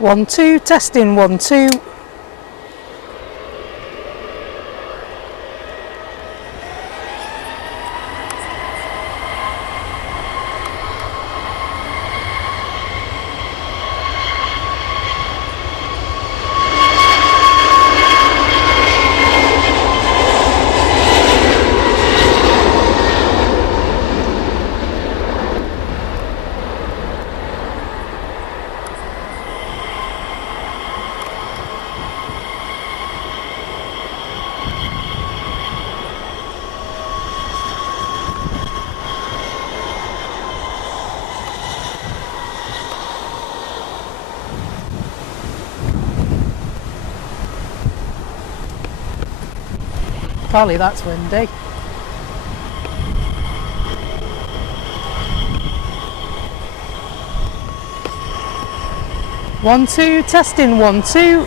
1, 2, testing 1, 2. Golly, that's windy. One, two, testing 1, 2.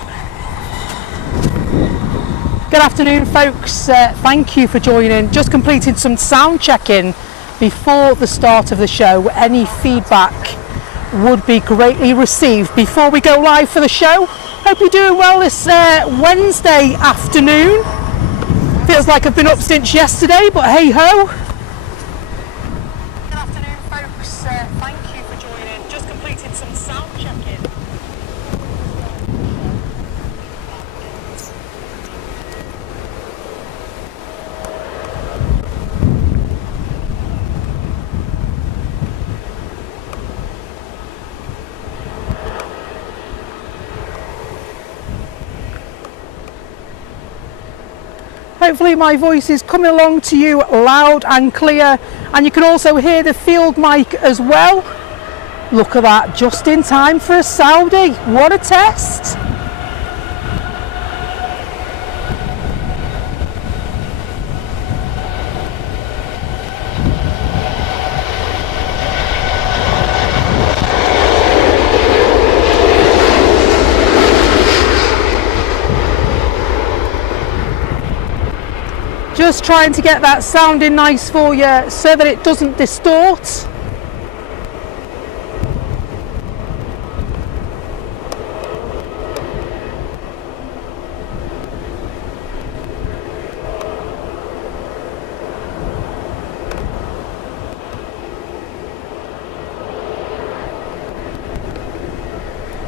Good afternoon, folks. Thank you for joining. Just completed some sound checking before the start of the show. Any feedback would be greatly received before we go live for the show. Hope you're doing well this Wednesday afternoon. Feels like I've been up since yesterday, but hey ho. Good afternoon, folks. Thank you for joining. Just completed some sound checking. Hopefully my voice is coming along to you loud and clear, and you can also hear the field mic as well. Look at that, just in time for a Saudi. What a test! Just trying to get that sounding nice for you so that it doesn't distort.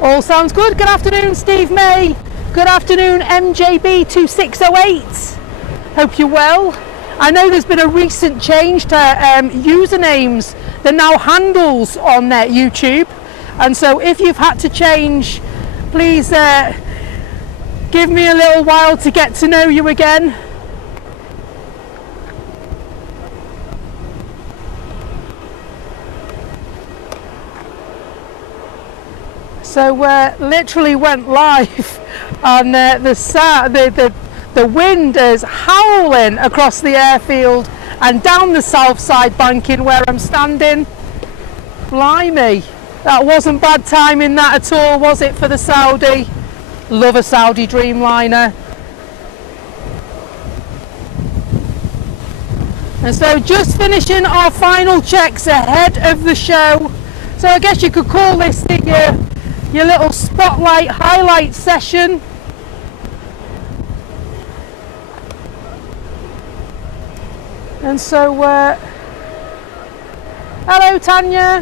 All sounds good. Good afternoon, Steve May. Good afternoon, MJB2608. Hope you're well. I know there's been a recent change to usernames. They're now handles on YouTube, and so if you've had to change, please give me a little while to get to know you again. So literally went live on the wind is howling across the airfield and down the south side banking where I'm standing. Blimey, that wasn't bad timing that at all, was it, for the Saudi? Love a Saudi Dreamliner. And so just finishing our final checks ahead of the show. So I guess you could call this your little spotlight highlight session. And so, hello Tanya.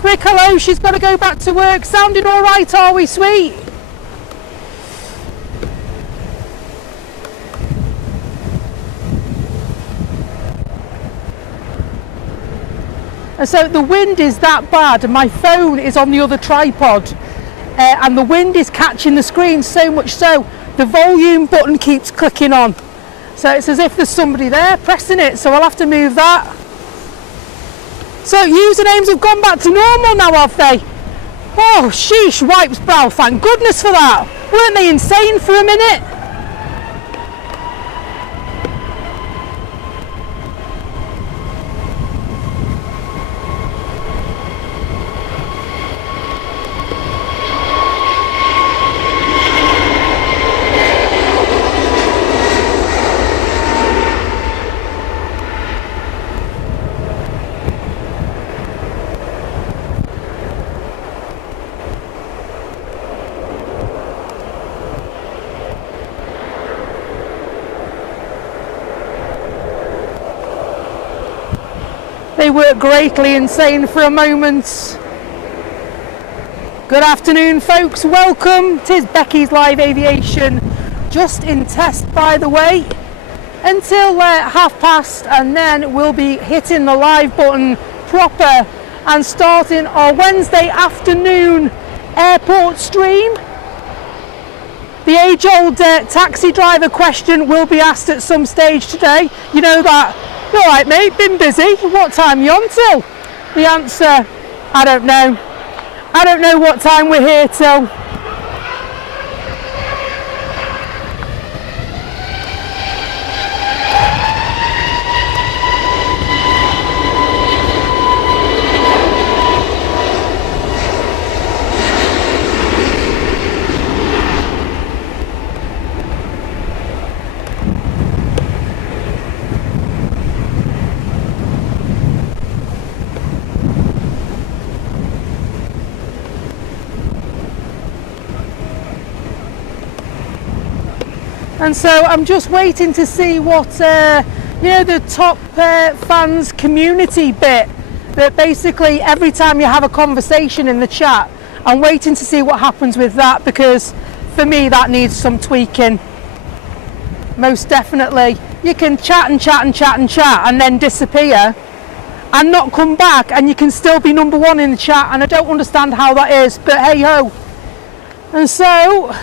Quick hello, she's got to go back to work. Sounding all right, are we, sweet? And so the wind is that bad, and my phone is on the other tripod, and the wind is catching the screen so much so the volume button keeps clicking on. So it's as if there's somebody there pressing it, so I'll have to move that. So usernames have gone back to normal now, have they? Oh, sheesh, wipes brow, thank goodness for that. Weren't they insane for a minute? They work greatly insane for a moment. Good afternoon, folks. Welcome. 'Tis Becky's Live Aviation, just in test, by the way, until past, and then we'll be hitting the live button proper and starting our Wednesday afternoon airport stream. The age-old taxi driver question will be asked at some stage today. You know that. All right, mate, been busy. What time you on till? The answer, I don't know. I don't know what time we're here till. And so I'm just waiting to see what, the top fans community bit, that basically every time you have a conversation in the chat, I'm waiting to see what happens with that, because for me that needs some tweaking. Most definitely. You can chat and chat and chat and chat and then disappear and not come back, and you can still be number one in the chat, and I don't understand how that is, but hey ho. And so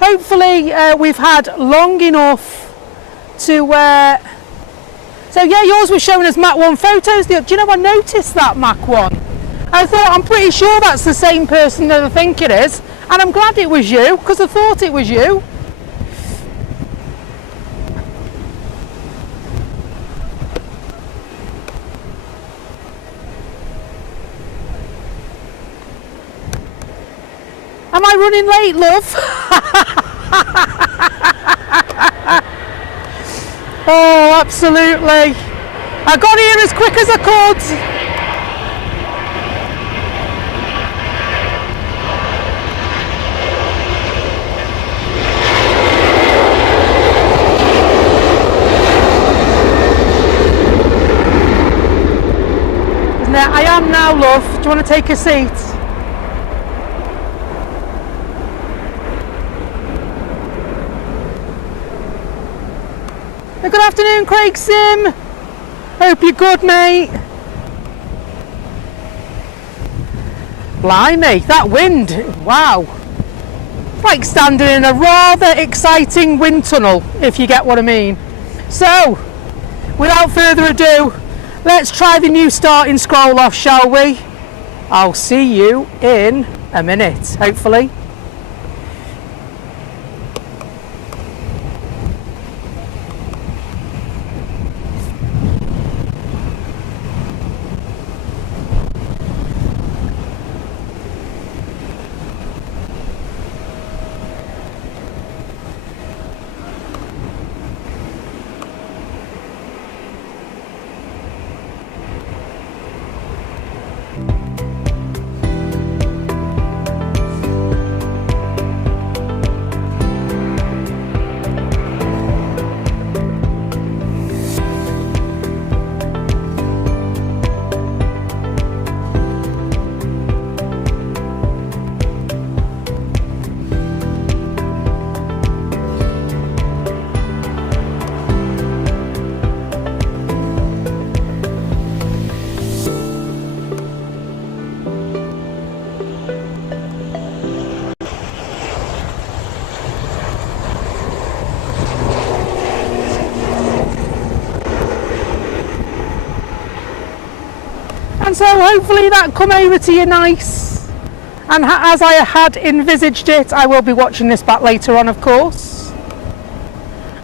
hopefully we've had long enough to so yeah, yours was showing us Mach 1 photos. Do you know, I noticed that Mach 1. I thought, I'm pretty sure that's the same person that I think it is, and I'm glad it was you, because I thought it was you. Am I running late, love? Oh, absolutely. I got here as quick as I could. Isn't it? I am now, love. Do you want to take a seat? Good afternoon, Craig Sim. Hope you're good, mate. Blimey, that wind, wow. Like standing in a rather exciting wind tunnel, if you get what I mean. So, without further ado, let's try the new starting scroll off, shall we? I'll see you in a minute, hopefully. And so hopefully that come over to you nice, and as I had envisaged it. I will be watching this back later on, of course.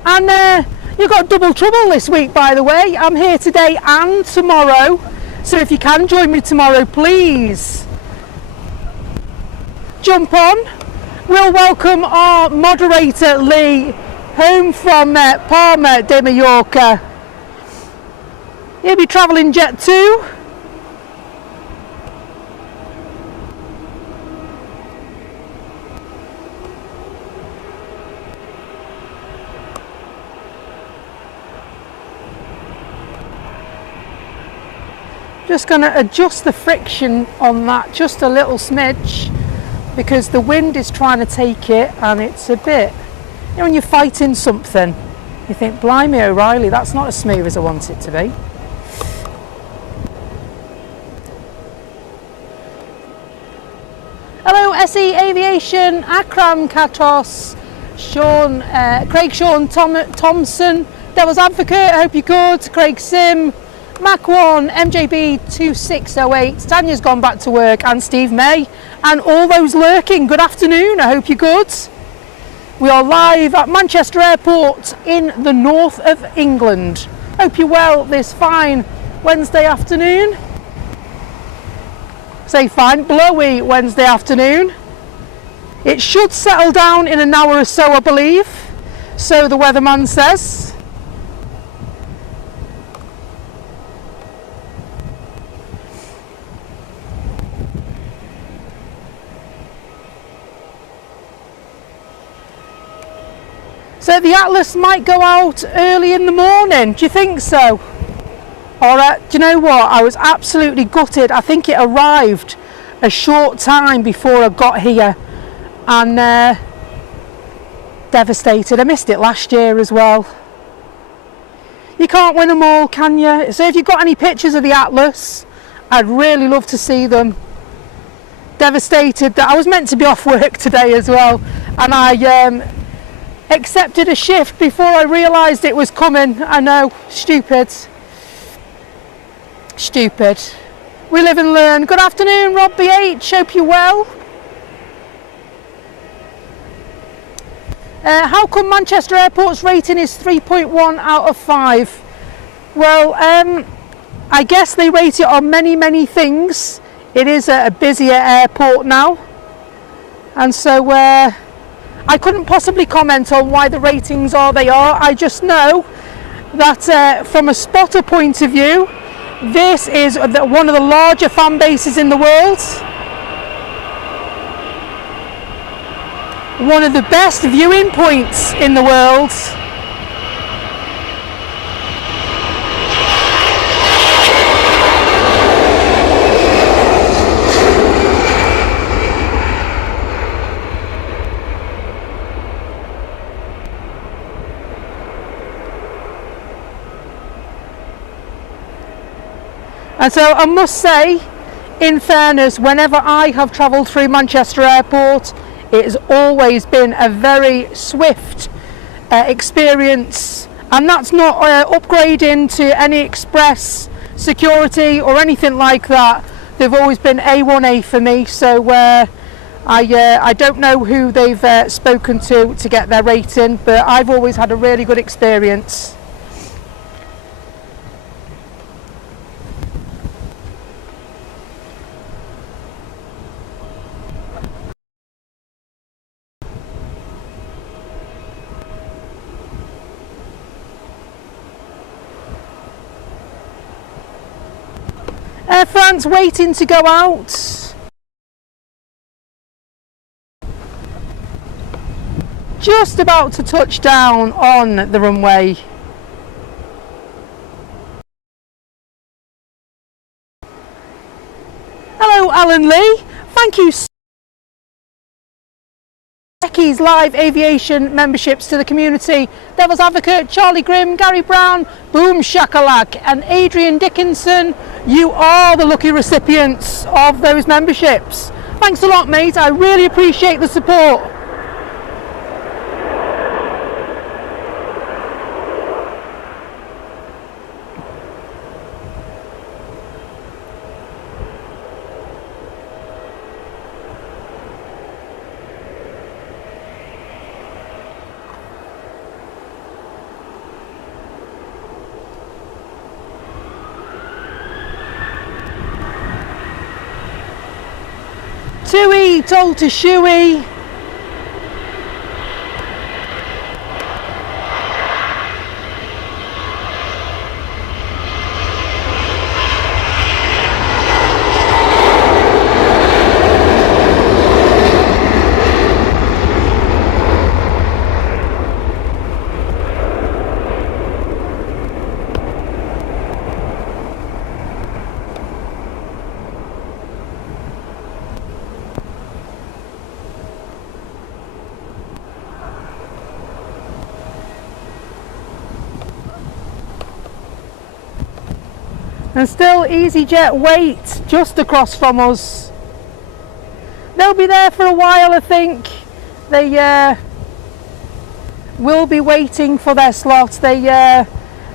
And you've got double trouble this week, by the way. I'm here today and tomorrow, so if you can join me tomorrow, please jump on. We'll welcome our moderator Lee home from Palma de Mallorca. He'll be travelling Jet 2. Just going to adjust the friction on that just a little smidge, because the wind is trying to take it, and it's a bit, you know, when you're fighting something, you think, blimey O'Reilly, that's not as smooth as I want it to be. Hello SE Aviation, Akram Katos, Sean, Craig Sean Thompson, Devil's Advocate, I hope you're good, Craig Sim, Mac1, MJB 2608, Tanya's gone back to work, and Steve May, and all those lurking, good afternoon, I hope you're good. We are live at Manchester Airport in the north of England. Hope you're well this fine Wednesday afternoon. Say fine, blowy Wednesday afternoon. It should settle down in an hour or so, I believe, so the weatherman says. So the Atlas might go out early in the morning, do you think so? Or do you know what, I was absolutely gutted. I think it arrived a short time before I got here, and devastated. I missed it last year as well. You can't win them all, can you? So if you've got any pictures of the Atlas, I'd really love to see them. Devastated that I was meant to be off work today as well, and I accepted a shift before I realised it was coming. I know, stupid. Stupid. We live and learn. Good afternoon, Rob BH, hope you're well. How come Manchester Airport's rating is 3.1 out of 5? Well, I guess they rate it on many things. It is a busier airport now, and so I couldn't possibly comment on why the ratings are they are. I just know that from a spotter point of view, this is one of the larger fan bases in the world. One of the best viewing points in the world. And so I must say, in fairness, whenever I have travelled through Manchester Airport, it has always been a very swift experience, and that's not upgrading to any express security or anything like that. They've always been A1A for me, so I don't know who they've spoken to get their rating, but I've always had a really good experience. Air France waiting to go out. Just about to touch down on the runway. Hello Alan Lee, thank you so much. Becky's live aviation memberships to the community. Devil's Advocate, Charlie Grimm, Gary Brown, Boom Shakalak, and Adrian Dickinson. You are the lucky recipients of those memberships. Thanks a lot, mate. I really appreciate the support. Tui told to Shui. And still EasyJet wait just across from us. They'll be there for a while, I think. They will be waiting for their slot. They have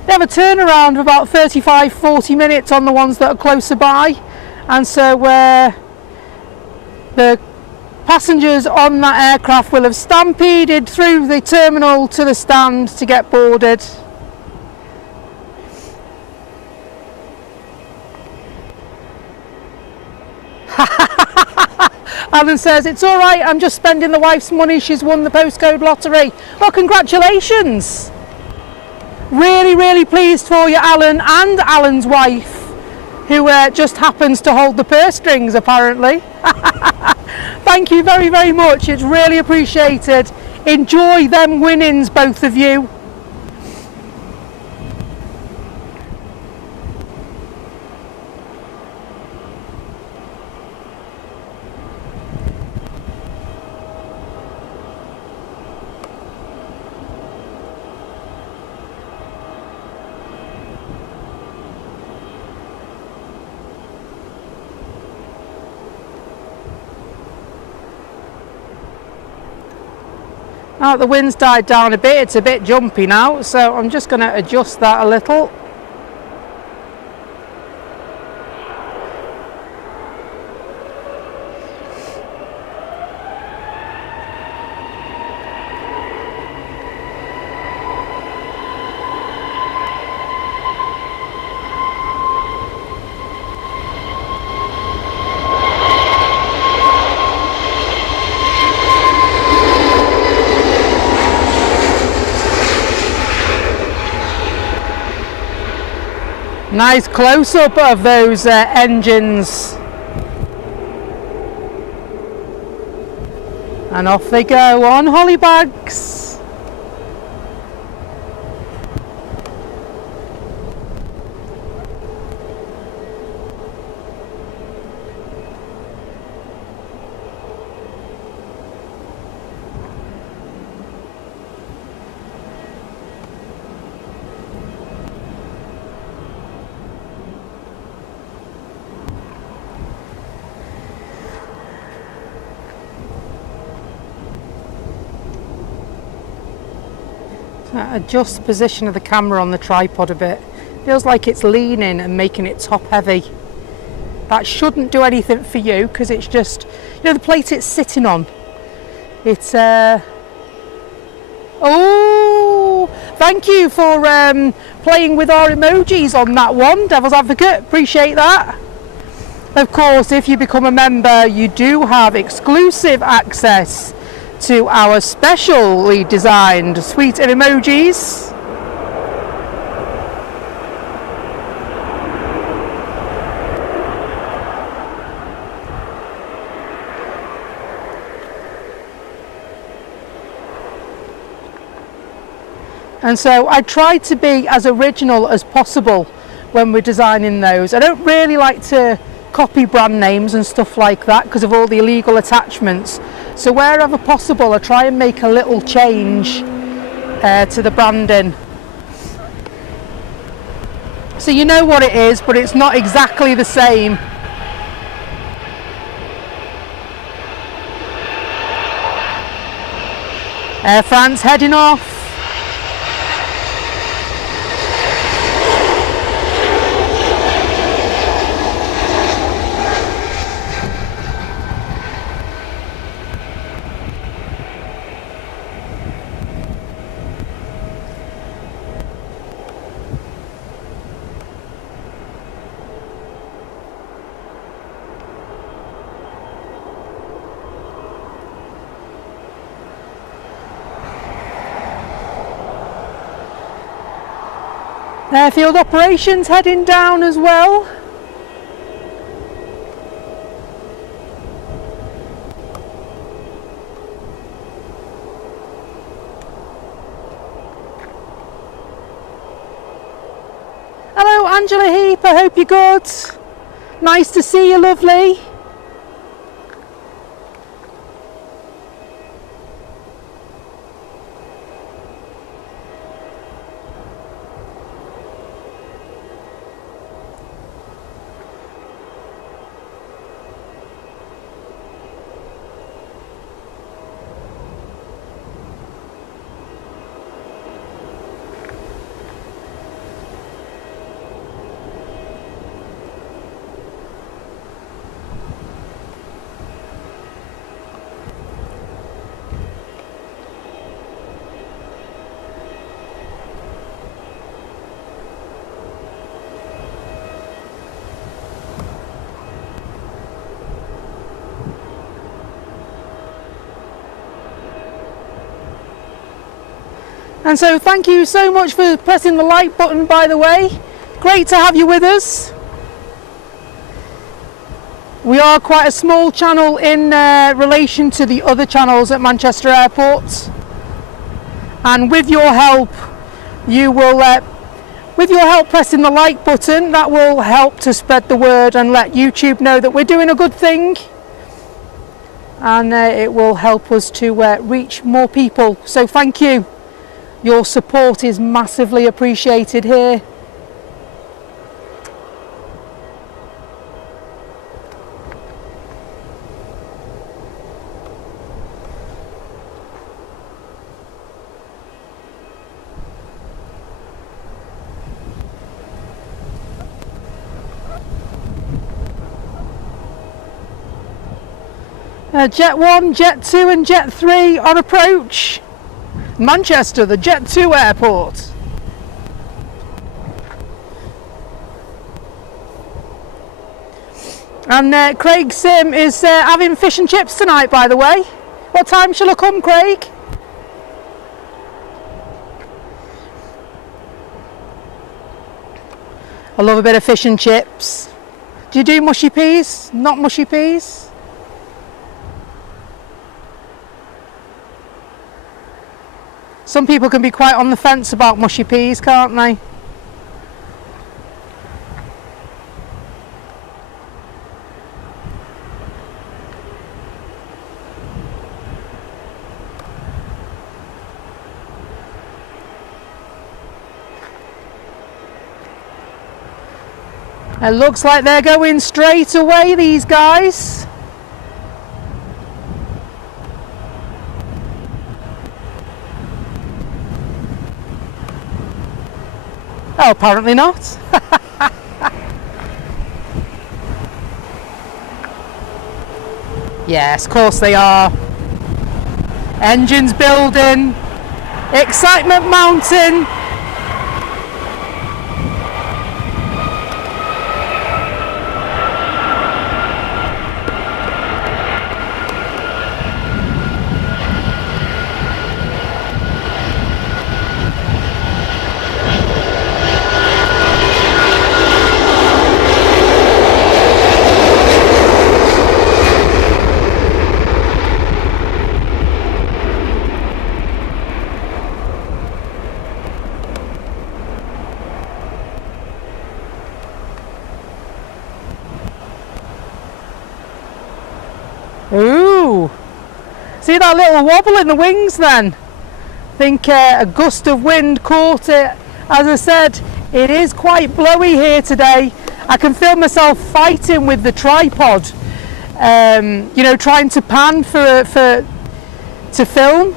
a turnaround of about 35-40 minutes on the ones that are closer by, and so the passengers on that aircraft will have stampeded through the terminal to the stand to get boarded. Alan says, it's all right, I'm just spending the wife's money, she's won the postcode lottery. Well, congratulations. Really, really pleased for you, Alan, and Alan's wife, who just happens to hold the purse strings, apparently. Thank you very, very much. It's really appreciated. Enjoy them winnings, both of you. Now the wind's died down a bit, it's a bit jumpy now, so I'm just going to adjust that a little. Nice close-up of those engines. And off they go on Hollybags. Adjust the position of the camera on the tripod a bit. Feels like it's leaning and making it top heavy. That shouldn't do anything for you because it's just, you know, the plate it's sitting on. It's oh, thank you for playing with our emojis on that one, Devil's Advocate. Appreciate that. Of course, if you become a member, you do have exclusive access to our specially designed suite of emojis. And so I try to be as original as possible when we're designing those. I don't really like to copy brand names and stuff like that because of all the illegal attachments. So wherever possible, I try and make a little change to the branding. So you know what it is, but it's not exactly the same. Air France heading off. Airfield operations heading down as well. Hello Angela Heap, I hope you're good. Nice to see you, lovely. And so thank you so much for pressing the like button, by the way. Great to have you with us. We are quite a small channel in relation to the other channels at Manchester Airport. And with your help, you will, with your help pressing the like button, that will help to spread the word and let YouTube know that we're doing a good thing. And it will help us to reach more people. So thank you. Your support is massively appreciated here. Jet 1, Jet 2 and Jet 3 on approach. Manchester, the Jet 2 airport. And Craig Sim is having fish and chips tonight, by the way. What time shall I come, Craig? I love a bit of fish and chips. Do you do mushy peas? Not mushy peas? Some people can be quite on the fence about mushy peas, can't they? It looks like they're going straight away, these guys. Oh, apparently not. Yes, of course they are. Engines building, excitement mounting. Ooh, see that little wobble in the wings then? I think a gust of wind caught it. As I said, it is quite blowy here today. I can feel myself fighting with the tripod, you know, trying to pan to film,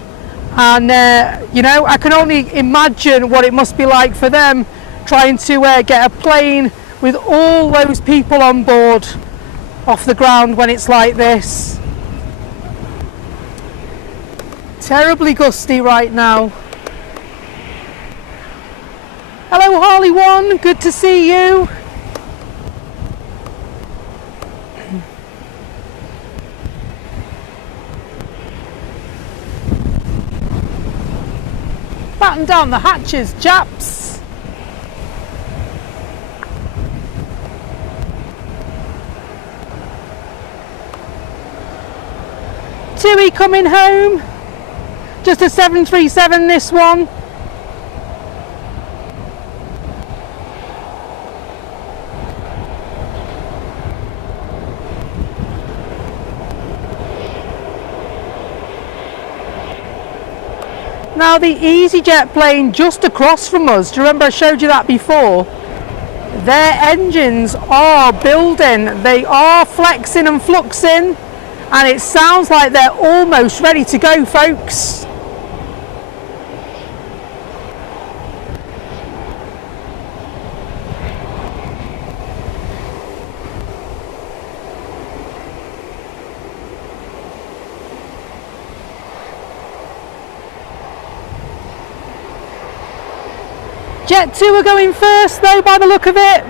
and you know, I can only imagine what it must be like for them trying to get a plane with all those people on board off the ground when it's like this. Terribly gusty right now. Hello Harley One, good to see you. Batten down the hatches, chaps. Tui coming home. Just a 737 this one. Now the EasyJet plane just across from us, do you remember I showed you that before? Their engines are building, they are flexing and fluxing, and it sounds like they're almost ready to go, folks. Jet 2 are going first though, by the look of it.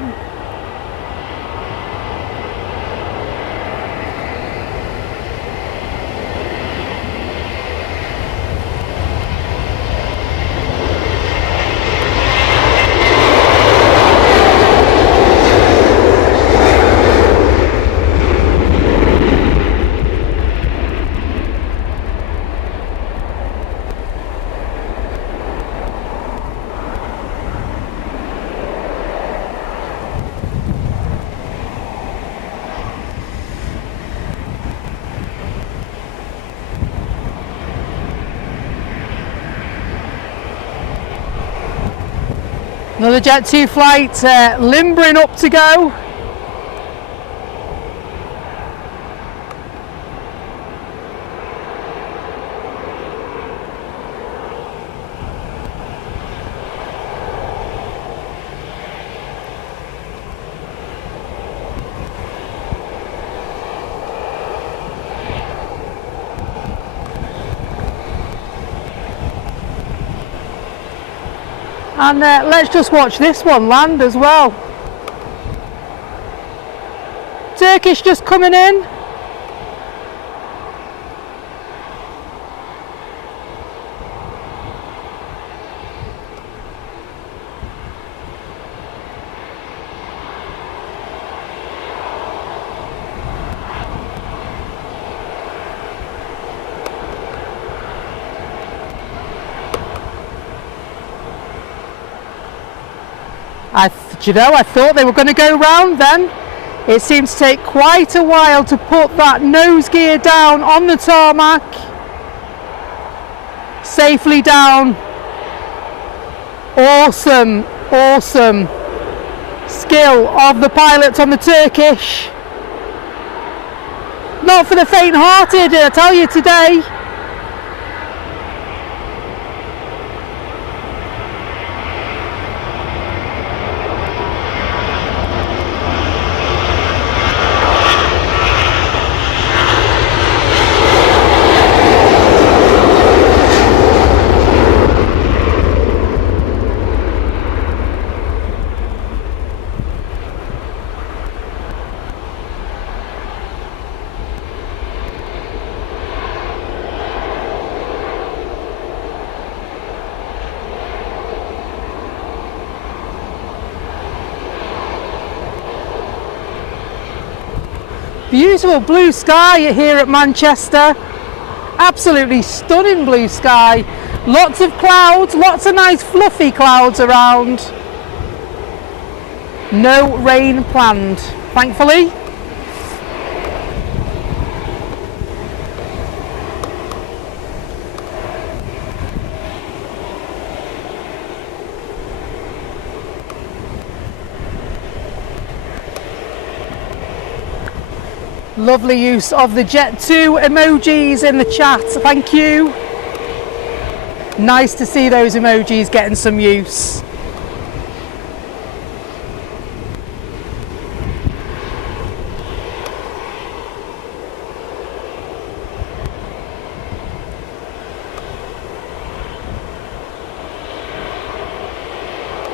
Another Jet 2 flight, limbering up to go. And let's just watch this one land as well. Turkish just coming in. I thought they were going to go round then. It seems to take quite a while to put that nose gear down on the tarmac. Safely down. Awesome, awesome skill of the pilots on the Turkish. Not for the faint-hearted, I tell you today. Beautiful blue sky here at Manchester. Absolutely stunning blue sky. Lots of clouds, lots of nice fluffy clouds around. No rain planned, thankfully. Lovely use of the Jet 2 emojis in the chat, thank you. Nice to see those emojis getting some use.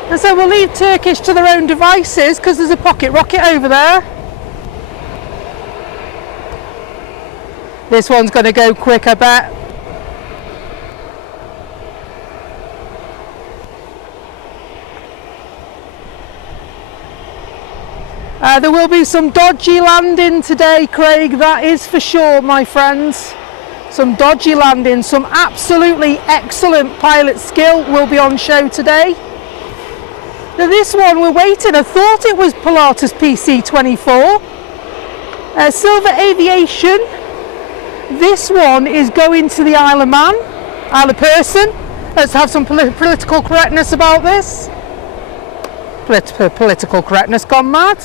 And so we'll leave Turkish to their own devices because there's a pocket rocket over there. This one's going to go quick, I bet. There will be some dodgy landing today, Craig, that is for sure, my friends. Some dodgy landing, some absolutely excellent pilot skill will be on show today. Now this one, we're waiting, I thought it was Pilatus PC24. Silver Aviation. This one is going to the Isle of Man, Isle of Person. Let's have some political correctness about this. Political correctness gone mad.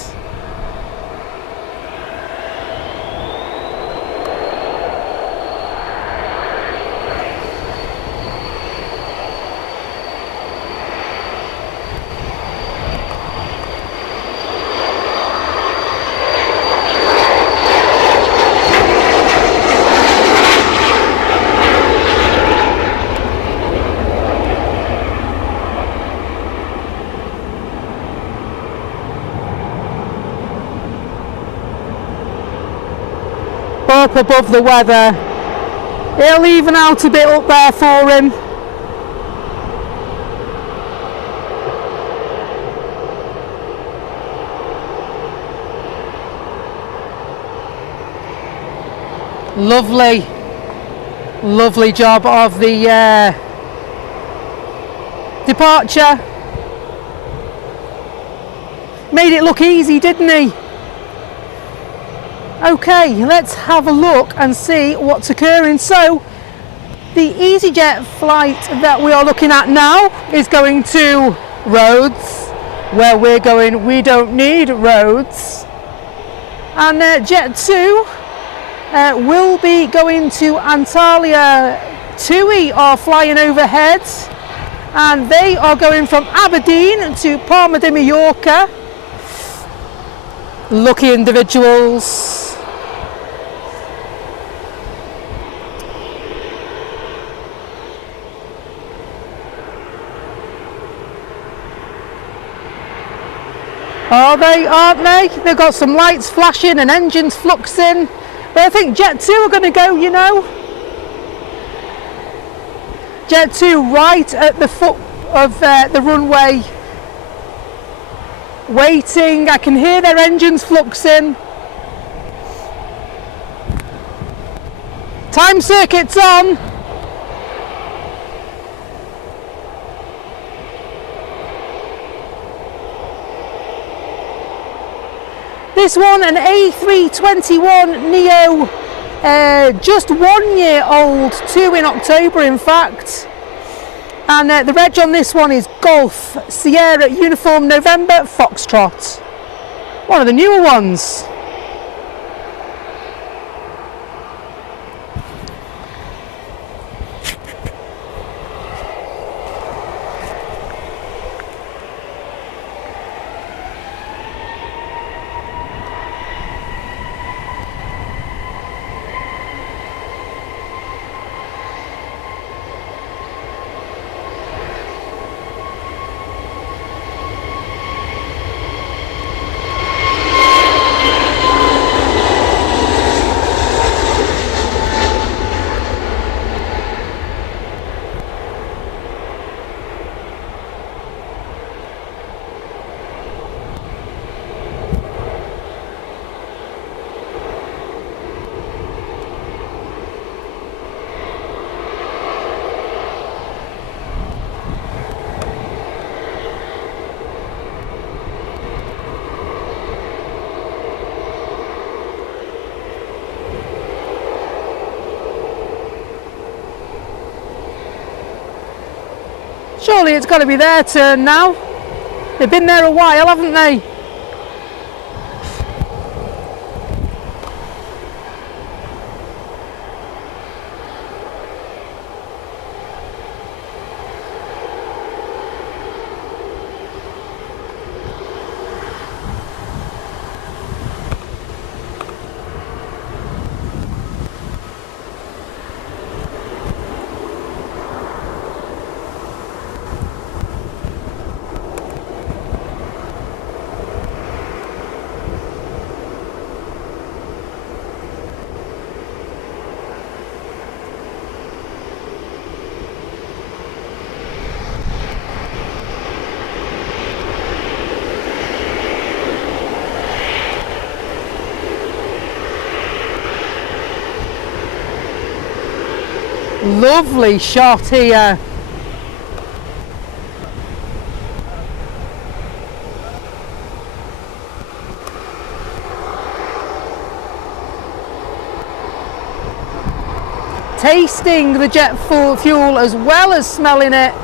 Up above the weather, it'll even out a bit up there for him. Lovely, lovely job of the departure. Made it look easy, didn't he? Okay, let's have a look and see what's occurring. So, the EasyJet flight that we are looking at now is going to Rhodes. where we're going, we don't need roads. And Jet 2 will be going to Antalya. TUI are flying overhead, and they are going from Aberdeen to Palma de Mallorca. Lucky individuals. Are they, aren't they? They've got some lights flashing and engines fluxing. But I think Jet 2 are going to go, you know. Jet 2 right at the foot of the runway. Waiting. I can hear their engines fluxing. Time circuit's on. This one, an A321 Neo, just 1 year old, due in October in fact. And the reg on this one is Golf Sierra Uniform November Foxtrot. One of the newer ones. Surely it's got to be their turn now. They've been there a while, haven't they? Lovely shot here. Tasting the jet fuel as well as smelling it.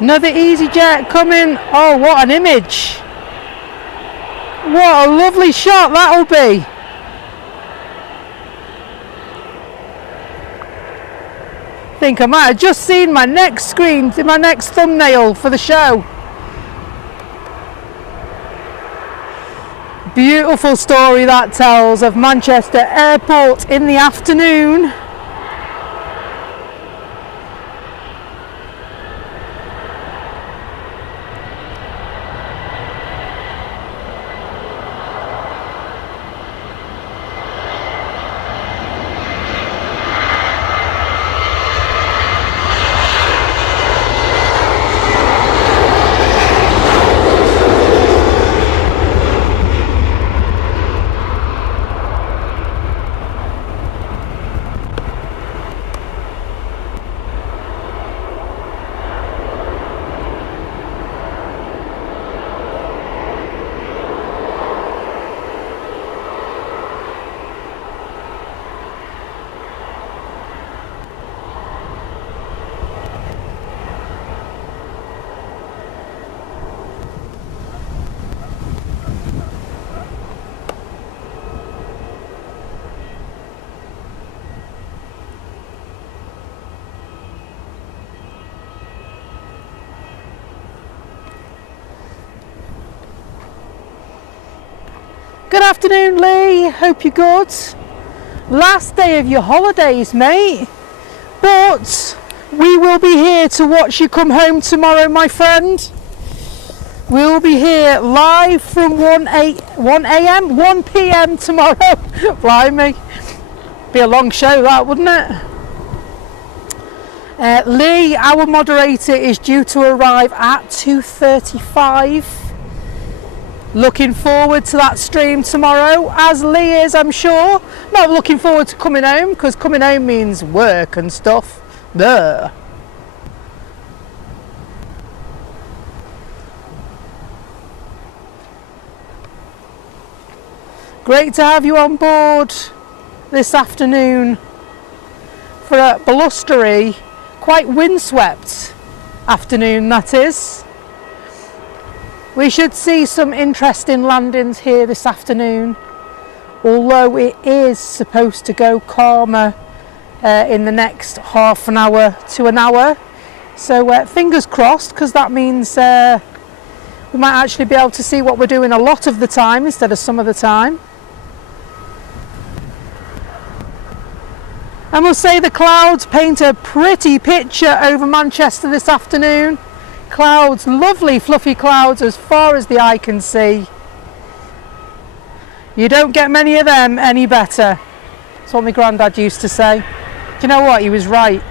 Another EasyJet coming. Oh, what an image. What a lovely shot that'll be. think I might have just seen my next screen, my next thumbnail for the show. Beautiful story that tells of Manchester Airport in the afternoon. Good afternoon, Lee. Hope you're good. Last day of your holidays, mate. But we will be here to watch you come home tomorrow, my friend. We'll be here live from 1 p.m. tomorrow. Blimey. Be a long show, that, wouldn't it? Lee, our moderator, is due to arrive at 2:35. Looking forward to that stream tomorrow, as Lee is, I'm sure. Not looking forward to coming home, because coming home means work and stuff. Duh. Great to have you on board this afternoon for a blustery, quite windswept afternoon, that is. We should see some interesting landings here this afternoon, although it is supposed to go calmer in the next half an hour to an hour. So fingers crossed, because that means we might actually be able to see what we're doing a lot of the time instead of some of the time. I must say the clouds paint a pretty picture over Manchester this afternoon. Clouds, lovely fluffy clouds as far as the eye can see. You don't get many of them any better. That's what my granddad used to say. Do you know what? He was right.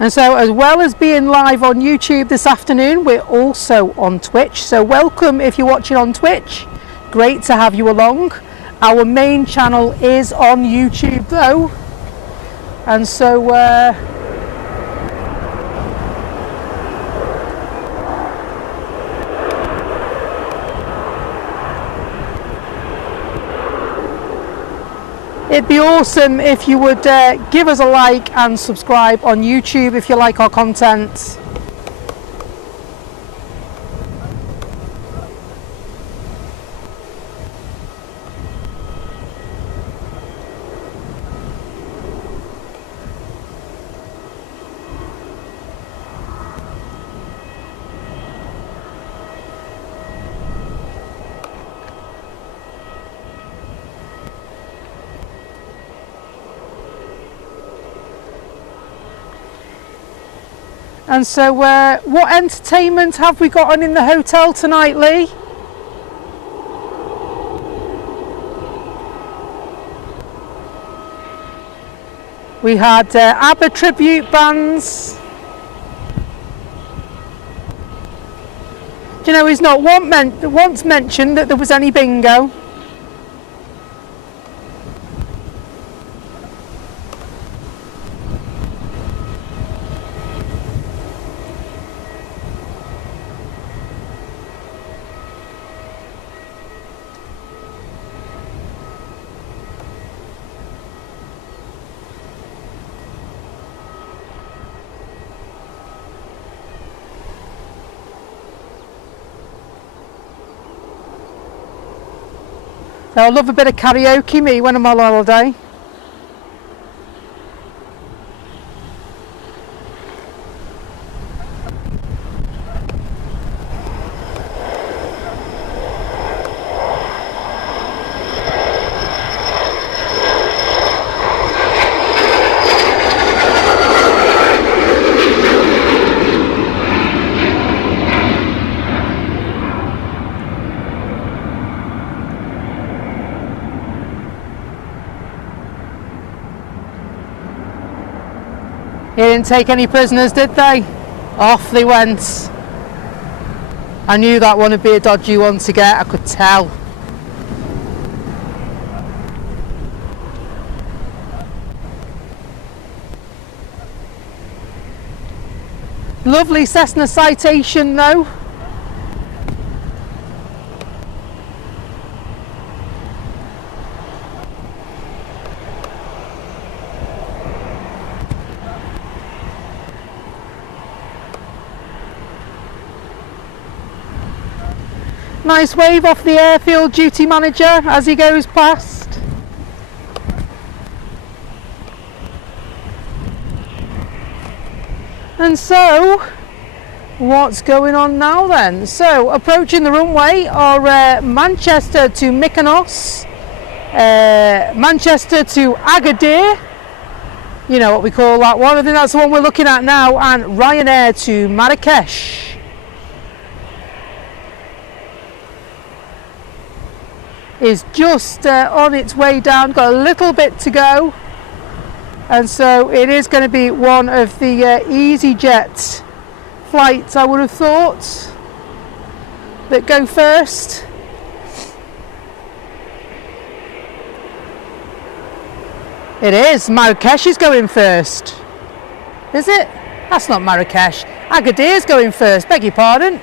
And so, as well as being live on YouTube this afternoon, we're also on Twitch. So welcome if you're watching on Twitch. Great to have you along. Our main channel is on YouTube though. And so it'd be awesome if you would give us a like and subscribe on YouTube if you like our content. And so what entertainment have we got on in the hotel tonight, Lee? We had ABBA tribute bands. Do you know, he's not once mentioned that there was any bingo. I love a bit of karaoke, me, when I'm on holiday. They didn't take any prisoners, did they? Off they went. I knew that one would be a dodgy one to get, I could tell. Lovely Cessna Citation though. Nice wave off the airfield duty manager as he goes past. And so, what's going on now then? So, approaching the runway are Manchester to Mykonos, Manchester to Agadir, you know what we call that one, I think that's the one we're looking at now, and Ryanair to Marrakesh. Is just on its way down, got a little bit to go, and so it is going to be one of the EasyJet flights, I would have thought, that go first. It is. Marrakesh is going first. Is it? That's not Marrakesh. Agadir's going first, beg your pardon.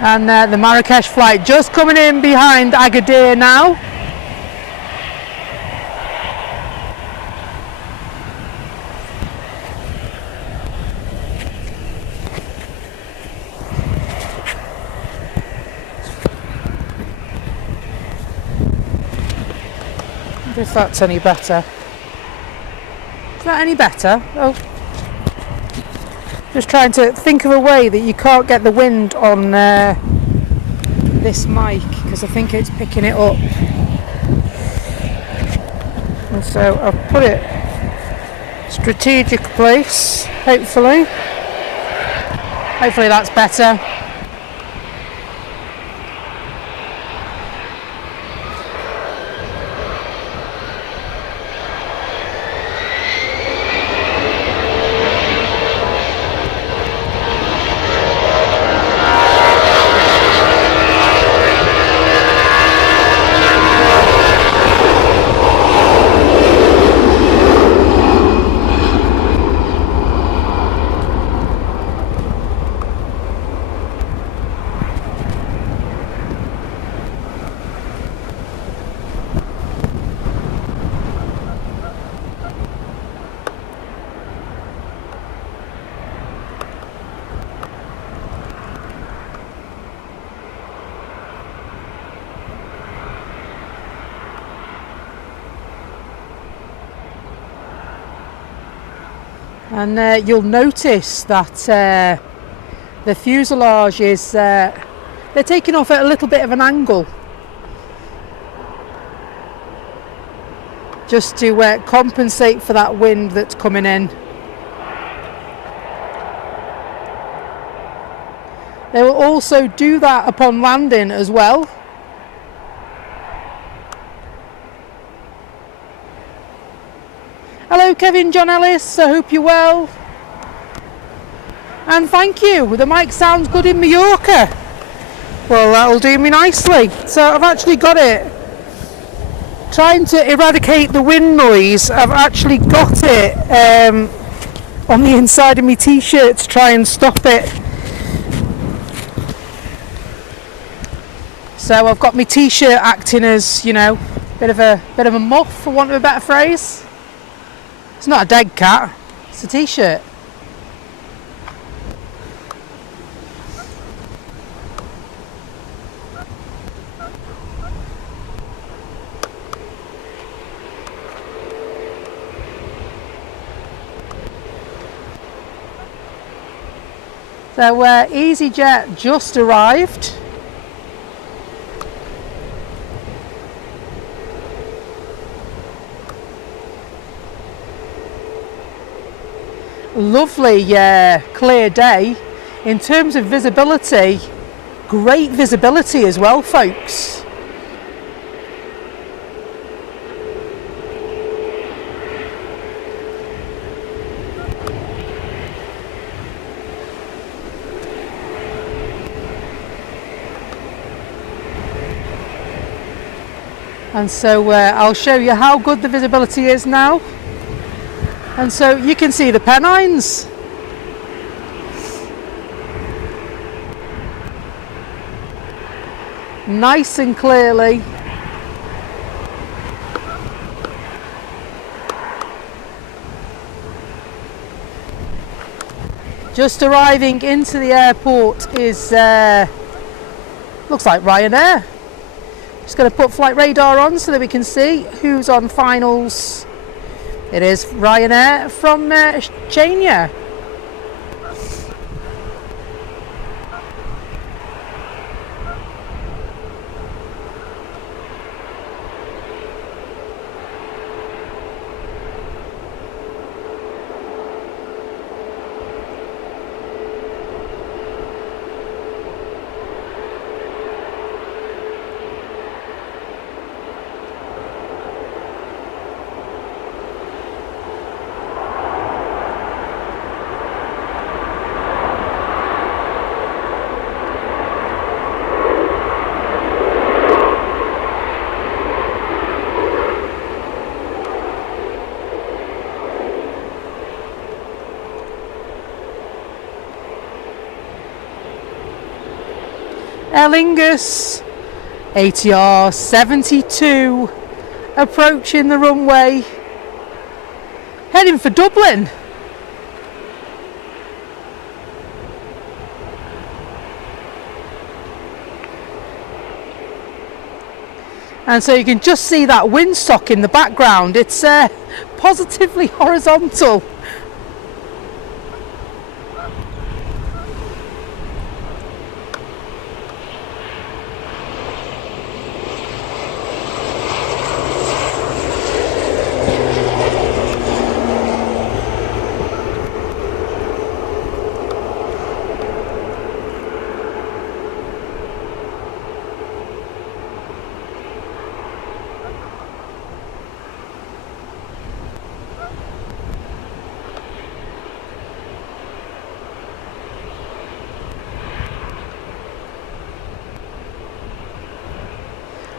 And the Marrakesh flight just coming in behind Agadir now. If that's any better. Is that any better? Oh. Just trying to think of a way that you can't get the wind on this mic, because I think it's picking it up. And so I've put it strategic place, hopefully. Hopefully that's better. And you'll notice that the fuselage is they're taking off at a little bit of an angle, just to compensate for that wind that's coming in. They will also do that upon landing as well. Hello Kevin John Ellis, I hope you're well. And thank you, the mic sounds good in Mallorca. Well, that'll do me nicely. So I've actually got it. Trying to eradicate the wind noise, I've actually got it on the inside of my t-shirt to try and stop it. So I've got my t-shirt acting as, you know, bit of a muff, for want of a better phrase. It's not a dead cat, it's a t-shirt. So EasyJet just arrived. Lovely clear day. In terms of visibility, great visibility as well, folks. And so I'll show you how good the visibility is now. And so you can see the Pennines. Nice and clearly. Just arriving into the airport is, looks like Ryanair. Just going to put flight radar on so that we can see who's on finals. It is Ryanair from Chania. Aer Lingus, ATR 72, approaching the runway, heading for Dublin. And so you can just see that windsock in the background. It's positively horizontal.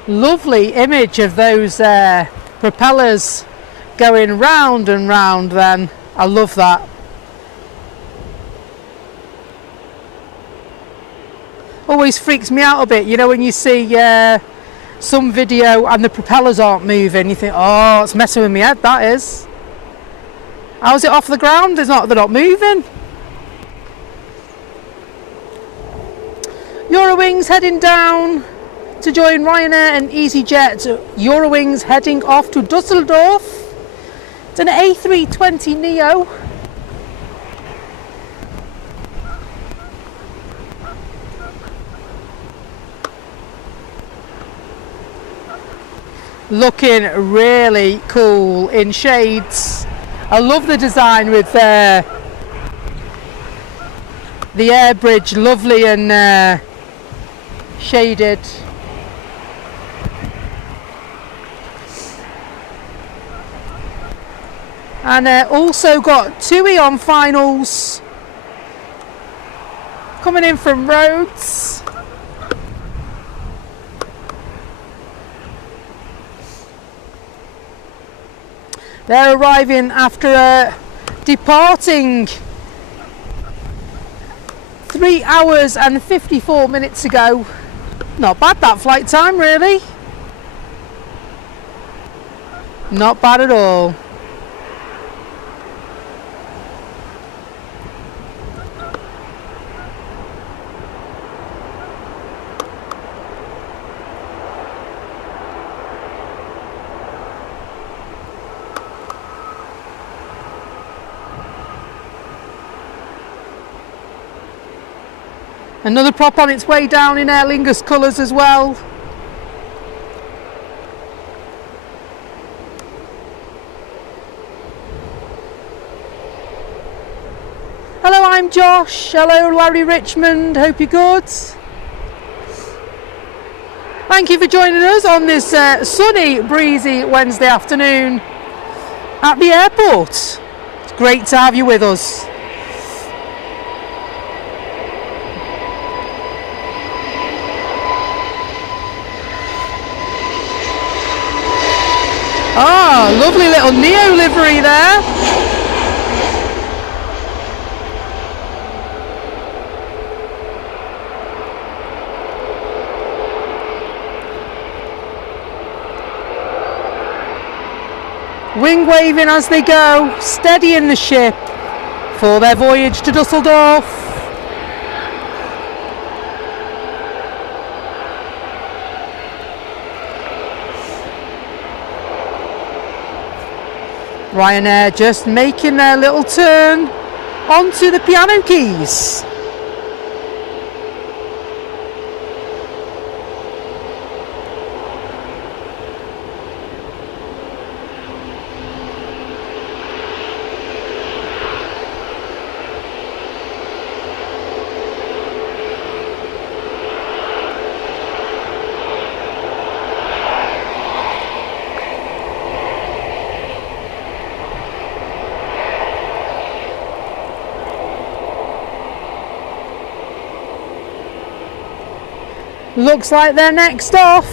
Lovely image of those propellers going round and round then. I love that. Always freaks me out a bit, you know, when you see some video and the propellers aren't moving, you think, oh, it's messing with my head, that is. How's it off the ground? They're not moving. Eurowings heading down to join Ryanair and EasyJet. Eurowings heading off to Dusseldorf. It's an A320 Neo. looking really cool in shades. I love the design with the air bridge, lovely and shaded. And also got two Eon finals coming in from Rhodes. They're arriving after departing 3 hours and 54 minutes ago. Not bad, that flight time, really. Not bad at all. Another prop on its way down in Aer Lingus colours as well. Hello, I'm Josh. Hello, Larry Richmond. Hope you're good. Thank you for joining us on this sunny, breezy Wednesday afternoon at the airport. It's great to have you with us. Ah, lovely little Neo livery there. Wing waving as they go, steadying the ship for their voyage to Dusseldorf. Ryanair just making their little turn onto the piano keys. Looks like they're next off.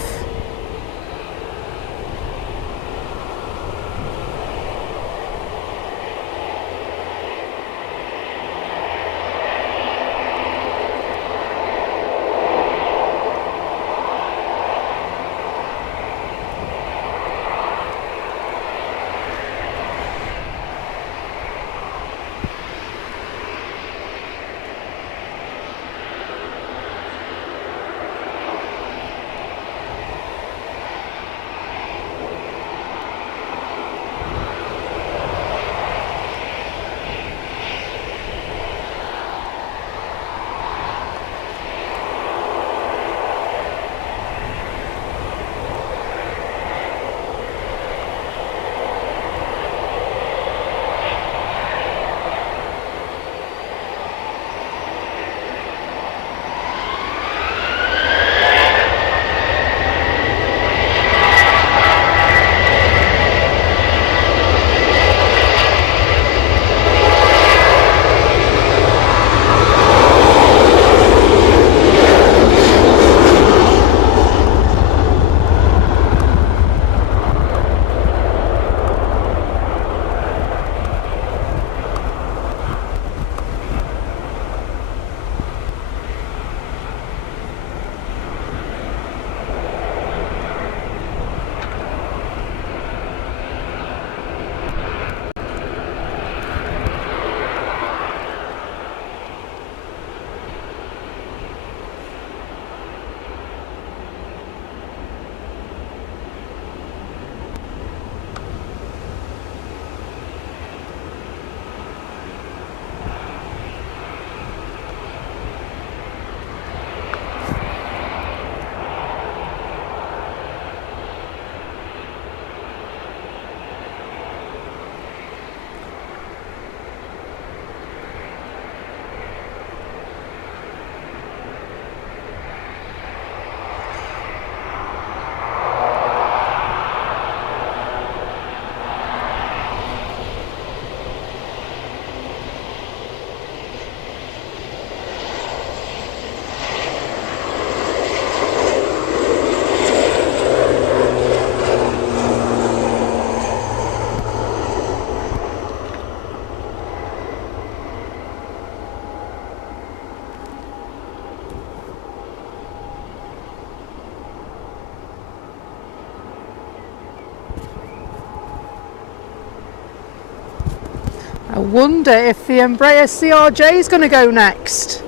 I wonder if the Embraer CRJ is going to go next.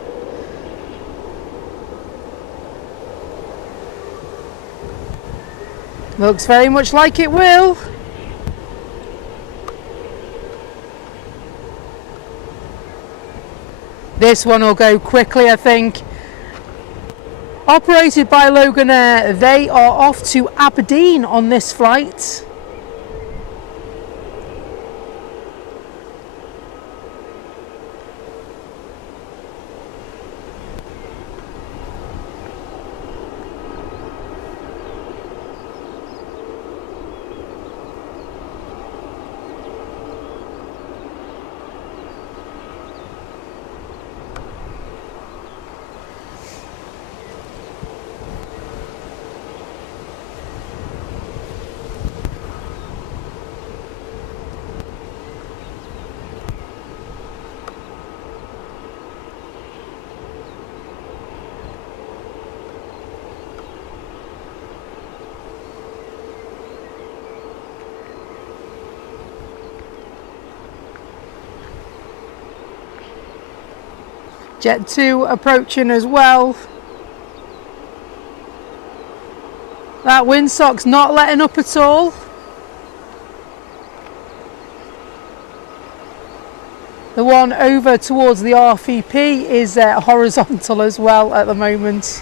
Looks very much like it will. This one will go quickly, I think. Operated by Loganair, they are off to Aberdeen on this flight. Jet 2 approaching as well. That windsock's not letting up at all. The one over towards the RVP is horizontal as well at the moment.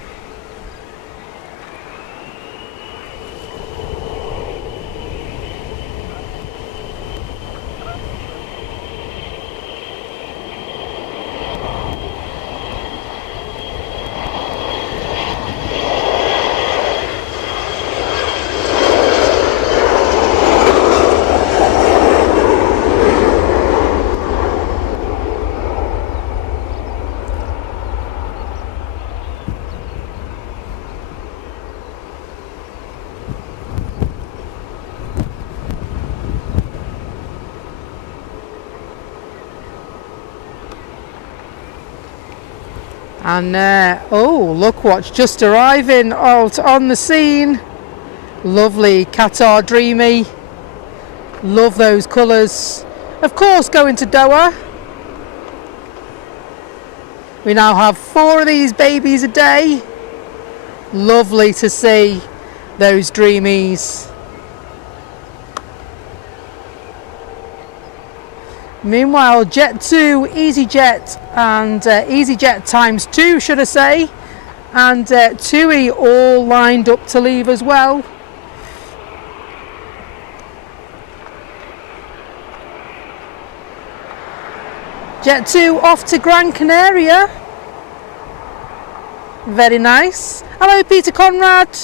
And oh, look what's just arriving out on the scene. Lovely Qatar Dreamy. Love those colours. Of course, going to Doha. We now have 4 of these babies a day. Lovely to see those Dreamies. Meanwhile, Jet 2, EasyJet and EasyJet times 2, should I say, and TUI all lined up to leave as well. Jet 2 off to Gran Canaria. Very nice. Hello, Peter Conrad.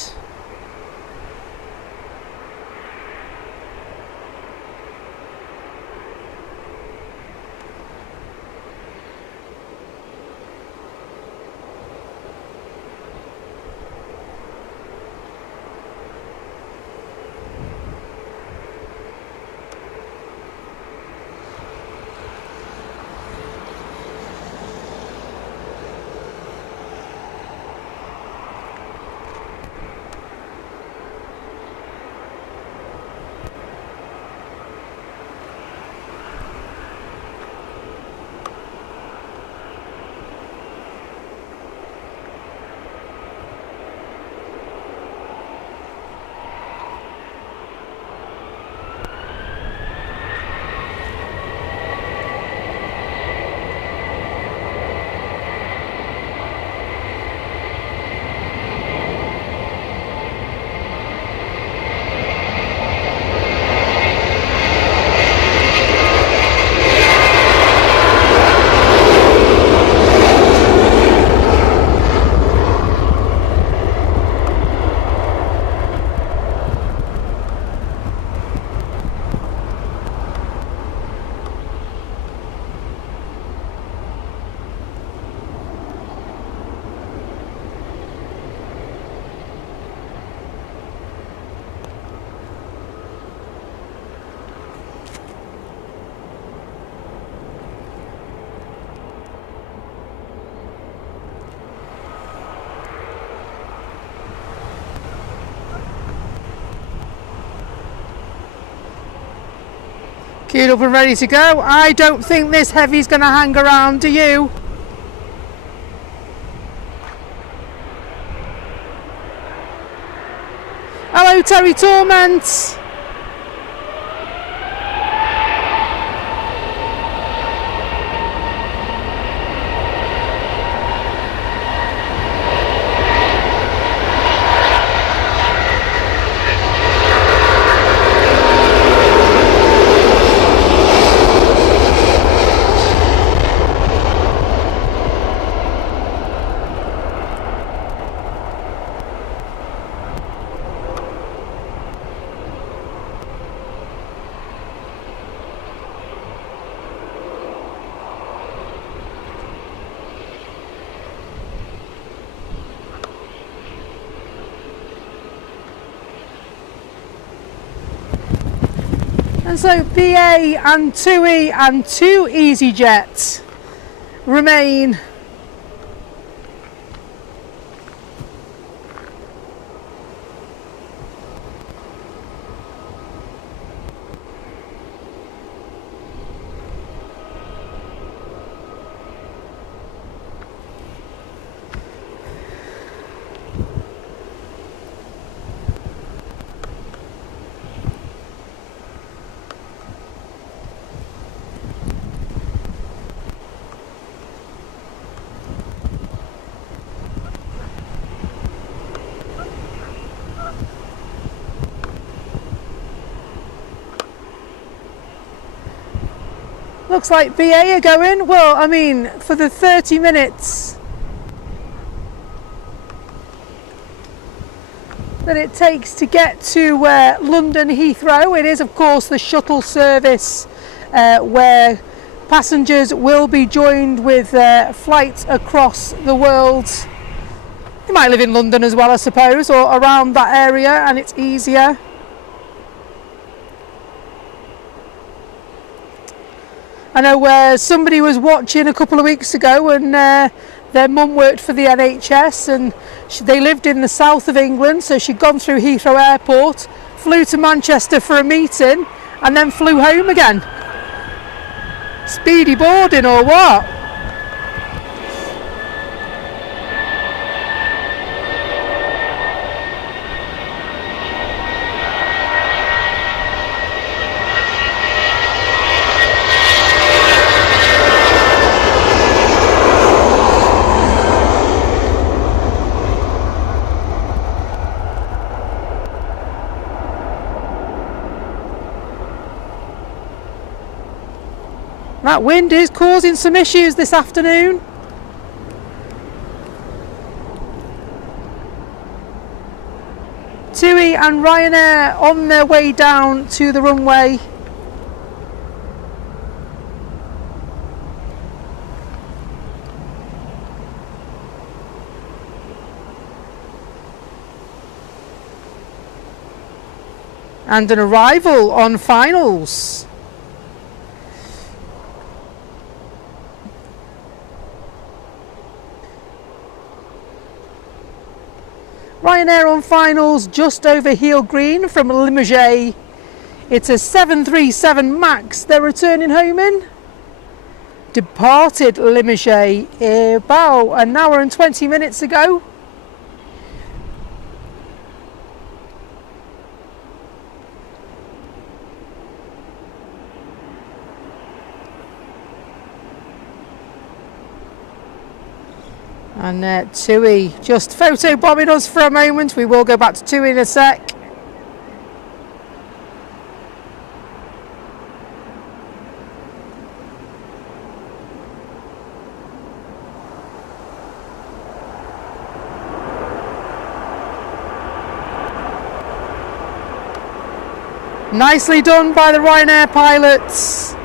Queued up and ready to go. I don't think this heavy's going to hang around, do you? Hello, Terry Torment. And so BA and TUI and 2 EasyJet remain. Looks like BA are going. Well, I mean, for the 30 minutes that it takes to get to London Heathrow, it is of course the shuttle service where passengers will be joined with flights across the world. You might live in London as well, I suppose, or around that area, and it's easier. I know somebody was watching a couple of weeks ago, and their mum worked for the NHS, and they lived in the south of England, so she'd gone through Heathrow Airport, flew to Manchester for a meeting, and then flew home again. Speedy boarding or what? That wind is causing some issues this afternoon. TUI and Ryanair on their way down to the runway. And an arrival on finals. Ryanair on finals just over heel green from Limoges. It's a 737 MAX they're returning home in. Departed Limoges about an hour and 20 minutes ago. And TUI just photo bombing us for a moment. We will go back to TUI in a sec. Nicely done by the Ryanair pilots.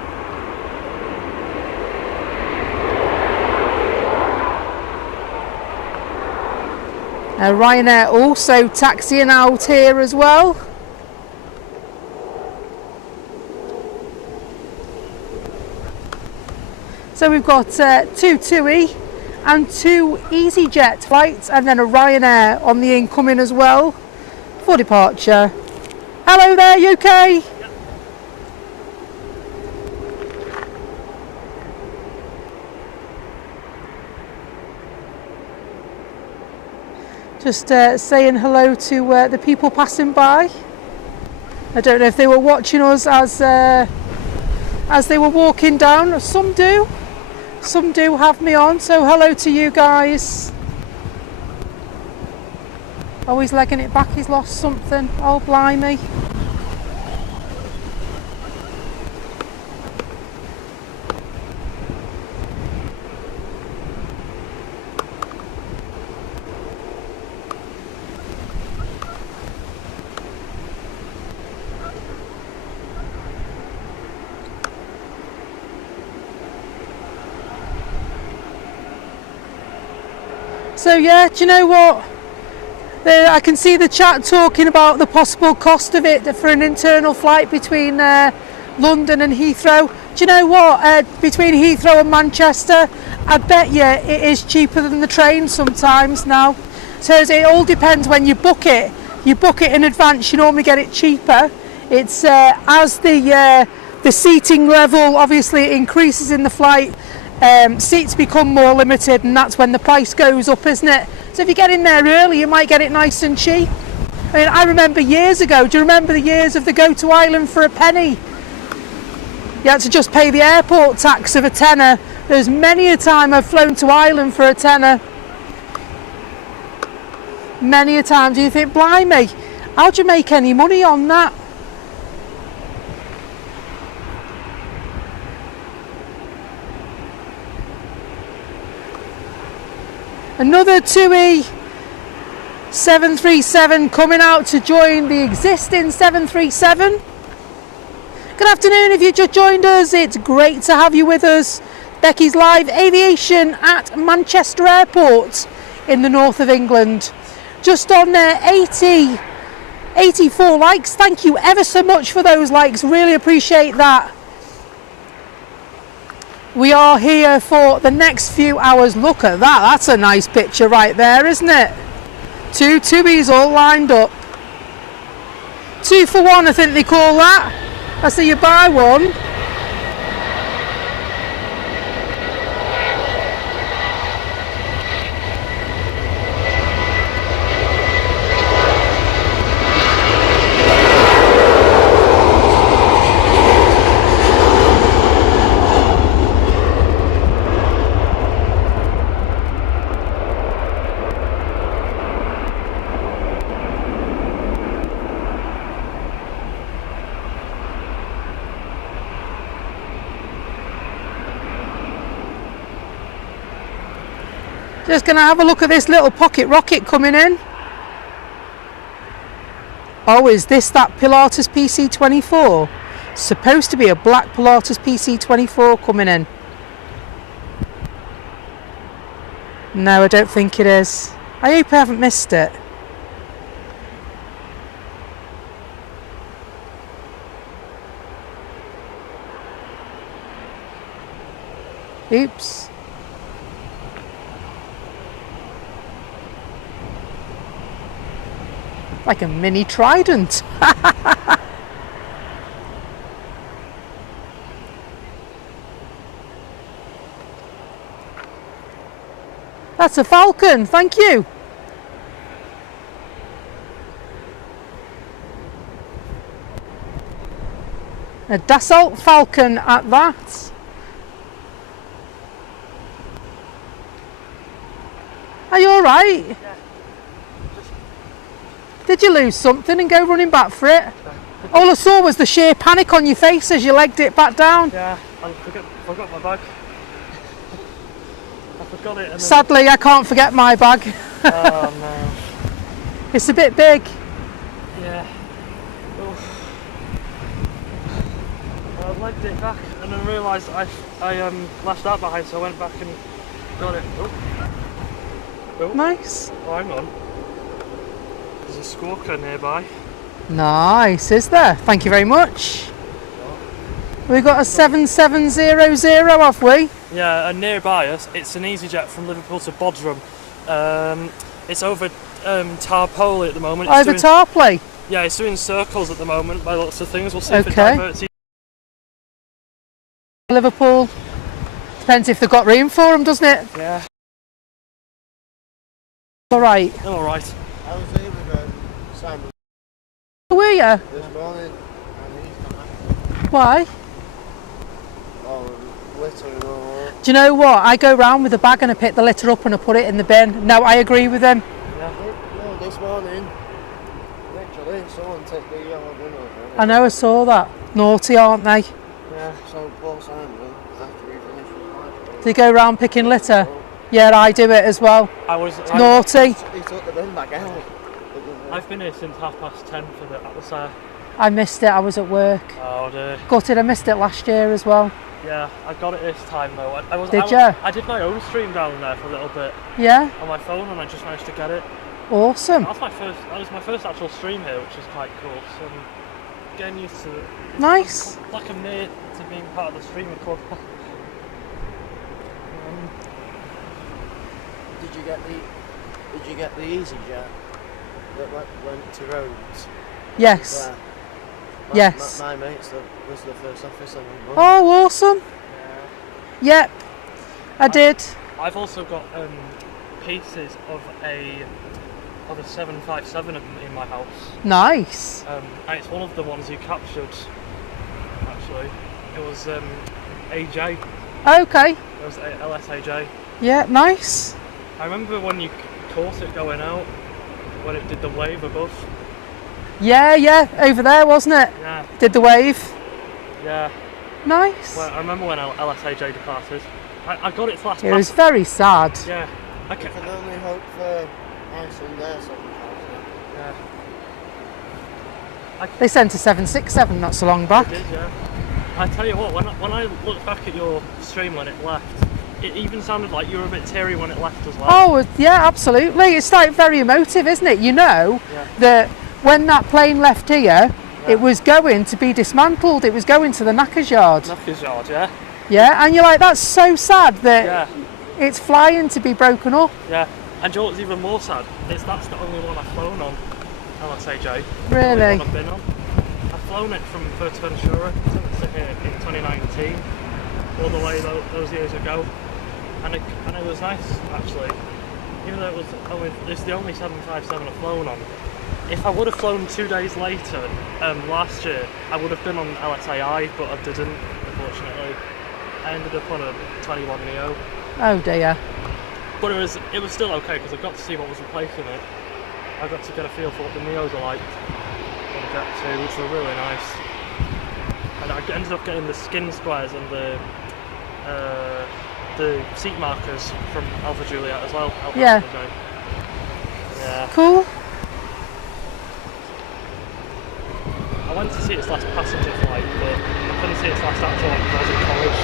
Ryanair also taxiing out here as well. So we've got 2 TUI and 2 EasyJet flights, and then a Ryanair on the incoming as well for departure. Hello there, UK. Just saying hello to the people passing by. I don't know if they were watching us as they were walking down. Some do have me on, so hello to you guys. Oh, he's legging it back, he's lost something. Oh, blimey. So yeah, do you know what? I can see the chat talking about the possible cost of it for an internal flight between London and Heathrow. Do you know what? Between Heathrow and Manchester, I bet you it is cheaper than the train sometimes now. So it all depends when you book it. You book it in advance, you normally get it cheaper. It's as the seating level obviously increases in the flight, seats become more limited, and that's when the price goes up, isn't it? So if you get in there early, you might get it nice and cheap. I mean, I remember years ago, do you remember the years of the go to Ireland for a penny? You had to just pay the airport tax of a tenner. There's many a time I've flown to Ireland for a tenner. Many a time. Do you think, blimey, how'd you make any money on that? Another TUI 737 coming out to join the existing 737. Good afternoon, if you just joined us, it's great to have you with us. Becky's live aviation at Manchester Airport in the north of England. Just on 84 likes. Thank you ever so much for those likes, really appreciate that. We are here for the next few hours. Look at that, that's a nice picture right there, isn't it? Two TUIs all lined up. 2 for 1, I think they call that. I see you buy one. Just going to have a look at this little pocket rocket coming in. Oh, is this that Pilatus PC-24? Supposed to be a black Pilatus PC-24 coming in. No, I don't think it is. I hope I haven't missed it. Oops. Like a mini Trident. That's a Falcon, thank you. A Dassault Falcon at that. Are you alright? Yeah. Did you lose something and go running back for it? All I saw was the sheer panic on your face as you legged it back down. Yeah, I forgot my bag. I forgot it. And sadly, I can't forget my bag. Oh no. It's a bit big. Yeah. I legged it back and then realised I left that behind, so I went back and got it. Oh. Nice. Oh, hang on. There's a squawker nearby. Nice, is there? Thank you very much. We've got a 7700, have we? Yeah, and nearby us, it's an EasyJet from Liverpool to Bodrum. It's over Tarpoli at the moment. Over Tarpley? Yeah, it's doing circles at the moment by lots of things. We'll see if it Okay. diverts. Liverpool. Depends if they've got room for them, doesn't it? Yeah. All right. I'm alright. I was here with Simon Were you? this morning and he's come back. Why? Oh, litter and all that. Do you know what? I go round with a bag and I pick the litter up and I put it in the bin. No, I agree with him. Yeah. No, this morning, literally, someone took the yellow bin over. I know, I saw that. Naughty, aren't they? Yeah, so poor Simon, after he finished his life. They go round picking litter. Yeah, I do it as well. Naughty. He took the bin back out. I've been here since 10:30 for the Atlas Air. I missed it. I was at work. Oh dear. Gutted. I missed it last year as well. Yeah, I got it this time though. I did my own stream down there for a little bit Yeah. on my phone, and I just managed to get it. Awesome. That was my first actual stream here, which is quite cool. So I'm getting used to it. Nice. Like I'm near to being part of the streamer club. Did you get the EasyJet that went to Rhodes? Yes. There? Yes. My mate was the first officer. Oh, awesome. Yep. I did. I've also got pieces of a 757 in my house. Nice. And it's one of the ones you captured. Actually, it was AJ. Okay. It was LSAJ. Yeah, nice. I remember when you caught it going out, when it did the wave above. Yeah, over there, wasn't it? Yeah. Did the wave. Yeah. Nice. Well, I remember when LSAJ departed. I got its last It was very sad. Yeah. I can only hope for Iceland Air 757. Yeah. They sent a 767 not so long back. I did, yeah. I tell you what, when I looked back at your stream when it left, it even sounded like you were a bit teary when it left as well. Oh, yeah, absolutely. It's like very emotive, isn't it? You know that when that plane left here, it was going to be dismantled. It was going to the Knackers yard. Knackers yard, yeah. Yeah, and you're like, that's so sad that it's flying to be broken up. Yeah, and you know what's even more sad? That's the only one I've flown on, LSAJ. Really? The only one I've been on. I've flown it from Fuerteventura to here in 2019, all the way those years ago. And it was nice, actually. Even though it's the only 757 I've flown on. If I would have flown 2 days later, last year, I would have been on LSAI, but I didn't, unfortunately. I ended up on a 21 Neo. Oh dear. But it was still okay, because I got to see what was replacing it. I got to get a feel for what the Neos are like on the Jet 2, which were really nice. And I ended up getting the skin squares and the seat markers from Alpha Juliet as well. Yeah. Yeah. Cool. I went to see its last passenger flight, but I couldn't see its last actual one because I was in college.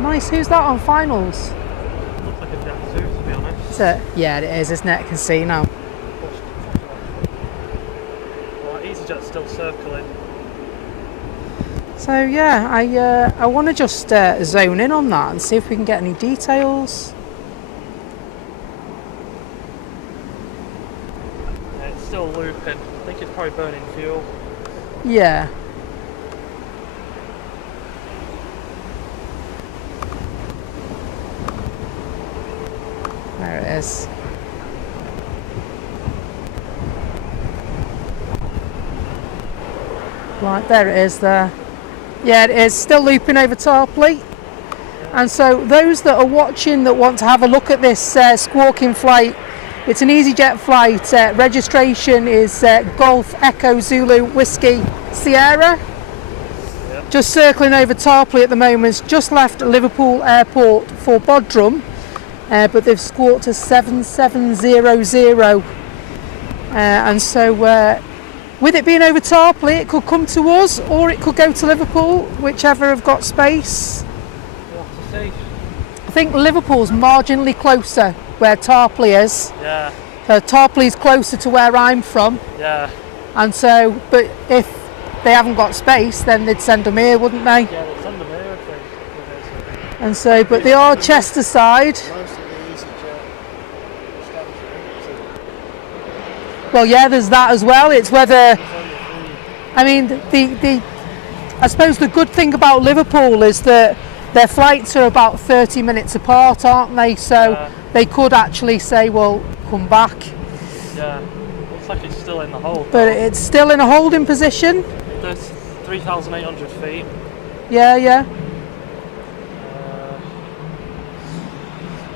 Nice. Who's that on finals? Looks like a Jet 2, to be honest. Is it? Yeah, it is, isn't it? I can see now. Well, EasyJet's still circling. So yeah, I want to just zone in on that and see if we can get any details. Yeah, it's still looping. I think it's probably burning fuel. Yeah. There it is. Right, there it is there. Yeah, it is still looping over Tarpley. And so those that are watching that want to have a look at this squawking flight, it's an EasyJet flight. Registration is Golf Echo Zulu Whiskey Sierra. Yep. Just circling over Tarpley at the moment. Just left Liverpool Airport for Bodrum, but they've squawked to 7700. And so with it being over Tarpley, it could come to us or it could go to Liverpool, whichever have got space. We'll have to see. I think Liverpool's marginally closer where Tarpley is. Yeah. So Tarpley's closer to where I'm from. Yeah. And so, but if they haven't got space, then they'd send them here, wouldn't they? Yeah, they'll send them here if they. And so, but they are Chester side. Most of the EasyJet stands are empty. Well, yeah, there's that as well. It's whether, I mean, I suppose the good thing about Liverpool is that their flights are about 30 minutes apart, aren't they? So they could actually say, well, come back. Yeah, looks like it's still in the hold. But it's still in a holding position. There's 3,800 feet. Yeah, yeah.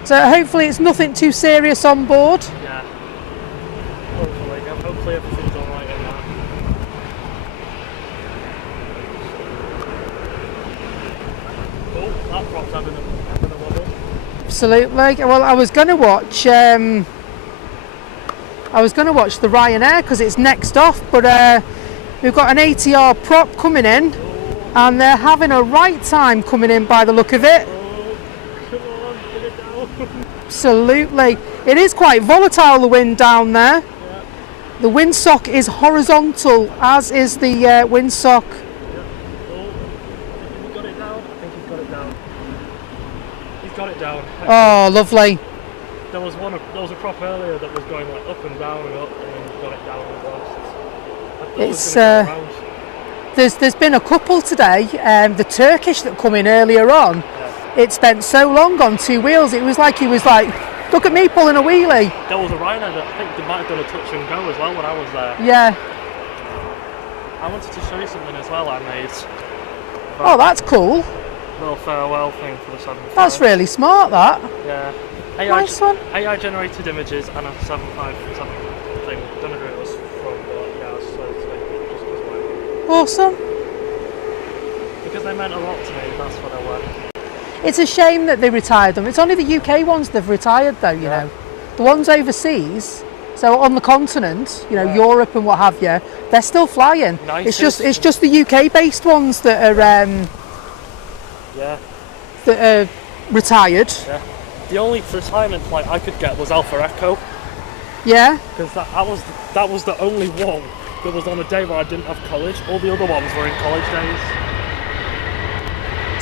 So hopefully it's nothing too serious on board. Yeah. Hopefully everything's alright in that. Oh, that prop's having a wobble. Absolutely. Well, I was going to watch the Ryanair because it's next off, but we've got an ATR prop coming in, and they're having a right time coming in by the look of it. Come on, get it down. Absolutely. It is quite volatile, the wind down there. Yeah. The windsock is horizontal, as is the windsock. Yeah. Oh, he's got it down. I think he's got it down. He's got it down. Oh, lovely. There was a prop earlier that was going like up and down and up, and then got it down at last. I thought it was It's gonna go around. there's been a couple today. The Turkish that come in earlier on. Yeah. It spent so long on two wheels. It was like he was like, look at me pulling a wheelie. There was a Ryanair that I think they might have done a touch and go as well when I was there. Yeah. I wanted to show you something as well I made. Oh, that's cool. Little farewell thing for the 7.5. That's really smart, that. Yeah. Nice one. AI generated images and a 7.5 thing. Don't know who it was from, but yeah, it's so sweet. Just because why. Awesome. Because they meant a lot to me, that's what I went. It's a shame that they retired them. It's only the UK ones they've retired, though, you know. The ones overseas, so on the continent, you know, Europe and what have you, they're still flying. Nice. It's just the UK-based ones that are retired. Yeah. The only retirement flight I could get was Alpha Echo, Yeah. because that was the only one that was on a day where I didn't have college. All the other ones were in college days.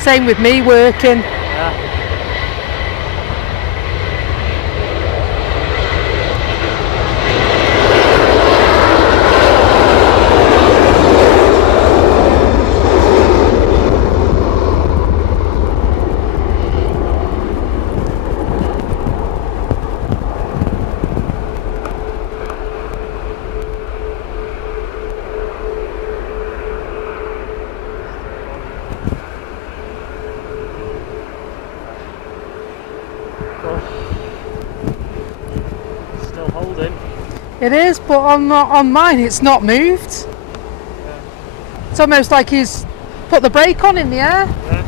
Same with me working. Yeah. Still holding. It is, but on mine it's not moved. It's almost like he's put the brake on in the air. Yeah.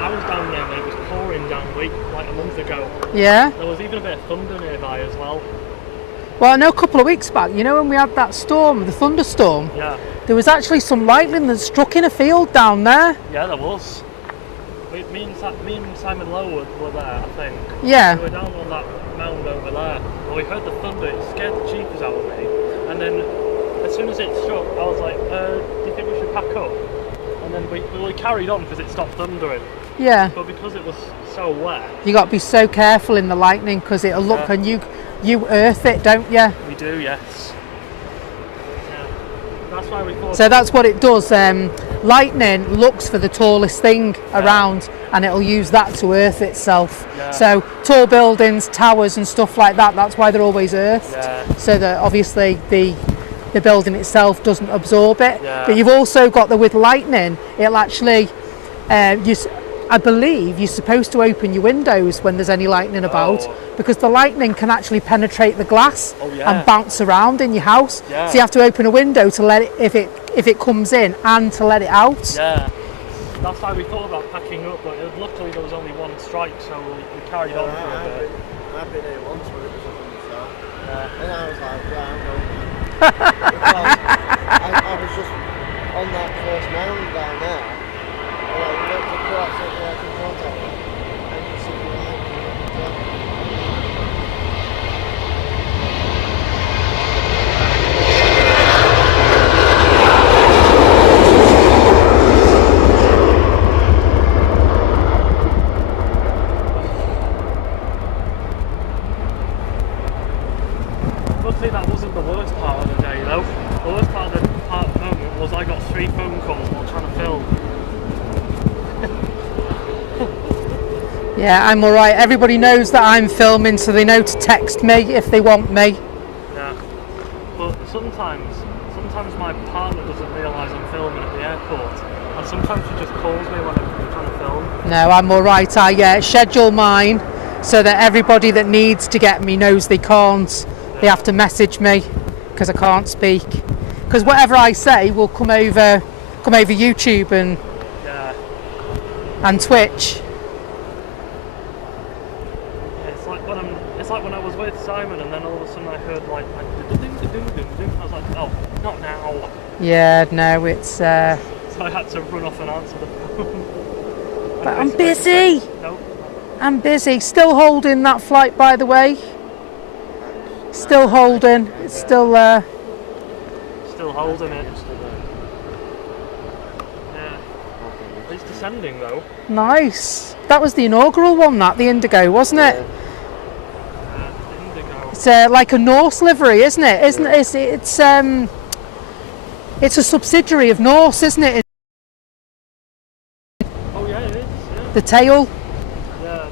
I was down there when it was pouring down like a month ago. Yeah. There was even a bit of thunder nearby as well. Well, I know a couple of weeks back, you know, when we had that storm, the thunderstorm, Yeah. there was actually some lightning that struck in a field down there. Yeah, there was. Me and Simon Lowe were there, I think. Yeah. We were down on that mound over there. Well, we heard the thunder, it scared the jeepers out of me. And then, as soon as it struck, I was like, do you think we should pack up? And then we carried on because it stopped thundering. Yeah. But because it was so wet. You got to be so careful in the lightning because it'll look and you earth it, don't you? We do, yes. Yeah. That's why we thought. So that's what it does. Lightning looks for the tallest thing around and it'll use that to earth itself. Yeah. So tall buildings, towers and stuff like that, that's why they're always earthed. Yeah. So that obviously the building itself doesn't absorb it. Yeah. But you've also got with lightning, it'll actually, I believe you're supposed to open your windows when there's any lightning about because the lightning can actually penetrate the glass and bounce around in your house. Yeah. So you have to open a window to let it, if it comes in, and to let it out. Yeah. That's why we thought about packing up, but luckily there was only one strike, so we carried on for a bit. I've been here once when it was 100 And I was like, yeah, I'm going now. Because I was just on that first mountain down there, and I looked across at the actual contact, and you see the light coming up. Luckily that wasn't the worst part of the day though. The worst part of the moment was I got 3 phone calls while trying to film. Yeah, I'm alright. Everybody knows that I'm filming, so they know to text me if they want me. Yeah. But sometimes my partner doesn't realise I'm filming at the airport. And sometimes she just calls me when I'm trying to film. No, I'm alright. I schedule mine so that everybody that needs to get me knows they can't. They have to message me because I can't speak. Because whatever I say will come over YouTube and Twitch. It's like when I was with Simon, and then all of a sudden I heard like I was like, oh, not now. Yeah, no, it's. So I had to run off and answer the phone. But I'm busy. Nope. I'm busy. Still holding that flight, by the way. Still holding. It's still. Still holding it. Yeah. It's descending though. Nice. That was the inaugural one, the Indigo, wasn't it? Indigo. It's like a Norse livery, isn't it? Isn't it? It's a subsidiary of Norse, isn't it? Oh yeah, it is. Yeah. The tail. Yeah.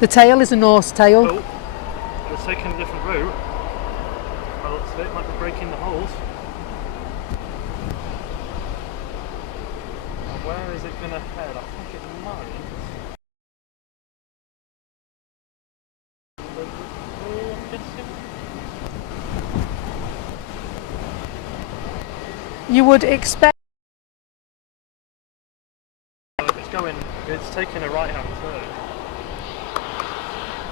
The tail is a Norse tail. Oh. It's taking a different route. By the looks of it, might be breaking the holes. Now where is it going to head? I think it might. I'm guessing. You would expect. It's taking a right hand turn.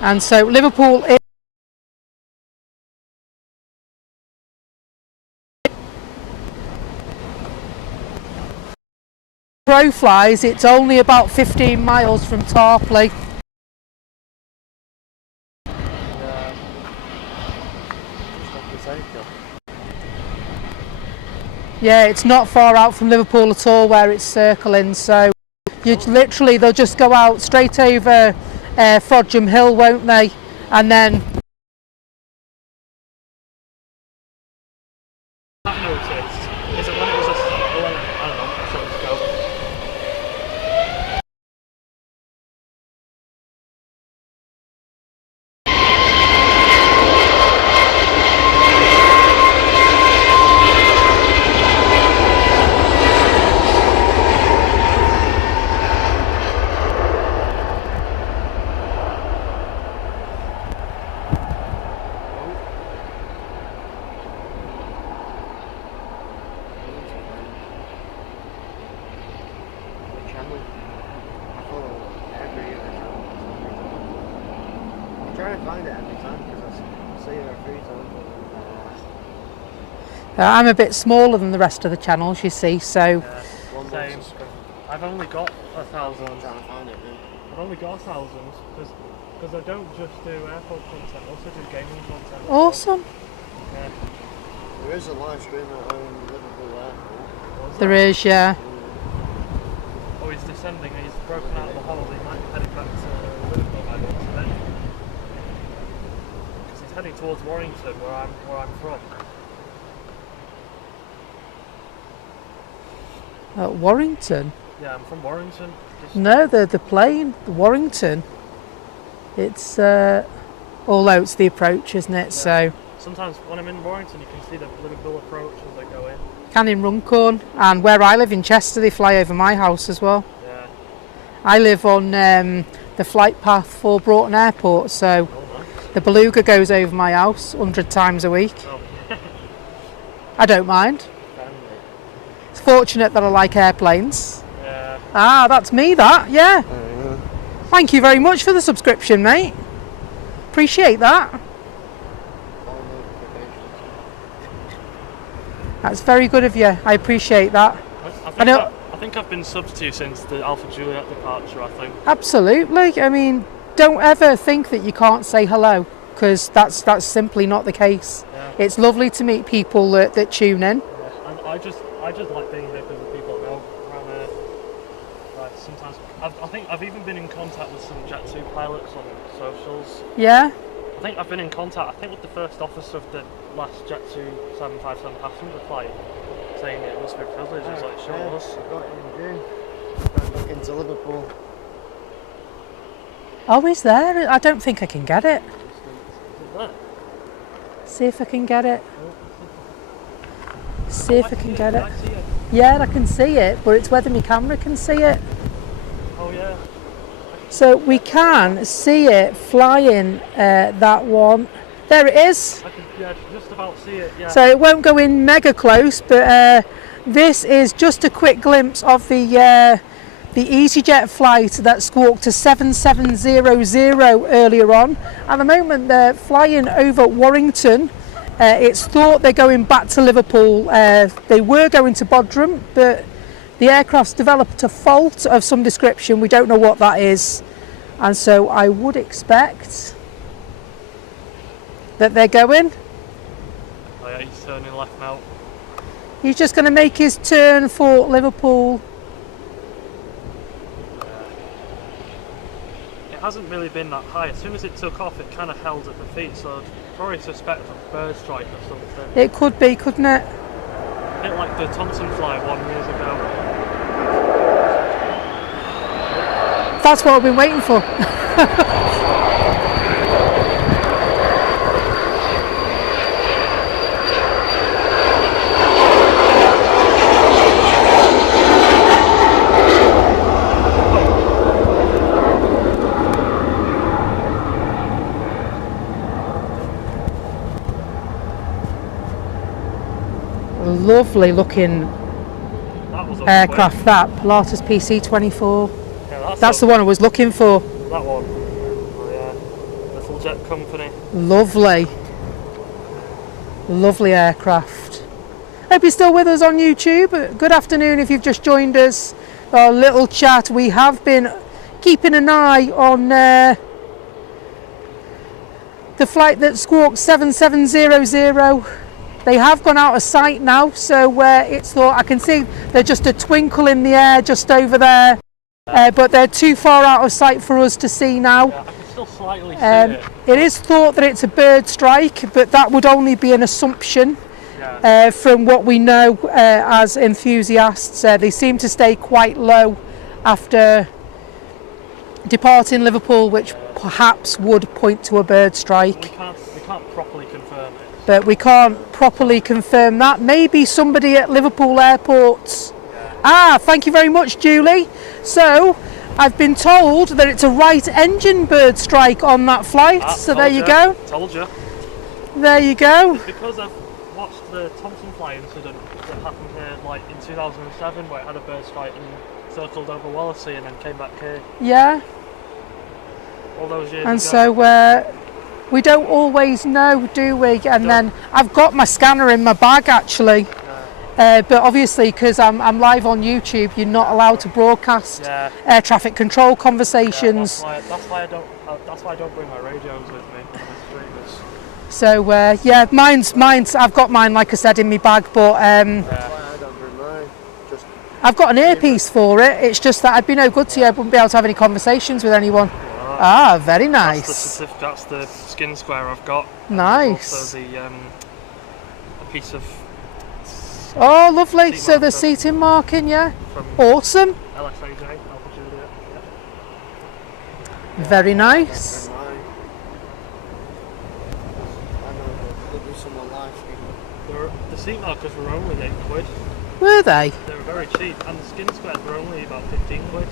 And so Liverpool is. Crow flies, it's only about 15 miles from Tarpley. Yeah, it's not far out from Liverpool at all where it's circling, so they'll just go out straight over Frodsham Hill, won't they? And then I've noticed is that when it was I don't know, so let's go. I'm a bit smaller than the rest of the channels, you see, so. Same. I've only got 1,000. I've only got 1,000 because I don't just do airport content, I also do gaming content. Awesome. Yeah. There is a live stream at Liverpool Airport. There is, yeah. Oh, he's descending, he's broken out of the hole, he might be heading back to Liverpool by the looks of it. Because he's heading towards Warrington, where I'm from. Warrington? Yeah, I'm from Warrington. No, the plane, the Warrington. It's, although it's the approach, isn't it? Yeah. So. Sometimes when I'm in Warrington, you can see the Liverpool approach as they go in. Can in Runcorn, and where I live in Chester, they fly over my house as well. Yeah. I live on the flight path for Broughton Airport, so nice. The Beluga goes over my house 100 times a week. Oh. I don't mind. It's fortunate that I like airplanes. Yeah. Ah, that's me, that, yeah. Thank you very much for the subscription, mate. Appreciate that. That's very good of you. I appreciate that. I think I've been subbed to you since the Alpha Juliet departure, I think. Absolutely. I mean, don't ever think that you can't say hello, because that's simply not the case. Yeah. It's lovely to meet people that tune in. Yeah. And I just like being here because the people that know around here. Like sometimes, I think I've even been in contact with some Jet 2 pilots on socials. Yeah. I think I've been in contact, with the first officer of the last Jet 2 757 passenger flight, saying it must be a privilege. I was like, sure it was. I got it in June. Going back into Liverpool. Oh, is there? I don't think I can get it. Is it there? See if I can get it. See if I can get it. I see it. Yeah, I can see it, but it's whether my camera can see it. Oh yeah. So we can see it flying, that one. There it is. I can just about see it, yeah. So it won't go in mega close, but this is just a quick glimpse of the EasyJet flight that squawked to 7700 earlier on. At the moment they're flying over Warrington. It's thought they're going back to Liverpool. They were going to Bodrum, but the aircraft's developed a fault of some description. We don't know what that is. And so I would expect that they're going. Oh yeah, he's turning left now. He's just going to make his turn for Liverpool. It hasn't really been that high. As soon as it took off, it kind of held at the feet, so I'd probably suspect a bird strike or something. It could be, couldn't it? A bit like the Thompson fly 1 years ago. That's what I've been waiting for. Lovely looking That was aircraft, that Pilatus PC-24. Yeah, That's the one I was looking for. That one. Oh yeah. Little jet company. Lovely. Lovely aircraft. Hope you're still with us on YouTube. Good afternoon if you've just joined us. Our little chat. We have been keeping an eye on the flight that squawked 7700. They have gone out of sight now, so it's thought, I can see they're just a twinkle in the air just over there, but they're too far out of sight for us to see now. Yeah, I can still slightly see it. It is thought that it's a bird strike, but that would only be an assumption. Yeah. From what we know as enthusiasts. They seem to stay quite low after departing Liverpool, which perhaps would point to a bird strike. We can't properly confirm it. But we can't properly confirm that. Maybe somebody at Liverpool Airport. Ah, thank you very much, Julie. So I've been told that it's a right engine bird strike on that flight. So there you go. Told you. There you go. It's because I've watched the Thompson fly incident that happened here like in 2007, where it had a bird strike and circled over Wallasey and then came back here. Yeah. All those years And ago. so we don't always know, do we? And then I've got my scanner in my bag actually. But obviously, because I'm live on YouTube, you're not allowed to broadcast air traffic control conversations. Yeah, that's why I don't bring my radios with me on the streamers. So yeah, mine's. I've got mine, like I said, in my bag, but I don't bring mine. Just I've got an earpiece for it. It's just that I'd be no good to you. I wouldn't be able to have any conversations with anyone. Ah, very nice. That's the skin square I've got. Nice. Also a piece of. Oh, lovely. Seat So the marker. seating marking, yeah. From Awesome. LSAJ, Alpha Juliet. Yeah. Very nice. bring mine. I know there'll be someone live. The seat markers were only £8. Were they? They were very cheap, and the skin squares were only about £15.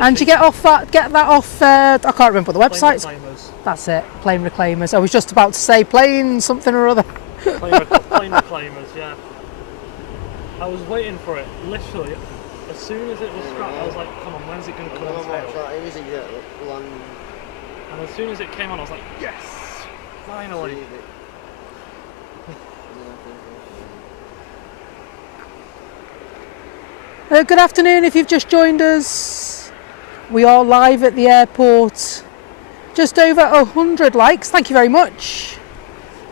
And you get off that? Get that off? I can't remember the website. Plane reclaimers. That's it. Plane reclaimers. I was just about to say plane something or other. Plane reclaimers, yeah. I was waiting for it, literally. As soon as it was scrapped, I was like, come on, when's it going to come on Watch sale? that EasyJet land. And as soon as it came on, I was like, yes! Finally! Leave it. Good afternoon if you've just joined us. We are live at the airport. Just over 100 likes, thank you very much.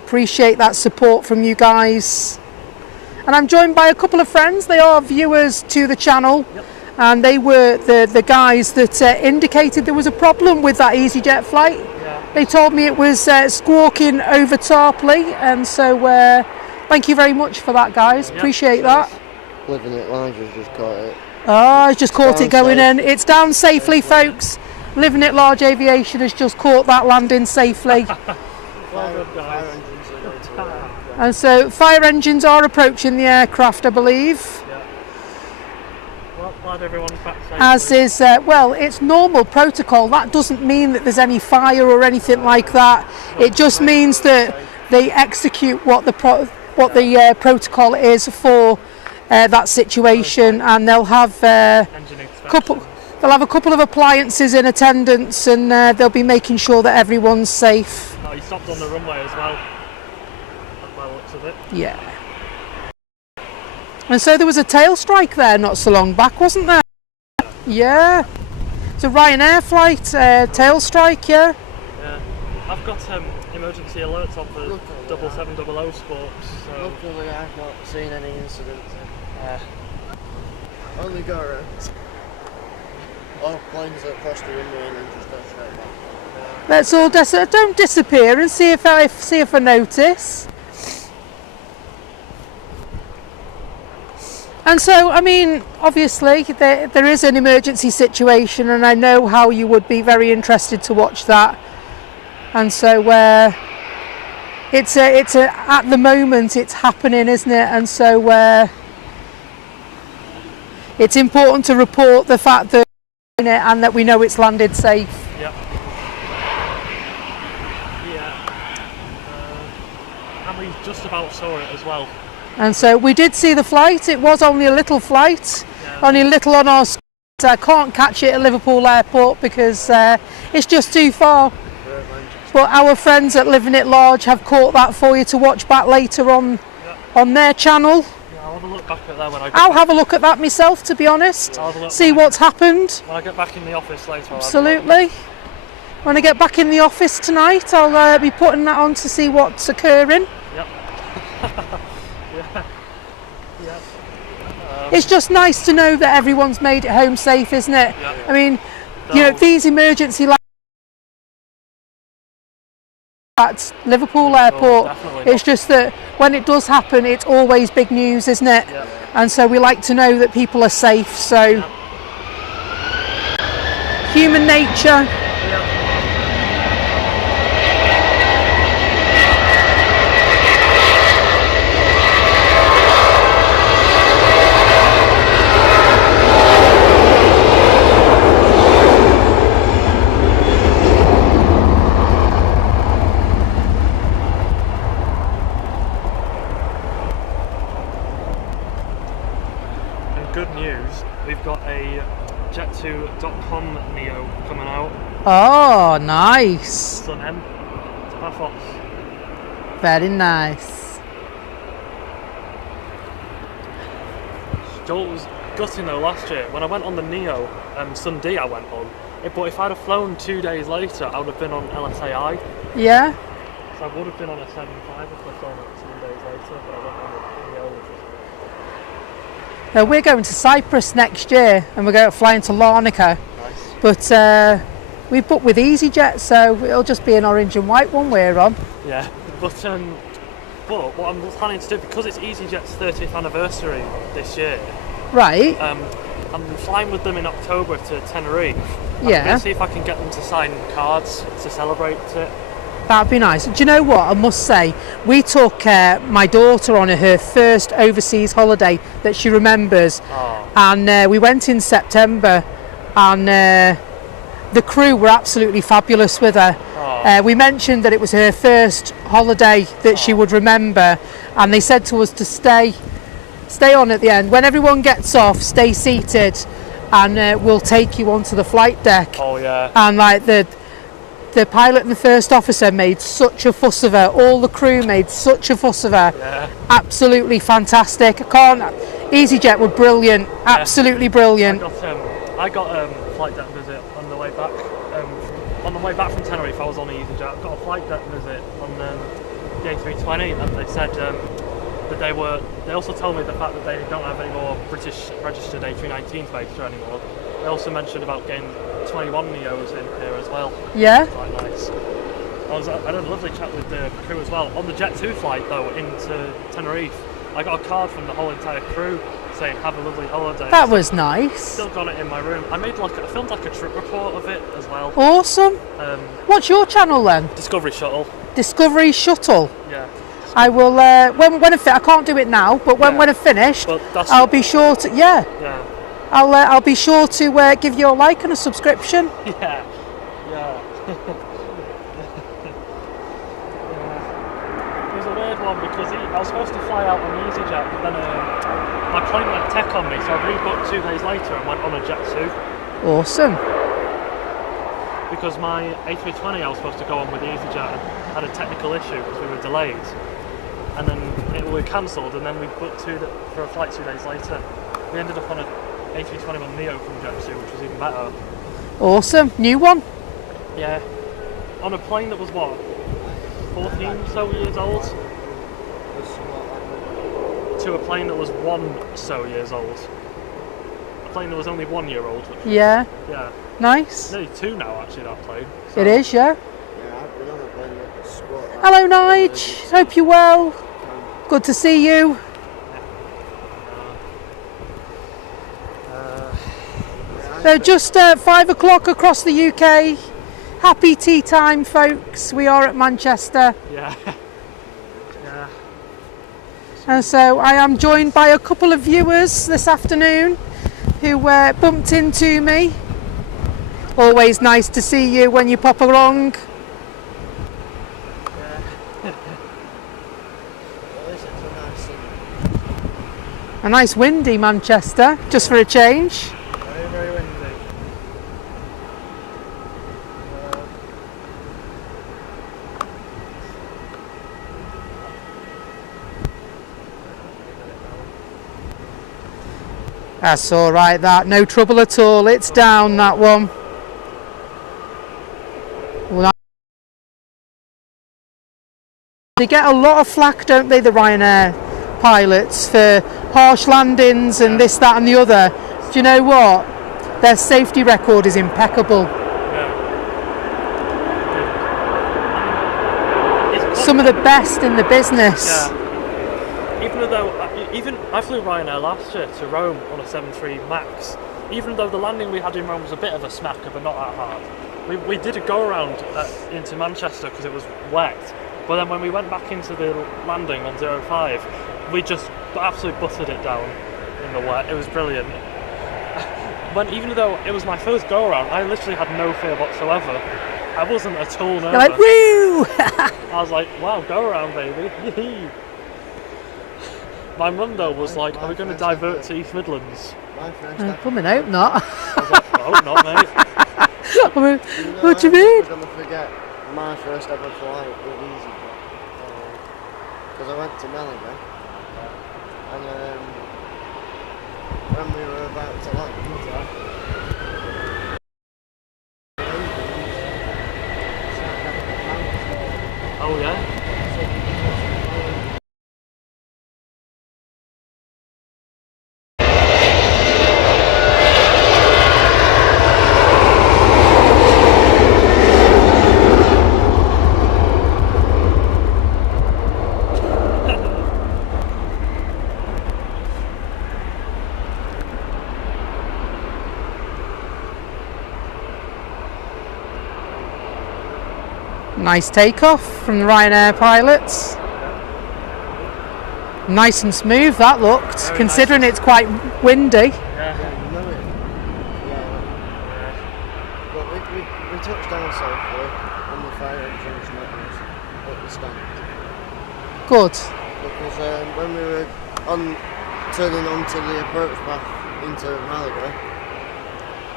Appreciate that support from you guys. And I'm joined by a couple of friends. They are viewers to the channel. Yep. And they were the guys that indicated there was a problem with that EasyJet flight. Yeah. They told me it was squawking over Tarpley, and so thank you very much for that, guys. Yep. Appreciate that. Living it Lounge has just caught it. Oh, I just caught it down going safe. in. It's down safely, folks. Living it Large Aviation has just caught that landing safely. Well done, Fire guys. engines are going to work. And so fire engines are approaching the aircraft, I believe. Yeah. Well, glad everyone's back safely. As is, well, it's normal protocol. That doesn't mean that there's any fire or anything like that. It just means that they execute what the protocol is for that situation, and they'll have Engine inspections. they'll have a couple of appliances in attendance, and they'll be making sure that everyone's safe. Oh, you stopped on the runway as well. By the looks of it. Yeah. And so there was a tail strike there not so long back, wasn't there? Yeah. It's a Ryanair flight, tail strike, yeah. Yeah. I've got emergency alerts on for Luckily, 7700 Sports. So Luckily, I've not seen any incidents. Only go around. Or planes that cross the runway and then just go straight back. Let's all don't disappear and see if I notice. And so, I mean, obviously there is an emergency situation, and I know how you would be very interested to watch that. And so, it's at the moment it's happening, isn't it? And so, it's important to report the fact that and that we know it's landed safe. yeah. Yeah. And we just about saw it as well. And so we did see the flight. It was only a little flight, Yeah. only a little on our sc- I can't catch it at Liverpool Airport because it's just too far. But our friends at Living It Large have caught that for you to watch back later on their channel. Yeah, I'll have a look back at that when I get I'll back. have a look at that myself, to be honest. I'll have a look See when what's happened. I get back in the office later. I'll have a look. Absolutely. When I get back in the office tonight, I'll be putting that on to see what's occurring. Yep. Yeah. Yeah. It's just nice to know that everyone's made it home safe, isn't it? Yeah. I mean, you know, these emergency lights at Liverpool Airport, definitely it's just that when it does happen, it's always big news, isn't it? Yeah. And so we like to know that people are safe. So, human nature. Yeah. And good news, we've got a Jet2.com Neo coming out. Oh, nice. Sun M. It's Paphos. Very nice. Joel was gutting though last year. When I went on the Neo, Sun D I went on. But if I'd have flown 2 days later, I would have been on LSAI. Yeah. So I would have been on a 75 if I'd flown it 2 days later, but I went on the Neo, which was We're going to Cyprus next year, and we're going flying to Larnaca. nice. But we booked with EasyJet, so it'll just be an orange and white one we're on. Yeah, but what I'm planning to do, because it's EasyJet's 30th anniversary this year, Right. I'm flying with them in October to Tenerife. I'm Yeah. going to see if I can get them to sign cards to celebrate it. That'd be nice. Do you know what? I must say, we took my daughter on her first overseas holiday that she remembers, Oh, and we went in September, and the crew were absolutely fabulous with her. oh, We mentioned that it was her first holiday that she would remember, and they said to us to stay on at the end. When everyone gets off, stay seated, and we'll take you onto the flight deck. oh yeah. And like the pilot and the first officer made such a fuss of her. All the crew made such a fuss of her. Yeah. Absolutely fantastic. EasyJet were brilliant. Absolutely brilliant. I got flight deck visit on the way back. On the way back from Tenerife, I was on EasyJet. I got a flight deck visit on the A320, and they said that they also told me the fact that they don't have any more British registered A319s based here anymore. They also mentioned about getting 21 Neos in here as well. Yeah. Quite nice. I had a lovely chat with the crew as well. On the Jet 2 flight though into Tenerife, I got a card from the whole entire crew saying have a lovely holiday. That was nice. Still got it in my room. I filmed a trip report of it as well. Awesome. What's your channel then? Discovery Shuttle. Discovery Shuttle. Yeah. I will when I can't do it now, but when I've finished, I'll be sure to Yeah. I'll be sure to give you a like and a subscription. Yeah. It was a weird one because I was supposed to fly out on the EasyJet, but then my plane went tech on me, so I rebooked 2 days later and went on a Jet 2. Awesome. Because my A320 I was supposed to go on with the EasyJet had a technical issue because we were delayed, and then we cancelled, and then we booked for a flight 2 days later. We ended up on a A321 Neo from Jet 2, which was even better. Awesome. New one? Yeah. On a plane that was what? 14 so years old? To a plane that was 1 so years old. A plane that was only 1 year old. Yeah. Yeah. Nice. Nearly 2 now actually, that plane. So. It is, yeah. Yeah, I've been on a plane that was squat. Hello Nige, hope you're well. Good to see you. So just 5 o'clock across the UK. Happy tea time, folks. We are at Manchester. Yeah. Yeah. And so I am joined by a couple of viewers this afternoon who bumped into me. Always nice to see you when you pop along. A nice windy Manchester, just for a change. Very, very windy. That's all right, that. No trouble at all. It's down, that one. Well, they get a lot of flack, don't they, the Ryanair pilots, for harsh landings and this, that and the other. Do you know what? Their safety record is impeccable. Yeah. Some of the best in the business. Yeah. Even I flew Ryanair last year to Rome on a 73 Max. Even though the landing we had in Rome was a bit of a smacker, but not that hard. We did a go around into Manchester because it was wet. But then when we went back into the landing on 05, we just absolutely buttered it down in the wet. It was brilliant. Even though it was my first go around, I literally had no fear whatsoever. I wasn't at all nervous. You're like, woo! I was like, wow, go around, baby. My mum though was like, are we going to divert to East Midlands? Coming out, not. I was like, oh, not mate. What do you mean? I'm going to forget my first ever flight with EasyJet. Because I went to Malaga, and when we were about to land, Oh yeah? Nice takeoff from the Ryanair pilots. Nice and smooth that looked, Very considering nice. it's quite windy. Yeah. you know it. Yeah. But we touched down safely on the fire engines metals at the stand. Good. Because when we were turning onto the approach path into Malaga,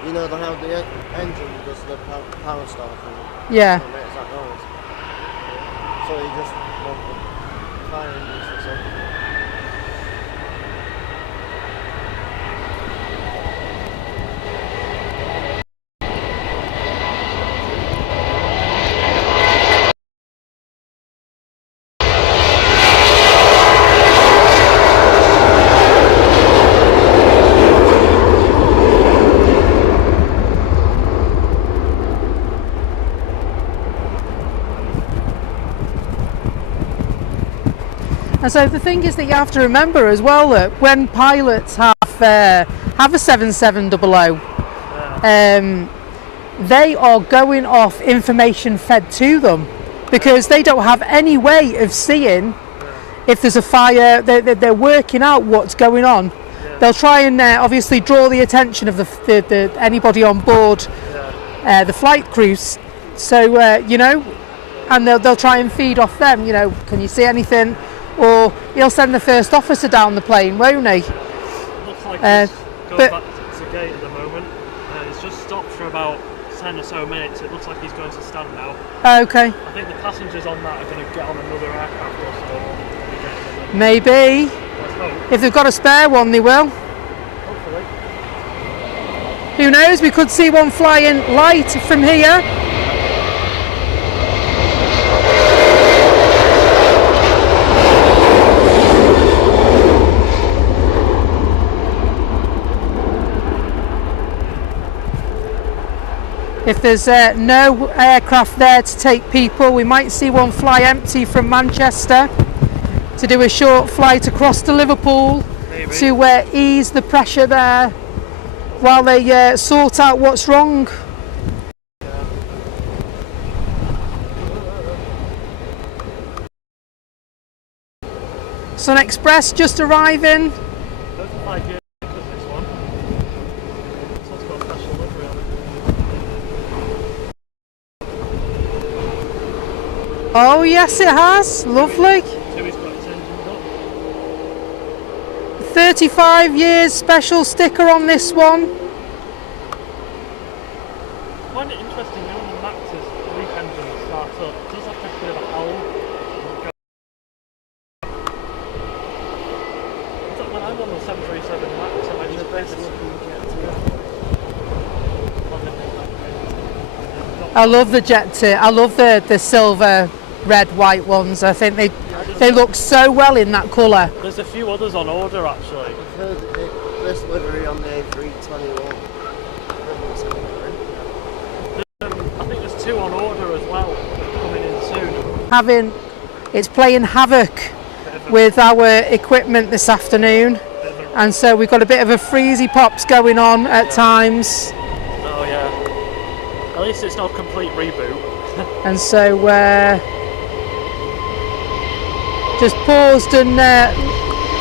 you know how the engine does the power starting. Yeah. It makes that noise. So you just want the fire engines or something. And so the thing is that you have to remember as well that when pilots have a 7700, they are going off information fed to them because they don't have any way of seeing if there's a fire. They're working out what's going on. They'll try and obviously draw the attention of the anybody on board, the flight crews. So you know, and they'll try and feed off them. You know, can you see anything? Or he'll send the first officer down the plane, won't he? Looks like he's going back to the gate at the moment. He's just stopped for about 10 or so minutes. It looks like he's going to stand now. Okay. I think the passengers on that are going to get on another aircraft or so. Maybe. Let's hope. If they've got a spare one, they will. Hopefully. Who knows? We could see one flying light from here. If there's no aircraft there to take people, we might see one fly empty from Manchester to do a short flight across to Liverpool. Maybe. To ease the pressure there while they sort out what's wrong. Sun Express just arriving. Those are 5 years of this one. This one's got a special livery on it. Oh yes, it has. Lovely. So he's got his engines up. 35 years special sticker on this one. I find it interesting when the Max's LEAP engine starts up. It does like a bit of a howl. It's like when I'm on the 737 Max and I just basically I love the jet too. I love the silver, red, white ones. I think they look so well in that colour. There's a few others on order actually. I've heard this livery on the A321. I think there's 2 on order as well coming in soon. It's playing havoc with our equipment this afternoon, and so we've got a bit of a freezy pops going on at times. Oh yeah. At least it's not a complete reboot. And so just paused and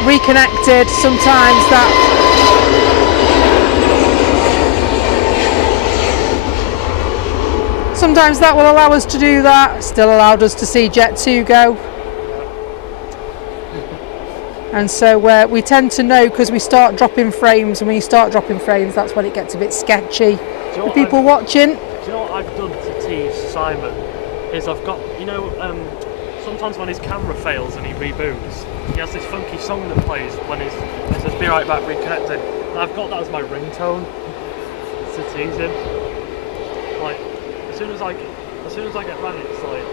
reconnected. Sometimes that will allow us to do that. Still allowed us to see Jet 2 go. And so we tend to know because we start dropping frames, and when you start dropping frames, that's when it gets a bit sketchy for people watching. Do you know what I've done to tease Simon? Is I've got, sometimes when his camera fails and he reboots, he has this funky song that plays when it says "Be right back, reconnecting." And I've got that as my ringtone to tease him. Like as soon as I get ran, it's like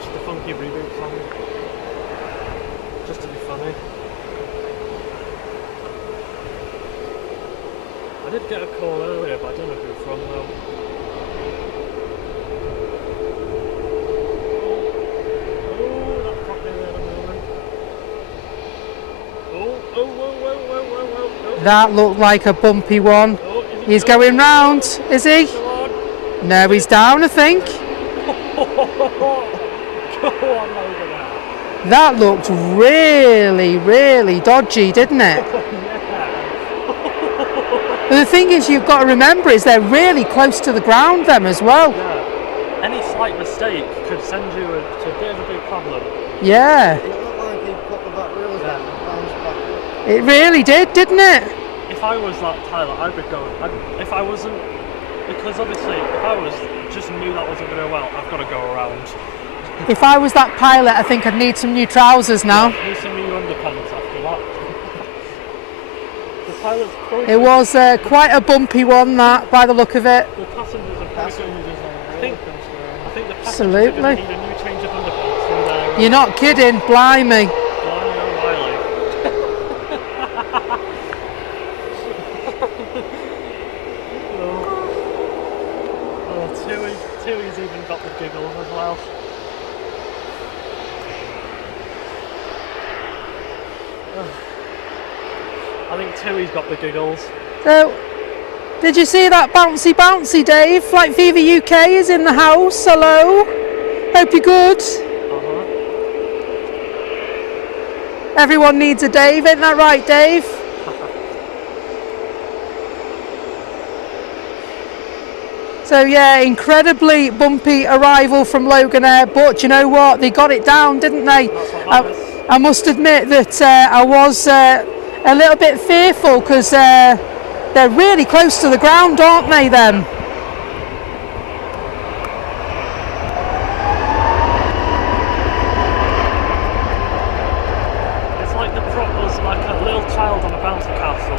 just a funky reboot song, just to be funny. I did get a call earlier, but I don't know who from though. Oh, that popped in there in a moment. Oh, whoa. That looked like a bumpy one. Oh, He's going round, is he? No, he's down, I think. Go on over there. That looked really, really dodgy, didn't it? But the thing is, you've got to remember, is they're really close to the ground, them as well. Yeah. Any slight mistake could send you to a bit of a big problem. Yeah. It looked like he put the back wheels on and bounced back up. It really did, didn't it? If I was like Tyler, I'd be going. If I wasn't Because obviously, if I was just knew that wasn't going to go well, I've got to go around. If I was that pilot, I think I'd need some new trousers now. Need some new underpants after that. The pilot's probably It was quite a bumpy one, that, by the look of it. The passengers are probably I think the passengers Absolutely. are going to need a new change of underpants from there. You're not kidding, blimey. Blimey O'Reilly. Tui's even got the giggles as well. I think Tui's got the giggles. So, did you see that bouncy, Dave? Flight Fever UK is in the house. Hello. Hope you're good. Everyone needs a Dave, ain't that right, Dave? So yeah, incredibly bumpy arrival from Logan Air, but you know what? They got it down, didn't they? I must admit that I was a little bit fearful because they're really close to the ground, aren't they, them? It's like the prop was like a little child on a bouncy castle.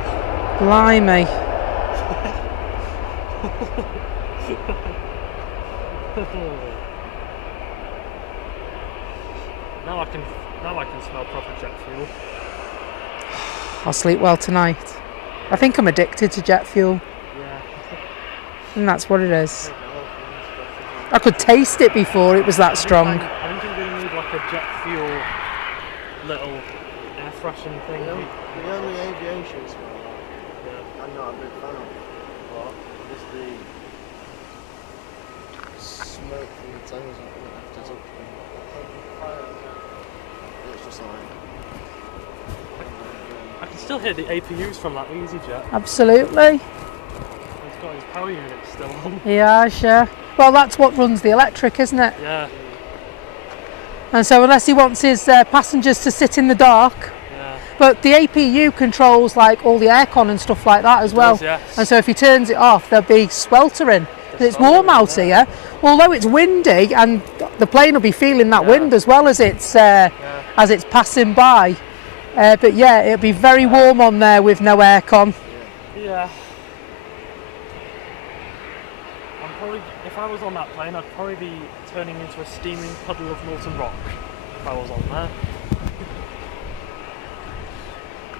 Blimey. Now I can smell proper jet fuel. I'll sleep well tonight. I think I'm addicted to jet fuel. Yeah. And that's what it is. I could taste it before it was that strong. I think you're going to need like a jet fuel little air freshening thing. The only aviation smell I'm not a big fan of. What? Is the smoke from the tires after touching. It's just like... I can still hear the APUs from that EasyJet. Absolutely. He's got his power unit still on. Yeah, sure. Well, that's what runs the electric, isn't it? Yeah. And so unless he wants his passengers to sit in the dark. Yeah. But the APU controls like all the aircon and stuff like that as well. Does, yes. And so if he turns it off, they'll be sweltering. It's warm out here, although it's windy, and the plane will be feeling that wind as well as it's passing by. But yeah, it'll be very warm on there with no aircon. Yeah. If I was on that plane, I'd probably be turning into a steaming puddle of molten rock if I was on there.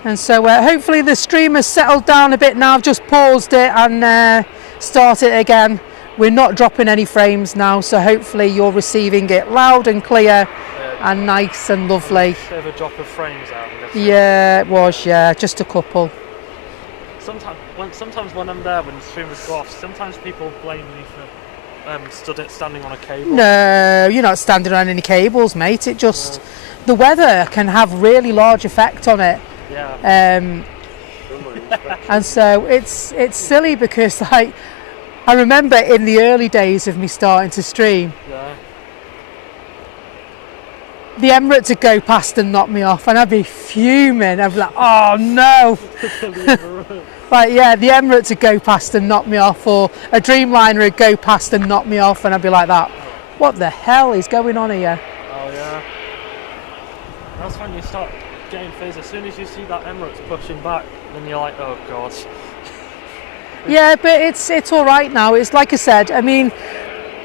And so hopefully the stream has settled down a bit now. I've just paused it and started it again. We're not dropping any frames now, so hopefully you're receiving it loud and clear and nice and lovely. Bit of a drop of frames out. Yeah, it was, yeah, just a couple. Sometimes when I'm there, when the streamers go off, sometimes people blame me for standing on a cable. No, you're not standing on any cables, mate. It just, the weather can have really large effect on it. Yeah. And so it's silly because like, I remember in the early days of me starting to stream, the Emirates would go past and knock me off, and I'd be fuming. I'd be like, oh no. Like, yeah, the Emirates would go past and knock me off, or a Dreamliner would go past and knock me off, and I'd be like that. What the hell is going on here? Oh yeah. That's when you start getting fizz. As soon as you see that Emirates pushing back, then you're like, oh god. Yeah, but it's all right now. It's like I said, I mean,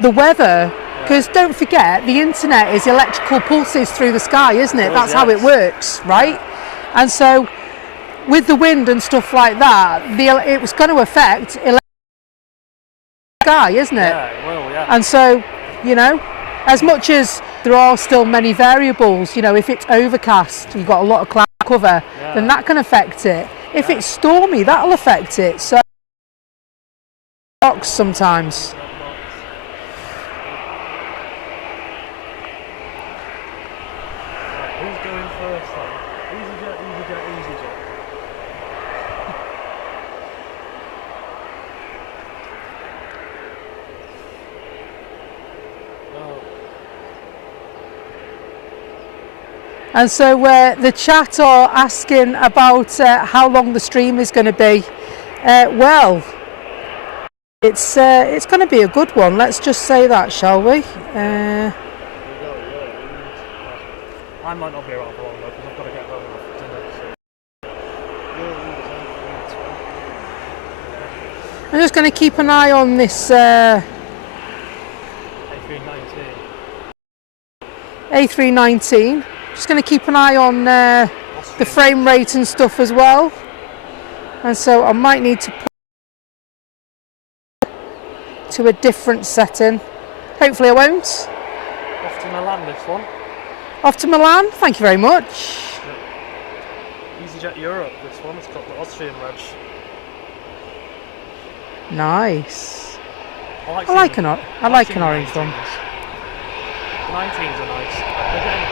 the weather, because don't forget, the internet is electrical pulses through the sky, isn't it? That's how it works, right? And so with the wind and stuff like that, it was going to affect the sky, isn't it? Yeah, it will, yeah. And so, you know, as much as there are still many variables, you know, if it's overcast, you've got a lot of cloud cover, then that can affect it. If it's stormy, that'll affect it. So sometimes. Who's going first then? EasyJet, EasyJet. Oh. And so the chat are asking about how long the stream is going to be. Well, It's going to be a good one. Let's just say that, shall we? I might not be around for long though, because I've got to get home after dinner. I'm just going to keep an eye on this A319. Just going to keep an eye on the frame rate and stuff as well. And so I might need to put to a different setting. Hopefully I won't. Off to Milan, this one. Off to Milan, thank you very much. Yep. EasyJet Europe, this one. It's got the Austrian reg. Nice. I like an orange one. The 19s are nice. They're getting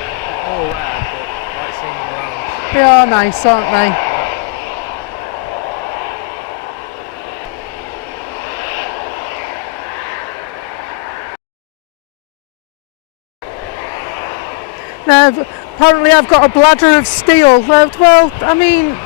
more rare, but I like seeing them around. They are nice, aren't they? Now, apparently I've got a bladder of steel. Well, I mean,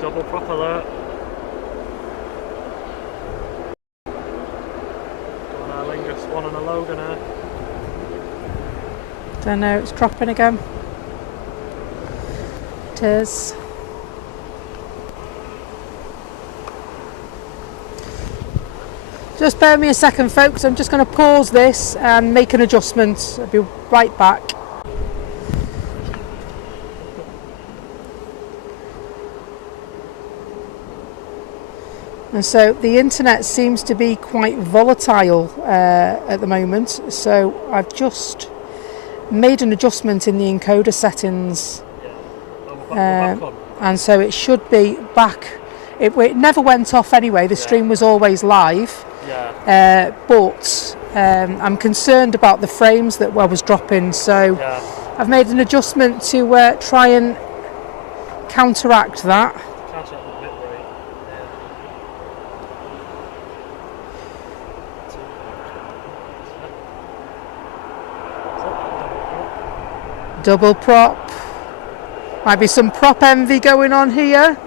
double prop alert. Got an Aer Lingus one and a Logan Air. don't know, it's dropping again. It is. Just bear me a second, folks. I'm just going to pause this and make an adjustment. I'll be right back. And so the internet seems to be quite volatile at the moment, so I've just made an adjustment in the encoder settings, and so it should be back. It never went off anyway, the stream was always live, but I'm concerned about the frames that I was dropping, so I've made an adjustment to try and counteract that. Double prop. Might be some prop envy going on here.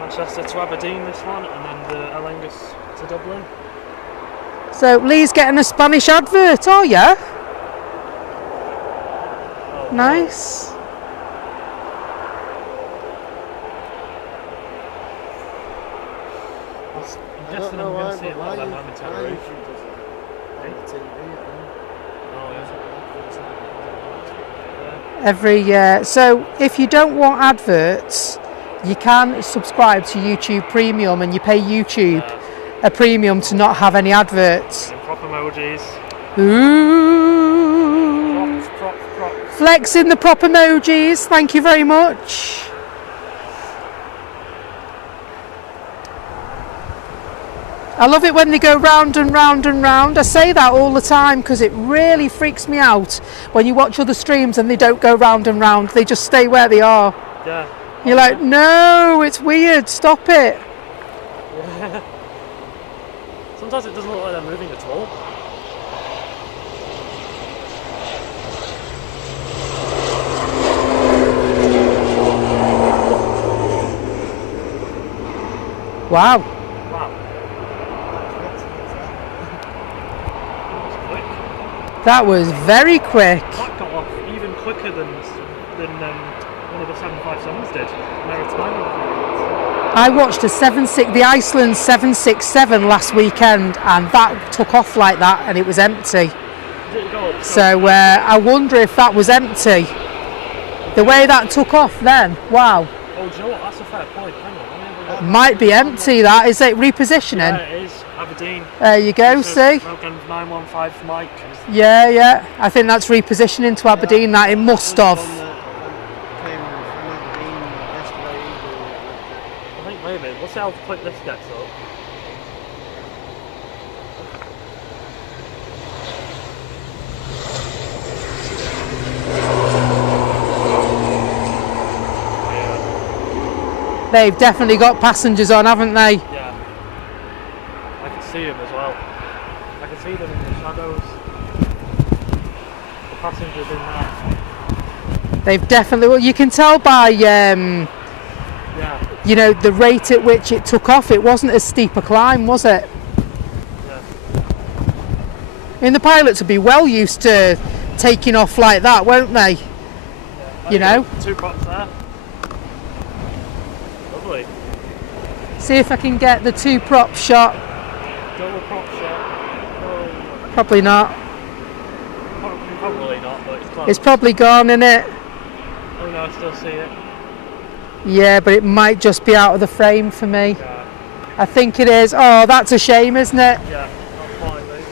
Manchester to Aberdeen, this one, and then the Aer Lingus to Dublin. So Lee's getting a Spanish advert, are ya? Oh, nice. I'm guessing I'm going to see a lot of them having Tenerife. So if you don't want adverts, you can subscribe to YouTube Premium, and you pay YouTube a premium to not have any adverts. And prop emojis. Ooh. Prop. Flexing the prop emojis. Thank you very much. I love it when they go round and round and round. I say that all the time because it really freaks me out when you watch other streams and they don't go round and round. They just stay where they are. Yeah. You're like, no, it's weird. Stop it. Yeah. Sometimes it doesn't look like they're moving at all. Wow. That was very quick. That got off even quicker than one of the 757s did. I watched the Iceland 767 last weekend, and that took off like that, and it was empty. So I wonder if that was empty. The way that took off then, wow. Oh, do you know what? That's a fair point. Hang on. Might be empty. That is it repositioning. Yeah, it is. Aberdeen. There you go. See. 915 Mike. Yeah. I think that's repositioning to Aberdeen. That it must have. We'll see how quick this gets up. They've definitely got passengers on, haven't they? Yeah. I can see them as well. I can see them in the shadows. The passengers in there. They've definitely, well, you can tell by, Yeah. you know, the rate at which it took off. It wasn't as steep a climb, was it? Yeah. I mean, the pilots will be well used to taking off like that, won't they? You know? 2 props there. Lovely. See if I can get the 2 prop shot. Double prop shot. Oh. Probably not. Probably not, but it's close. It's probably gone, isn't it? Oh no, I still see it. Yeah, but it might just be out of the frame for me. Yeah. I think it is. Oh, that's a shame, isn't it? Yeah, that's fine, mate.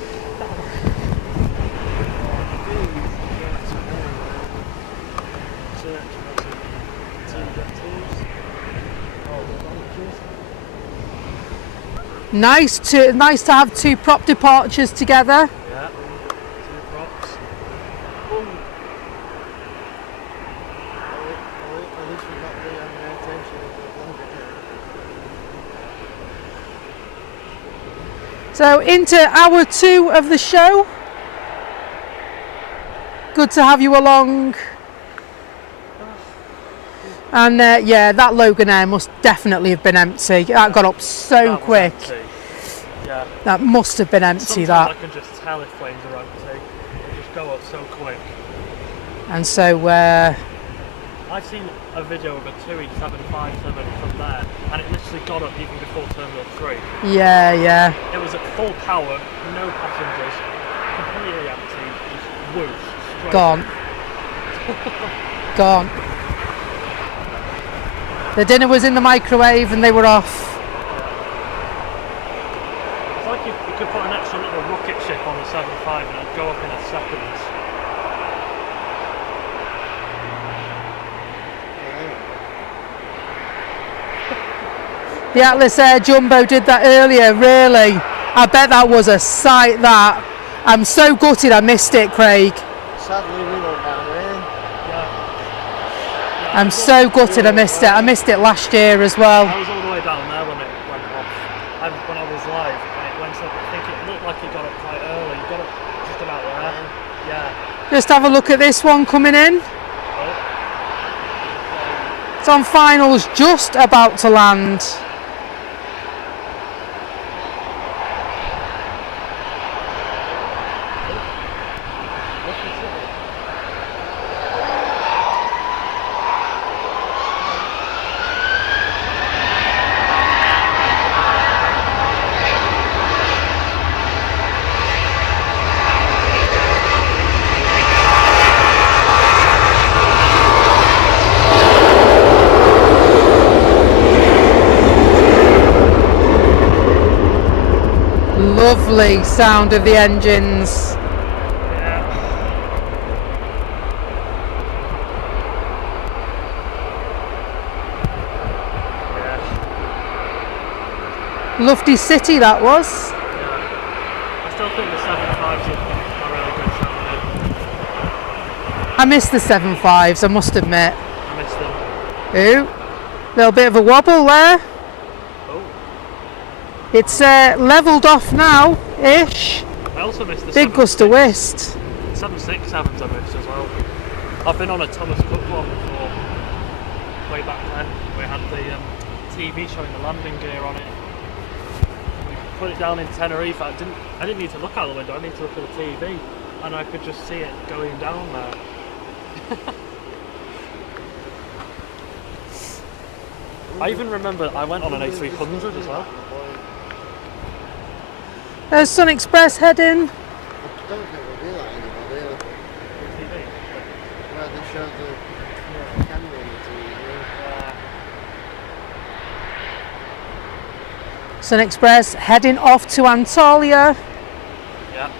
Nice to have 2 prop departures together. Yeah, 2 props. Boom. At least we got the attention of the So into hour 2 of the show. Good to have you along. And yeah, that Logan Air must definitely have been empty. That got up so That was quick. empty. Yeah. That must have been empty. Sometimes That. I can just tell if flames are empty. They just go up so quick. And so I've seen a video of a TUI 757 from there, and it literally got up even before Terminal 3. yeah. It was at full power, no passengers, completely empty, just whoosh, straight. Gone. Gone. The dinner was in the microwave and they were off. It's like you could put an extra little rocket ship on the 75 and it'd go up in a second. The Atlas Air Jumbo did that earlier, really. I bet that was a sight, that. I'm so gutted I missed it, Craig. Sadly, we went down there. I'm so gutted I missed it. I missed it last year as well. I was all the way down there when it went off. When I was live, and it went up, I think it looked like it got up quite early. It got up just about there. Yeah. Just have a look at this one coming in. Oh. It's on finals, just about to land. Lovely sound of the engines. Lofty City that was. I still think the 75s are a really good shot. I missed the 7.5s, I must admit. I missed them. Ooh, little bit of a wobble there. Oh. It's levelled off now, ish. I also missed the Big gust of whist. 767s I missed as well. I've been on a Thomas Cook one before. Way back then. We had the TV showing the landing gear on it. We put it down in Tenerife. I didn't need to look out the window, I needed to look at the TV. And I could just see it going down there. I even remember I went on an A300 as well. There's Sun Express heading. I don't think we'll do that anymore, do we? TV. Where they showed the camera on the TV. Sun Express heading off to Antalya. Yeah.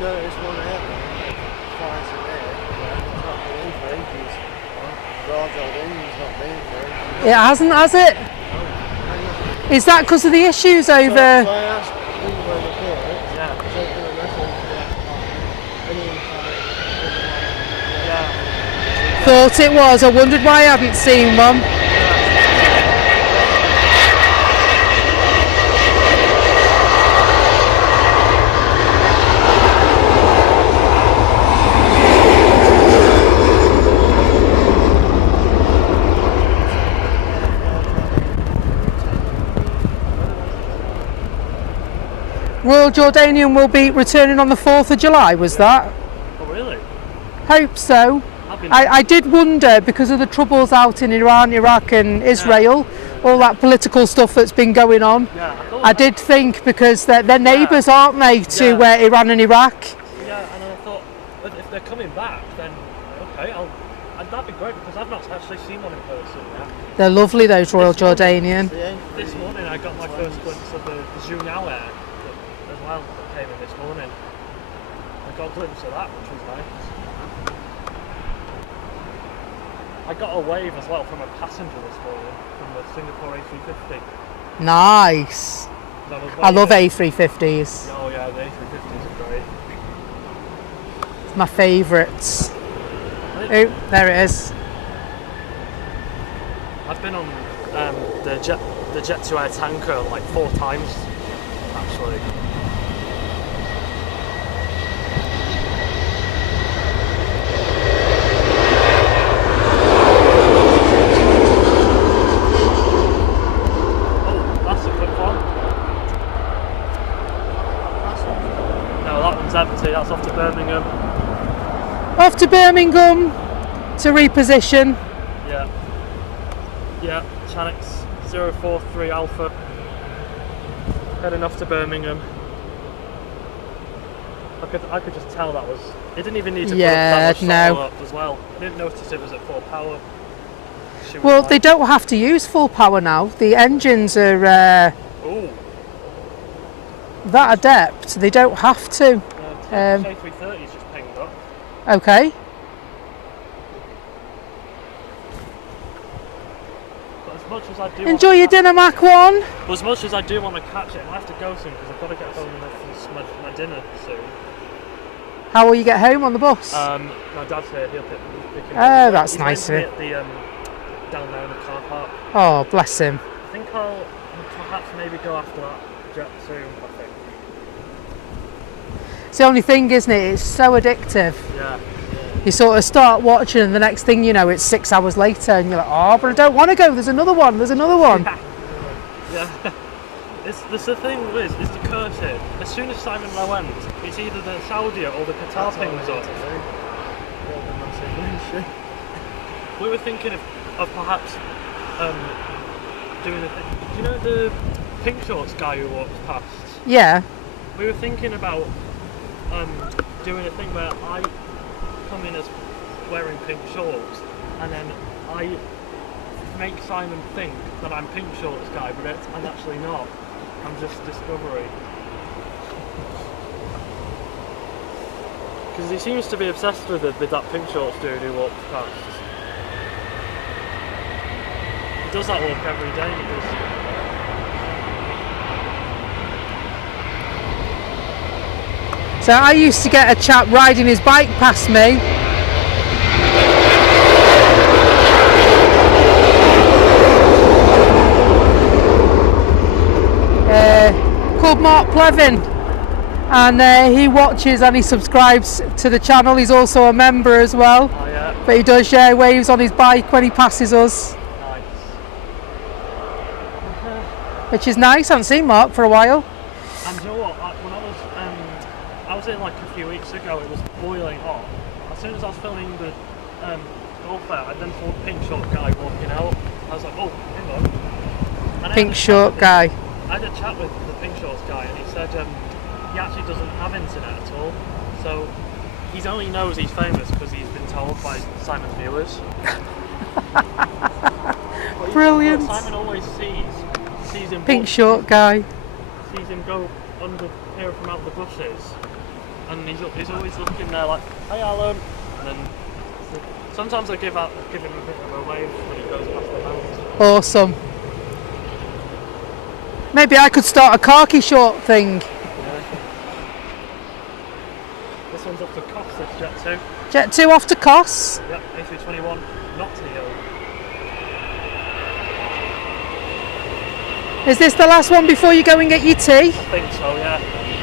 noticed one out there, twice a day, it's not been for ages. Royal Jordanian's not been for ages. It hasn't, has it? Is that because of the issues So over? I asked people where they came, Yeah. so they were wrestling for any Yeah. Thought it was. I wondered why I hadn't seen one. Royal Jordanian will be returning on the 4th of July, was that? Oh, really? Hope so. I've been. I did wonder, because of the troubles out in Iran, Iraq and Israel, all that political stuff that's been going on. Yeah. I did think, because they're neighbours, aren't they, to Iran and Iraq? Yeah, and I thought, if they're coming back, then okay, that'd be great, because I've not actually seen one in person yet. They're lovely, those Royal Jordanian. This morning I got my first glimpse of the Junau Air as well, that came in this morning. I got a glimpse of that, which was nice. I got a wave as well from a passenger this morning, from the Singapore A350. Nice. I love A350s. Oh yeah, the A350s are great. It's my favourites. Oh, there it is. I've been on the Jet to Air tanker like 4 times, actually. Oh, that's a quick one. No, that one's empty. That's off to Birmingham. Off to Birmingham to reposition. Yeah. Yeah, Chanix 043 Alpha. Heading off to Birmingham. I could just tell that was. It didn't even need to put that much throttle up as well. I didn't notice it was at full power. Well, they don't have to use full power now. The engines are Ooh. that adept. They don't have to. A330 is just pinged up. Okay. But as much as I do Enjoy your dinner, Mach 1. But as much as I do want to catch it, I have to go soon because I've got to get home and have my dinner soon. How will you get home on the bus? My dad's here. He'll pick him Oh, up. that's He's nice of meant him. to be at the down there in the car park. Oh, bless him. I think I'll perhaps maybe go after that jet soon. I think. It's the only thing, isn't it? It's so addictive. Yeah. You sort of start watching, and the next thing you know, it's 6 hours later, and you're like, oh, but I don't want to go. There's another one. There's another one. Yeah. It's the thing is the curse here. As soon as Simon Lowe ends, it's either the Saudi or the Qatar pings up. We were thinking of perhaps doing a thing. Do you know the pink shorts guy who walks past? Yeah. We were thinking about doing a thing where I come in as wearing pink shorts, and then I make Simon think that I'm pink shorts guy, but I'm actually not. I'm just Discovery. Because he seems to be obsessed with that pink shorts dude who walks past. He does that walk every day. He does. So I used to get a chap riding his bike past me. Called Mark Plevin, and he watches and he subscribes to the channel. He's also a member as well. Oh, yeah. But he does waves on his bike when he passes us. Nice. Which is nice. I haven't seen Mark for a while. And you know what? When I was in like a few weeks ago, it was boiling hot. As soon as I was filming the golf fair, I then saw a pink short guy walking out. I was like, oh, hang on. And Pink short guy. I had a chat with the pink shorts guy, and he said he actually doesn't have internet at all. So he only knows he's famous because he's been told by Simon's viewers. Brilliant. Simon always sees him. Pink short guy. Sees him go under here from out the bushes, and he's always looking there like, hey Alan, and then sometimes I give him a bit of a wave when he goes past the house. Awesome. Maybe I could start a khaki short thing. Yeah. This one's up to Kos, this Jet 2. Jet 2 off to Kos. Yep, A321, not to Hill. Is this the last one before you go and get your tea? I think so, yeah.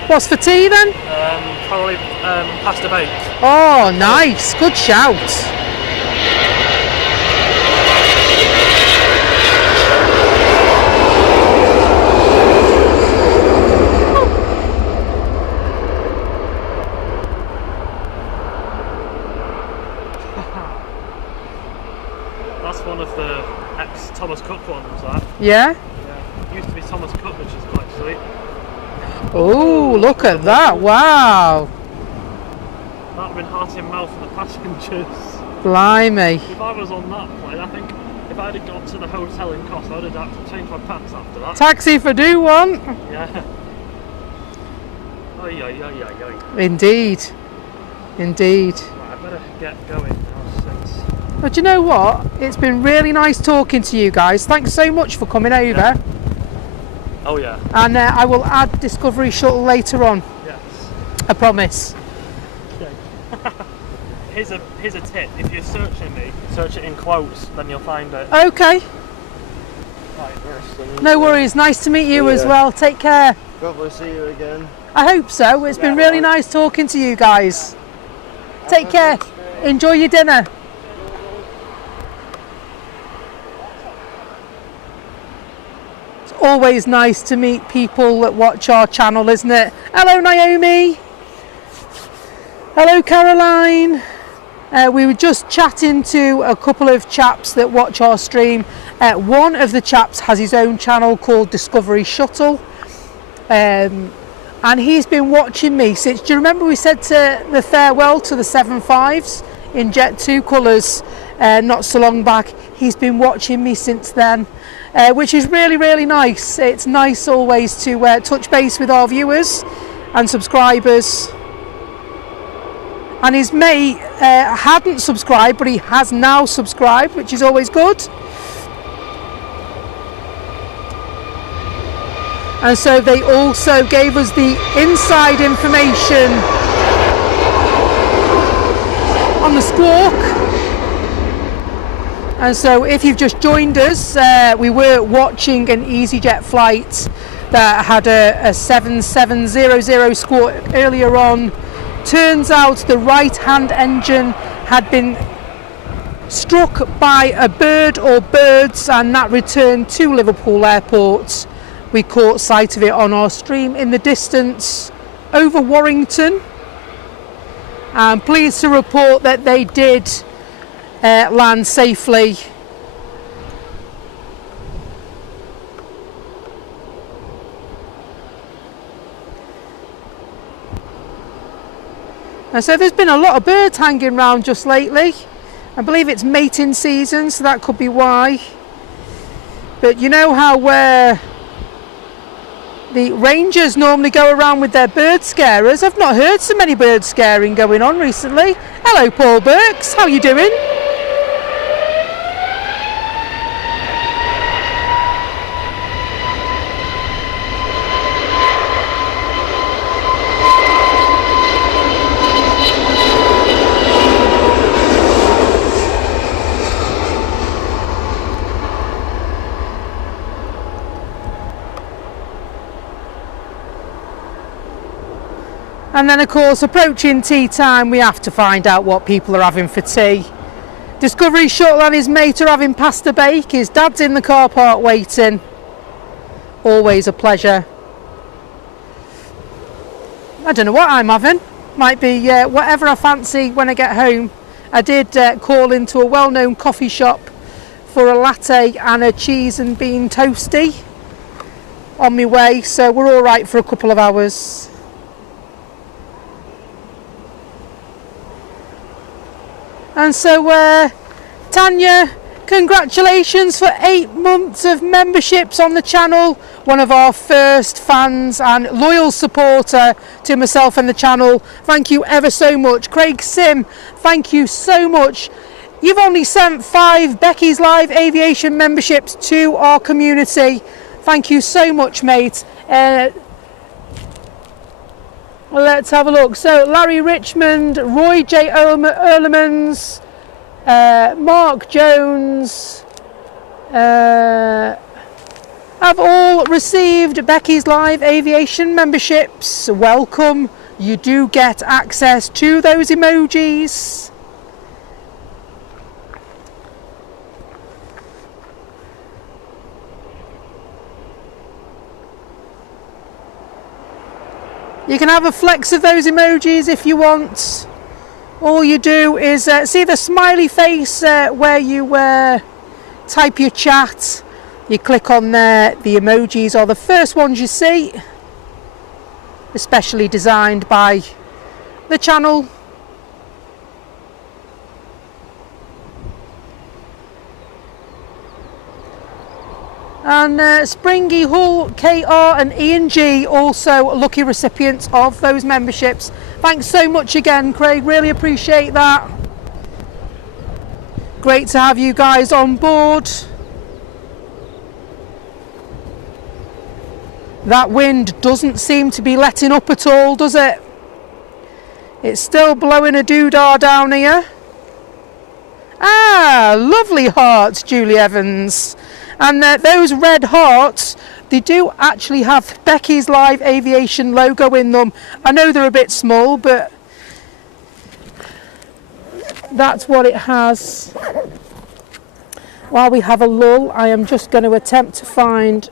What's for tea then? Probably pasta bake. Oh, nice. Good shout. That's one of the ex-Thomas Cook ones, that. Yeah? Yeah. It used to be Thomas Cook, which is quite sweet. Oh, look at that. Wow. That would have been heart in mouth for the passengers. Blimey. If I was on that plane, I think if I'd have got to the hotel in Kos, I would have had to change my pants after that. Taxi if I do one. Yeah. Oi, oi, oi, oi, oi. Indeed. Indeed. Right, I better get going now since... But you know what? It's been really nice talking to you guys. Thanks so much for coming over. Yeah. Oh yeah. And I will add Discovery Shuttle later on. Yes. I promise. Okay. Here's a tip. If you're searching me, search it in quotes, then you'll find it. Okay. Right, yes, No worries. Nice to meet you as well. Take care. Probably see you again. I hope so. It's been really nice talking to you guys. Take care. Enjoy your dinner. It's always nice to meet people that watch our channel, isn't it? Hello, Naomi. Hello, Caroline. We were just chatting to a couple of chaps that watch our stream. One of the chaps has his own channel called Discovery Shuttle. And he's been watching me since, do you remember we said the farewell to the 75s in Jet 2 colours not so long back? He's been watching me since then, which is really, really nice. It's nice always to touch base with our viewers and subscribers. And his mate hadn't subscribed, but he has now subscribed, which is always good. And so they also gave us the inside information on the Squawk. And so if you've just joined us, we were watching an EasyJet flight that had a 7700 Squawk earlier on. Turns out the right-hand engine had been struck by a bird or birds, and that returned to Liverpool Airport. We caught sight of it on our stream in the distance over Warrington. I'm pleased to report that they did land safely. And so there's been a lot of birds hanging around just lately. I believe it's mating season, so that could be why. But you know how the rangers normally go around with their bird scarers. I've not heard so many bird scaring going on recently. Hello, Paul Burks. How are you doing? And then of course, approaching tea time, we have to find out what people are having for tea. Discovery Shuttle and his mate are having pasta bake. His dad's in the car park waiting. Always a pleasure. I don't know what I'm having. Might be whatever I fancy when I get home. I did call into a well-known coffee shop for a latte and a cheese and bean toastie on my way, so we're all right for a couple of hours. And so Tanya, Congratulations for 8 months of memberships on the channel. One of our first fans and loyal supporter to myself and the channel. Thank you ever so much. Craig Sim, thank you so much. You've only sent 5 Becky's Live Aviation memberships to our community. Thank you so much, mate. Let's have a look. So Larry Richmond, Roy J. Erlemans, Mark Jones have all received Becky's Live Aviation memberships. Welcome. You do get access to those emojis. You can have a flex of those emojis if you want. All you do is see the smiley face where you type your chat. You click on there. The emojis are the first ones you see, especially designed by the channel. And Springy Hull, KR and Ian G also lucky recipients of those memberships. Thanks so much again, Craig, really appreciate that. Great to have you guys on board. That wind doesn't seem to be letting up at all, does it? It's still blowing a doodah down here. Ah, lovely hearts, Julie Evans. And those red hearts, they do actually have Becky's Live Aviation logo in them. I know they're a bit small, but that's what it has. While we have a lull, I am just going to attempt to find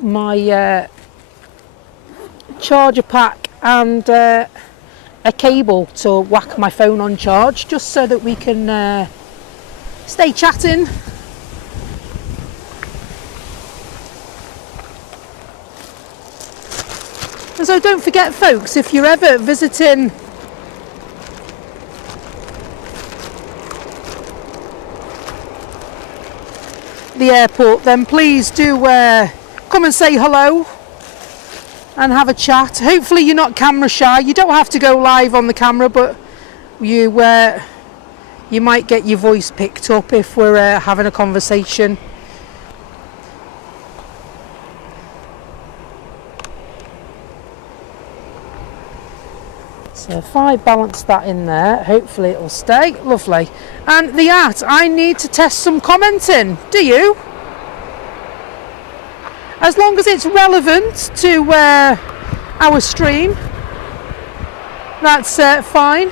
my charger pack and a cable to whack my phone on charge, just so that we can stay chatting. And so don't forget, folks, if you're ever visiting the airport, then please do come and say hello and have a chat. Hopefully you're not camera shy. You don't have to go live on the camera, but you might get your voice picked up if we're having a conversation. So if I balance that in there, hopefully it will stay. Lovely. And the I need to test some commenting. Do you? As long as it's relevant to our stream, that's fine.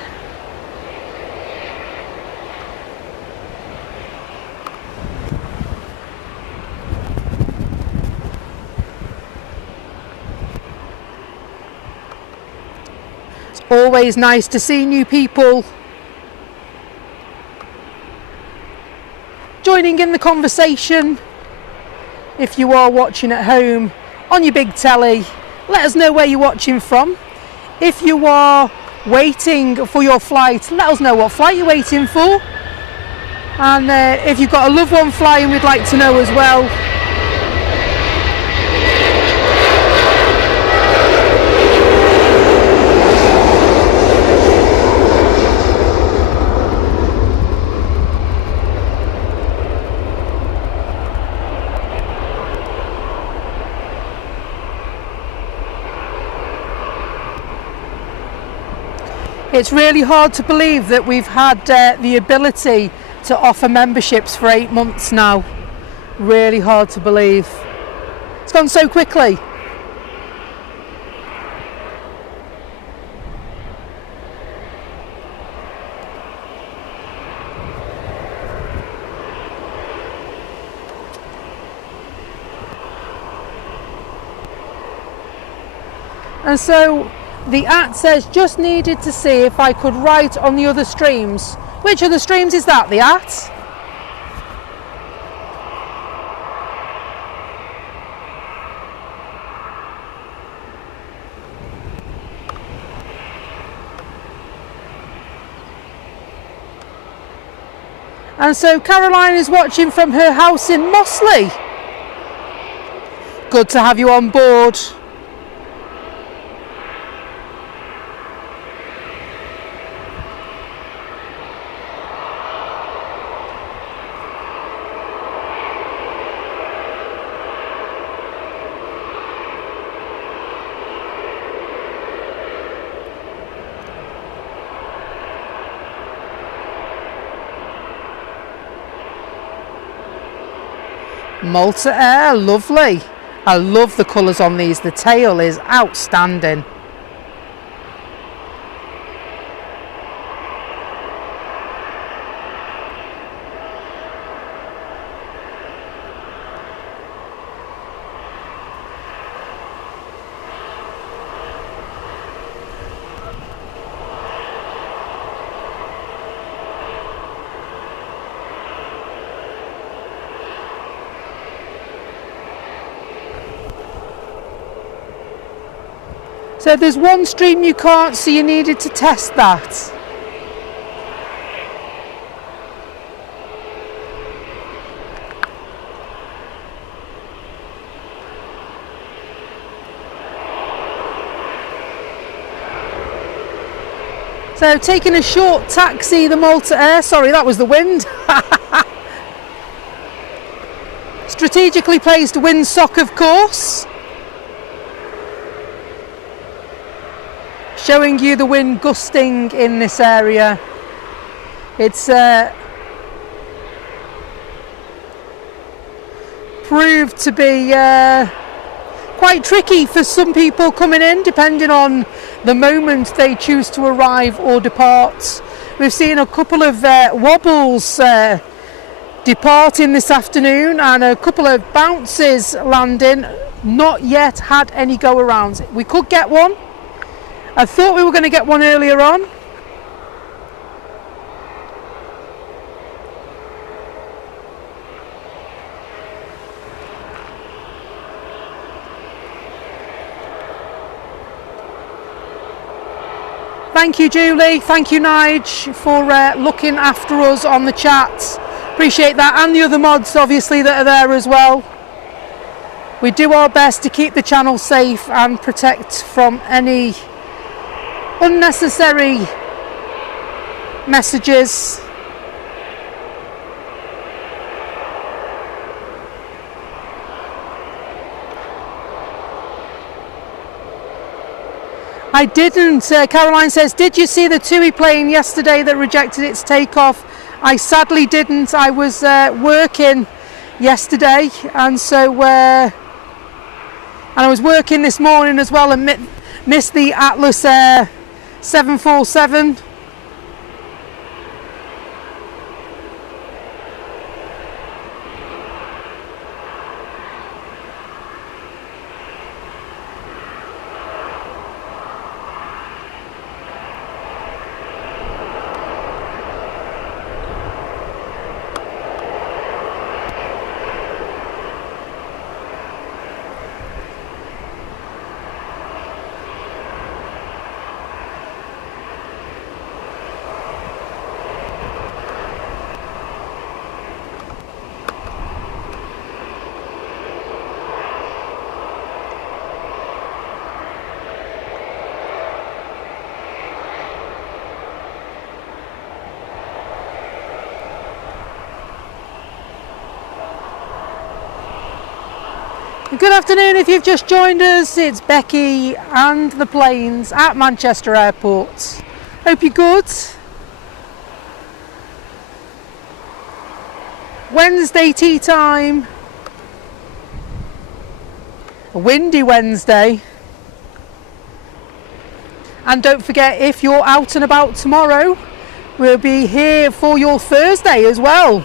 Always nice to see new people joining in the conversation. If you are watching at home on your big telly, let us know where you're watching from. If you are waiting for your flight, let us know what flight you're waiting for. And if you've got a loved one flying, we'd like to know as well. It's really hard to believe that we've had the ability to offer memberships for 8 months now. Really hard to believe. It's gone so quickly. And so the says, just needed to see if I could write on the other streams. Which other streams is that, the And so Caroline is watching from her house in Mossley. Good to have you on board. Malta Air, lovely. I love the colours on these. The tail is outstanding. So there's one stream you can't see, you needed to test that. So taking a short taxi, the Malta Air, sorry that was the wind. Strategically placed windsock of course. Showing you the wind gusting in this area. It's proved to be quite tricky for some people coming in, depending on the moment they choose to arrive or depart. We've seen a couple of wobbles departing this afternoon and a couple of bounces landing. Not yet had any go arounds. We could get one. I thought we were going to get one earlier on. Thank you, Julie. Thank you, Nige, for looking after us on the chat. Appreciate that, and the other mods, obviously, that are there as well. We do our best to keep the channel safe and protect from any unnecessary messages. I didn't. Caroline says, did you see the TUI plane yesterday that rejected its takeoff? I sadly didn't. I was working yesterday, and so and I was working this morning as well, and missed the Atlas 747. Good afternoon, if you've just joined us, it's Becky and the planes at Manchester Airport. Hope you're good. Wednesday tea time. A windy Wednesday. And don't forget, if you're out and about tomorrow, we'll be here for your Thursday as well.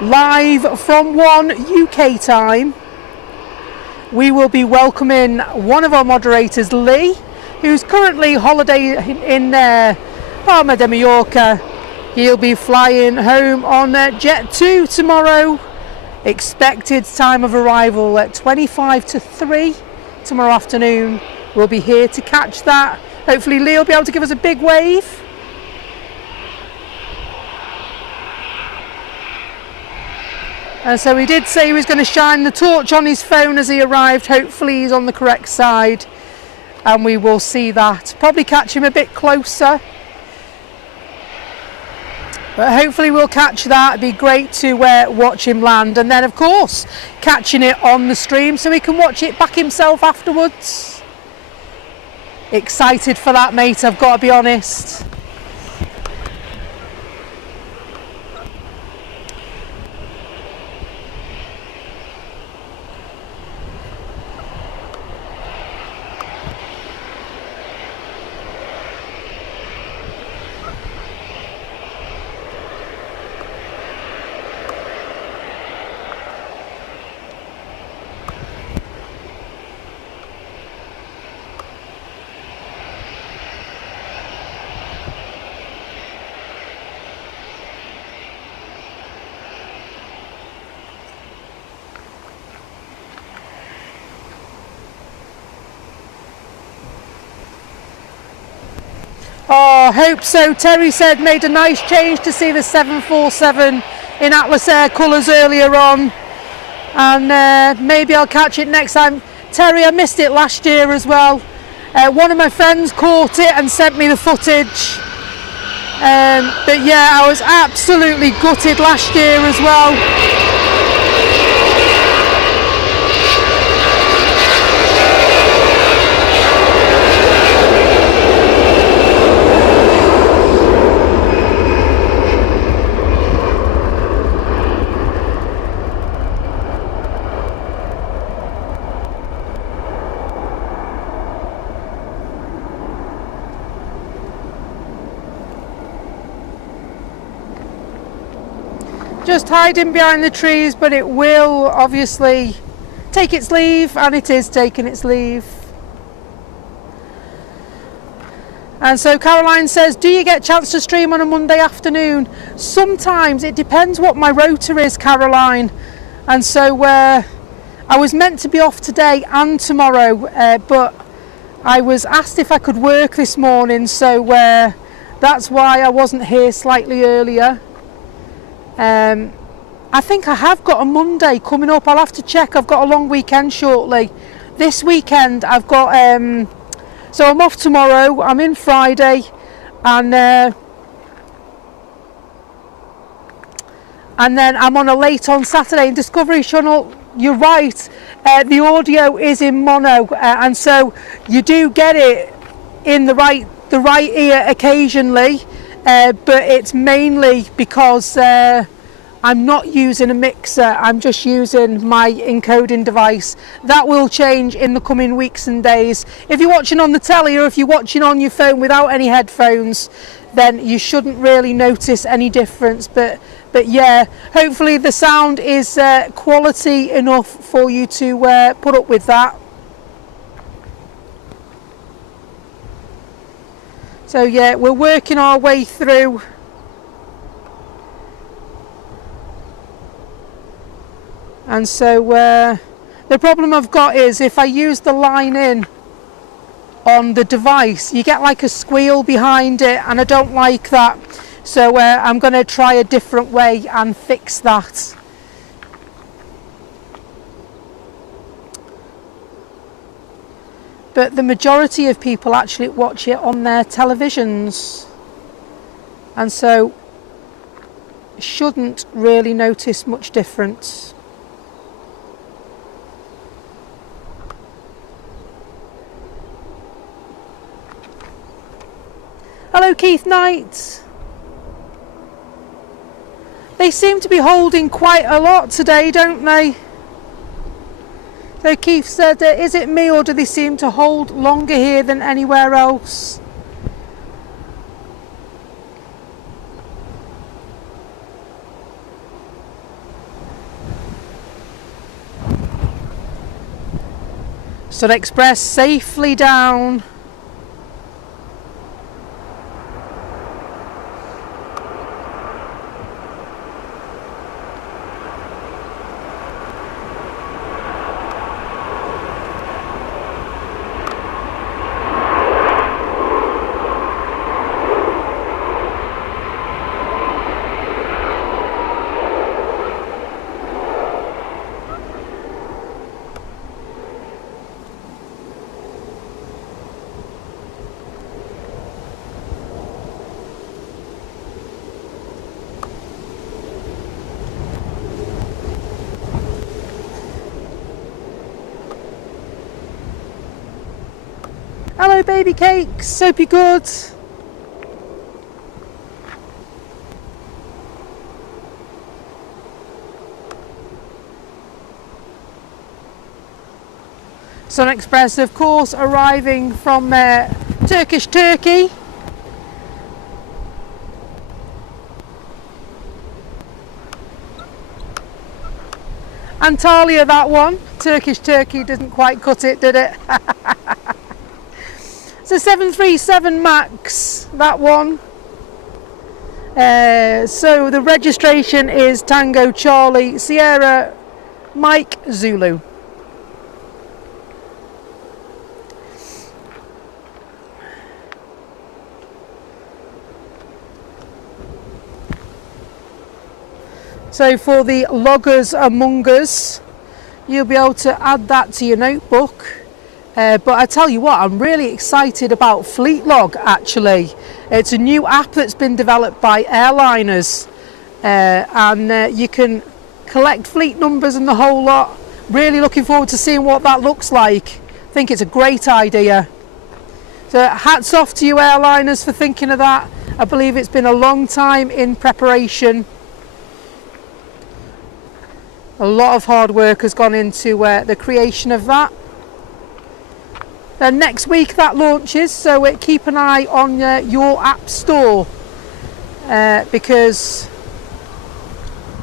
Live from 1 UK time. We will be welcoming one of our moderators, Lee, who's currently holidaying in Palma de Mallorca. He'll be flying home on Jet 2 tomorrow. Expected time of arrival at 25 to 3 tomorrow afternoon. We'll be here to catch that. Hopefully Lee will be able to give us a big wave. And so he did say he was going to shine the torch on his phone as he arrived. Hopefully he's on the correct side, and we will see that. Probably catch him a bit closer, but hopefully we'll catch that. It'd be great to watch him land, and then of course catching it on the stream so he can watch it back himself afterwards. Excited for that, mate, I've got to be honest. Oh, hope so. Terry said made a nice change to see the 747 in Atlas Air colours earlier on, and maybe I'll catch it next time. Terry, I missed it last year as well. One of my friends caught it and sent me the footage, but yeah, I was absolutely gutted last year as well. Just hiding behind the trees, but it will obviously take its leave, and it is taking its leave. And so Caroline says, do you get a chance to stream on a Monday afternoon? Sometimes. It depends what my rota is, Caroline. And so I was meant to be off today and tomorrow, but I was asked if I could work this morning, so that's why I wasn't here slightly earlier. I think I have got a Monday coming up. I'll have to check. I've got a long weekend shortly. This weekend I've got so I'm off tomorrow, I'm in Friday, and then I'm on a late on Saturday in Discovery Channel. You're right, the audio is in mono, and so you do get it in the right ear occasionally, but it's mainly because I'm not using a mixer, I'm just using my encoding device. That will change in the coming weeks and days. If you're watching on the telly, or if you're watching on your phone without any headphones, then you shouldn't really notice any difference. But yeah, hopefully the sound is quality enough for you to put up with that. So yeah, we're working our way through. And so the problem I've got is if I use the line in on the device, you get like a squeal behind it, and I don't like that. So I'm going to try a different way and fix that. But the majority of people actually watch it on their televisions, and so shouldn't really notice much difference. Hello, Keith Knight. They seem to be holding quite a lot today, don't they? So Keith said, is it me, or do they seem to hold longer here than anywhere else? Sud Express safely down. Hello baby cakes, hope you're good. Sun Express, of course, arriving from Turkish Turkey. Antalya, that one. Turkish Turkey didn't quite cut it, did it? So 737 MAX, that one. So the registration is Tango Charlie Sierra Mike Zulu. So for the loggers among us, you'll be able to add that to your notebook. But I tell you what, I'm really excited about Fleet Log actually. It's a new app that's been developed by airliners, and you can collect fleet numbers and the whole lot. Really looking forward to seeing what that looks like. I think it's a great idea. So hats off to you airliners for thinking of that. I believe it's been a long time in preparation. A lot of hard work has gone into the creation of that. Then next week that launches, so keep an eye on your app store because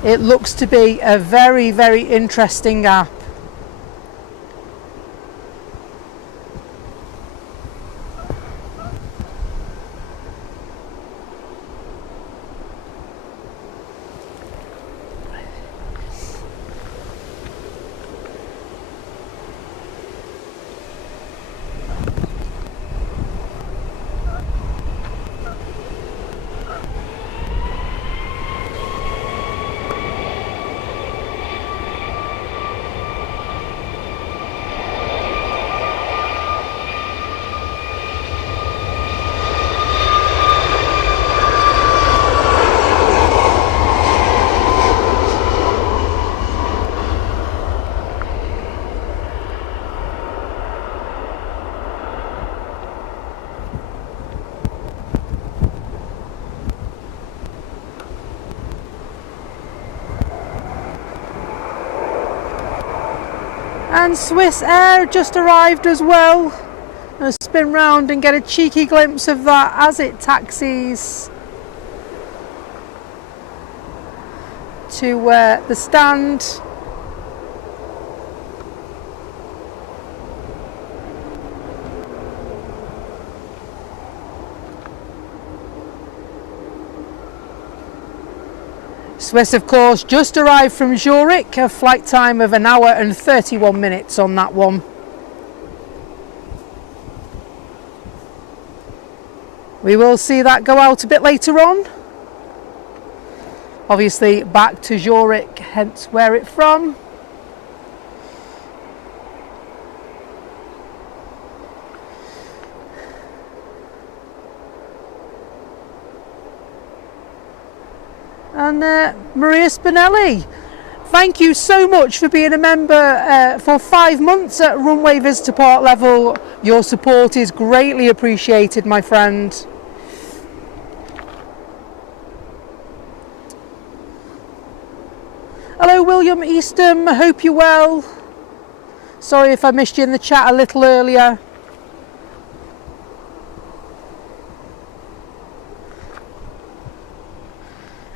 it looks to be a very, very interesting app. And Swiss Air just arrived as well. I'll spin round and get a cheeky glimpse of that as it taxis to the stand. Swiss, of course, just arrived from Zurich, a flight time of 1 hour and 31 minutes on that one. We will see that go out a bit later on. Obviously back to Zurich, hence where it's from. And Maria Spinelli, thank you so much for being a member for 5 months at Runway Visitor Park level. Your support is greatly appreciated, my friend. Hello William Eastham, I hope you're well. Sorry if I missed you in the chat a little earlier.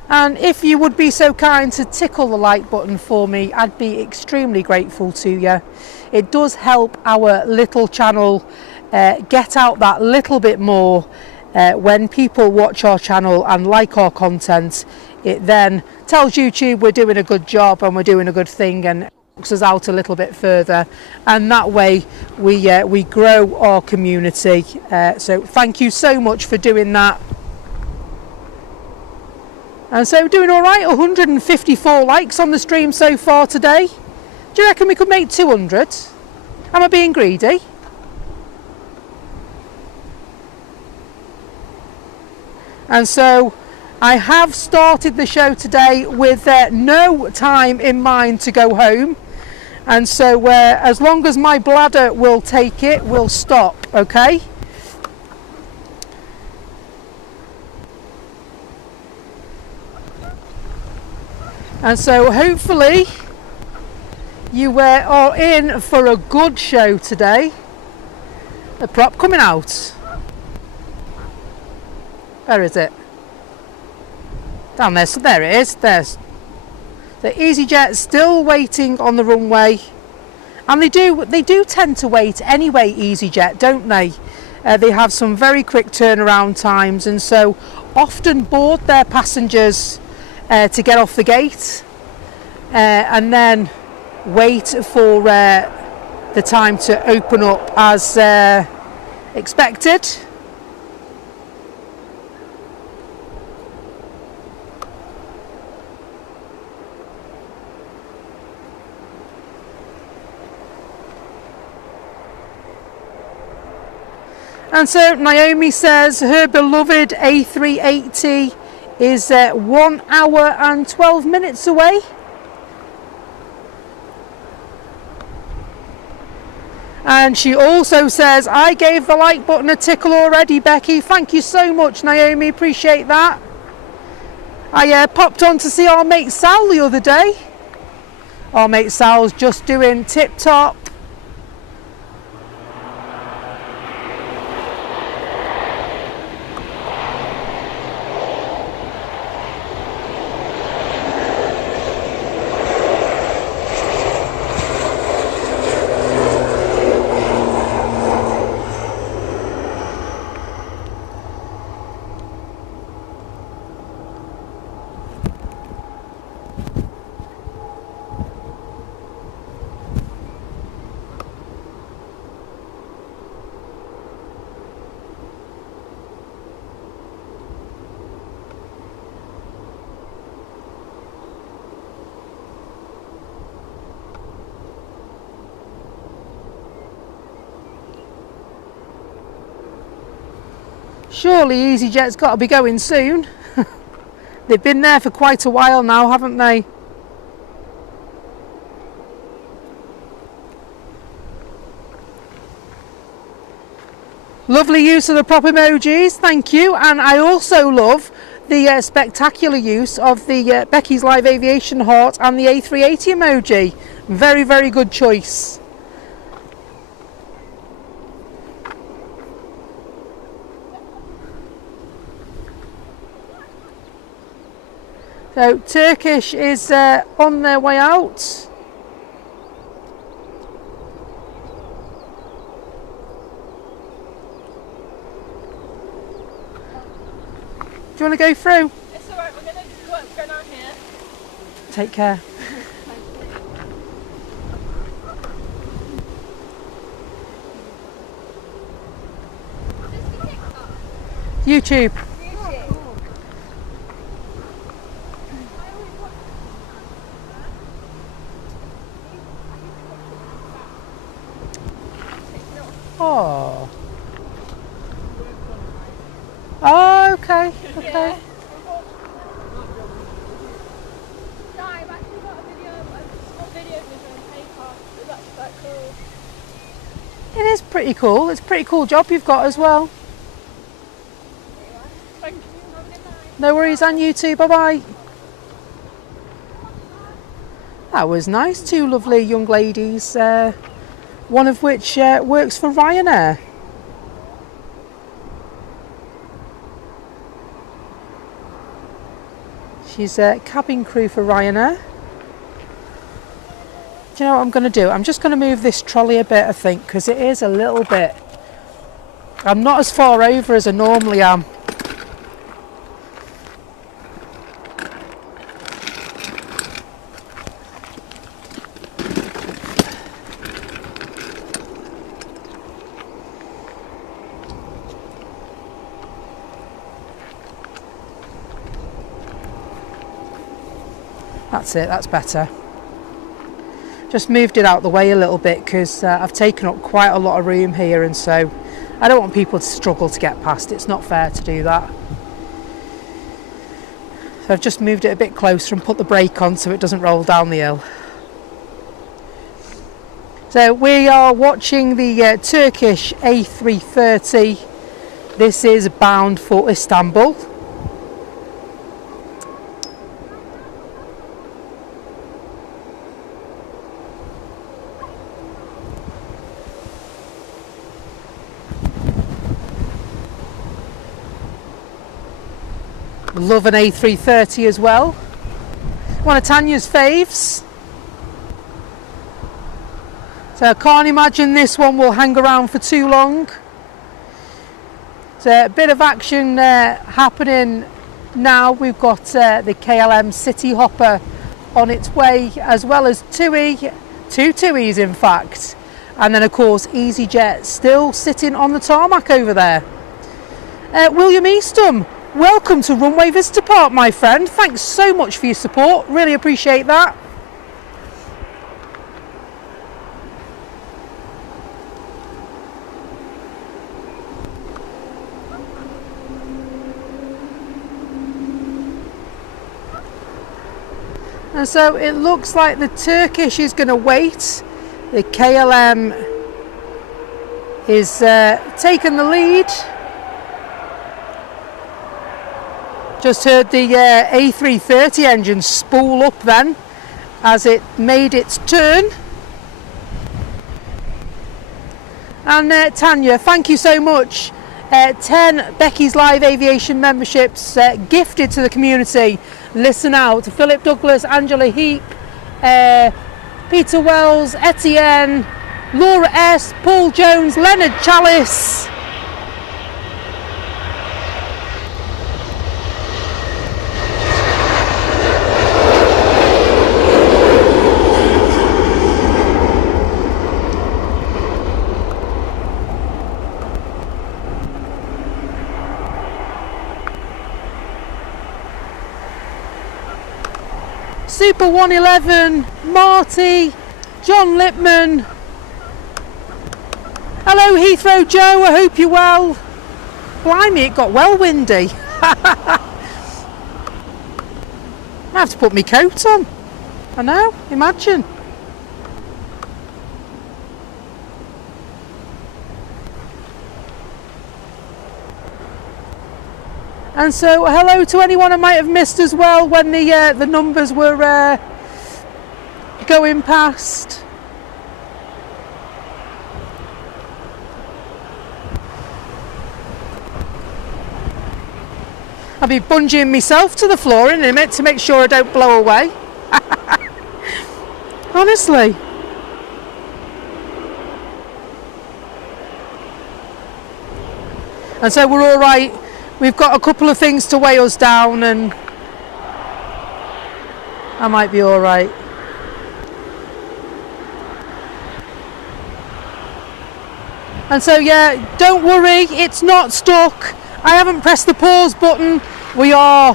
And if you would be so kind to tickle the like button for me, I'd be extremely grateful to you. It does help our little channel get out that little bit more. When people watch our channel and like our content, it then tells YouTube we're doing a good job and we're doing a good thing, and knocks us out a little bit further, and that way we grow our community. So thank you so much for doing that. And so we're doing all right, 154 likes on the stream so far today. Do you reckon we could make 200? Am I being greedy? And so I have started the show today with no time in mind to go home. And so as long as my bladder will take it, we'll stop, okay? And so hopefully you are in for a good show today. The prop coming out. Where is it? Down there. So there it is. There's the EasyJet still waiting on the runway, and they do tend to wait anyway. EasyJet, don't they? They have some very quick turnaround times, and so often board their passengers to get off the gate, and then wait for the time to open up as expected. And so Naomi says her beloved A380 is 1 hour and 12 minutes away. And she also says, I gave the like button a tickle already, Becky. Thank you so much, Naomi. Appreciate that. I popped on to see our mate Sal the other day. Our mate Sal's just doing tip-top. Surely EasyJet's got to be going soon. They've been there for quite a while now, haven't they? Lovely use of the prop emojis, thank you. And I also love the spectacular use of the Becky's Live Aviation heart and the A380 emoji. Very, very good choice. So Turkish is on their way out. Do you want to go through? It's alright, we're going to go down here. Take care. YouTube. Oh. Oh, okay, okay. Yeah. No, I've actually got a video with her on paper. That's quite cool. It is pretty cool. It's a pretty cool job you've got as well. Thank you. Have a good night. No worries, and you too. Bye-bye. That was nice. Two lovely young ladies, one of which works for Ryanair. She's a cabin crew for Ryanair. Do you know what I'm going to do? I'm just going to move this trolley a bit, I think, because it is a little bit... I'm not as far over as I normally am. That's it, that's better. Just moved it out the way a little bit because I've taken up quite a lot of room here, and so I don't want people to struggle to get past. It's not fair to do that. So I've just moved it a bit closer and put the brake on so it doesn't roll down the hill. So we are watching the Turkish A330. This is bound for Istanbul. Love an A330 as well. One of Tanya's faves. So I can't imagine this one will hang around for too long. So a bit of action happening now. We've got the KLM City Hopper on its way, as well as two TUIs in fact. And then of course EasyJet still sitting on the tarmac over there. William Eastham, welcome to Runway Visitor Park, my friend. Thanks so much for your support. Really appreciate that. And so it looks like the Turkish is going to wait. The KLM is taking the lead. Just heard the A330 engine spool up then as it made its turn. And Tanya, thank you so much. 10 Becky's Live Aviation memberships gifted to the community. Listen out to Philip Douglas, Angela Heap, Peter Wells, Etienne, Laura S, Paul Jones, Leonard Chalice. Super 111, Marty, John Lipman. Hello Heathrow Joe, I hope you're well. Blimey, it got well windy. I have to put my coat on. I know, imagine. And so hello to anyone I might have missed as well when the numbers were going past. I'll be bungeeing myself to the floor in a minute to make sure I don't blow away. Honestly. And so we're all right. We've got a couple of things to weigh us down and I might be all right. And so yeah, don't worry, it's not stuck. I haven't pressed the pause button. We are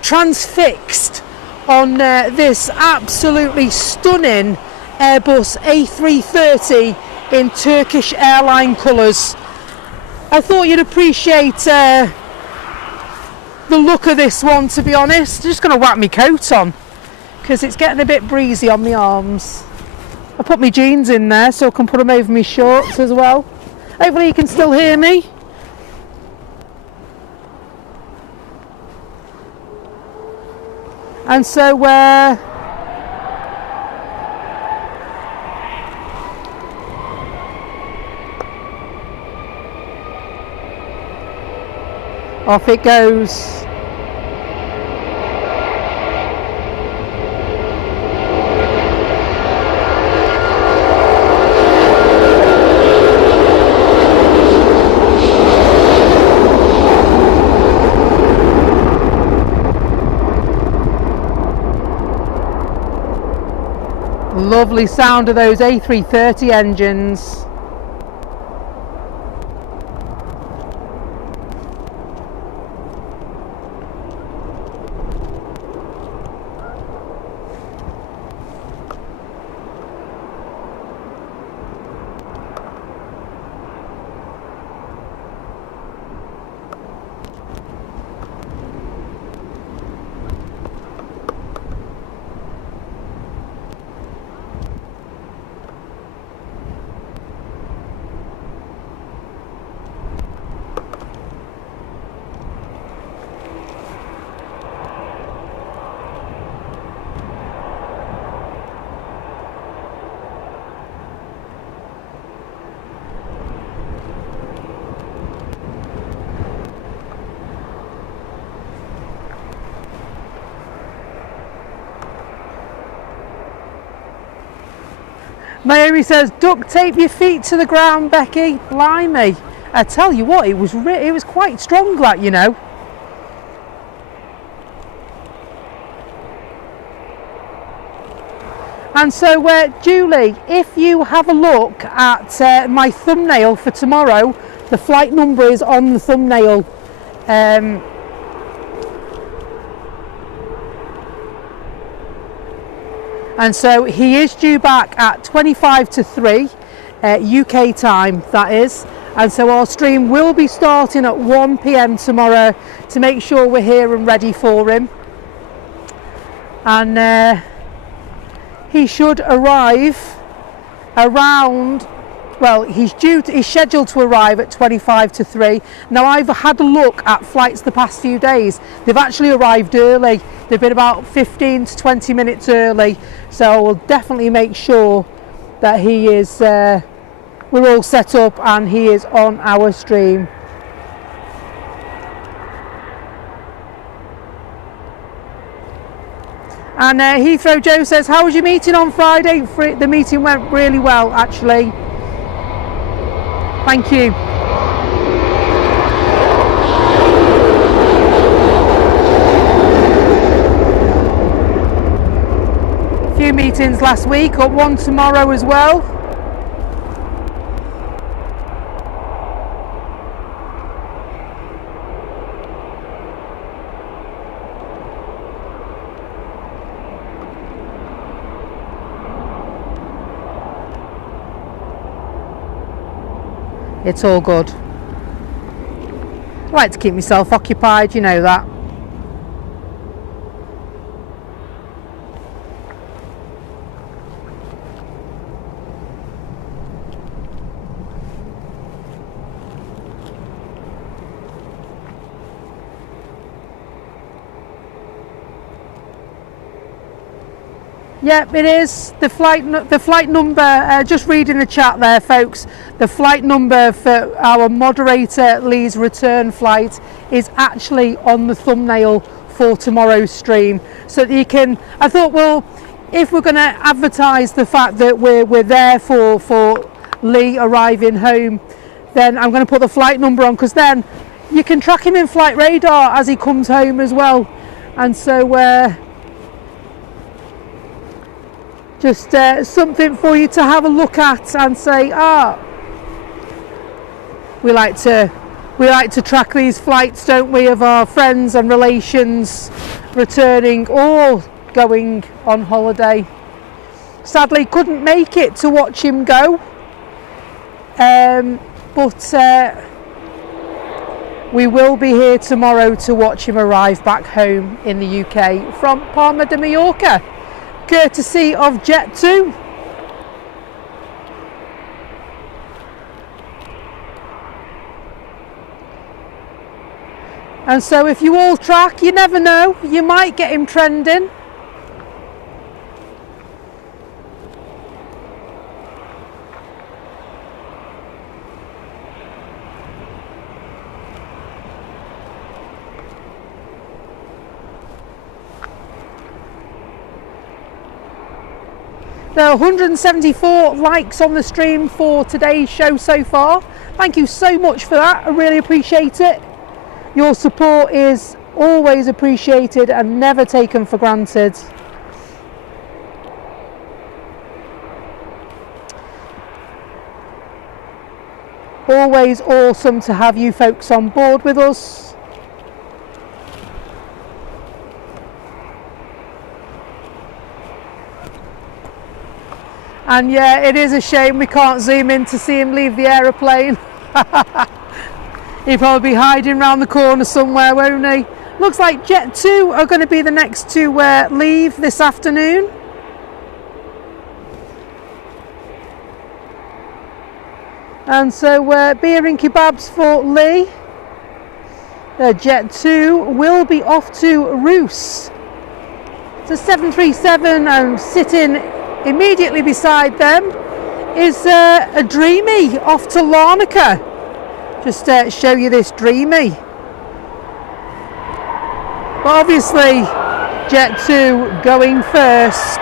transfixed on this absolutely stunning Airbus A330 in Turkish airline colours. I thought you'd appreciate the look of this one, to be honest. I'm just going to whack my coat on because it's getting a bit breezy on my arms. I put my jeans in there so I can put them over my shorts as well. Hopefully you can still hear me. And so off it goes. Lovely sound of those A330 engines. Naomi says, duct tape your feet to the ground, Becky. Blimey. I tell you what, it was quite strong, that, you know. And so, Julie, if you have a look at my thumbnail for tomorrow, the flight number is on the thumbnail. And so he is due back at 25 to 3 UK time, that is. And so our stream will be starting at 1 PM tomorrow to make sure we're here and ready for him. And he should arrive around, well, he's scheduled to arrive at 25 to 3. Now, I've had a look at flights the past few days. They've actually arrived early. They've been about 15 to 20 minutes early. So we'll definitely make sure that he is, we're all set up and he is on our stream. And Heathrow Joe says, how was your meeting on Friday? The meeting went really well, actually. Thank you. A few meetings last week, got one tomorrow as well. It's all good. I like to keep myself occupied, you know that. Yep, it is. The flight number, just reading the chat there, folks, the flight number for our moderator Lee's return flight is actually on the thumbnail for tomorrow's stream. So that you can, I thought, well, if we're going to advertise the fact that we're there for Lee arriving home, then I'm going to put the flight number on, because then you can track him in flight radar as he comes home as well. And so just something for you to have a look at and say, we like to track these flights, don't we, of our friends and relations returning or going on holiday. Sadly couldn't make it to watch him go, but we will be here tomorrow to watch him arrive back home in the UK from Palma de Mallorca, courtesy of Jet2. And so if you all track, you never know, you might get him trending. There are 174 likes on the stream for today's show so far. Thank you so much for that. I really appreciate it. Your support is always appreciated and never taken for granted. Always awesome to have you folks on board with us. And yeah, it is a shame we can't zoom in to see him leave the aeroplane. He'll probably be hiding around the corner somewhere, won't he? Looks like Jet2 are going to be the next to leave this afternoon. And so beer and kebabs for Lee. Jet2 will be off to Roos. It's a 737, and sitting immediately beside them is a Dreamy off to Larnaca. Just show you this Dreamy. But obviously Jet2 going first.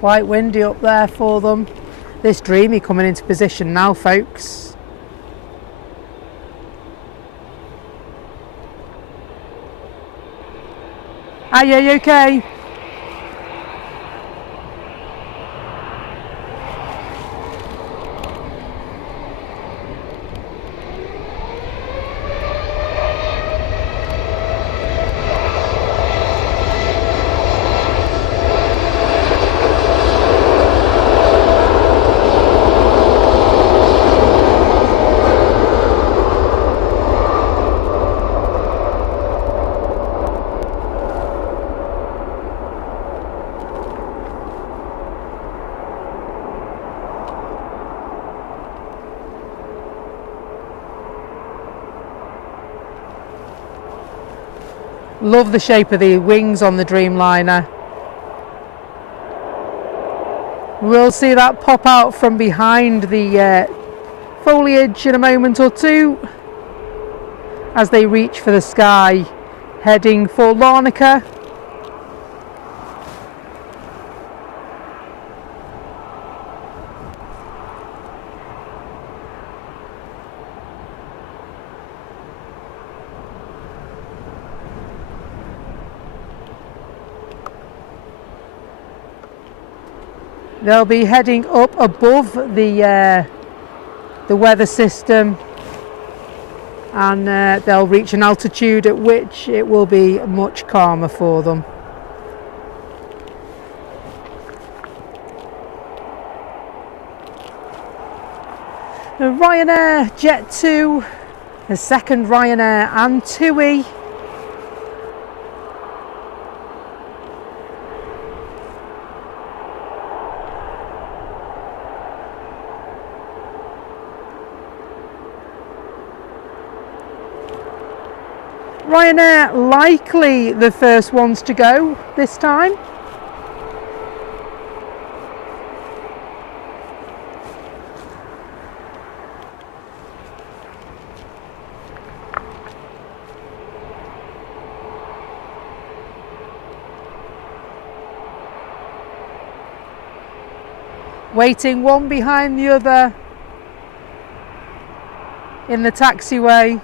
Quite windy up there for them. This Dreamy coming into position now, folks. Are you okay? Love the shape of the wings on the Dreamliner. We'll see that pop out from behind the foliage in a moment or two as they reach for the sky, heading for Larnaca. They'll be heading up above the weather system, and they'll reach an altitude at which it will be much calmer for them. The Ryanair Jet 2, the second Ryanair and TUI. Ryanair likely the first ones to go this time. Waiting one behind the other in the taxiway.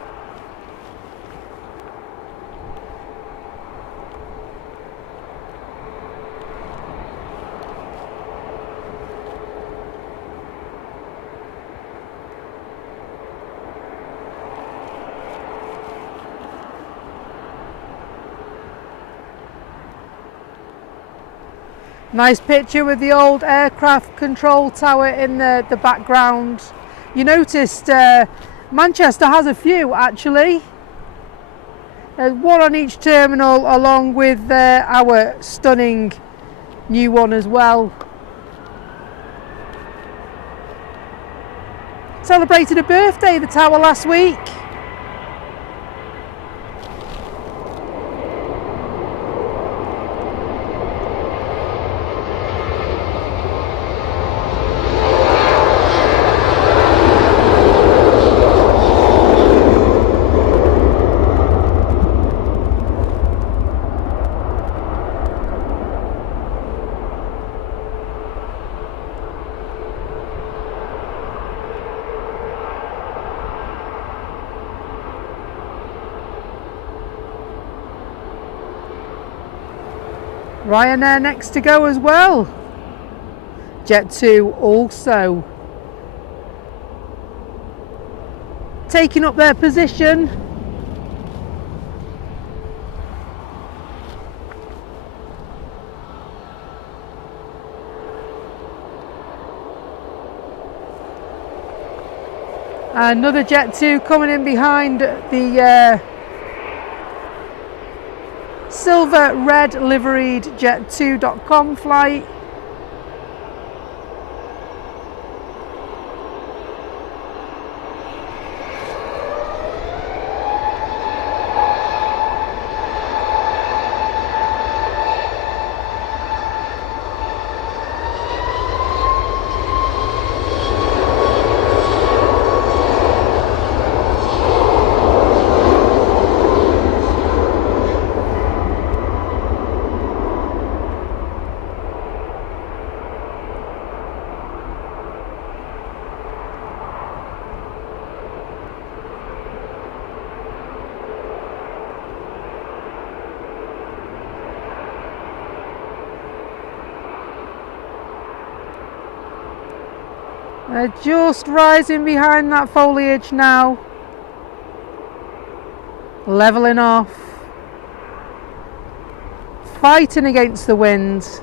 Nice picture with the old aircraft control tower in the background. You noticed Manchester has a few actually. There's one on each terminal along with our stunning new one as well. Celebrated a birthday, the tower, last week. Ryanair next to go as well. Jet 2 also taking up their position. Another Jet 2 coming in behind the silver red liveried jet2.com flight. They're just rising behind that foliage now. Levelling off. Fighting against the wind.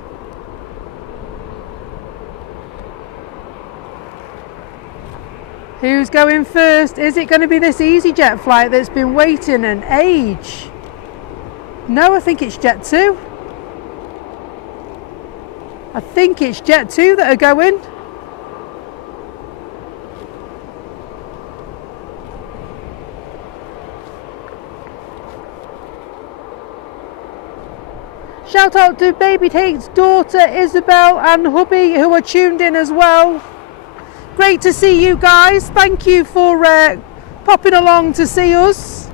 Who's going first? Is it going to be this EasyJet flight that's been waiting an age? No, I think it's Jet2. I think it's Jet2 that are going. Shout out to Baby Tate's daughter Isabel and hubby who are tuned in as well. Great to see you guys. Thank you for popping along to see us.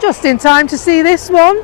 Just in time to see this one.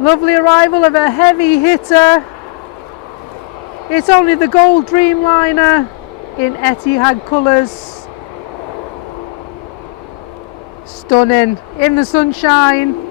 Lovely arrival of a heavy hitter. It's only the gold Dreamliner in Etihad colours. Stunning in the sunshine.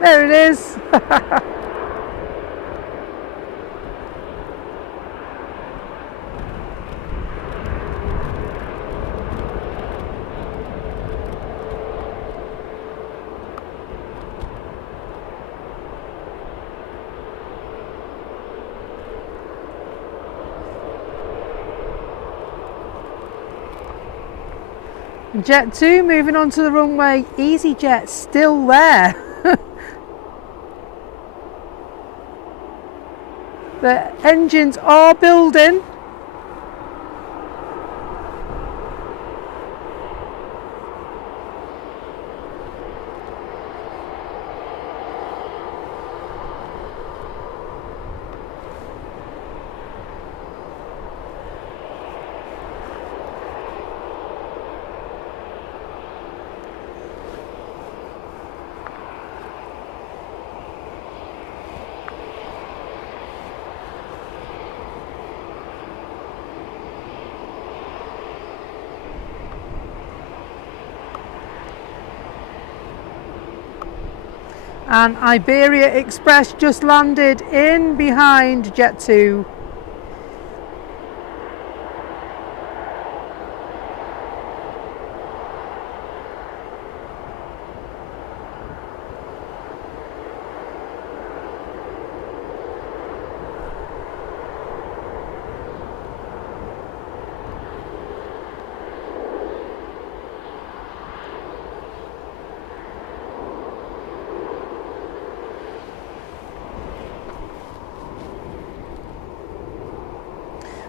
There it is. Jet2 moving on to the runway. EasyJet still there. The engines are building. And Iberia Express just landed in behind Jet2.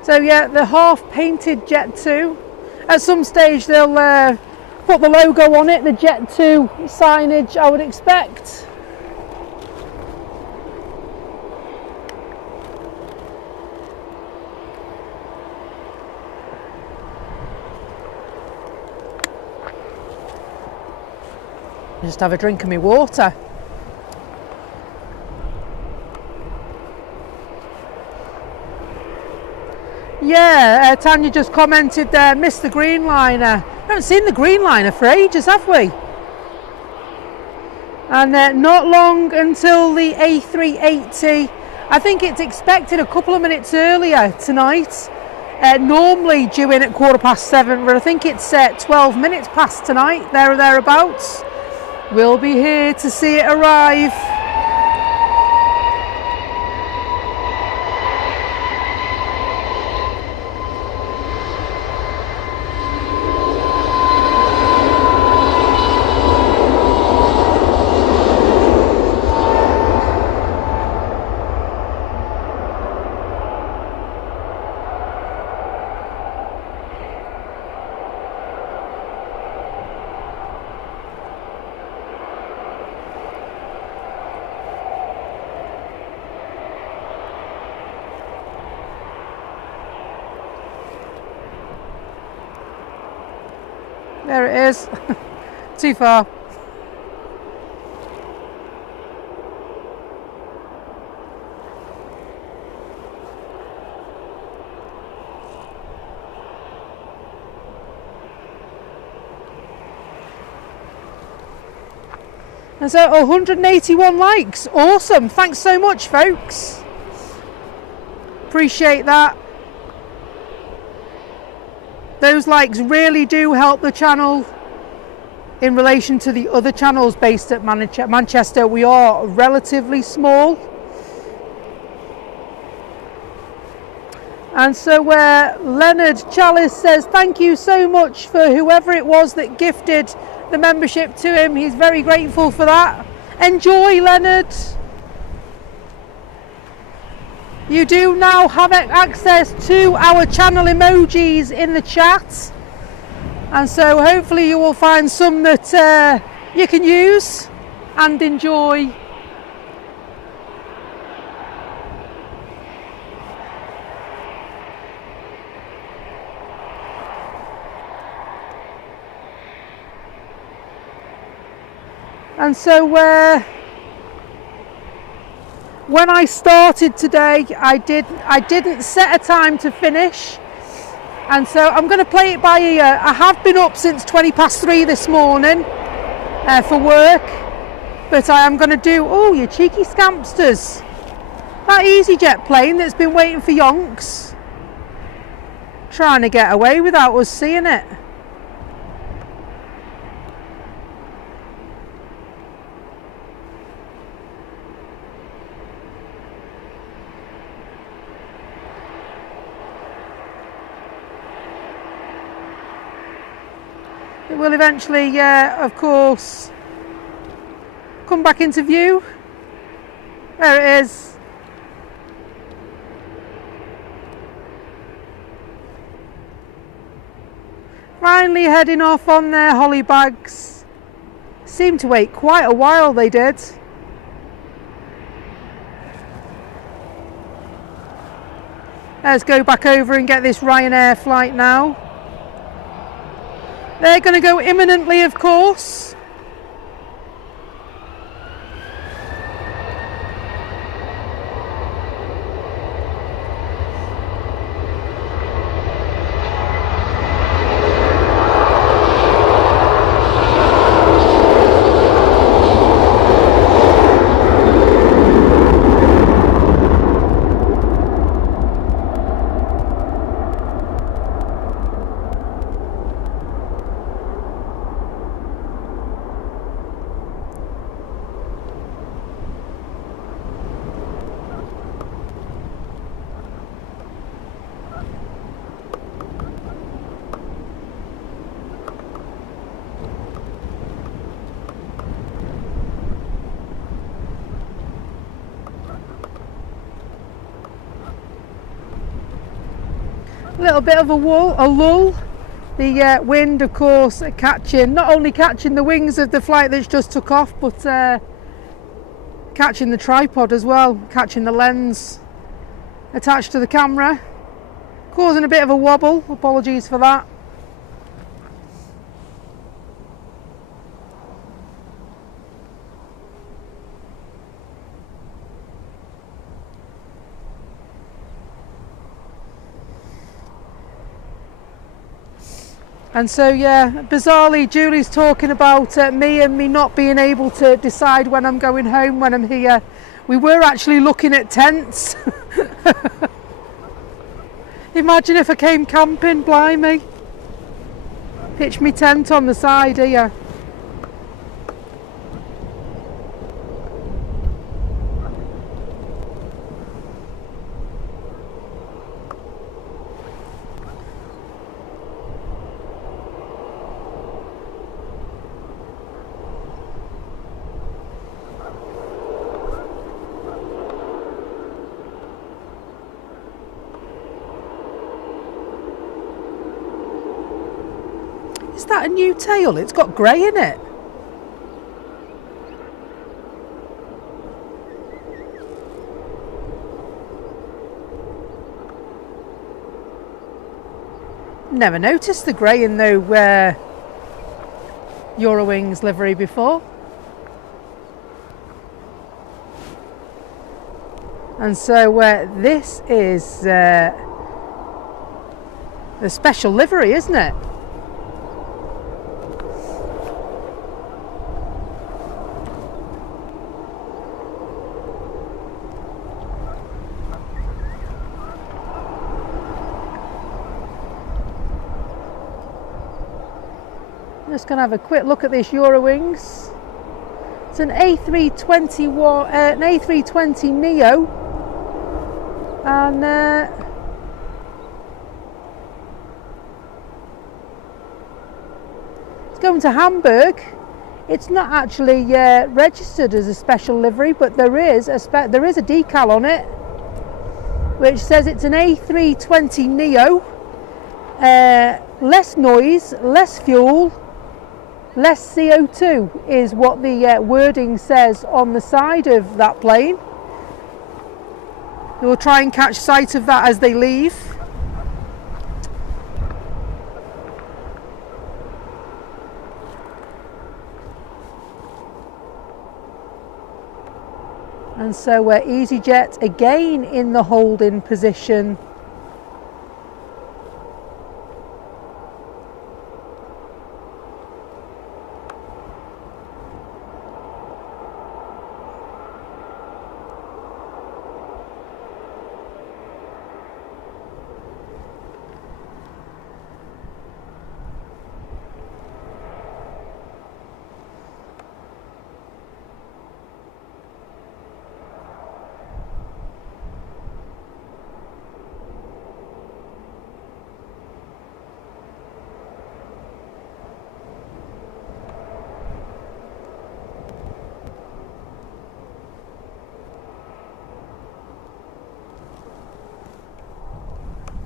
So yeah, the half painted Jet2. At some stage they'll put the logo on it, the Jet2 signage I would expect. Just have a drink of my water. Yeah, Tanya just commented there, missed the green liner. Haven't seen the green liner for ages, have we? And not long until the A380. I think it's expected a couple of minutes earlier tonight. Normally due in at 7:15, but I think it's 12 minutes past tonight, there or thereabouts. We'll be here to see it arrive. There it is. Too far. And so 181 likes. Awesome. Thanks so much, folks. Appreciate that. Those likes really do help the channel in relation to the other channels based at Manchester. We are relatively small. And so Leonard Chalice says, thank you so much for whoever it was that gifted the membership to him. He's very grateful for that. Enjoy, Leonard. You do now have access to our channel emojis in the chat, and so hopefully you will find some that you can use and enjoy. And so when I started today, I didn't set a time to finish, and so I'm going to play it by ear. I have been up since 3:20 this morning for work, but I am going to do, oh, you cheeky scampsters, that EasyJet plane that's been waiting for yonks, trying to get away without us seeing it. It will eventually, of course, come back into view. There it is. Finally heading off on their holly bags. Seemed to wait quite a while, they did. Let's go back over and get this Ryanair flight now. They're going to go imminently, of course. A little bit of a lull. The wind, of course, not only catching the wings of the flight that's just took off, but catching the tripod as well, catching the lens attached to the camera, causing a bit of a wobble. Apologies for that. And so yeah, bizarrely Julie's talking about me not being able to decide when I'm going home, when I'm here. We were actually looking at tents. Imagine if I came camping, blimey. Pitch me tent on the side here. Is that a new tail? It's got grey in it. Never noticed the grey in the Eurowings livery before. And so this is the special livery, isn't it? I'm just going to have a quick look at this Eurowings. It's an A320 Neo, and it's going to Hamburg. It's not actually registered as a special livery, but there is a decal on it which says it's an A320 Neo. Less noise, less fuel, less CO2 is what the wording says on the side of that plane. We'll try and catch sight of that as they leave. And so EasyJet again in the holding position.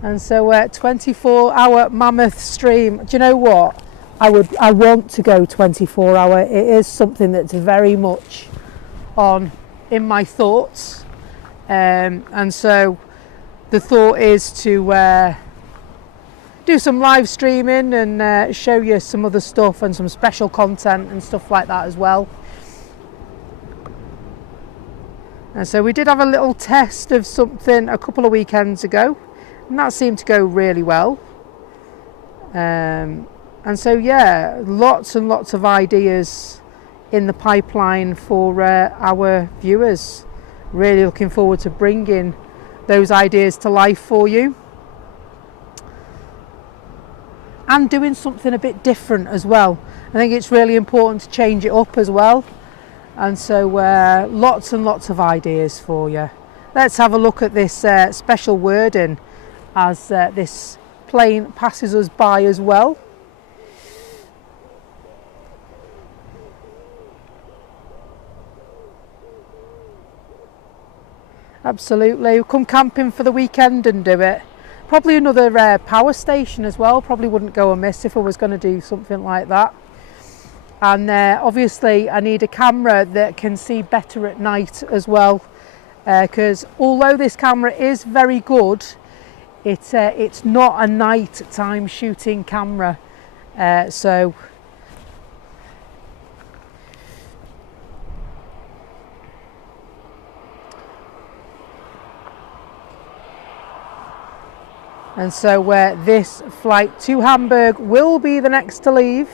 And so 24-hour mammoth stream. Do you know what? I want to go 24-hour. It is something that's very much in my thoughts. And so the thought is to do some live streaming and show you some other stuff and some special content and stuff like that as well. And so we did have a little test of something a couple of weekends ago, and that seemed to go really well. And so yeah, lots and lots of ideas in the pipeline for our viewers. Really looking forward to bringing those ideas to life for you and doing something a bit different as well. I think it's really important to change it up as well. And so lots and lots of ideas for you. Let's have a look at this special wording as this plane passes us by as well. Absolutely, we'll come camping for the weekend and do it. Probably another power station as well, probably wouldn't go amiss if I was going to do something like that. And obviously I need a camera that can see better at night as well, because although this camera is very good, it's not a night time shooting camera. So And so this flight to Hamburg will be the next to leave.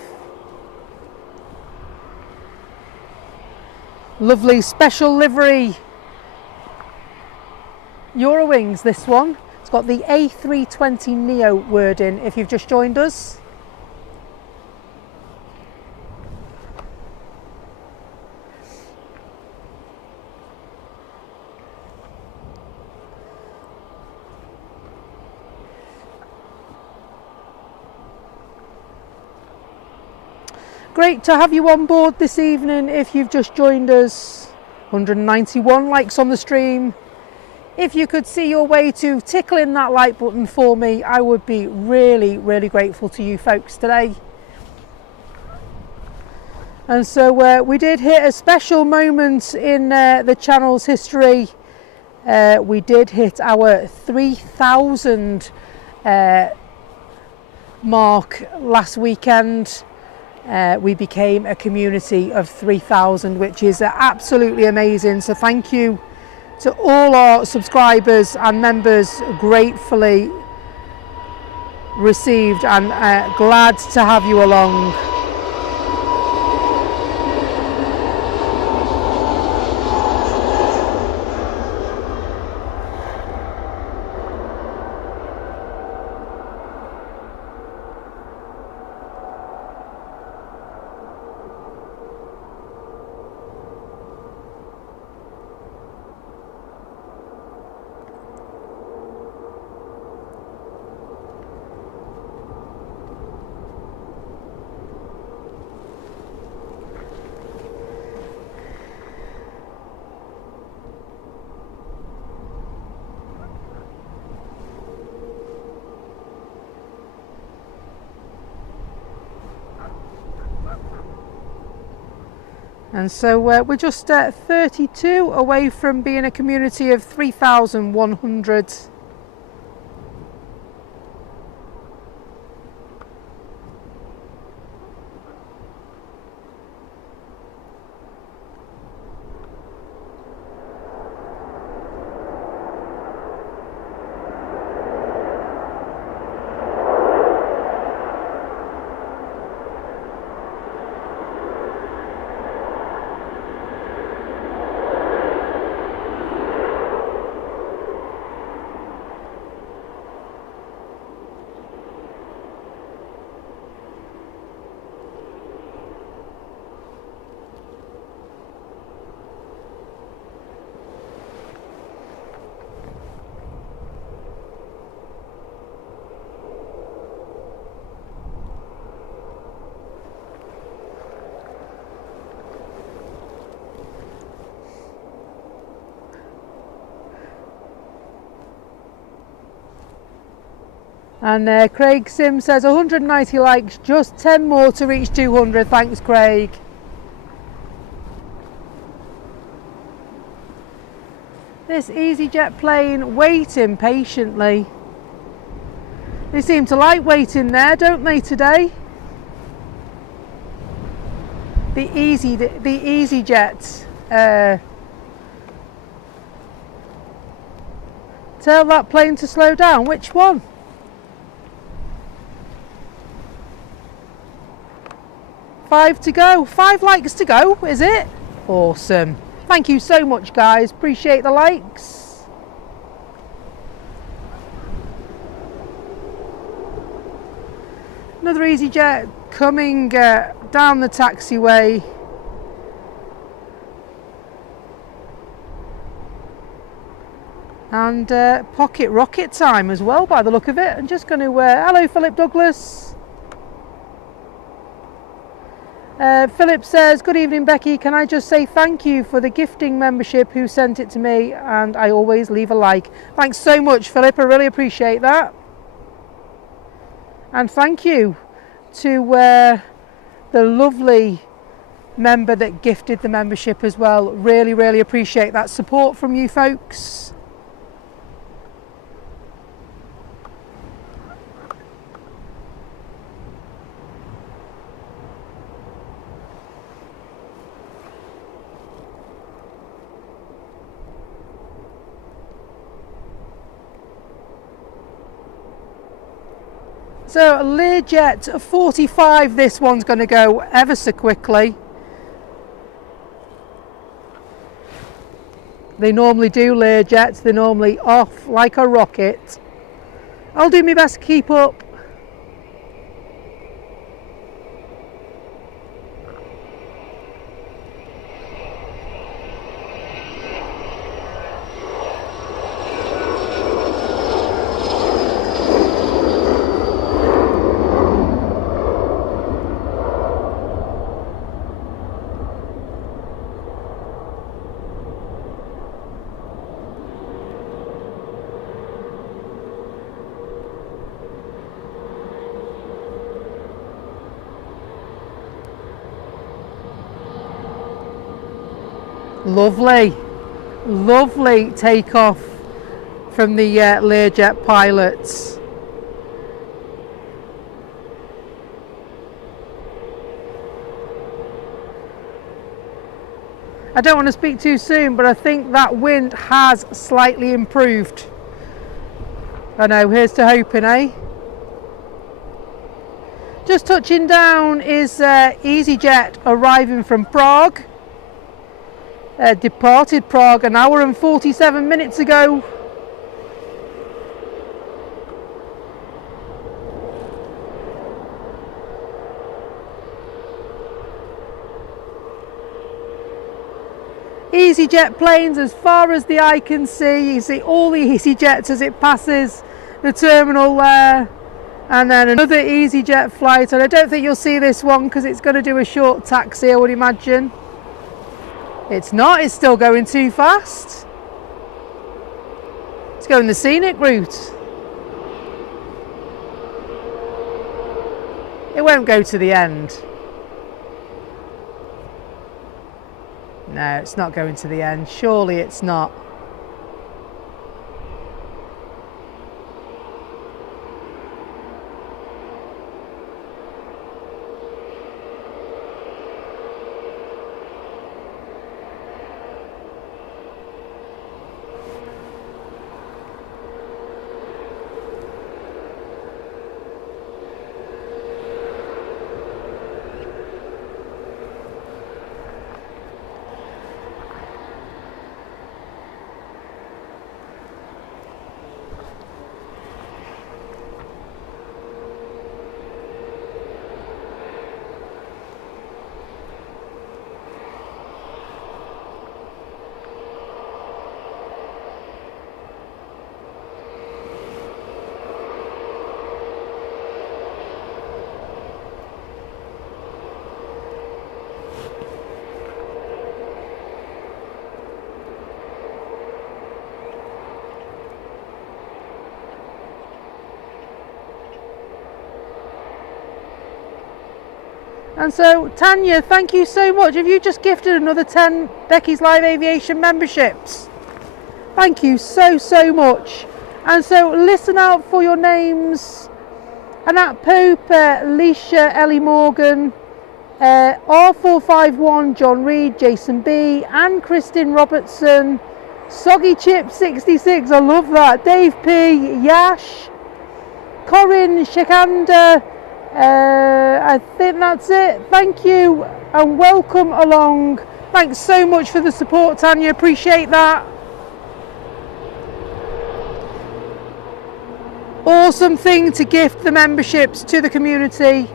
Lovely special livery Eurowings, this one. It's got the A320 Neo wording if you've just joined us. Great to have you on board this evening if you've just joined us. 191 likes on the stream. If you could see your way to tickling that like button for me, I would be really, really grateful to you folks today. And so we did hit a special moment in the channel's history. We did hit our 3,000 mark last weekend. We became a community of 3,000, which is absolutely amazing. So thank you to all our subscribers and members, gratefully received, and glad to have you along. And so we're just 32 away from being a community of 3,100. And Craig Sim says 190 likes, just 10 more to reach 200. Thanks, Craig. This EasyJet plane waiting patiently. They seem to like waiting there, don't they, today? The EasyJet. Tell that plane to slow down. Which one? Five to go. 5 likes to go, is it? Awesome. Thank you so much, guys. Appreciate the likes. Another EasyJet coming down the taxiway. And pocket rocket time as well, by the look of it. I'm just going to hello, Philip Douglas. Philip says, good evening, Becky. Can I just say thank you for the gifting membership who sent it to me, and I always leave a like. Thanks so much, Philip. I really appreciate that. And thank you to the lovely member that gifted the membership as well. Really, really appreciate that support from you folks. So Learjet 45, this one's going to go ever so quickly. They normally do, Learjets, they're normally off like a rocket. I'll do my best to keep up. Lovely, lovely takeoff from the Learjet pilots. I don't want to speak too soon, but I think that wind has slightly improved. I know, here's to hoping, eh? Just touching down is EasyJet arriving from Prague. Departed Prague an hour and 47 minutes ago. EasyJet planes as far as the eye can see. You see all the EasyJets as it passes the terminal there. And then another EasyJet flight. And I don't think you'll see this one because it's going to do a short taxi, I would imagine. It's not, it's still going too fast. It's going the scenic route. It won't go to the end. No, it's not going to the end. Surely it's not. And so, Tanya, thank you so much. Have you just gifted another 10 Becky's Live Aviation memberships? Thank you so, so much. And so, listen out for your names. Anat Pope, Leisha, Ellie Morgan, R451, John Reed, Jason B, Anne Kristin Robertson, Soggy Chip 66, I love that, Dave P, Yash, Corinne Shikanda, I think that's it. Thank you and welcome along. Thanks so much for the support, Tanya, appreciate that. Awesome thing to gift the memberships to the community.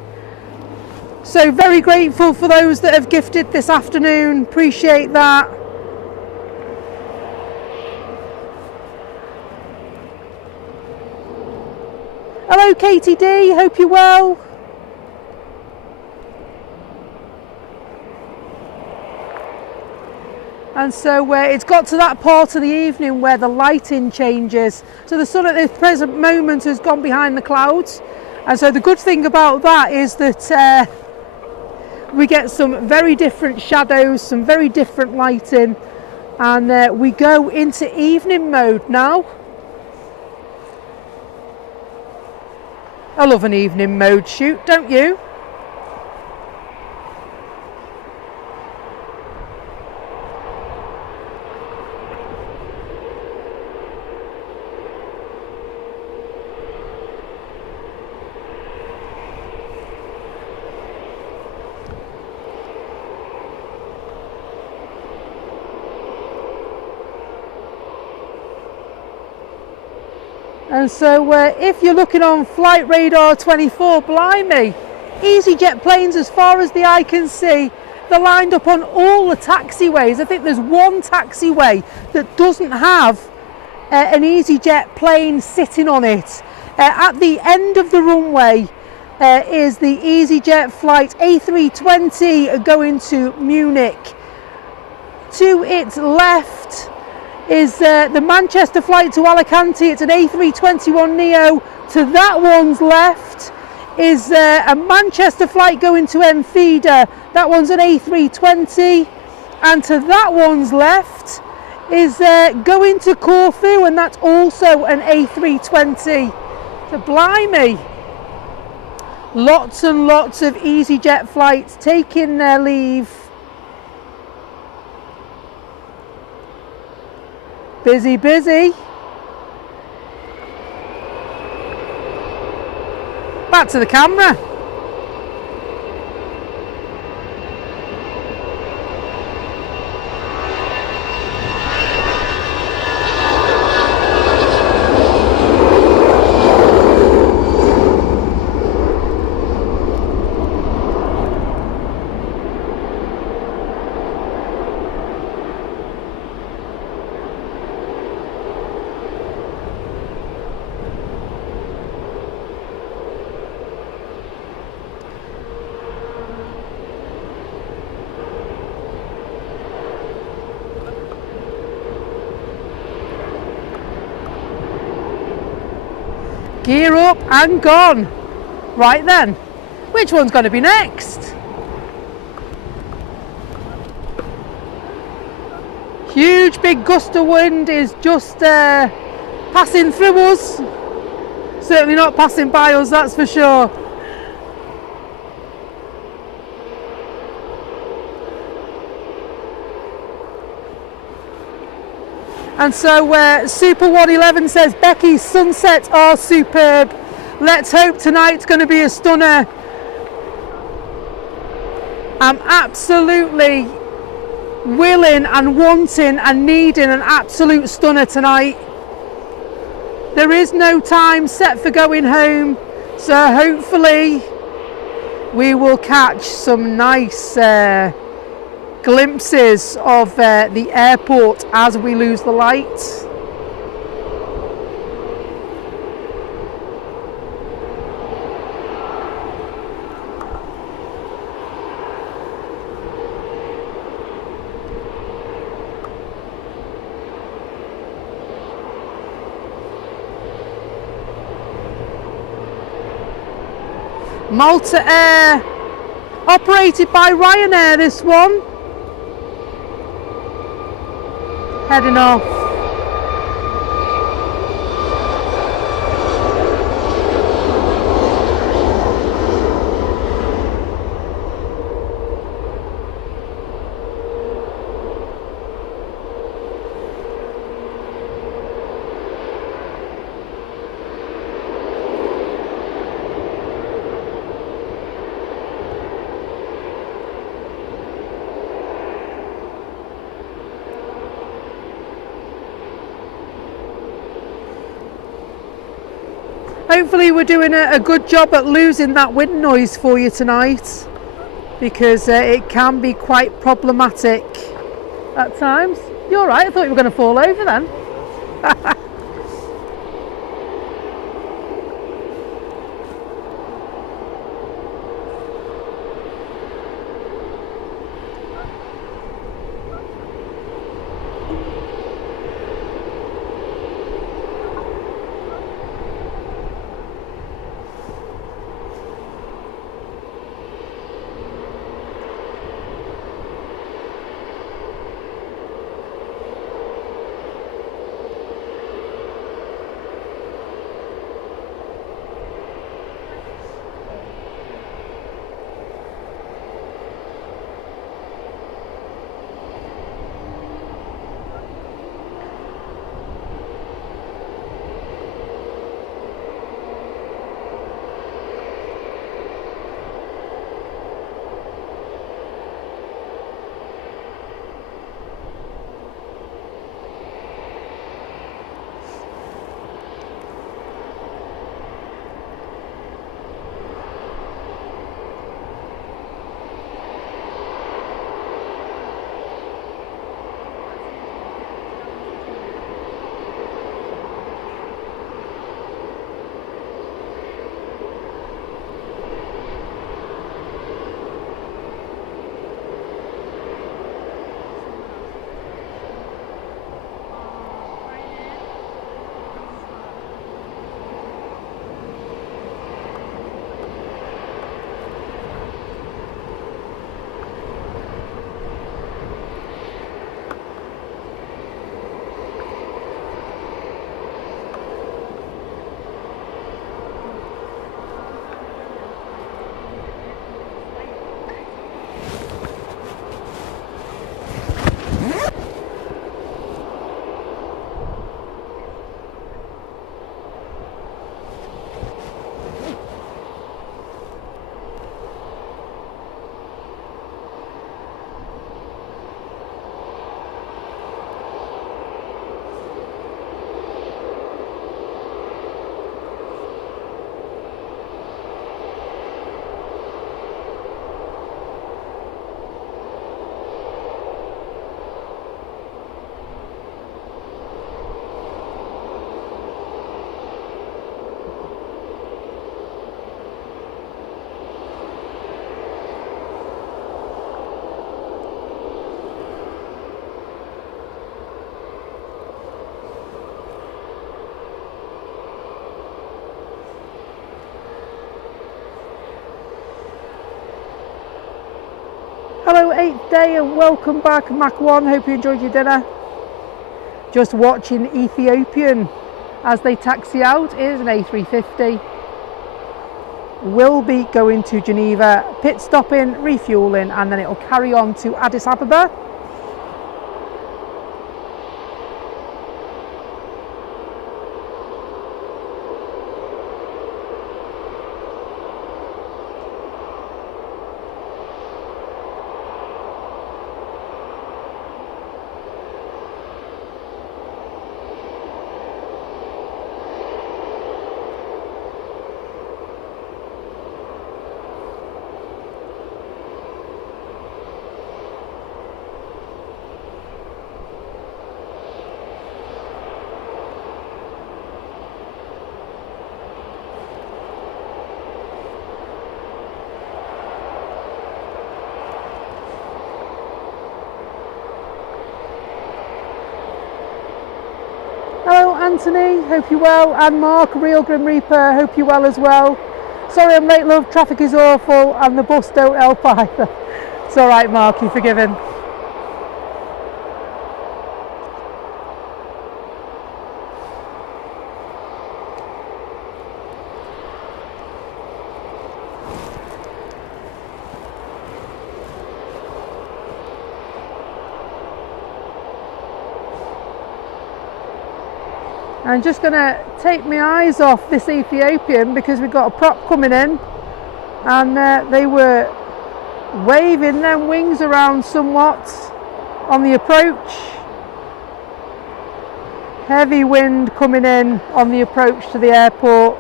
So very grateful for those that have gifted this afternoon, appreciate that. Hello Katie D, hope you're well. And so it's got to that part of the evening where the lighting changes. So the sun at this present moment has gone behind the clouds. And so the good thing about that is that we get some very different shadows, some very different lighting. And we go into evening mode now. I love an evening mode shoot, don't you? And so if you're looking on Flight Radar 24, blimey, EasyJet planes as far as the eye can see. They're lined up on all the taxiways. I think there's one taxiway that doesn't have an EasyJet plane sitting on it. At the end of the runway is the EasyJet flight A320 going to Munich. To its left is the Manchester flight to Alicante. It's an A321neo. To that one's left is a Manchester flight going to Enfida. That one's an A320. And to that one's left is going to Corfu, and that's also an A320. So blimey, lots and lots of EasyJet flights taking their leave. Busy, busy. Back to the camera. Gear up and gone. Right then, which one's going to be next? Huge big gust of wind is just passing through us. Certainly not passing by us, that's for sure. And so Super 111 says, Becky's sunsets are superb. Let's hope tonight's going to be a stunner. I'm absolutely willing and wanting and needing an absolute stunner tonight. There is no time set for going home, so hopefully we will catch some nice glimpses of the airport as we lose the light. Malta Air, operated by Ryanair, this one. Heading off. Hopefully we're doing a good job at losing that wind noise for you tonight, because it can be quite problematic at times. You're all right, I thought you were going to fall over then. Hello, 8th day, and welcome back, Mac 1. Hope you enjoyed your dinner. Just watching Ethiopian as they taxi out. Here's an A350. Will be going to Geneva, pit stopping, refueling, and then it'll carry on to Addis Ababa. Hello Anthony, hope you're well, and Mark, Real Grim Reaper, hope you're well as well. Sorry I'm late love, traffic is awful and the bus don't help either. It's alright Mark, you're forgiven. I'm just going to take my eyes off this Ethiopian because we've got a prop coming in, and they were waving them wings around somewhat on the approach. Heavy wind coming in on the approach to the airport.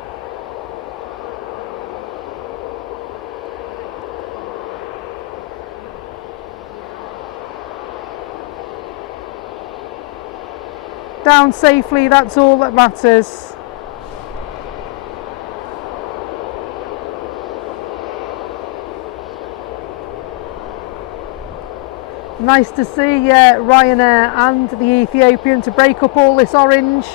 Down safely, that's all that matters. Nice to see Ryanair and the Ethiopian to break up all this orange.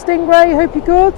Stingray. Hope you're good.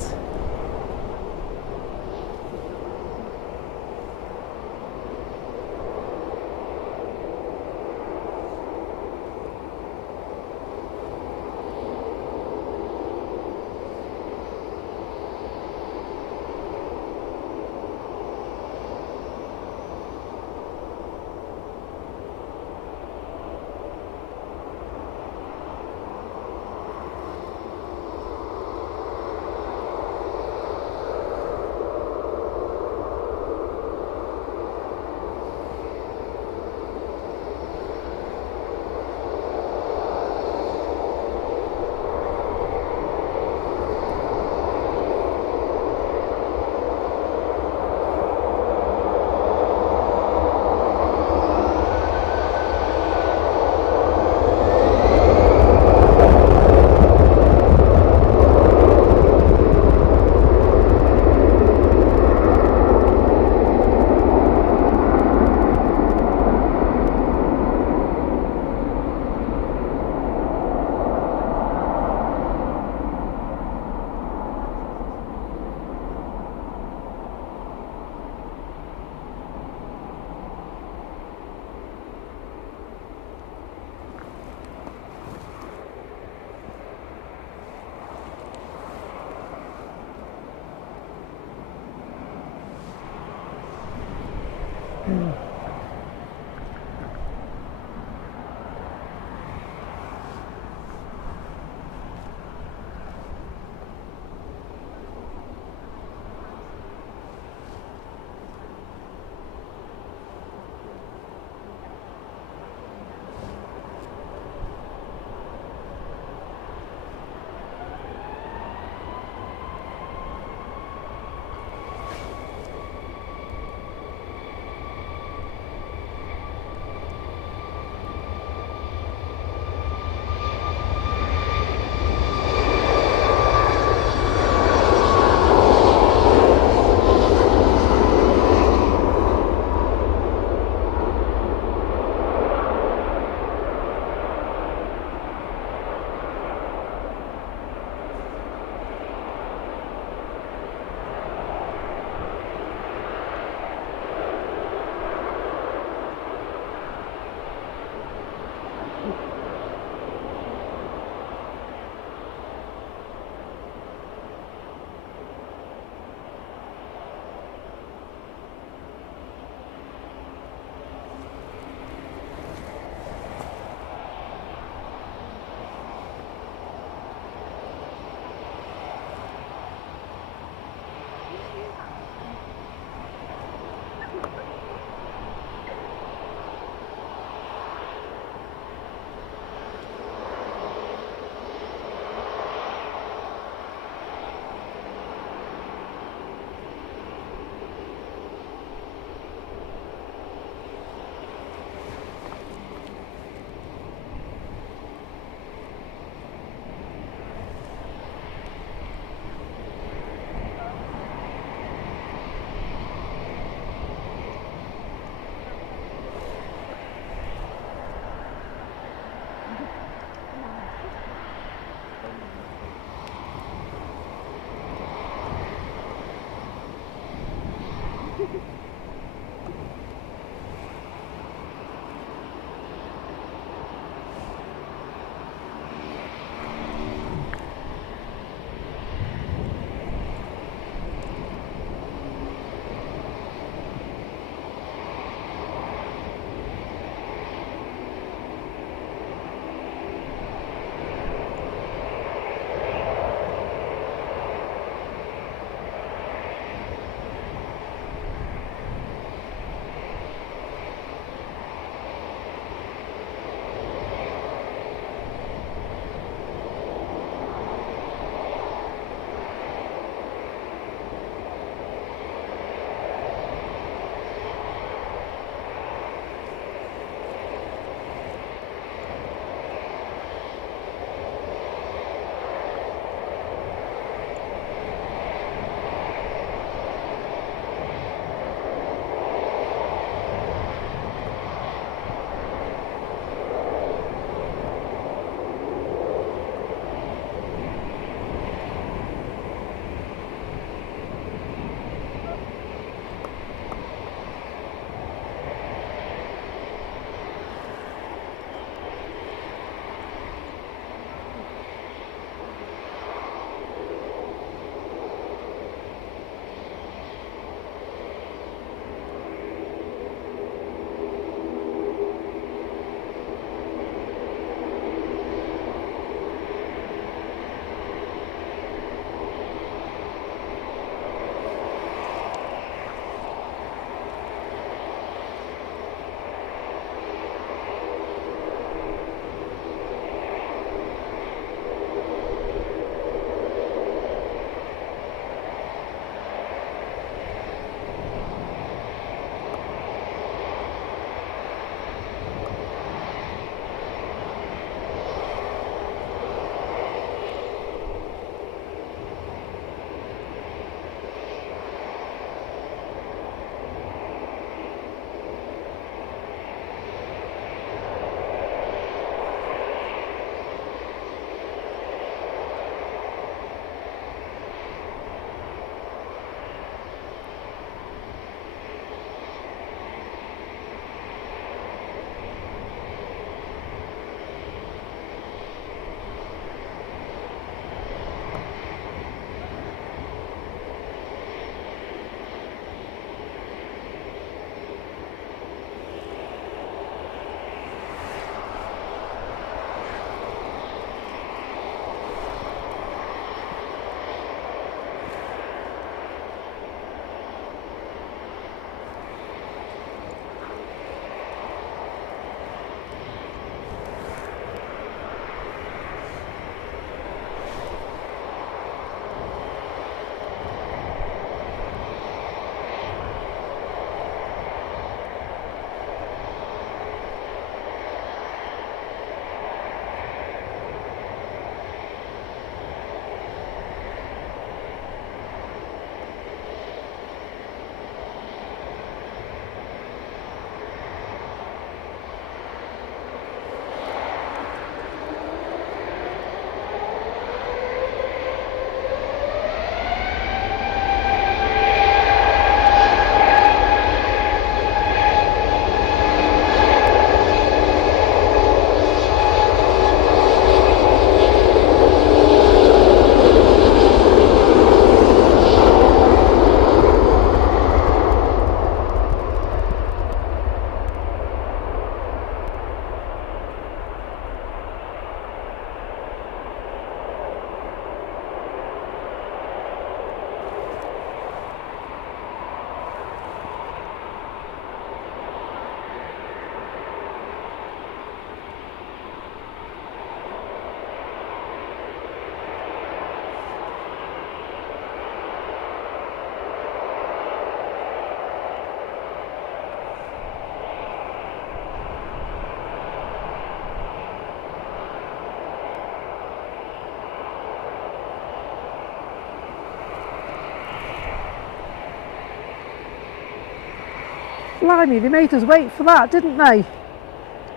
Blimey, they made us wait for that, didn't they?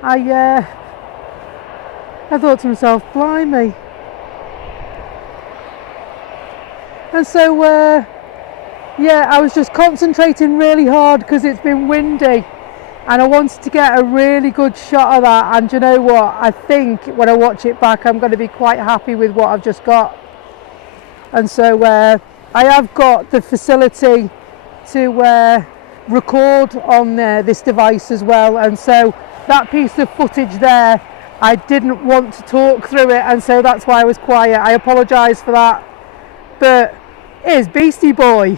I thought to myself, blimey. And so, yeah, I was just concentrating really hard because it's been windy and I wanted to get a really good shot of that. And you know what? I think when I watch it back, I'm going to be quite happy with what I've just got. And so I have got the facility to record on this device as well. And so that piece of footage there, I didn't want to talk through it, and so that's why I was quiet. I apologise for that. But here's Beastie Boy.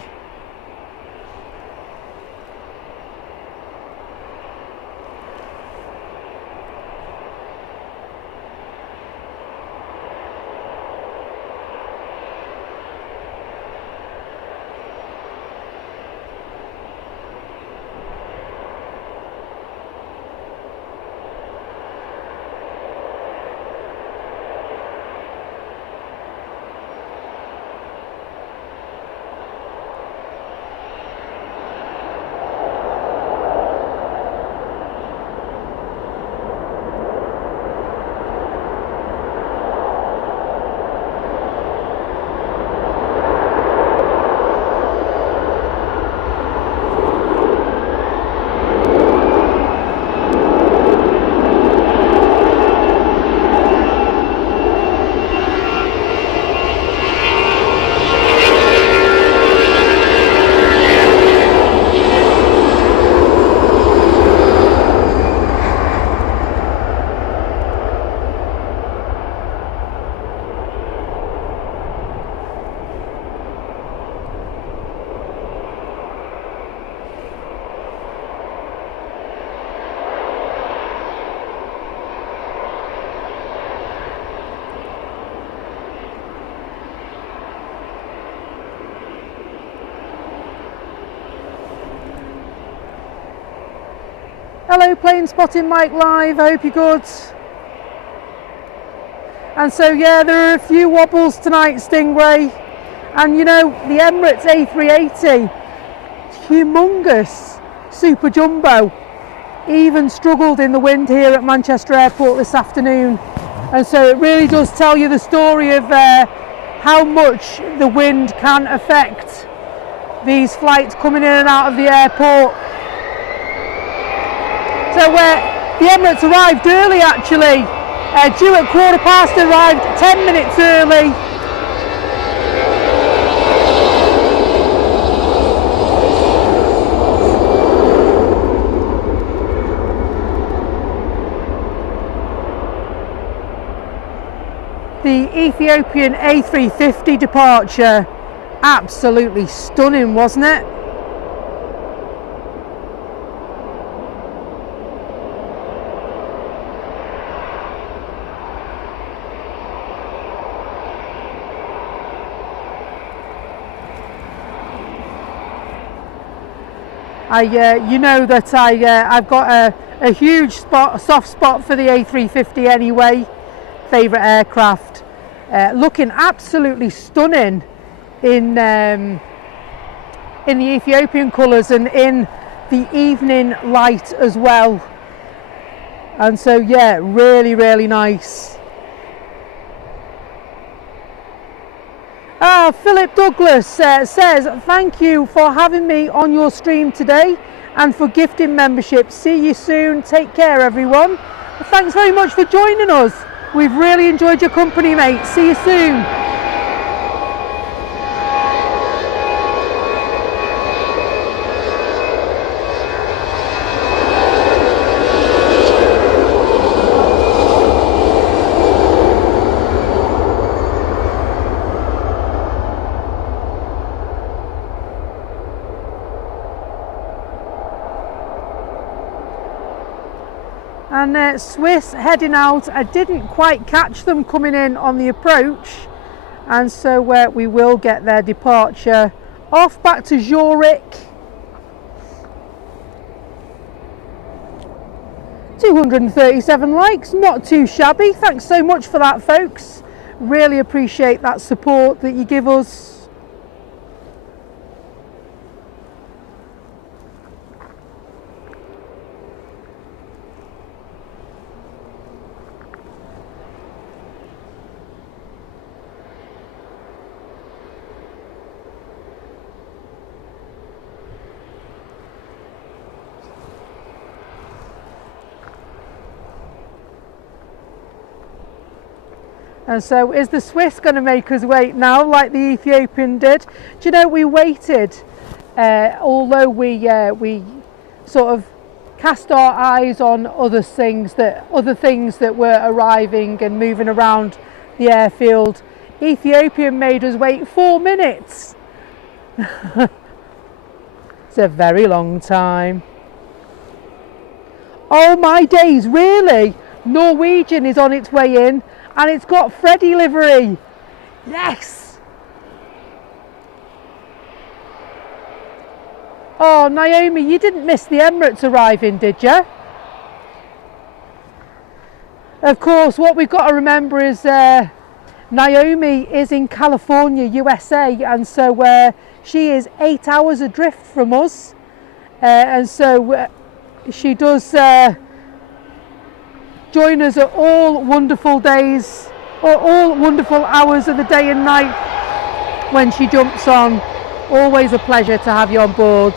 Hello Plane Spotting Mike Live, I hope you're good. And so yeah, there are a few wobbles tonight, Stingray. And you know, the Emirates A380, humongous, super jumbo, even struggled in the wind here at Manchester Airport this afternoon. And so it really does tell you the story of how much the wind can affect these flights coming in and out of the airport. So the Emirates arrived early actually, due at 15:15, arrived 10 minutes early. The Ethiopian A350 departure, absolutely stunning, wasn't it? You know that I've got a huge soft spot for the A350 anyway. Favourite aircraft, looking absolutely stunning in the Ethiopian colours and in the evening light as well. And so yeah, really, really nice. Philip Douglas says, thank you for having me on your stream today and for gifting membership. See you soon. Take care, everyone. Thanks very much for joining us. We've really enjoyed your company, mate. See you soon. And Swiss heading out. I didn't quite catch them coming in on the approach, and so we will get their departure off back to Zurich. 237 likes, not too shabby. Thanks so much for that, folks. Really appreciate that support that you give us. And so is the Swiss going to make us wait now like the Ethiopian did? Do you know, we waited, although we sort of cast our eyes on other things that were arriving and moving around the airfield. Ethiopian made us wait 4 minutes. It's a very long time. Oh my days, really? Norwegian is on its way in and it's got Freddie livery. Yes! Oh, Naomi, you didn't miss the Emirates arriving, did you? Of course, what we've got to remember is Naomi is in California, USA, and so she is 8 hours adrift from us, and so she does join us at all wonderful days, or all wonderful hours of the day and night when she jumps on. Always a pleasure to have you on board.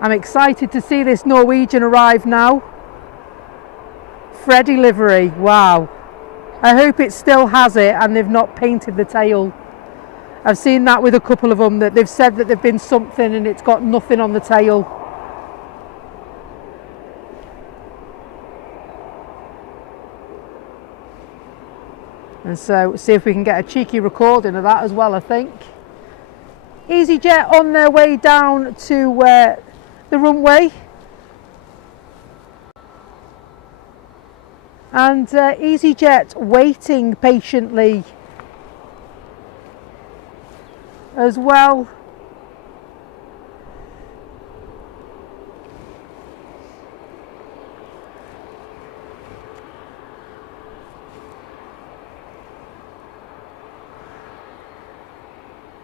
I'm excited to see this Norwegian arrive now. Freddie livery, wow. I hope it still has it and they've not painted the tail. I've seen that with a couple of them, that they've said that they've been something and it's got nothing on the tail. And so see if we can get a cheeky recording of that as well, I think. EasyJet on their way down to the runway, and EasyJet waiting patiently as well.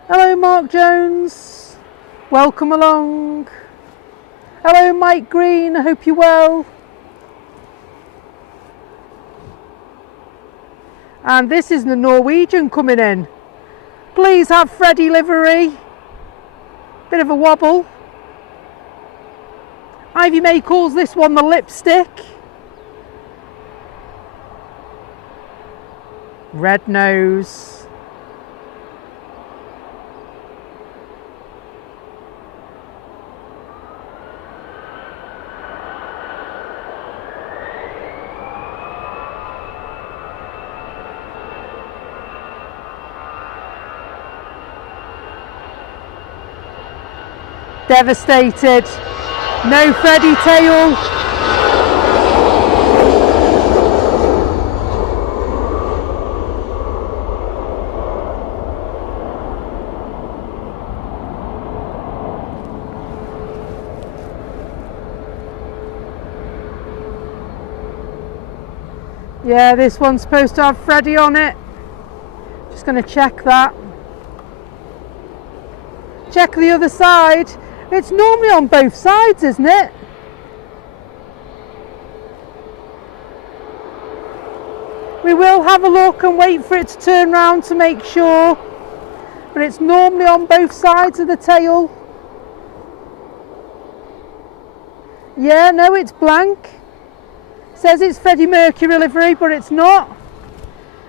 Hello Mark Jones, welcome along. Hello Mike Green, I hope you're well. And this is the Norwegian coming in. Please have Freddie livery. Bit of a wobble. Ivy May calls this one the lipstick. Red nose. Devastated. No Freddie tail. Yeah, this one's supposed to have Freddie on it. Just going to check that. Check the other side. It's normally on both sides, isn't it? We will have a look and wait for it to turn round to make sure, but it's normally on both sides of the tail. Yeah, no, it's blank. Says it's Freddie Mercury livery, but it's not,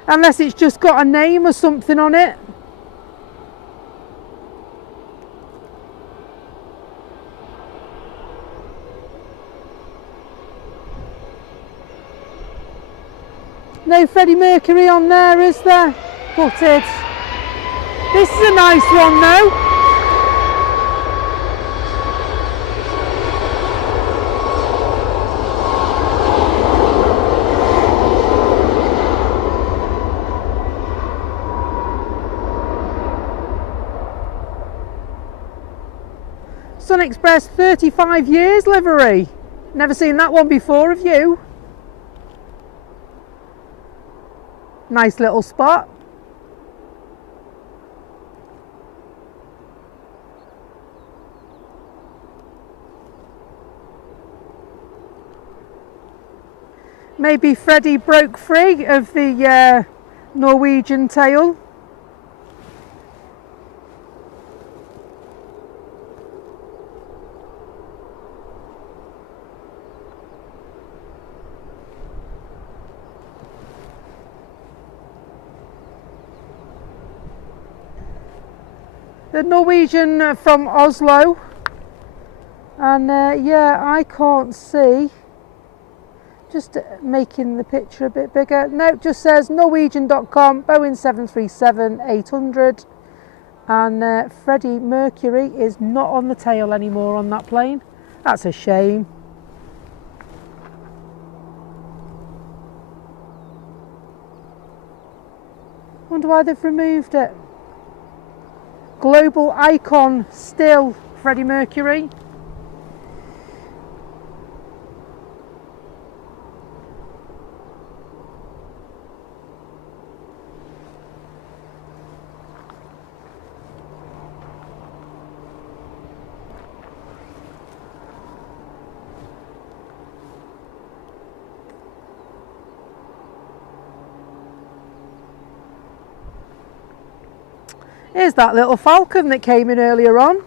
unless it's just got a name or something on it. No Freddie Mercury on there, is there? But it. This is a nice one though. Sun Express 35 years livery. Never seen that one before, have you? Nice little spot. Maybe Freddie broke free of the Norwegian tail. The Norwegian from Oslo, and yeah, I can't see, just making the picture a bit bigger. No, it just says norwegian.com, Boeing 737-800, and Freddie Mercury is not on the tail anymore on that plane. That's a shame. Wonder why they've removed it. Global icon still, Freddie Mercury. Here's that little Falcon that came in earlier on.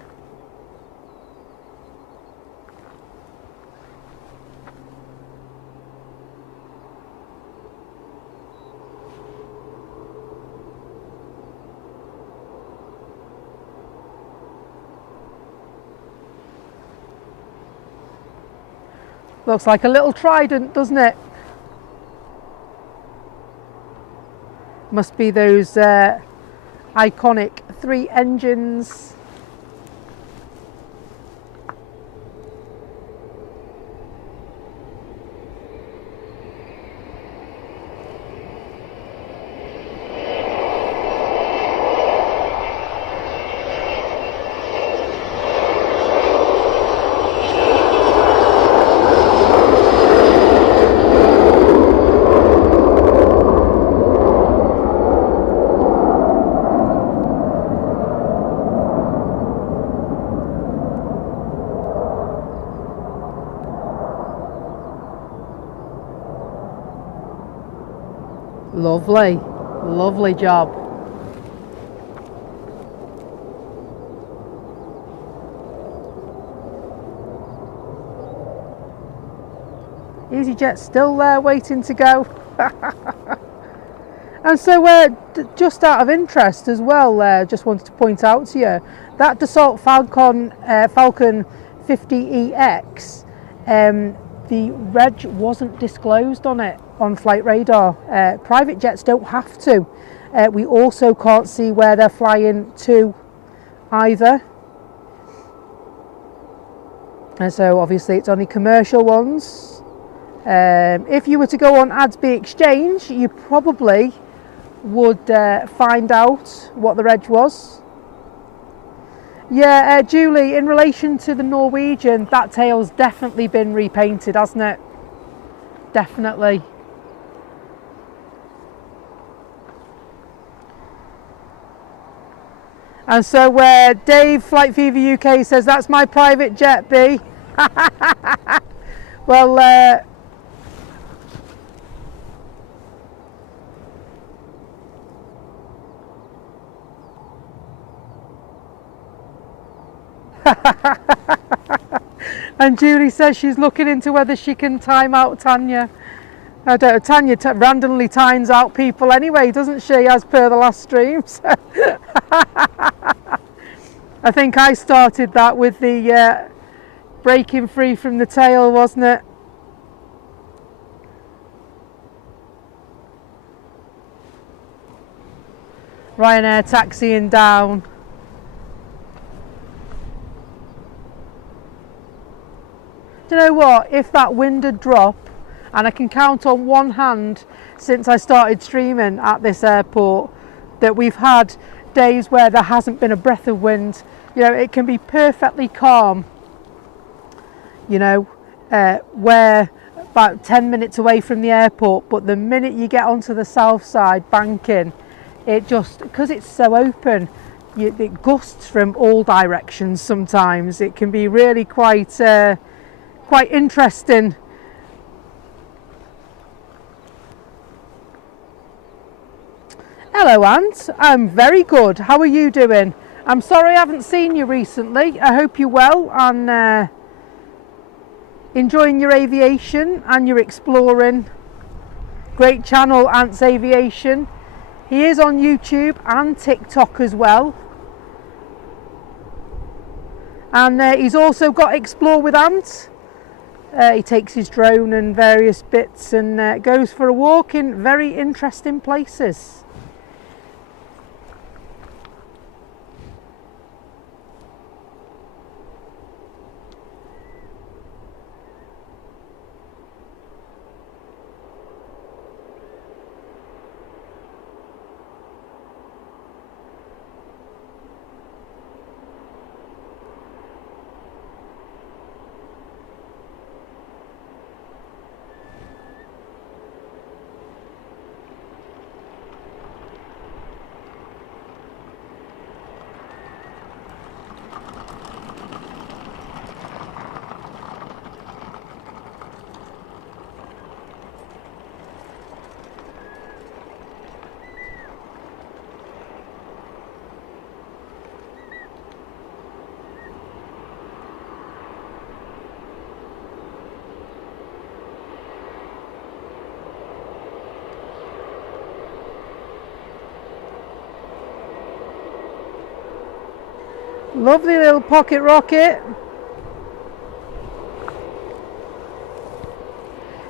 Looks like a little Trident, doesn't it? Must be those iconic 3 engines. Lovely, lovely job. EasyJet's still there waiting to go. And so just out of interest as well, just wanted to point out to you that Dassault Falcon 50EX, the reg wasn't disclosed on it on flight radar. Private jets don't have to. We also can't see where they're flying to either. And so obviously it's only commercial ones. If you were to go on Adsby Exchange, you probably would find out what the reg was. Yeah, Julie, in relation to the Norwegian, that tail's definitely been repainted, hasn't it? Definitely. And so Dave, Flight Fever UK says, that's my private jet, B. Well, and Julie says she's looking into whether she can time out Tanya. I don't know, Tanya randomly times out people anyway, doesn't she, as per the last stream? So I think I started that with the breaking free from the tail, wasn't it? Ryanair taxiing down. Do you know what? If that wind had dropped, and I can count on one hand since I started streaming at this airport that we've had days where there hasn't been a breath of wind. You know, it can be perfectly calm, you know, we're about 10 minutes away from the airport, but the minute you get onto the south side banking, it just, because it's so open, it gusts from all directions sometimes. It can be really quite interesting. Hello, Ant. I'm very good. How are you doing? I'm sorry I haven't seen you recently. I hope you're well and enjoying your aviation and your exploring. Great channel, Ant's Aviation. He is on YouTube and TikTok as well. And he's also got Explore with Ant. He takes his drone and various bits and goes for a walk in very interesting places. Lovely little pocket rocket.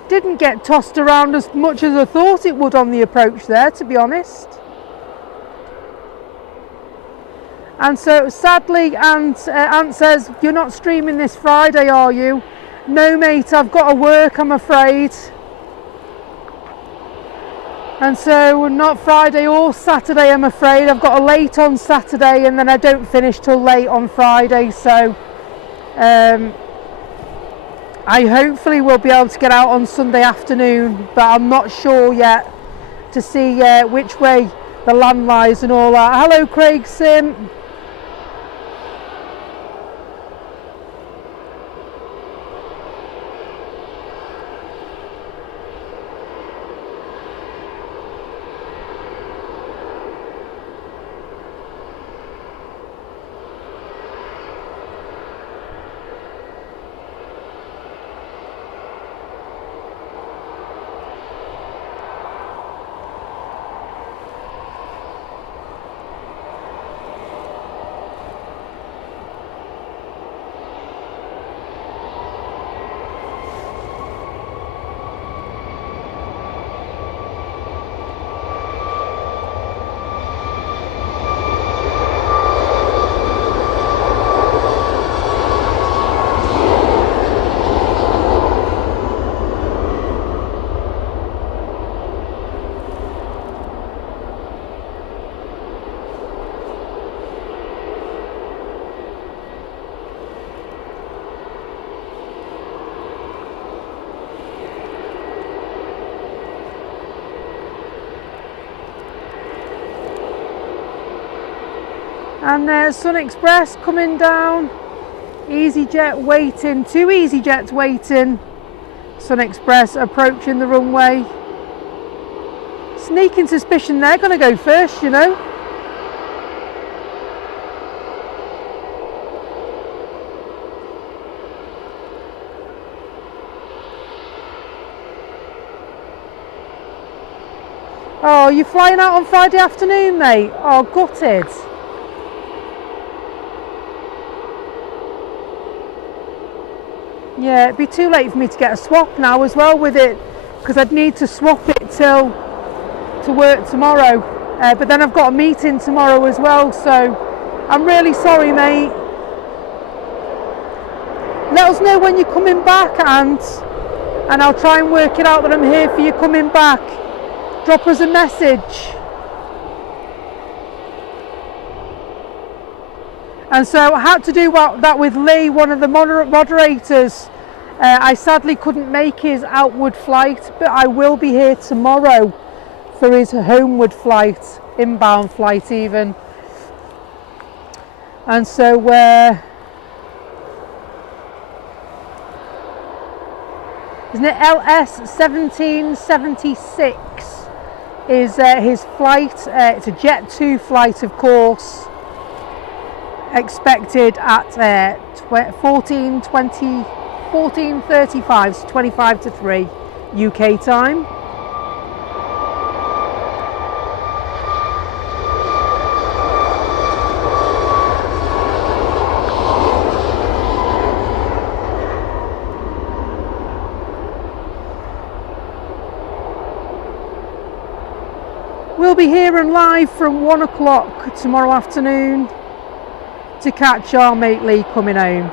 Didn't get tossed around as much as I thought it would on the approach there, to be honest. And so sadly, Ant says, you're not streaming this Friday, are you? No mate, I've got to work, I'm afraid. And so not Friday or Saturday, I'm afraid. I've got a late on Saturday and then I don't finish till late on Friday. So I hopefully will be able to get out on Sunday afternoon, but I'm not sure yet to see which way the land lies and all that. Hello, Craig Sim. And Sun Express coming down, EasyJet waiting, 2 EasyJets waiting, Sun Express approaching the runway. Sneaking suspicion they're going to go first, you know. Oh, you're flying out on Friday afternoon, mate? Oh, gutted. Yeah, it'd be too late for me to get a swap now as well with it, because I'd need to swap it to work tomorrow. But then I've got a meeting tomorrow as well, so I'm really sorry, mate. Let us know when you're coming back, and I'll try and work it out that I'm here for you coming back. Drop us a message. And so I had to do that with Lee, one of the moderators. I sadly couldn't make his outward flight, but I will be here tomorrow for his homeward flight, inbound flight even. And so isn't it LS 1776 is his flight. It's a Jet 2 flight, of course, expected at 14:35, so 25 to 3 UK time. We'll be here and live from 1 o'clock tomorrow afternoon to catch our mate Lee coming home.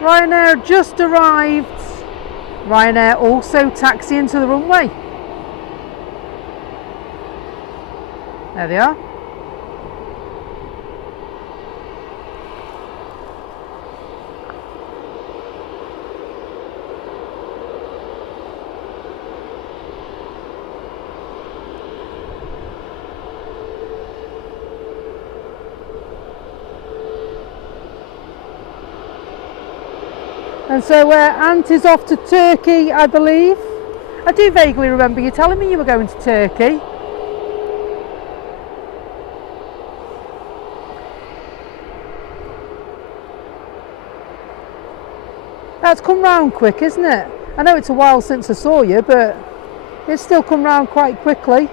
Ryanair just arrived. Ryanair also taxiing to the runway. There they are. And so Ant is off to Turkey, I believe. I do vaguely remember you telling me you were going to Turkey. That's come round quick, isn't it? I know it's a while since I saw you, but it's still come round quite quickly.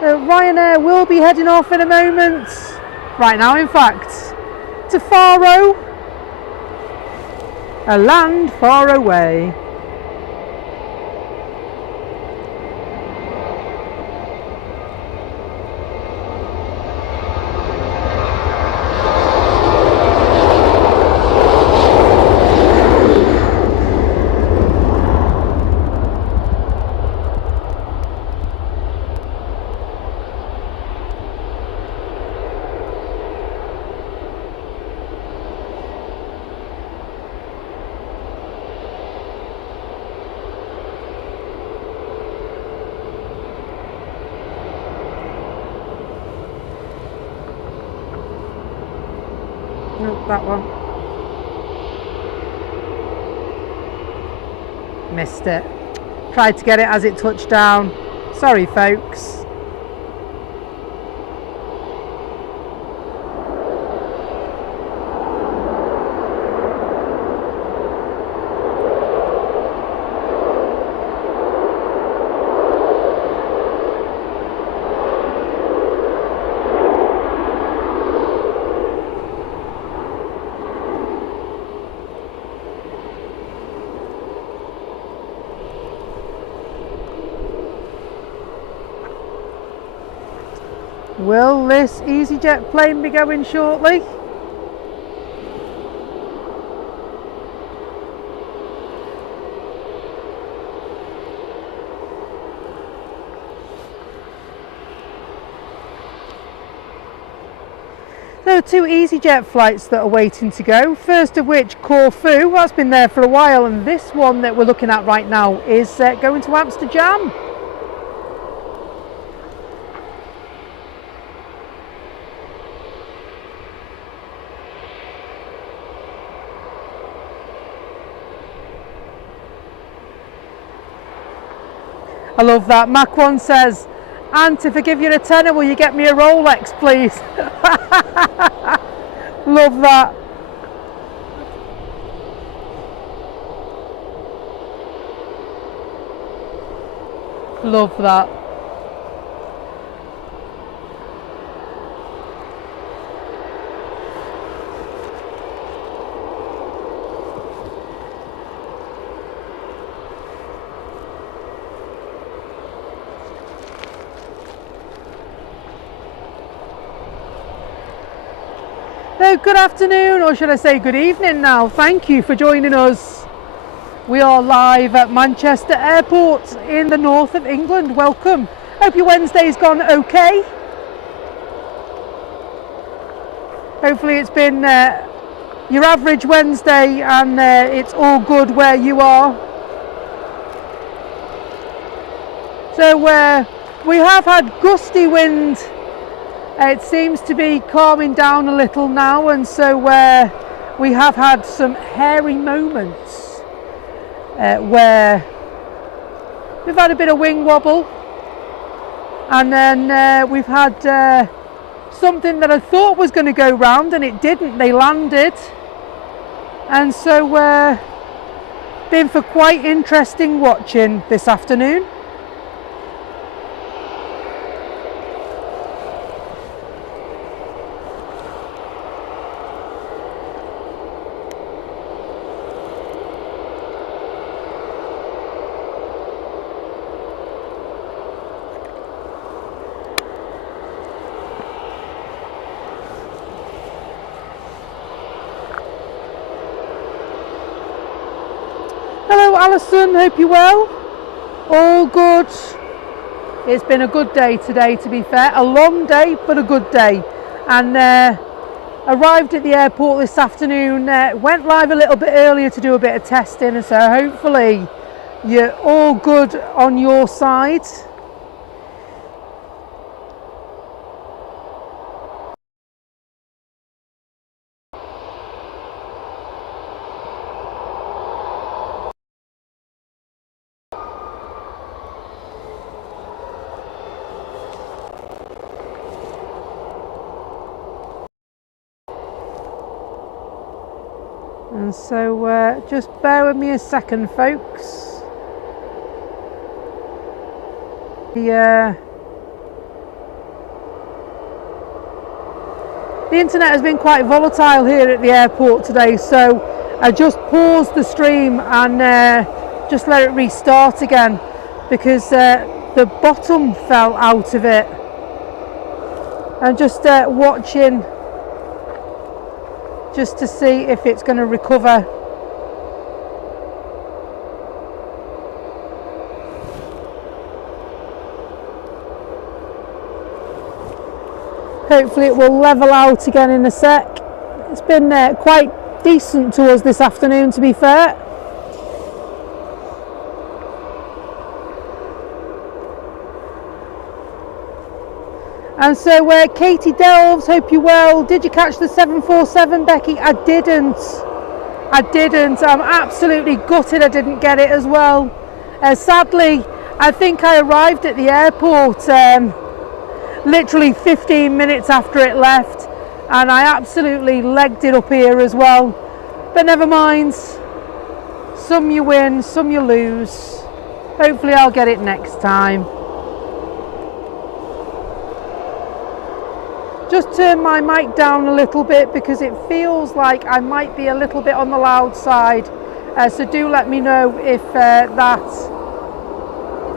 Ryanair will be heading off in a moment, right now in fact, to Faro, a land far away. Nope, that one. Missed it. Tried to get it as it touched down. Sorry, folks. Will this EasyJet plane be going shortly? there are 2 EasyJet flights that are waiting to go. First of which, Corfu, that's been there for a while, and this one that we're looking at right now is going to Amsterdam. I love that. Mach 1 says, "Ant, if I give you a tenner, will you get me a Rolex, please?" Love that. Love that. So good afternoon, or should I say good evening now. Thank you for joining us. We are live at Manchester Airport in the north of England. Welcome. Hope your Wednesday's gone okay. Hopefully it's been your average Wednesday and it's all good where you are. So we have had gusty wind. It seems to be calming down a little now, and so we have had some hairy moments where we've had a bit of wing wobble, and then we've had something that I thought was going to go round and it didn't. They landed, and so been for quite interesting watching this afternoon. Hello Alison, hope you're well. All good. It's been a good day today, to be fair. A long day, but a good day. And arrived at the airport this afternoon, went live a little bit earlier to do a bit of testing, so hopefully you're all good on your side. And so just bear with me a second, folks. The internet has been quite volatile here at the airport today, so I just paused the stream and just let it restart again because the bottom fell out of it. I'm just watching just to see if it's going to recover. Hopefully it will level out again in a sec. It's been quite decent to us this afternoon, to be fair. And so Katie Delves, hope you're well. Did you catch the 747, Becky? I didn't. I'm absolutely gutted I didn't get it as well. Sadly, I think I arrived at the airport literally 15 minutes after it left, and I absolutely legged it up here as well. But never mind. Some you win, some you lose. Hopefully I'll get it next time. Just turn my mic down a little bit because it feels like I might be a little bit on the loud side. So do let me know if that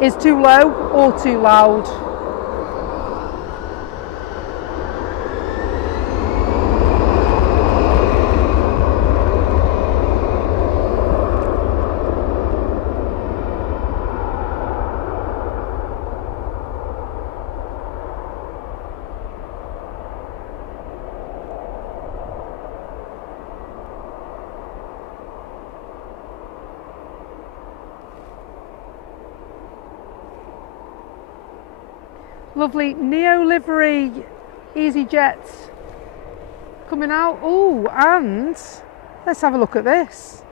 is too low or too loud. Lovely Neo livery EasyJet coming out. Oh, and let's have a look at this.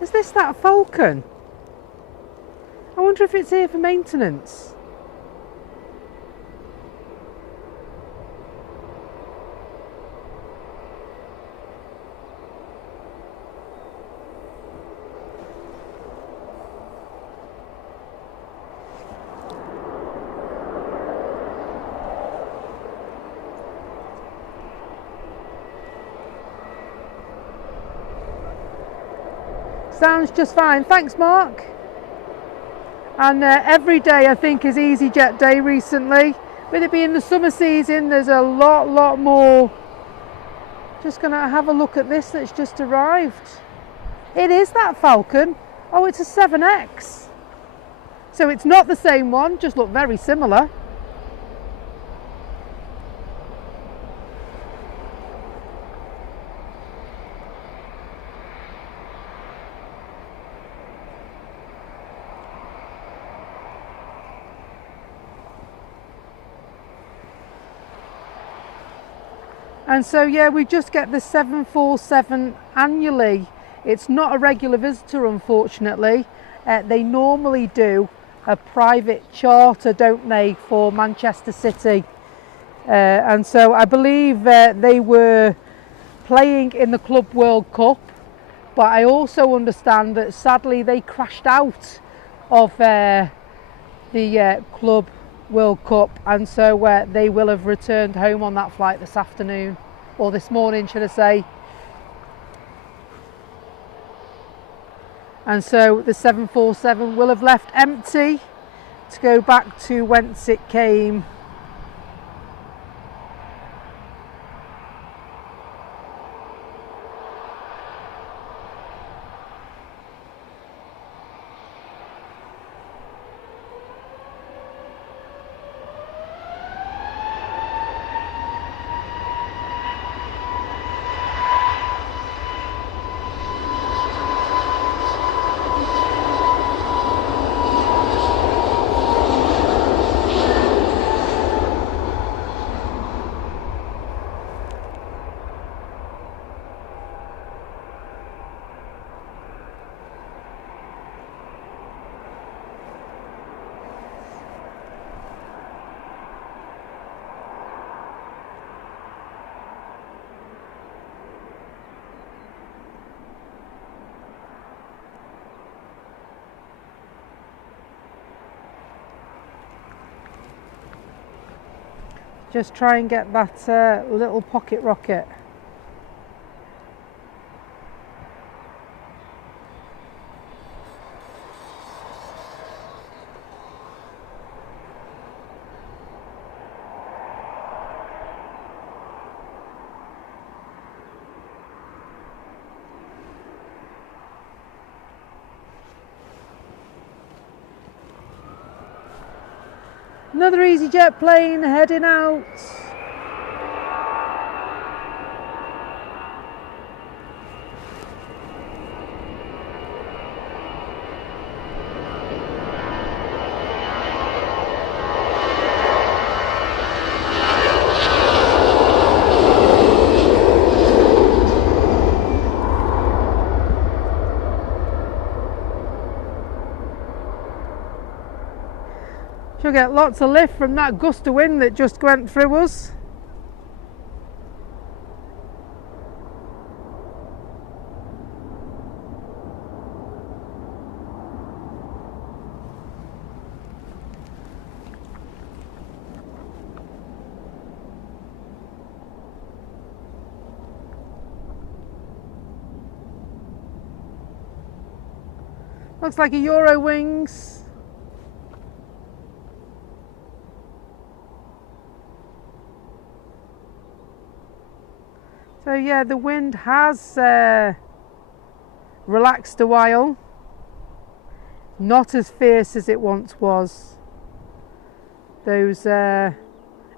Is this that Falcon? I wonder if it's here for maintenance. Sounds just fine. Thanks, Mark. And every day I think is EasyJet day recently. With it being the summer season, there's a lot more. Just going to have a look at this that's just arrived. It is that Falcon. Oh, it's a 7X. So it's not the same one, just look very similar. And so yeah, we just get the 747 annually. It's not a regular visitor, unfortunately. They normally do a private charter, don't they, for Manchester City. And so I believe they were playing in the Club World Cup, but I also understand that sadly they crashed out of the Club World Cup, and so they will have returned home on that flight this afternoon, or this morning should I say. And so the 747 will have left empty to go back to whence it came. Just try and get that little pocket rocket. Another EasyJet plane heading out. She'll get lots of lift from that gust of wind that just went through us. Looks like a Eurowings. So yeah, the wind has relaxed a while. Not as fierce as it once was. Those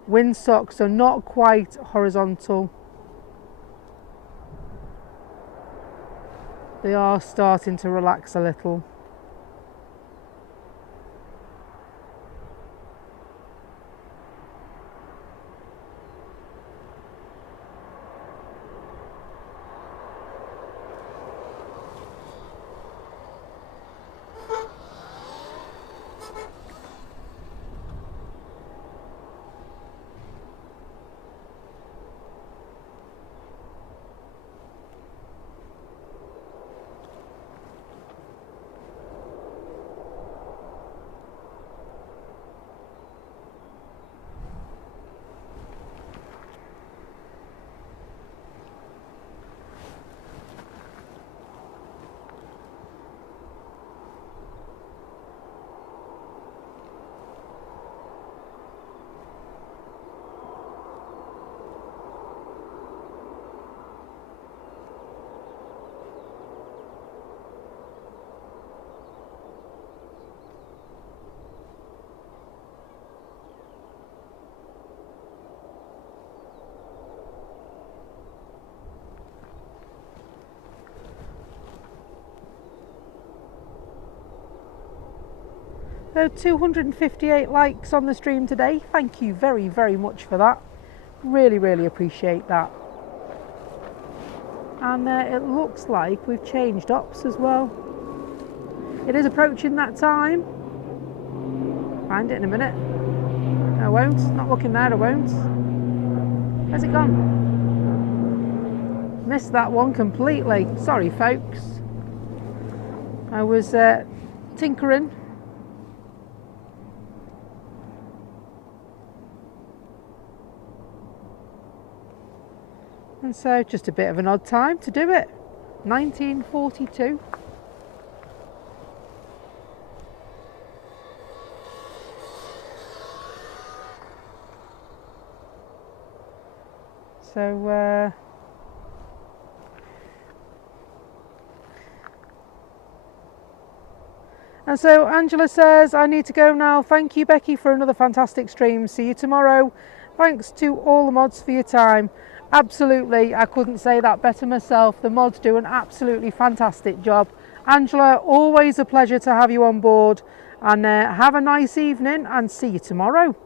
windsocks are not quite horizontal. They are starting to relax a little. So 258 likes on the stream today. Thank you very, very much for that. Really, really appreciate that. And it looks like we've changed ops as well. It is approaching that time. Find it in a minute. I won't. Not looking there, I won't. Where's it gone? Missed that one completely. Sorry, folks. I was tinkering. And so just a bit of an odd time to do it. 1942. So and so Angela says, I need to go now. Thank you, Becky, for another fantastic stream. See you tomorrow. Thanks to all the mods for your time. Absolutely, I couldn't say that better myself. The mods do an absolutely fantastic job. Angela, always a pleasure to have you on board. And have a nice evening and see you tomorrow.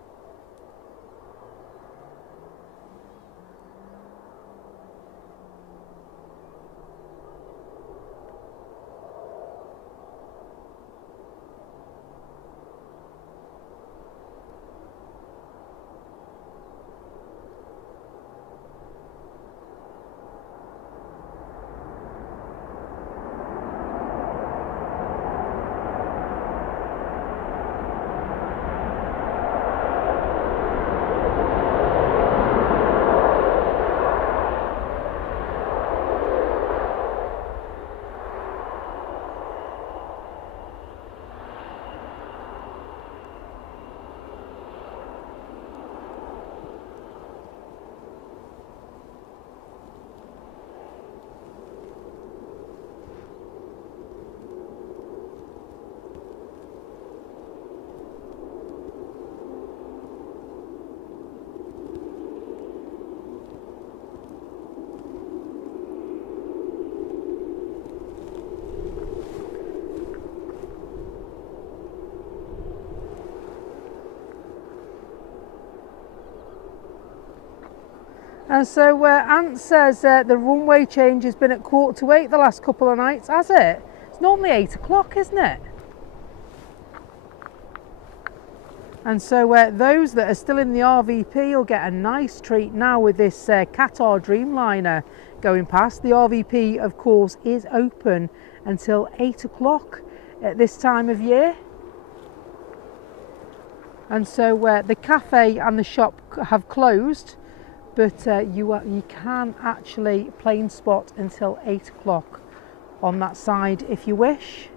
And so Ant says the runway change has been at 7:45 the last couple of nights, has it? It's normally 8 o'clock, isn't it? And so those that are still in the RVP will get a nice treat now with this Qatar Dreamliner going past. The RVP, of course, is open until 8 o'clock at this time of year. And so the cafe and the shop have closed, but you can actually plane spot until 8 o'clock on that side if you wish.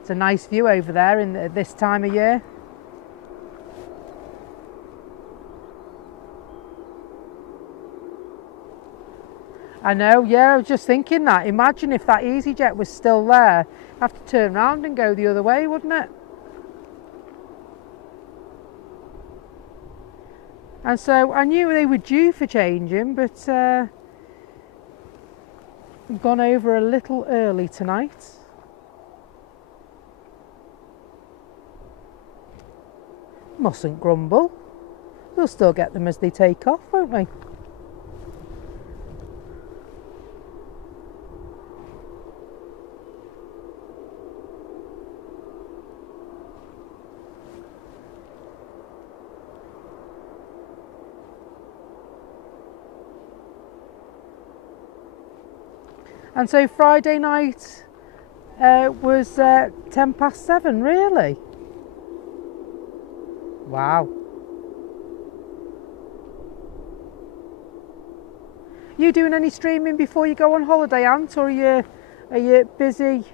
It's a nice view over there in this time of year. I know, yeah, I was just thinking that. Imagine if that EasyJet was still there. I'd have to turn around and go the other way, wouldn't it? And so I knew they were due for changing, but I've gone over a little early tonight. Mustn't grumble. We'll still get them as they take off, won't we? And so Friday night was 7:10, really? Wow. You doing any streaming before you go on holiday, Ant, or are you busy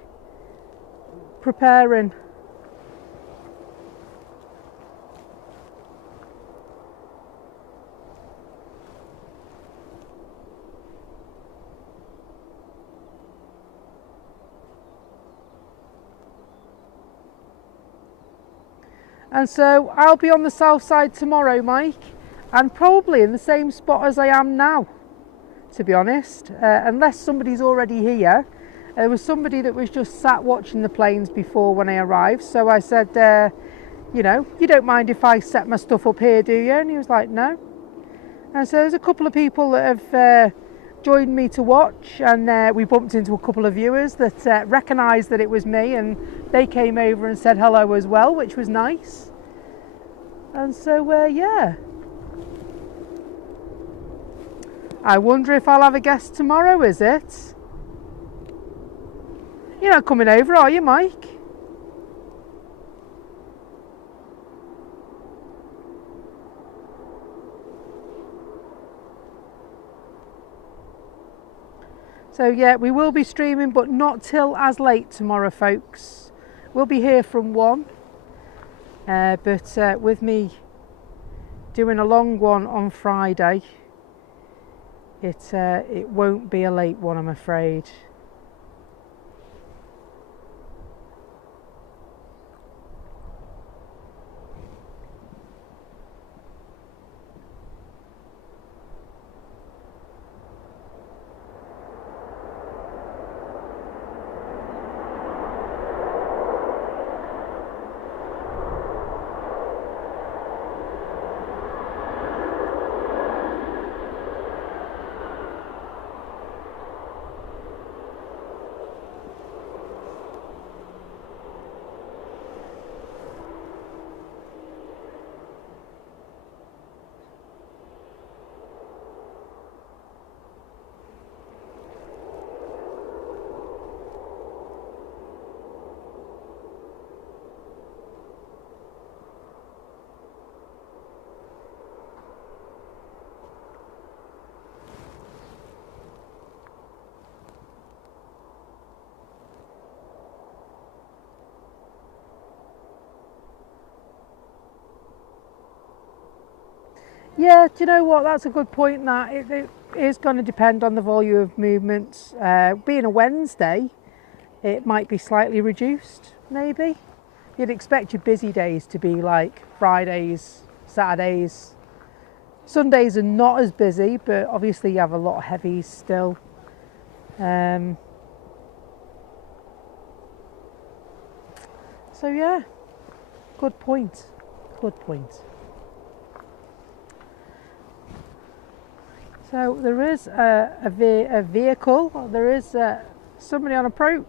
preparing? And so I'll be on the south side tomorrow, Mike, and probably in the same spot as I am now, to be honest, unless somebody's already here. There was somebody that was just sat watching the planes before when I arrived, so I said, you know, you don't mind if I set my stuff up here, do you? And he was like, no. And so there's a couple of people that have joined me to watch, and we bumped into a couple of viewers that recognised that it was me, and they came over and said hello as well, which was nice. And so yeah, I wonder if I'll have a guest tomorrow. Is it? You're not coming over, are you, Mike? So yeah, we will be streaming, but not till as late tomorrow, folks. We'll be here from 1, but with me doing a long one on Friday, it won't be a late one, I'm afraid. Yeah, do you know what? That's a good point. That it is going to depend on the volume of movements. Being a Wednesday, it might be slightly reduced, maybe. You'd expect your busy days to be like Fridays, Saturdays. Sundays are not as busy, but obviously you have a lot of heavies still. So yeah, good point. Good point. So there is a vehicle, there is somebody on approach.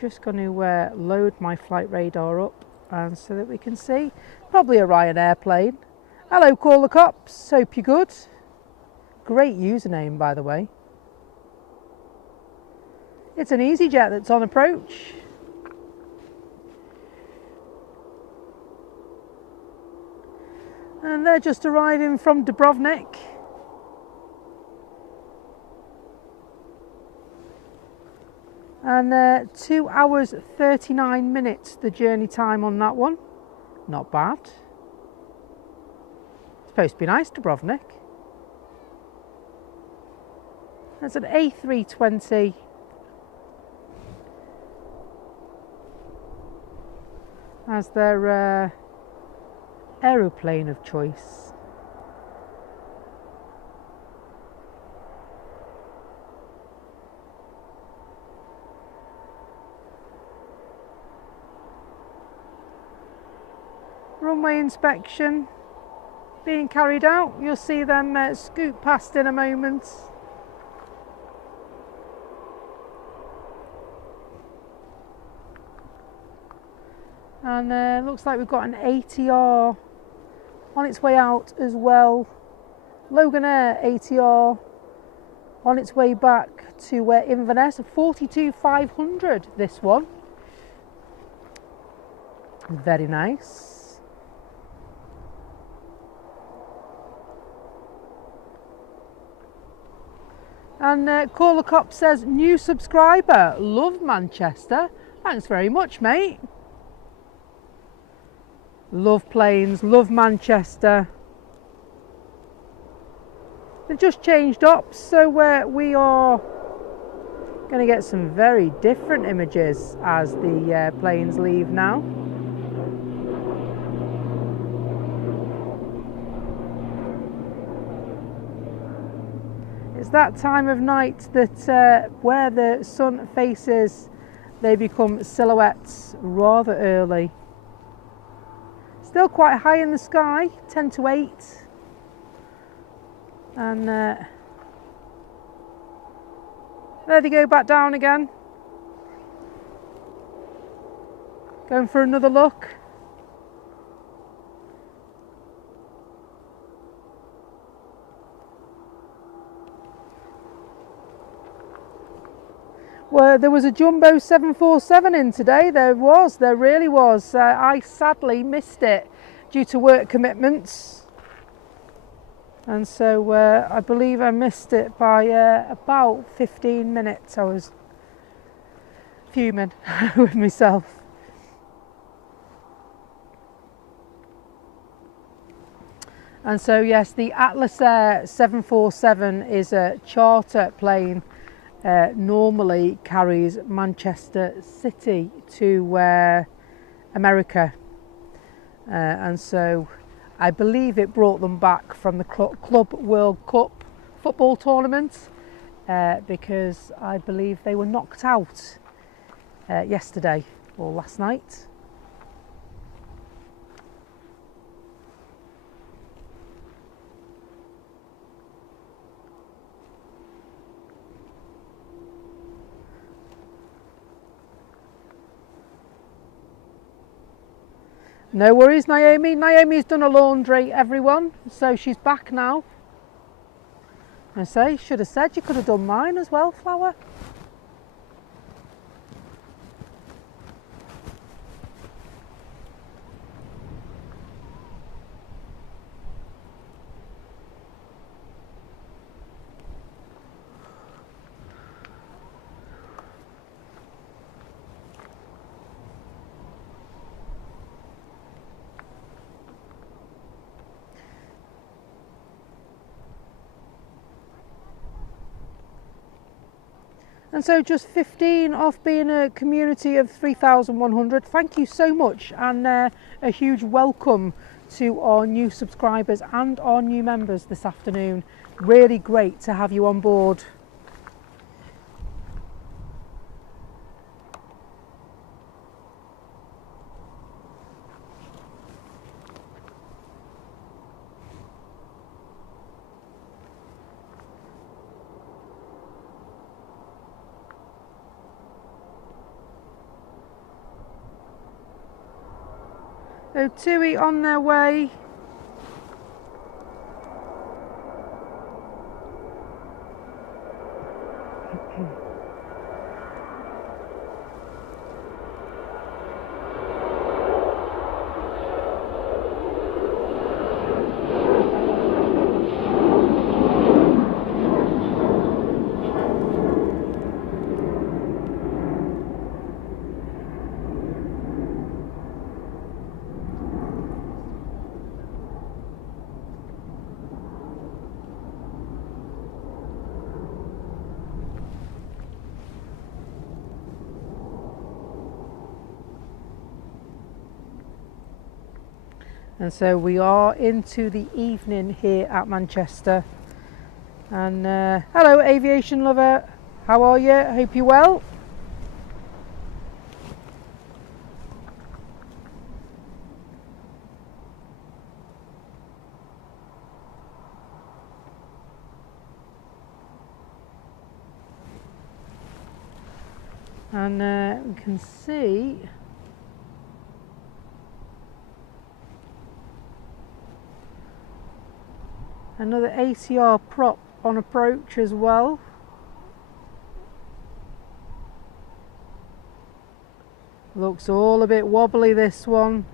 Just going to load my flight radar up and so that we can see. Probably a Ryanair plane. Hello, call the cops, hope you're good. Great username, by the way. It's an EasyJet that's on approach. And they're just arriving from Dubrovnik. And 2 hours 39 minutes the journey time on that one. Not bad. Supposed to be nice, Dubrovnik. There's an A320 as their aeroplane of choice. Runway inspection being carried out. You'll see them scoot past in a moment. And looks like we've got an ATR on its way out as well. Logan Air ATR on its way back to Inverness. 42,500 this one. Very nice. And Caller Cop says, new subscriber, love Manchester. Thanks very much, mate. Love planes, love Manchester. They've just changed up, so we are going to get some very different images as the planes leave now. It's that time of night that where the sun faces, they become silhouettes rather early. Still quite high in the sky, 10 to 8. And there they go back down again. Going for another look. Well, there was a jumbo 747 in today. There really was. I sadly missed it due to work commitments. And so I believe I missed it by about 15 minutes. I was fuming with myself. And so yes, the Atlas Air 747 is a charter plane. Normally carries Manchester City to America, and so I believe it brought them back from the Club World Cup football tournament because I believe they were knocked out yesterday or last night. No worries, Naomi. Naomi's done a laundry, everyone, so she's back now. I say, should have said you could have done mine as well, Flower. And so just 15 off being a community of 3,100. Thank you so much, and a huge welcome to our new subscribers and our new members this afternoon. Really great to have you on board. So TUI on their way. And so we are into the evening here at Manchester. And hello aviation lover, how are you? Hope you're well. And we can see another ATR prop on approach as well. Looks all a bit wobbly, this one.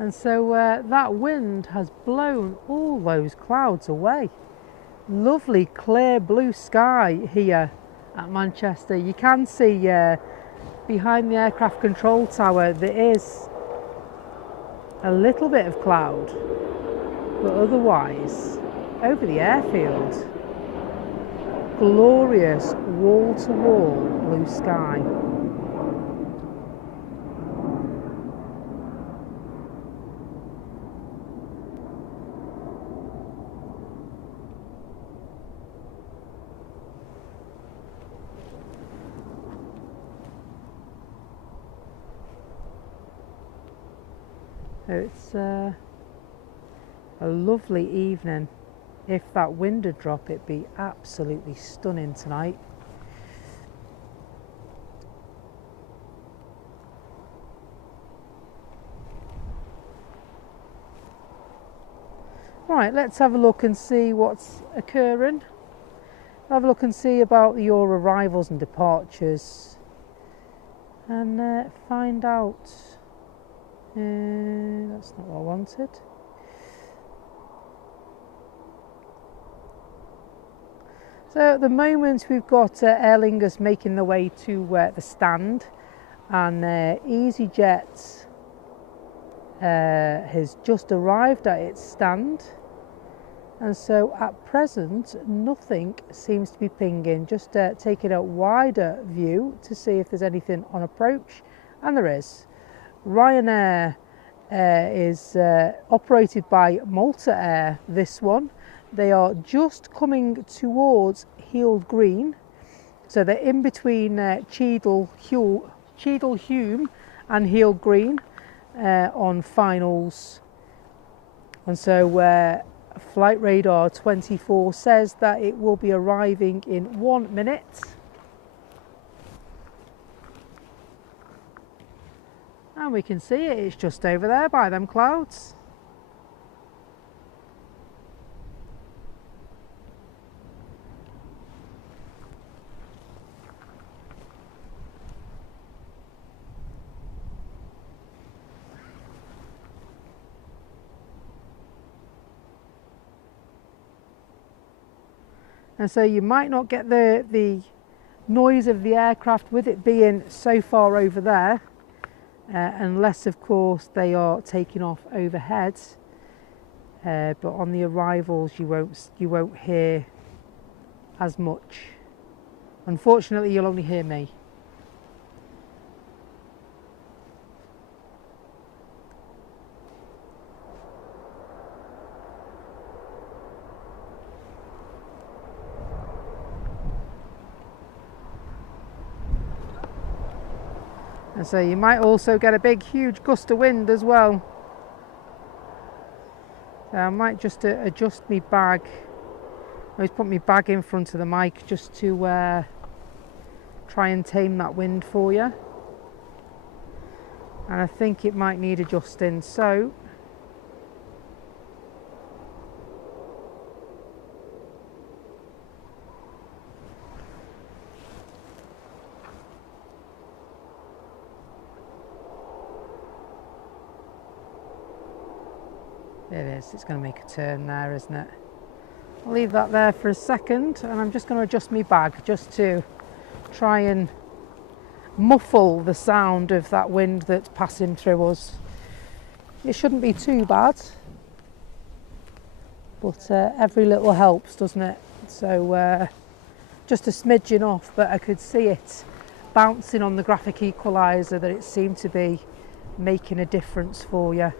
And so that wind has blown all those clouds away. Lovely clear blue sky here at Manchester. You can see behind the aircraft control tower there is a little bit of cloud, but otherwise over the airfield, glorious wall-to-wall blue sky. So it's a lovely evening. If that wind had dropped, it'd be absolutely stunning tonight. Right, let's have a look and see what's occurring. Have a look and see about your arrivals and departures, and find out. That's not what I wanted. So at the moment we've got Aer Lingus making their way to the stand, and EasyJet has just arrived at its stand, and so at present nothing seems to be pinging. Just taking a wider view to see if there's anything on approach, and there is. Ryanair is operated by Malta Air, this one. They are just coming towards Heald Green, so they're in between Cheadle Hume and Heald Green on finals. And so Flight Radar 24 says that it will be arriving in 1 minute. And we can see it, it's just over there by them clouds. And so you might not get the noise of the aircraft, with it being so far over there, unless of course they are taking off overhead. But on the arrivals you won't hear as much. Unfortunately, you'll only hear me. And so you might also get a big huge gust of wind as well. So I might just adjust my bag. I always put my bag in front of the mic just to try and tame that wind for you. And I think it might need adjusting. So it is, it's going to make a turn there, isn't it? I'll leave that there for a second, and I'm just going to adjust my bag just to try and muffle the sound of that wind that's passing through us. It shouldn't be too bad, but every little helps, doesn't it? So just a smidgen off, but I could see it bouncing on the graphic equaliser, that it seemed to be making a difference for you.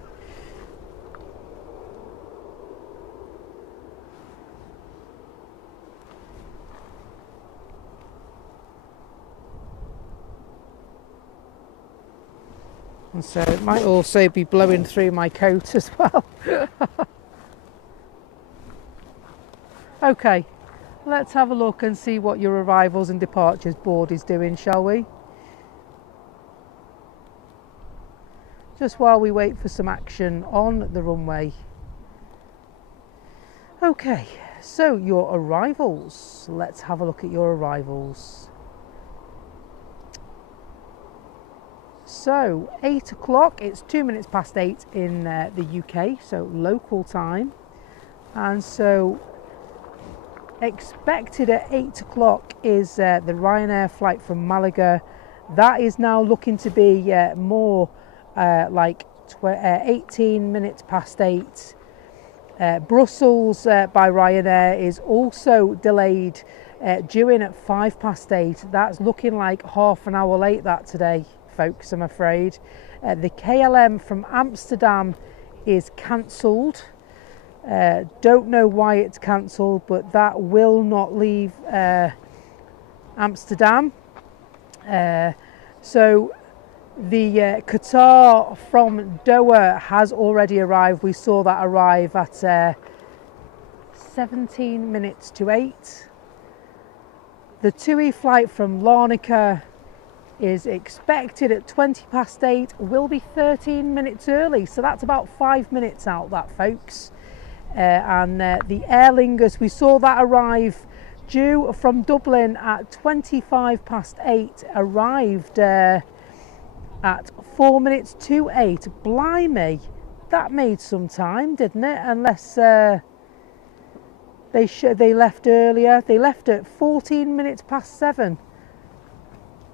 And so it might also be blowing through my coat as well. Okay, let's have a look and see what your arrivals and departures board is doing, shall we? Just while we wait for some action on the runway. Okay, so your arrivals. Let's have a look at your arrivals. So 8 o'clock, it's 2 minutes past 8 in the UK, so local time. And so expected at 8 o'clock is the Ryanair flight from Malaga. That is now looking to be more like 18 minutes past 8. Brussels by Ryanair is also delayed, due in at 5 past 8. That's looking like half an hour late that today, folks, I'm afraid. The KLM from Amsterdam is cancelled. Don't know why it's cancelled, but that will not leave Amsterdam. So the Qatar from Doha has already arrived. We saw that arrive at 17 minutes to 8. The TUI flight from Larnaca is expected at 20 past 8, will be 13 minutes early, so that's about 5 minutes out, that, folks. And the Aer Lingus, we saw that arrive due from Dublin at 25 past 8, arrived at 4 minutes to 8. Blimey, that made some time, didn't it? Unless they left earlier. They left at 14 minutes past 7.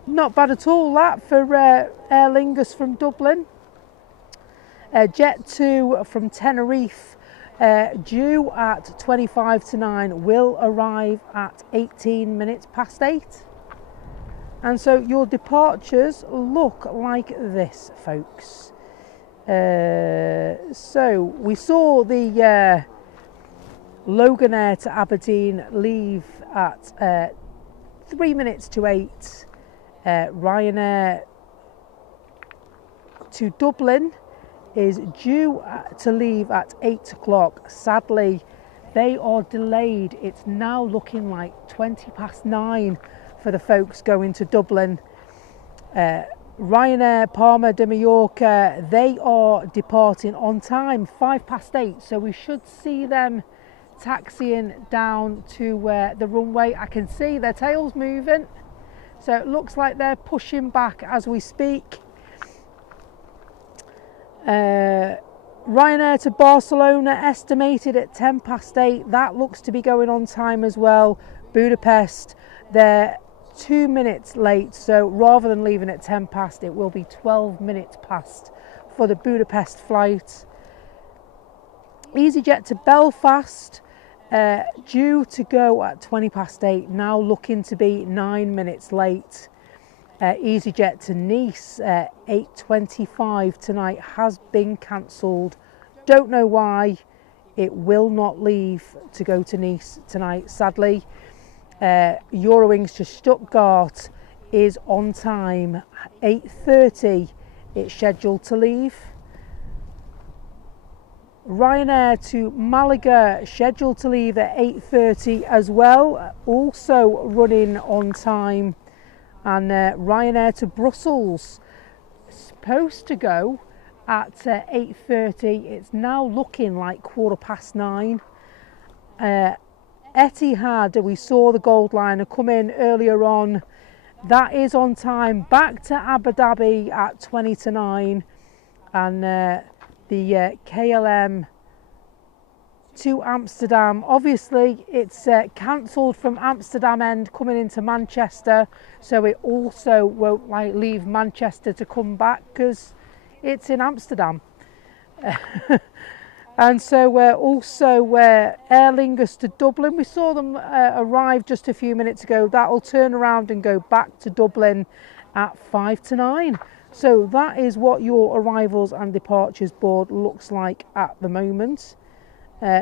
Not bad at all, that, for Aer Lingus from Dublin. Jet 2 from Tenerife, due at 25 to 9, will arrive at 18 minutes past 8. And so your departures look like this, folks. So we saw the Loganair to Aberdeen leave at 3 minutes to 8. Ryanair to Dublin is due to leave at 8 o'clock. Sadly, they are delayed. It's now looking like 20 past 9 for the folks going to Dublin. Ryanair Palma de Mallorca, they are departing on time, 5 past 8. So we should see them taxiing down to the runway. I can see their tails moving. So it looks like they're pushing back as we speak. Ryanair to Barcelona, estimated at 10 past 8. That looks to be going on time as well. Budapest, they're 2 minutes late, so rather than leaving at 10 past, it will be 12 minutes past for the Budapest flight. EasyJet to Belfast, due to go at 20 past 8, now looking to be 9 minutes late. EasyJet to Nice, 8:25 tonight, has been cancelled. Don't know why. It will not leave to go to Nice tonight, sadly. Eurowings to Stuttgart is on time, 8:30 it's scheduled to leave. Ryanair to Malaga, scheduled to leave at 8:30 as well, also running on time. And Ryanair to Brussels, supposed to go at 8:30, it's now looking like 9:15. Etihad, we saw the Gold Liner come in earlier on, that is on time, back to Abu Dhabi at 20 to 9. And the KLM to Amsterdam, obviously it's cancelled from Amsterdam end coming into Manchester, so it also won't leave Manchester to come back because it's in Amsterdam. And so also Aer Lingus to Dublin, we saw them arrive just a few minutes ago. That will turn around and go back to Dublin at 5 to 9. So that is what your arrivals and departures board looks like at the moment.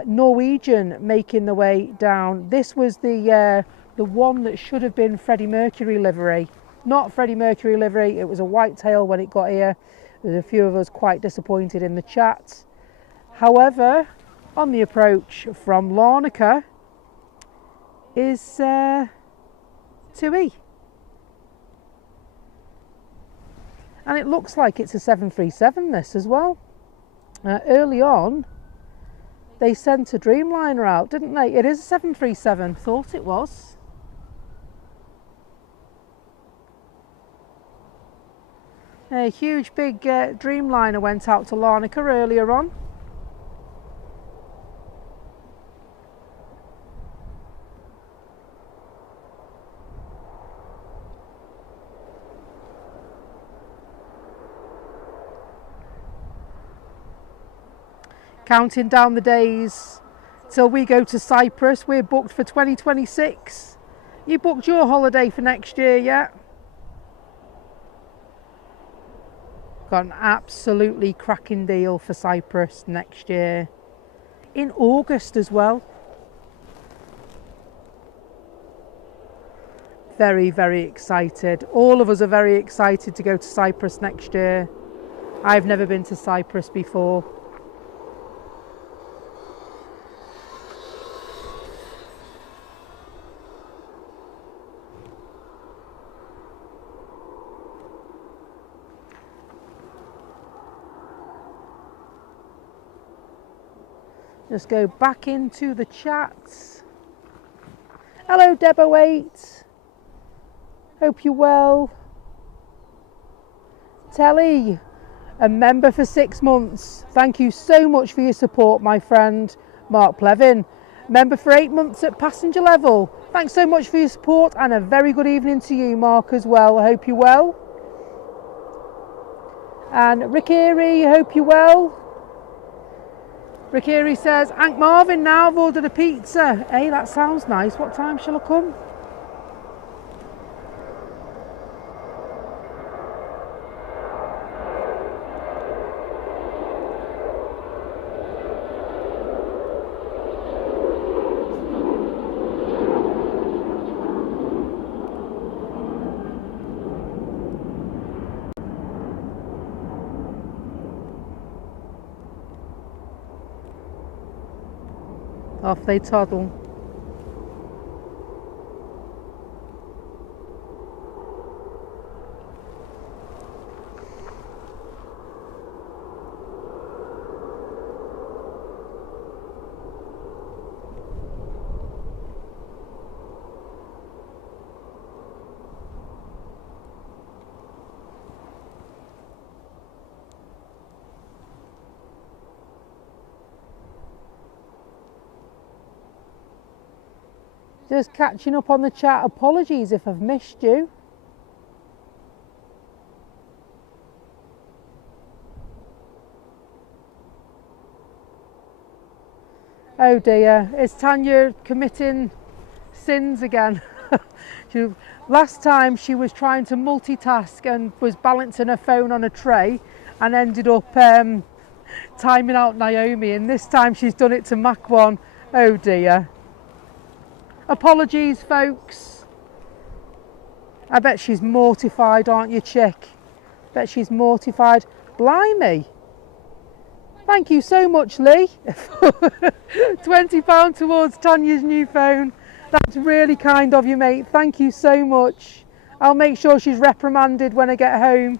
Norwegian making the way down. This was the one that should have been Freddie Mercury livery. Not Freddie Mercury livery, it was a whitetail when it got here. There's a few of us quite disappointed in the chat. However, on the approach from Larnaca is 2E. And it looks like it's a 737 this as well. Early on, they sent a Dreamliner out, didn't they? It is a 737, thought it was. A huge big Dreamliner went out to Larnaca earlier on. Counting down the days till we go to Cyprus. We're booked for 2026. You booked your holiday for next year yet? Got an absolutely cracking deal for Cyprus next year. In August as well. Very, very excited. All of us are very excited to go to Cyprus next year. I've never been to Cyprus before. Just go back into the chats. Hello Deb08. Hope you're well. Telly, a member for 6 months. Thank you so much for your support, my friend. Mark Plevin, member for 8 months at passenger level. Thanks so much for your support and a very good evening to you, Mark, as well. I hope you're well. And Rick Erie, hope you're well. Rick Erie says, Aunt Marvin, now I've ordered a pizza. Hey, that sounds nice. What time shall I come? Off they toddle. Just catching up on the chat. Apologies if I've missed you. Oh dear, is Tanya committing sins again? Last time she was trying to multitask and was balancing her phone on a tray and ended up timing out Naomi, and this time she's done it to Mach 1. Oh dear. Apologies folks. I bet she's mortified, aren't you, chick? Bet she's mortified. Blimey. Thank you so much, Lee. £20 towards Tanya's new phone. That's really kind of you, mate. Thank you so much. I'll make sure she's reprimanded when I get home.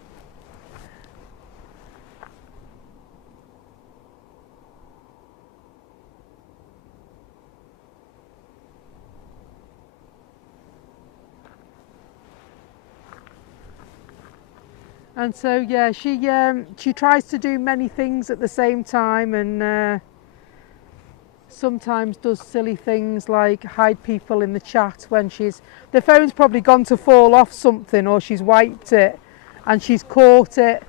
And so yeah, she tries to do many things at the same time, and sometimes does silly things like hide people in the chat when the phone's probably gone to fall off something, or she's wiped it and she's caught it.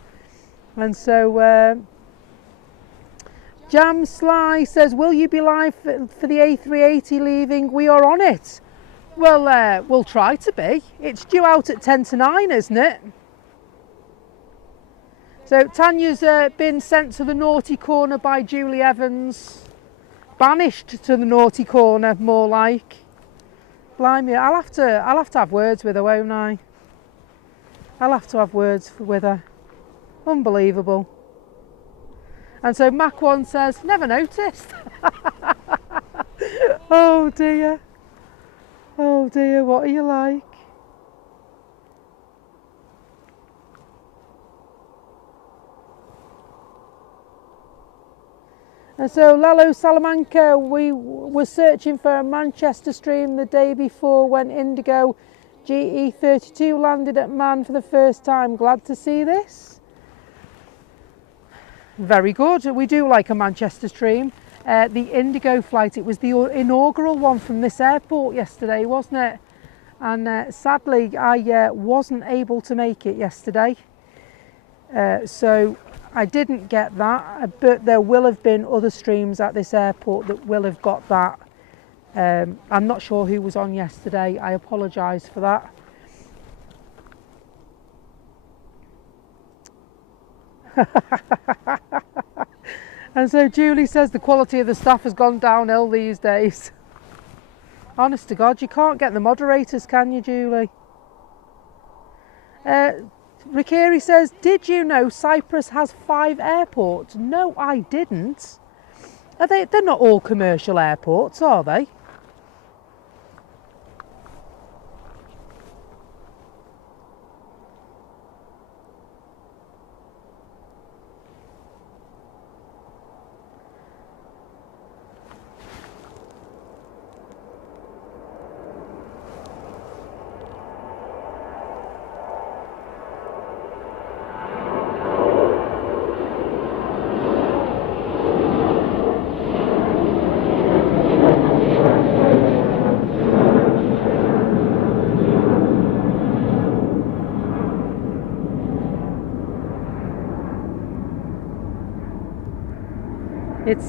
And so Jam Sly says, will you be live for the A380 leaving? We are on it. Well, we'll try to be. It's due out at 10 to 9, isn't it? So Tanya's been sent to the naughty corner by Julie Evans. Banished to the naughty corner, more like. Blimey, I'll have to have words with her, won't I? I'll have to have words with her. Unbelievable. And so Mach 1 says, never noticed. Oh dear. Oh dear, what are you like? And so Lalo Salamanca, we were searching for a Manchester stream the day before when Indigo GE32 landed at Man for the first time. Glad to see this. Very good. We do like a Manchester stream. The Indigo flight, it was the inaugural one from this airport yesterday, wasn't it? And sadly, I wasn't able to make it yesterday. So I didn't get that, but there will have been other streams at this airport that will have got that. I'm not sure who was on yesterday. I apologise for that. And so Julie says the quality of the staff has gone downhill these days. Honest to God, you can't get the moderators, can you, Julie? Rikiri says, did you know Cyprus has 5 airports? No, I didn't. They're not all commercial airports, are they?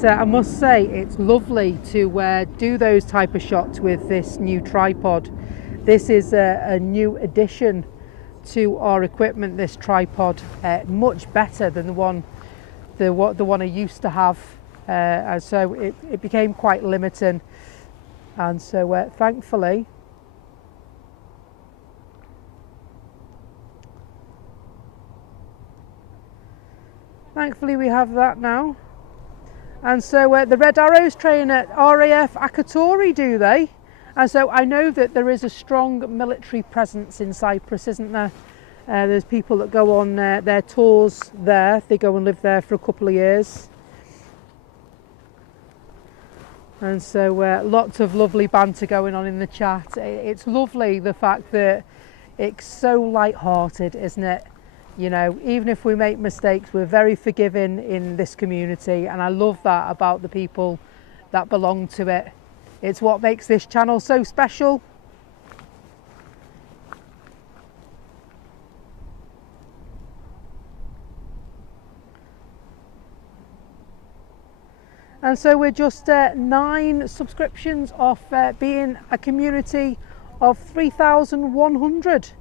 I must say, it's lovely to do those type of shots with this new tripod. This is a new addition to our equipment, this tripod, much better than the one I used to have, and so it became quite limiting, and so thankfully we have that now. And so the Red Arrows train at RAF Akatori, do they? And so I know that there is a strong military presence in Cyprus, isn't there? There's people that go on their tours there. They go and live there for a couple of years. And so lots of lovely banter going on in the chat. It's lovely, the fact that it's so light-hearted, isn't it? You know, even if we make mistakes, we're very forgiving in this community, and I love that about the people that belong to it. It's what makes this channel so special. And so we're just 9 subscriptions off being a community of 3,100.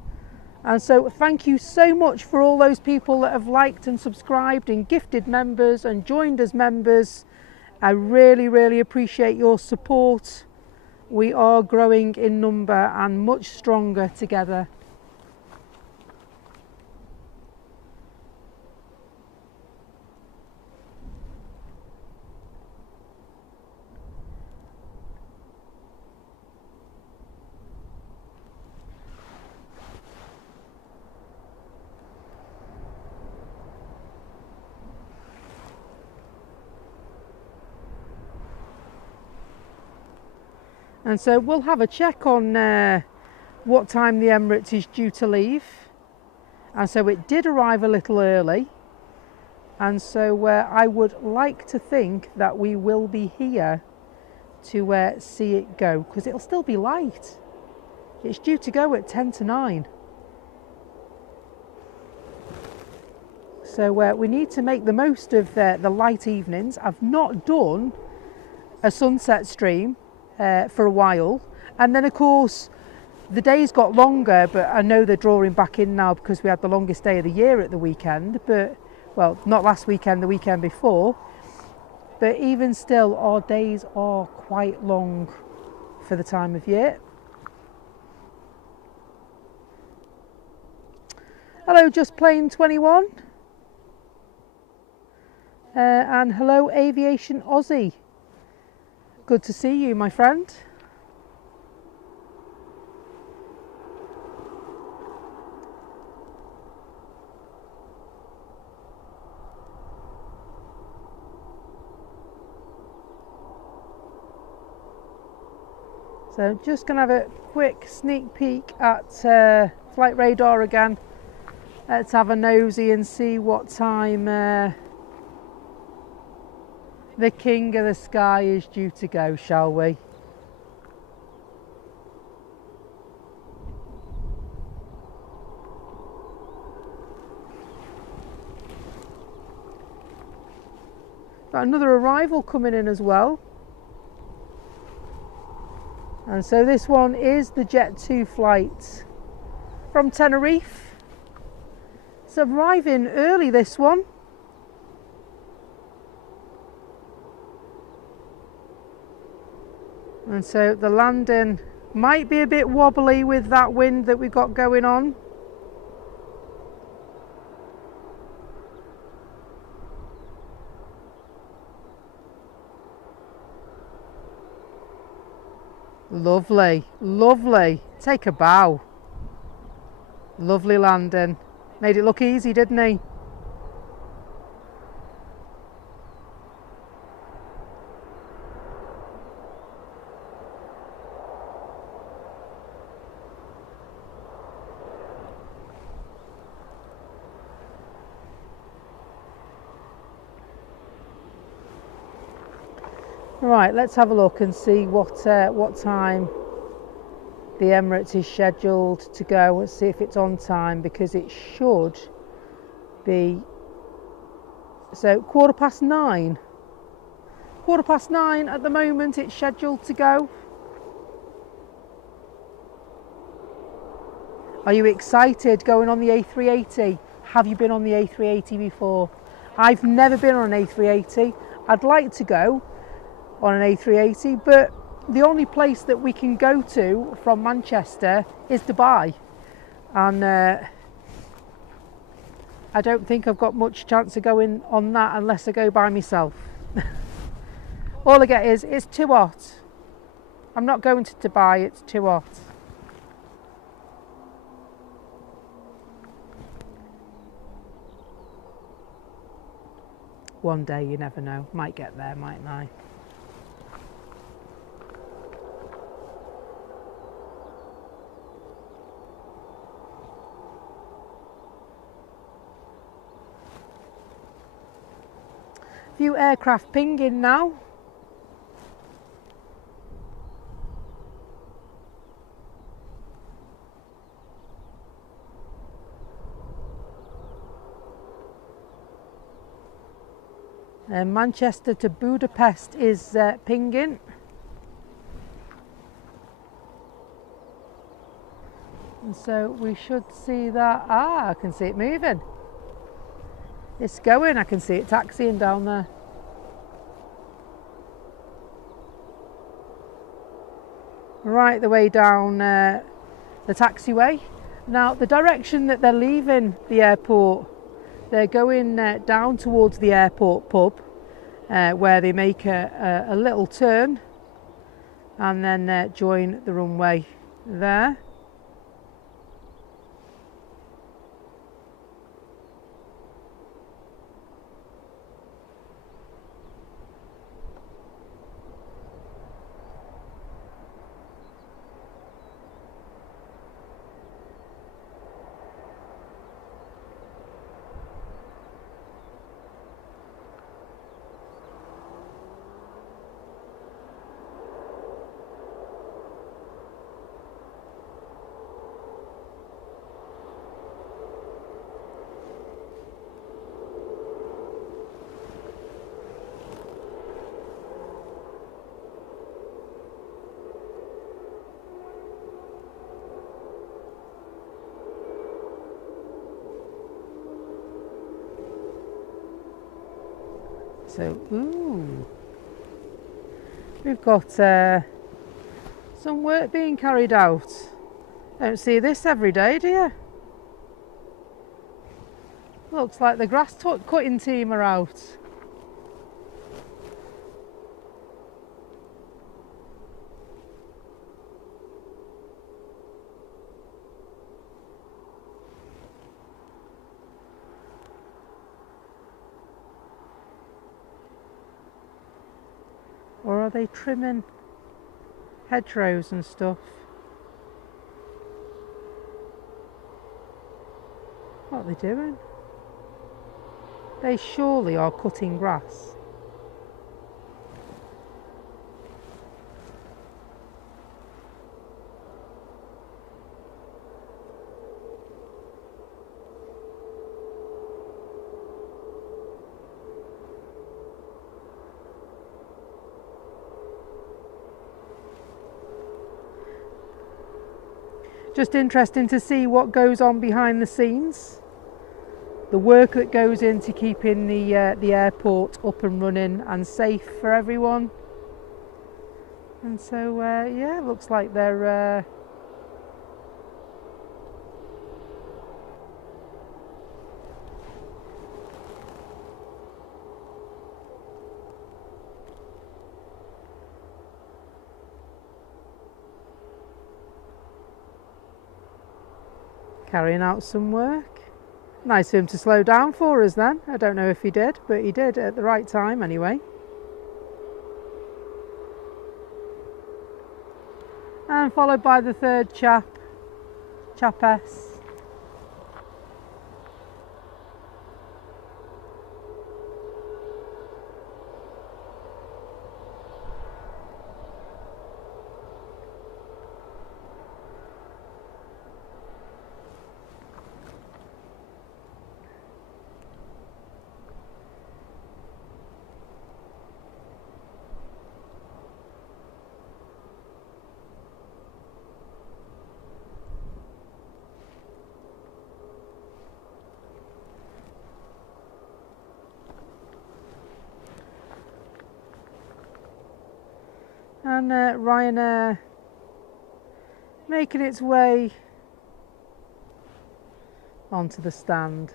And so thank you so much for all those people that have liked and subscribed and gifted members and joined as members. I really, really appreciate your support. We are growing in number and much stronger together. And so we'll have a check on what time the Emirates is due to leave. And so it did arrive a little early. And so I would like to think that we will be here to see it go, because it'll still be light. It's due to go at 10 to 9. So we need to make the most of the light evenings. I've not done a sunset stream for a while, and then of course the days got longer, but I know they're drawing back in now because we had the longest day of the year at the weekend, but well, not last weekend, the weekend before. But even still, our days are quite long for the time of year. Hello Just Plain 21, and hello Aviation Aussie. Good to see you, my friend. So just going to have a quick sneak peek at flight radar again. Let's have a nosy and see what time the king of the sky is due to go, shall we? Got another arrival coming in as well. And so this one is the Jet 2 flight from Tenerife. It's arriving early, this one. And so the landing might be a bit wobbly with that wind that we've got going on. Lovely, lovely. Take a bow. Lovely landing. Made it look easy, didn't he? Right, let's have a look and see what time the Emirates is scheduled to go. Let's see if it's on time, because it should be, so 9:15. 9:15 at the moment it's scheduled to go. Are you excited going on the A380? Have you been on the A380 before? I've never been on an A380. I'd like to go on an A380, but the only place that we can go to from Manchester is Dubai, and I don't think I've got much chance of going on that unless I go by myself. All I get is it's too hot. I'm not going to Dubai, it's too hot. One day, you never know. Might get there, mightn't I? Few aircraft pinging now. Manchester to Budapest is pinging. And so we should see that. Ah, I can see it moving. It's going, I can see it taxiing down there. Right the way down the taxiway. Now the direction that they're leaving the airport, they're going down towards the airport pub where they make a little turn and then join the runway there. So, ooh, we've got some work being carried out. Don't see this every day, do you? Looks like the grass cutting team are out. Or are they trimming hedgerows and stuff? What are they doing? They surely are cutting grass. Just interesting to see what goes on behind the scenes. The work that goes into keeping the airport up and running and safe for everyone. And so, yeah, looks like they're carrying out some work. Nice of him to slow down for us then. I don't know if he did, but he did at the right time anyway. And followed by the third chapess. And Ryanair making its way onto the stand.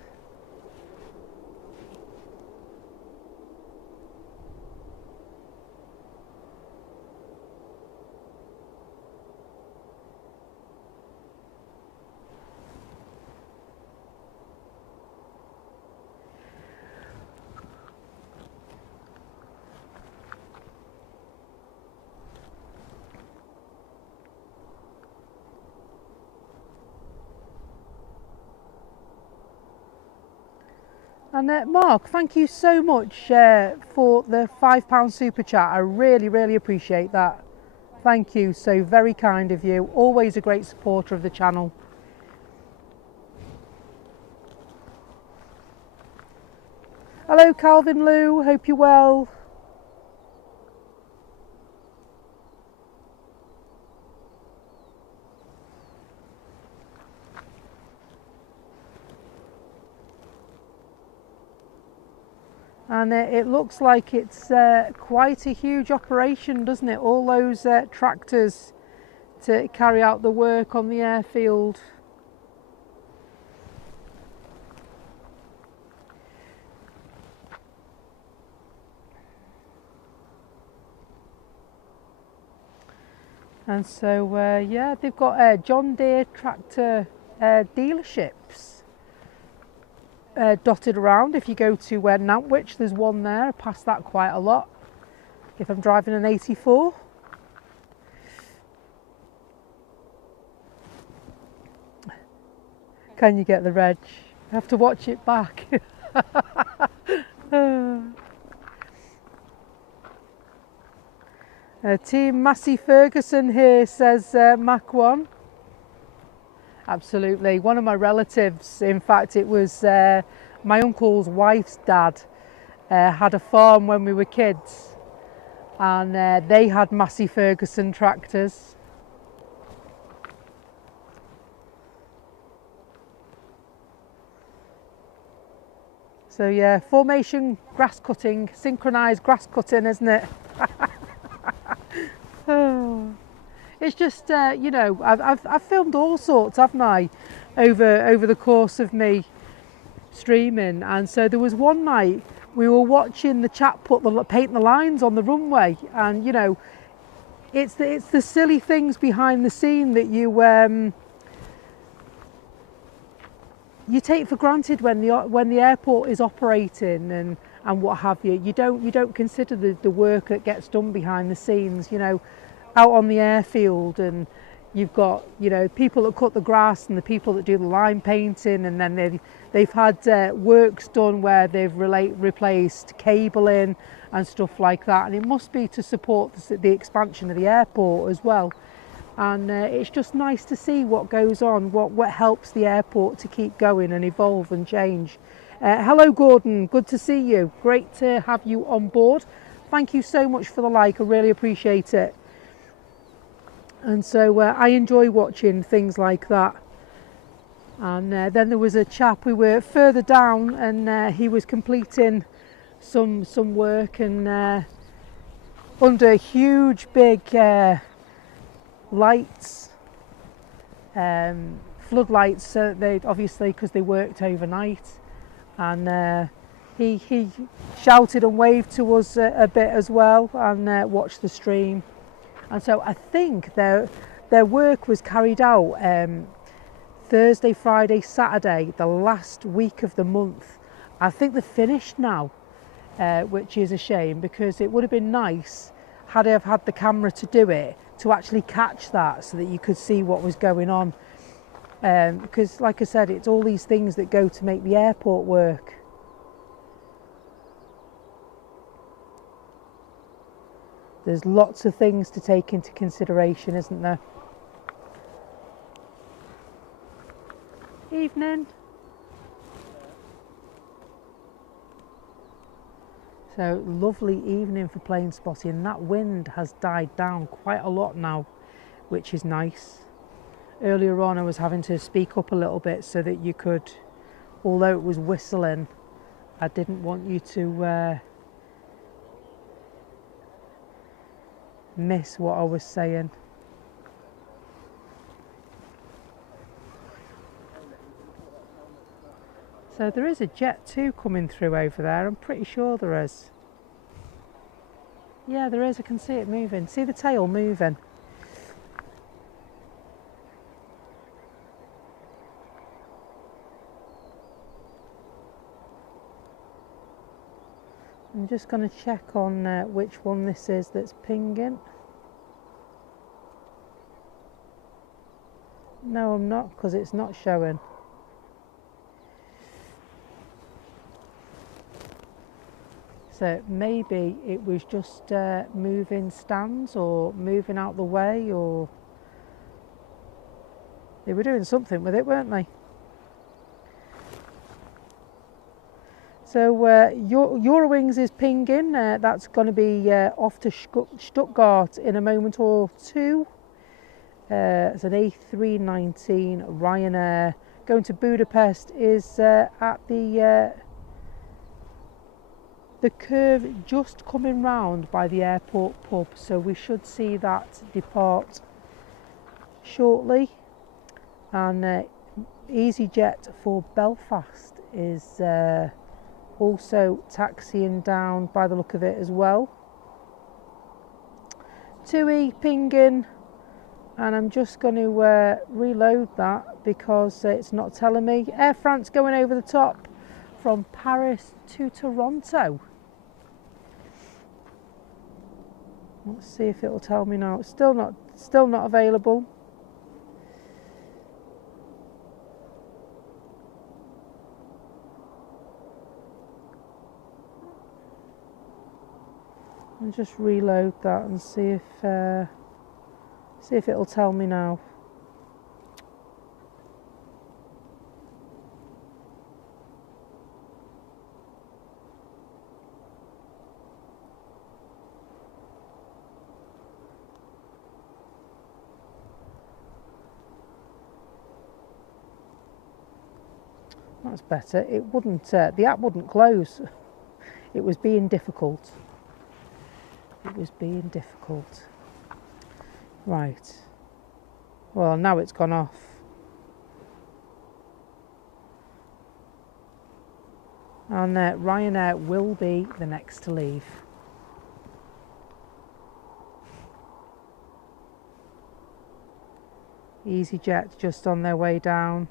And Mark, thank you so much for the £5 super chat. I really appreciate that. Thank you, so very kind of you. Always a great supporter of the channel. Hello Calvin Lou, hope you're well. And it looks like it's quite a huge operation, doesn't it? All those tractors to carry out the work on the airfield. And so, yeah, they've got John Deere tractor dealerships dotted around. If you go to Nantwich, there's one there. I pass that quite a lot if I'm driving an 84. Can you get the reg? I have to watch it back. Team Massey Ferguson here, says Mac 1. Absolutely. One of my relatives, in fact it was my uncle's wife's dad, had a farm when we were kids, and they had Massey Ferguson tractors. So yeah, formation grass cutting, synchronised grass cutting, isn't it? Oh. It's just, you know, I've filmed all sorts, haven't I, over the course of me streaming. And so there was one night we were watching the chap paint the lines on the runway, and you know, it's the silly things behind the scene that you take for granted when the airport is operating and what have you. You don't consider the work that gets done behind the scenes, you know, out on the airfield. And you've got, you know, people that cut the grass and the people that do the line painting, and then they've had works done where they've replaced cabling and stuff like that, and it must be to support the expansion of the airport as well. And it's just nice to see what goes on, what helps the airport to keep going and evolve and change. Hello Gordon, good to see you. Great to have you on board. Thank you so much for the like, I really appreciate it. And so I enjoy watching things like that. And then there was a chap, we were further down, and he was completing some work, and under huge big lights, floodlights, they obviously, because they worked overnight, and he shouted and waved to us a bit as well, and watched the stream. And so I think their work was carried out Thursday, Friday, Saturday, the last week of the month. I think they're finished now, which is a shame, because it would have been nice had I have had the camera to do it, to actually catch that so that you could see what was going on. Because like I said, it's all these things that go to make the airport work. There's lots of things to take into consideration, isn't there? Evening. So lovely evening for plane spotting. That wind has died down quite a lot now, which is nice. Earlier on I was having to speak up a little bit so that you could, although it was whistling, I didn't want you to miss what I was saying. So there is a Jet 2 coming through over there, I'm pretty sure there is. Yeah, there is, I can see it moving. See the tail moving? I'm just going to check on which one this is that's pinging. No, I'm not, because it's not showing. So maybe it was just moving stands or moving out the way, or they were doing something with it, weren't they? So Eurowings is pinging. That's going to be off to Stuttgart in a moment or two. It's an A319 Ryanair going to Budapest. Is at the curve just coming round by the airport pub. So we should see that depart shortly. And EasyJet for Belfast is also taxiing down by the look of it as well. TUI pinging, and I'm just going to reload that because it's not telling me. Air France going over the top from Paris to Toronto. Let's see if it'll tell me now. It's still not available. And just reload that and see if it'll tell me now. That's better. It wouldn't. The app wouldn't close. It was being difficult. It was being difficult. Right. Well, now it's gone off. And Ryanair will be the next to leave. EasyJet just on their way down.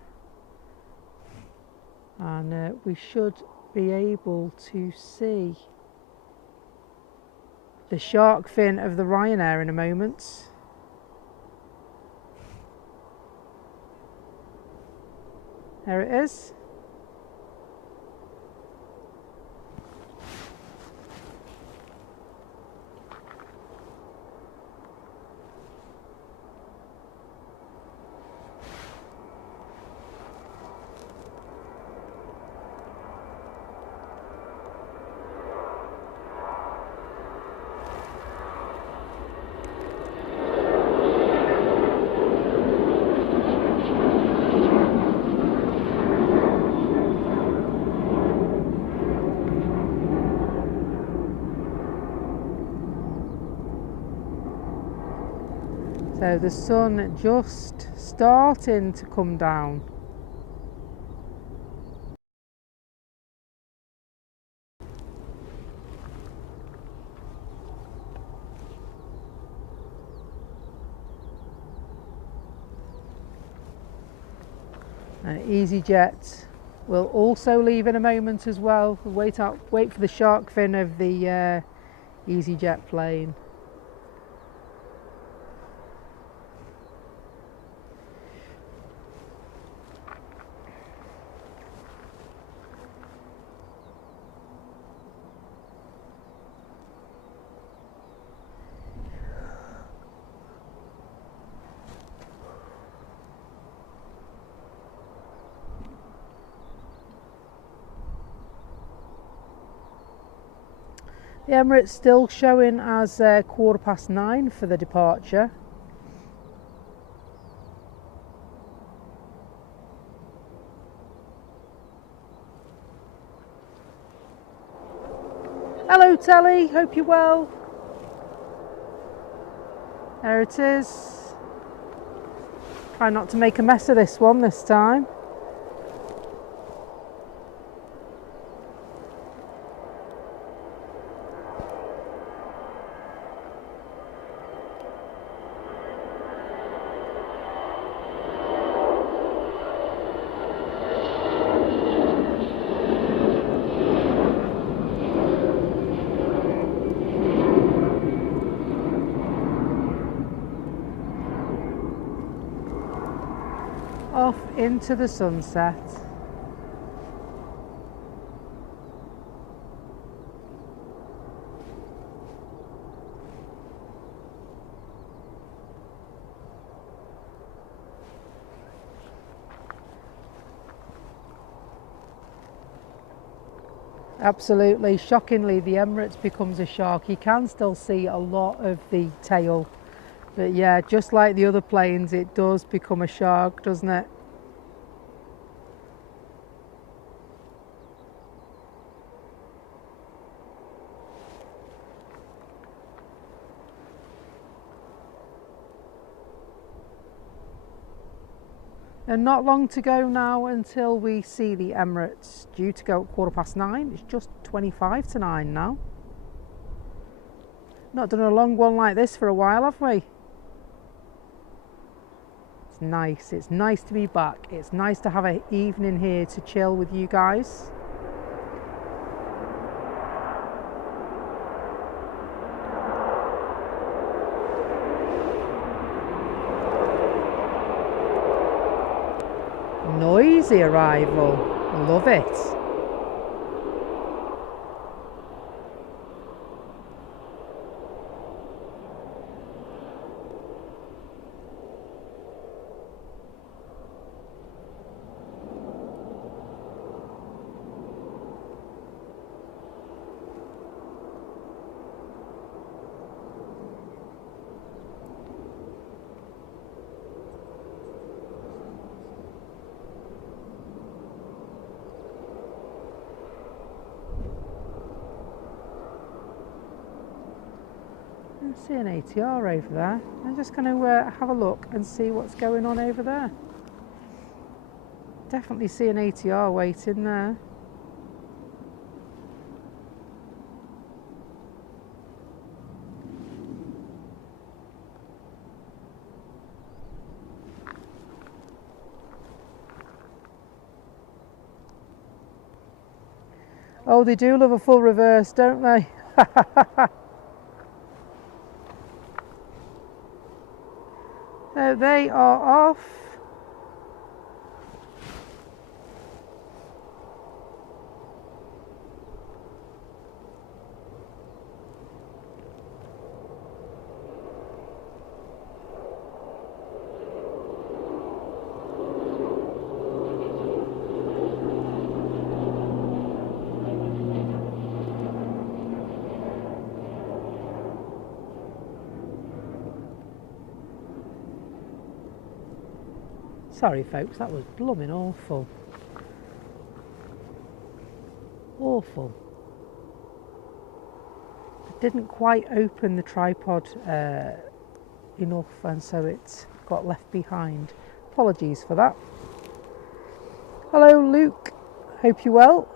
And we should be able to see the shark fin of the Ryanair in a moment. There it is. So the sun just starting to come down. EasyJet will also leave in a moment as well. Wait for the shark fin of the EasyJet plane. The Emirates still showing as 9:15 for the departure. Hello Telly, hope you're well. There it is. Try not to make a mess of this one this time. Off into the sunset. Absolutely. Shockingly, the Emirates becomes a shark. You can still see a lot of the tail. But yeah, just like the other planes, it does become a shark, doesn't it? And not long to go now until we see the Emirates, due to go at 9:15. It's just 25 to 9 now. Not done a long one like this for a while, have we? It's nice. It's nice to be back. It's nice to have an evening here to chill with you guys. Noisy arrival. Love it. I see an ATR over there. I'm just going to have a look and see what's going on over there. Definitely see an ATR waiting there. Oh, they do love a full reverse, don't they? So they are off. Sorry folks, that was blooming awful. Awful. I didn't quite open the tripod enough, and so it got left behind. Apologies for that. Hello Luke, hope you're well.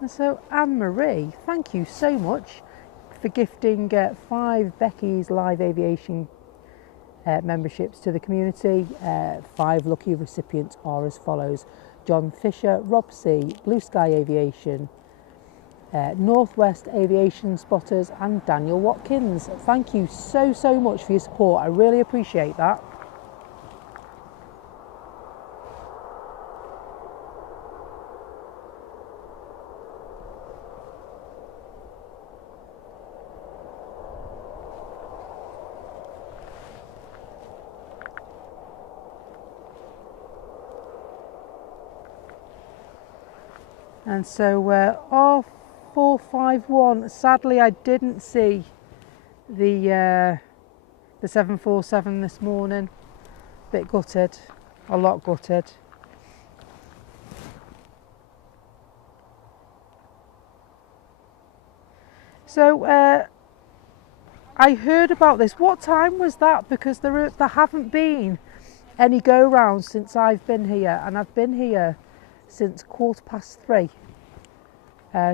And so Anne-Marie, thank you so much for gifting 5 Becky's Live Aviation memberships to the community. 5 lucky recipients are as follows: John Fisher, Rob C, Blue Sky Aviation, Northwest Aviation Spotters and Daniel Watkins. Thank you so much for your support. I really appreciate that. And so R451, sadly I didn't see the 747 this morning. Bit gutted, a lot gutted. So I heard about this. What time was that? Because there haven't been any go-rounds since I've been here, and I've been here since 3:15.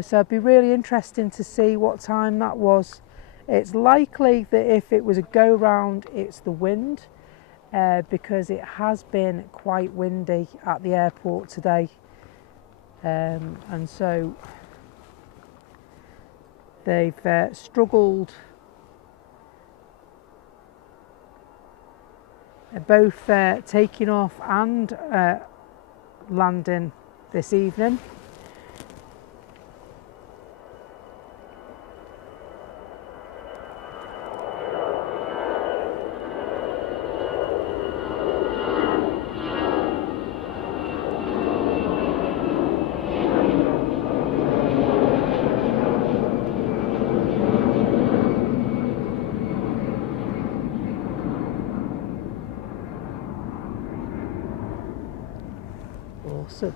So it'd be really interesting to see what time that was. It's likely that if it was a go round, it's the wind, because it has been quite windy at the airport today, and so they've struggled both taking off and landing this evening. Awesome.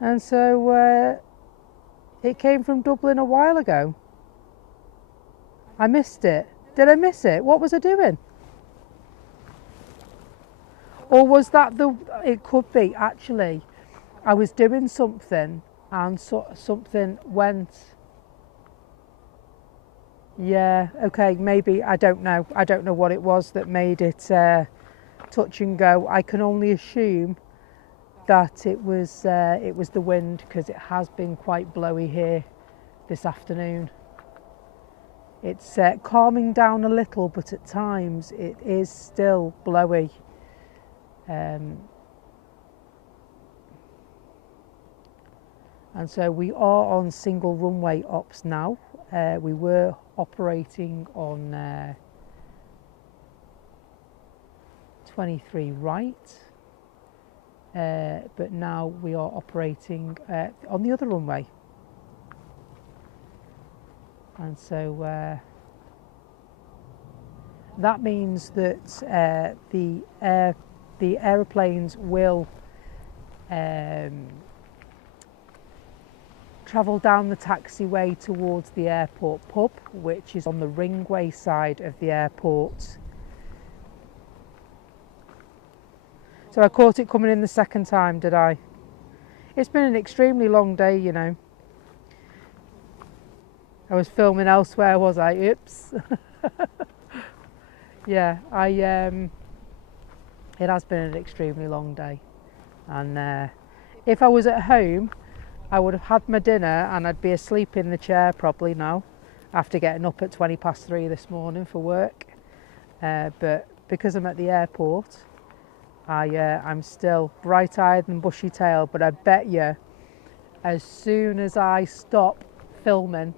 And so it came from Dublin a while ago. I missed it. Did I miss it? What was I doing? Or was that it could be actually, I was doing something and something went. Yeah, okay, maybe, I don't know. I don't know what it was that made it touch and go. I can only assume that it was the wind, because it has been quite blowy here this afternoon. It's calming down a little, but at times it is still blowy. And so we are on single runway ops now. We were operating on 23 right, but now we are operating on the other runway. And so that means that the aeroplanes will travel down the taxiway towards the airport pub, which is on the ringway side of the airport. So I caught it coming in the second time, did I? It's been an extremely long day, you know. I was filming elsewhere, was I? Oops. Yeah, it has been an extremely long day. And if I was at home, I would have had my dinner and I'd be asleep in the chair probably now, after getting up at 3:20 this morning for work. But because I'm at the airport, I'm still bright-eyed and bushy-tailed. But I bet you, as soon as I stop filming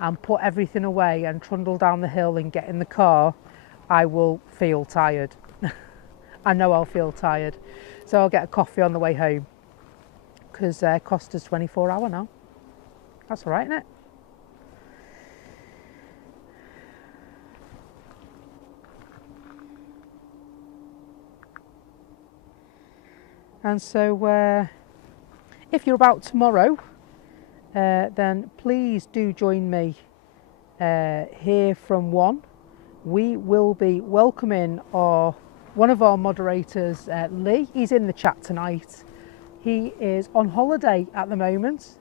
and put everything away and trundle down the hill and get in the car, I will feel tired. I know I'll feel tired. So I'll get a coffee on the way home, because Costa's 24-hour now. That's all right, isn't it? And so if you're about tomorrow, then please do join me here from 1. We will be welcoming one of our moderators, Lee. He's in the chat tonight. He is on holiday at the moment.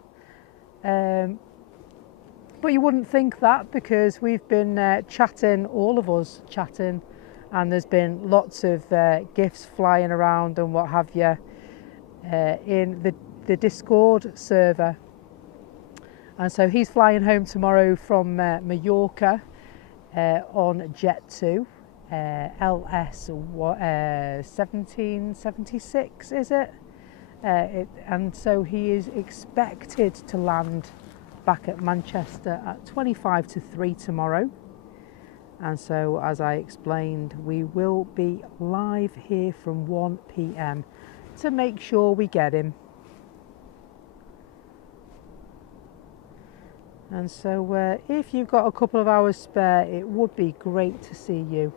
But you wouldn't think that, because we've been chatting, all of us chatting, and there's been lots of gifts flying around and what have you in the Discord server. And so he's flying home tomorrow from Mallorca on Jet 2, LS 1776, is it? And so he is expected to land back at Manchester at 3:25 tomorrow. And so, as I explained, we will be live here from 1 p.m. to make sure we get him. And so if you've got a couple of hours spare, it would be great to see you.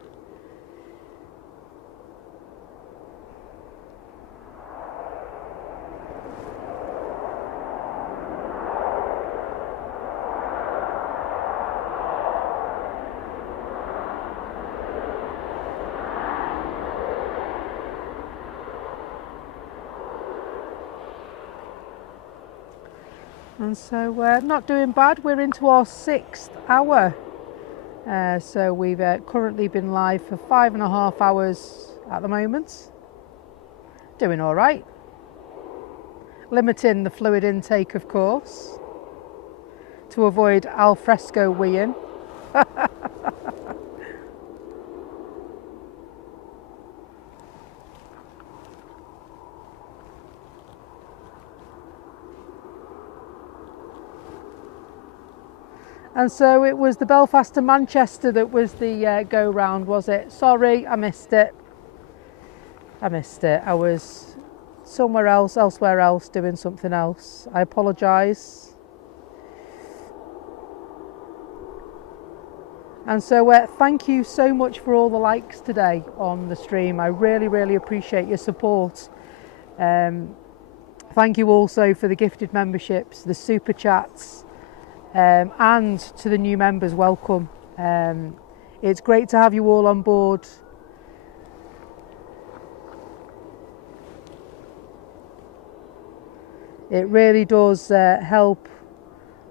And so not doing bad. We're into our 6th hour So we've currently been live for 5.5 hours at the moment. Doing all right. Limiting the fluid intake, of course, to avoid al fresco weeing. And so it was the Belfast to Manchester that was the go round, was it? Sorry, I missed it. I missed it. I was somewhere else, elsewhere else, doing something else. I apologise. And so thank you so much for all the likes today on the stream. I really, really appreciate your support. Thank you also for the gifted memberships, the super chats, and to the new members, welcome. It's great to have you all on board. It really does help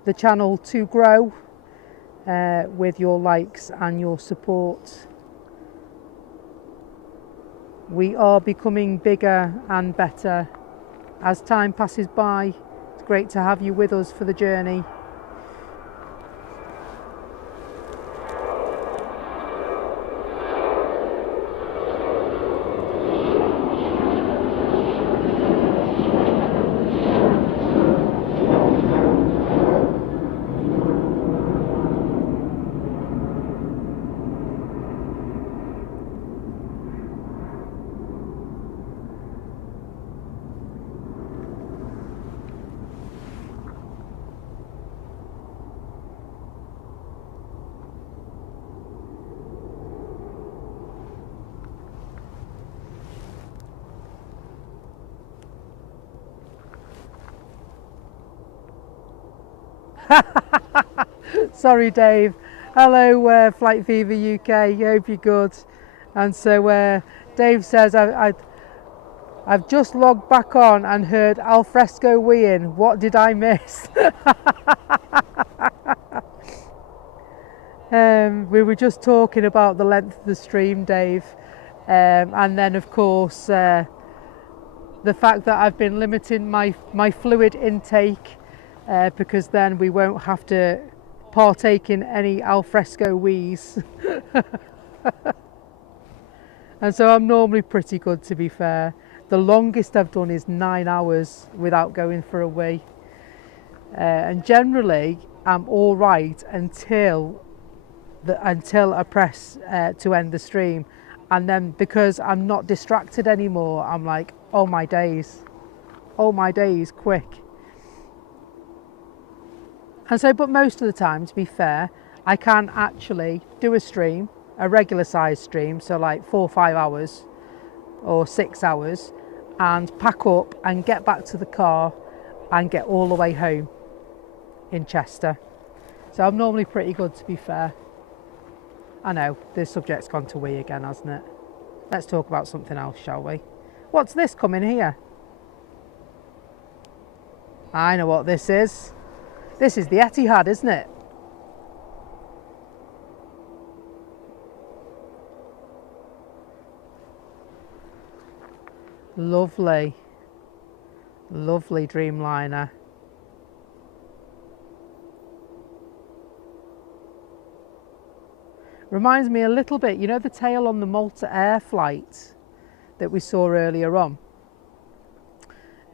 the channel to grow with your likes and your support. We are becoming bigger and better as time passes by. It's great to have you with us for the journey. Sorry, Dave. Hello, Flight Fever UK. Hope you're good. And so Dave says, I've just logged back on and heard al fresco weeing. What did I miss? We were just talking about the length of the stream, Dave. And then, of course, the fact that I've been limiting my fluid intake because then we won't have to partake in any al fresco wheeze. And so I'm normally pretty good, to be fair. The longest I've done is 9 hours without going for a wee. And generally I'm all right until I press to end the stream. And then because I'm not distracted anymore, I'm like, oh my days, quick. And so, but most of the time, to be fair, I can actually do a stream, a regular size stream, so like 4 or 5 hours or 6 hours, and pack up and get back to the car and get all the way home in Chester. So I'm normally pretty good, to be fair. I know, the subject's gone to we again, hasn't it? Let's talk about something else, shall we? What's this coming here? I know what this is. This is the Etihad, isn't it? Lovely, lovely Dreamliner. Reminds me a little bit, you know, the tail on the Malta Air flight that we saw earlier on.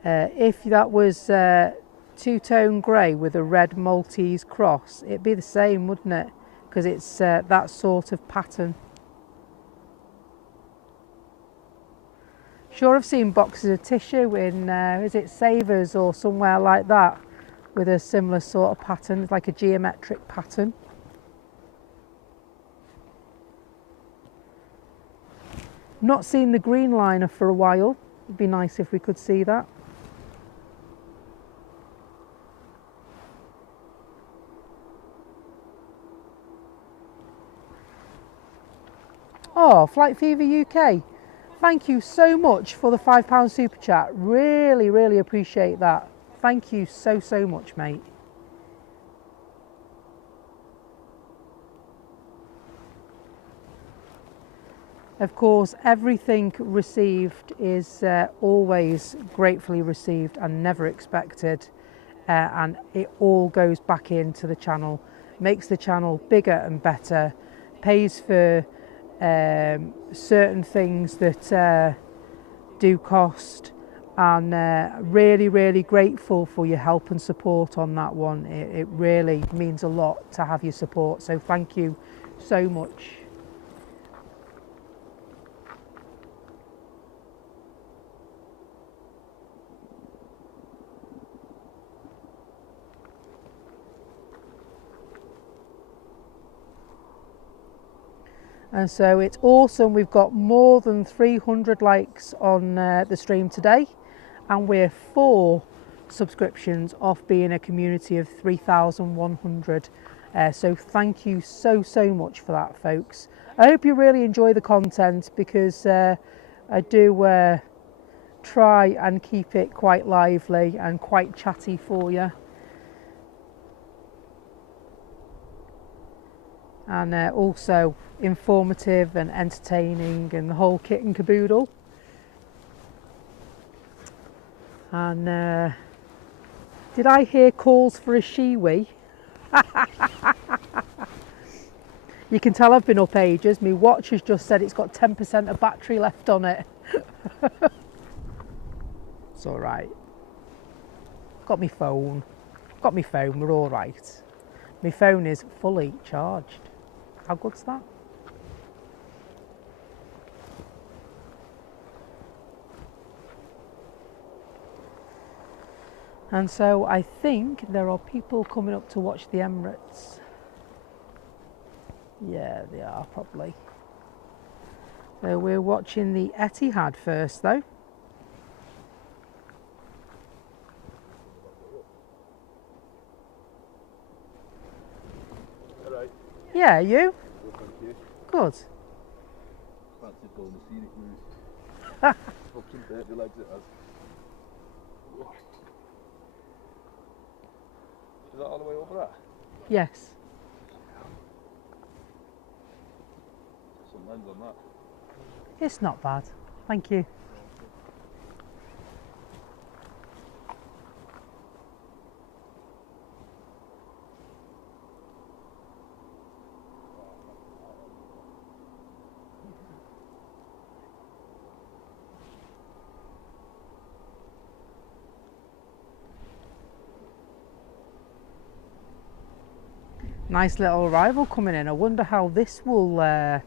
If that was two-tone grey with a red Maltese cross, it'd be the same, wouldn't it? Because it's that sort of pattern. Sure, I've seen boxes of tissue in, is it Savers or somewhere like that, with a similar sort of pattern. It's like a geometric pattern. Not seen the Dreamliner for a while. It'd be nice if we could see that. Oh, Flight Fever UK, thank you so much for the £5 super chat. Really, really appreciate that. Thank you so, so much, mate. Of course, everything received is always gratefully received and never expected, and it all goes back into the channel, makes the channel bigger and better, pays for certain things that do cost, and really grateful for your help and support on that one. It really means a lot to have your support, so thank you so much. And so it's awesome. We've got more than 300 likes on the stream today, and we're 4 subscriptions off being a community of 3,100. So thank you so much for that, folks. I hope you really enjoy the content, because I do try and keep it quite lively and quite chatty for you. And also informative and entertaining and the whole kit and caboodle. And did I hear calls for a shiwi? You can tell I've been up ages. My watch has just said it's got 10% of battery left on it. It's all right. Got my phone. We're all right. My phone is fully charged. How good's that? And so I think there are people coming up to watch the Emirates. Yeah, they are probably. So we're watching the Etihad first, though. Alright. Yeah, you? Well, thank you. Good. Fancy pulling the scenic route. Ups and dirty legs it has. Is that all the way over there? Yes. Some lens on that. It's not bad. Thank you. Nice little arrival coming in. I wonder how this will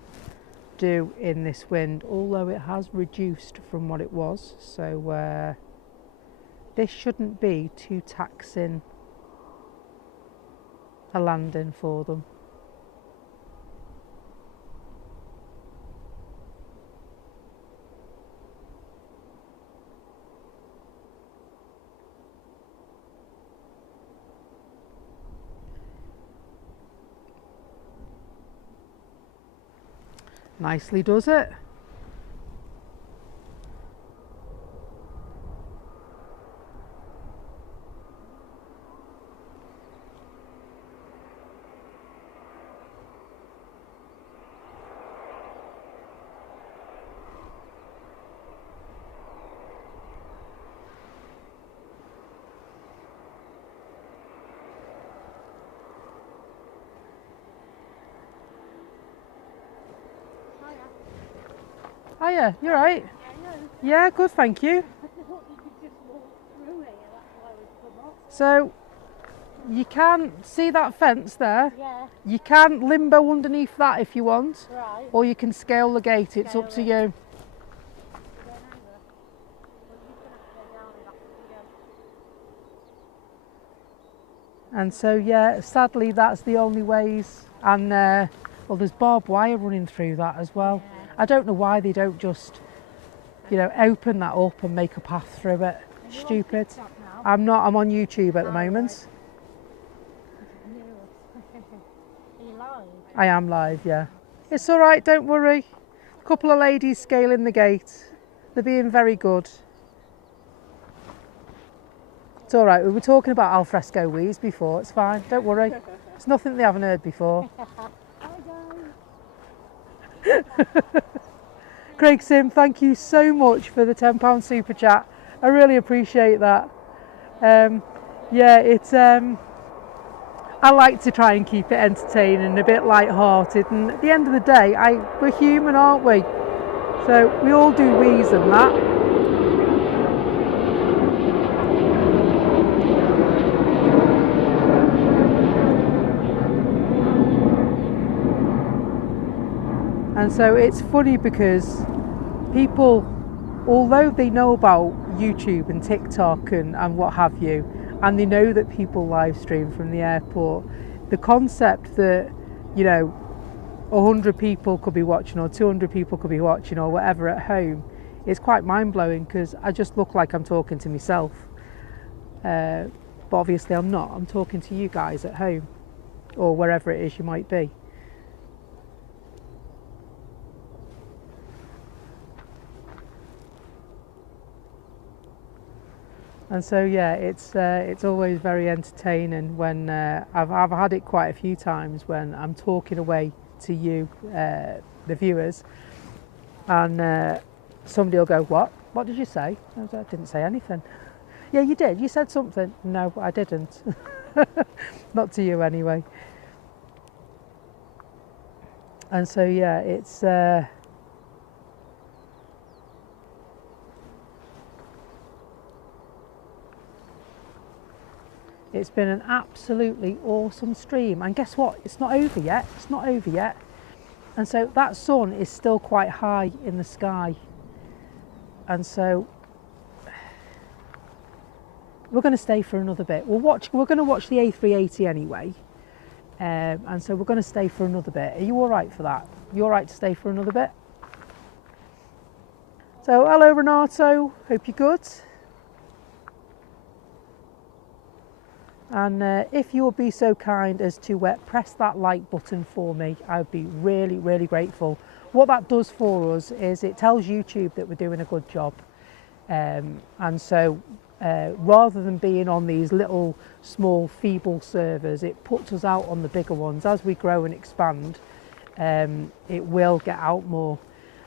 do in this wind, although it has reduced from what it was. So this shouldn't be too taxing a landing for them. Nicely does it. Hiya, you alright? Yeah, good, thank you. So, you can see that fence there? Yeah. You can limbo underneath that if you want, Right. or you can scale the gate, it's up to you. And so, yeah, sadly that's the only ways. And well, there's barbed wire running through that as well. Yeah. I don't know why they don't just, you know, open that up and make a path through it. Stupid. I'm not, I'm on YouTube at the moment. Are you live? I am live, yeah. It's all right, don't worry. A couple of ladies scaling the gate. They're being very good. It's all right, we were talking about alfresco wheeze before, it's fine, don't worry. It's nothing they haven't heard before. Craig Sim, thank you so much for the £10 super chat. I really appreciate that. Yeah, it's I like to try and keep it entertaining and a bit light-hearted, and at the end of the day, we're human, aren't we? So we all do wheeze and that. And so it's funny because people, although they know about YouTube and TikTok and what have you, and they know that people live stream from the airport, the concept that, you know, 100 people could be watching or 200 people could be watching or whatever at home, is quite mind-blowing, because I just look like I'm talking to myself. But obviously I'm not. I'm talking to you guys at home or wherever it is you might be. And so yeah, it's always very entertaining when I've had it quite a few times when I'm talking away to you, the viewers, and somebody will go, what did you say? I didn't say anything. Yeah, you did, you said something. No, I didn't. Not to you anyway. And so yeah, it's been an absolutely awesome stream, and guess what? It's not over yet. It's not over yet. And so that sun is still quite high in the sky. And so we're going to stay for another bit. We're going to watch the A380 anyway. And so we're going to stay for another bit. Are you all right for that? You all right to stay for another bit? So hello Renato, hope you're good. And if you will be so kind as to press that like button for me, I would be really, really grateful. What that does for us is it tells YouTube that we're doing a good job. And so rather than being on these little, small, feeble servers, it puts us out on the bigger ones. As we grow and expand, it will get out more.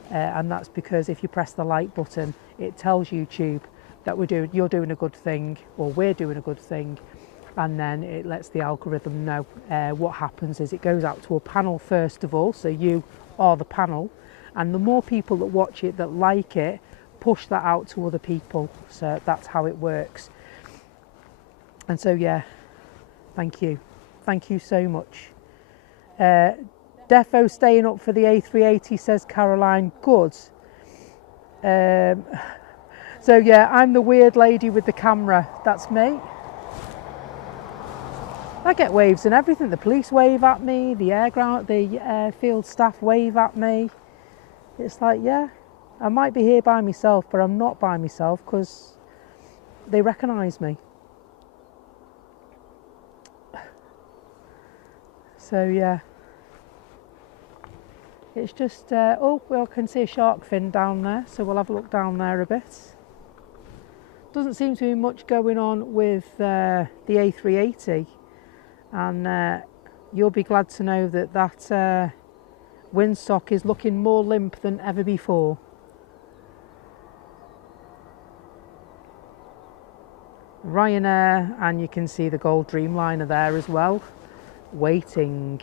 And that's because if you press the like button, it tells YouTube that you're doing a good thing, or we're doing a good thing. And then it lets the algorithm know. What happens is it goes out to a panel first of all, so you are the panel, and the more people that watch it, that like it, push that out to other people. So that's how it works. And so yeah, thank you so much. Defo staying up for the A380, says Caroline. Good. So yeah, I'm the weird lady with the camera. That's me. I get waves and everything. The police wave at me, the airfield staff wave at me. It's like, yeah, I might be here by myself, but I'm not by myself because they recognise me. So yeah, it's just, oh, well, I can see a shark fin down there, so we'll have a look down there a bit. Doesn't seem to be much going on with the A380. And you'll be glad to know that windsock is looking more limp than ever before. Ryanair, and you can see the Gold Dreamliner there as well, waiting.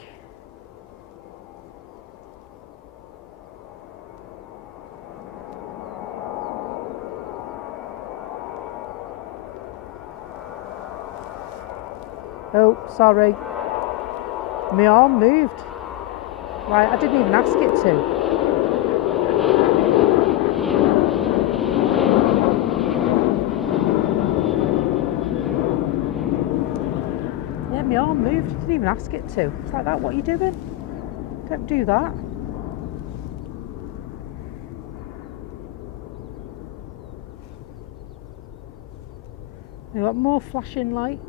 Oh, sorry. My arm moved. Right, I didn't even ask it to. Yeah, my arm moved. I didn't even ask it to. It's like that. What are you doing? Don't do that. We've got more flashing lights.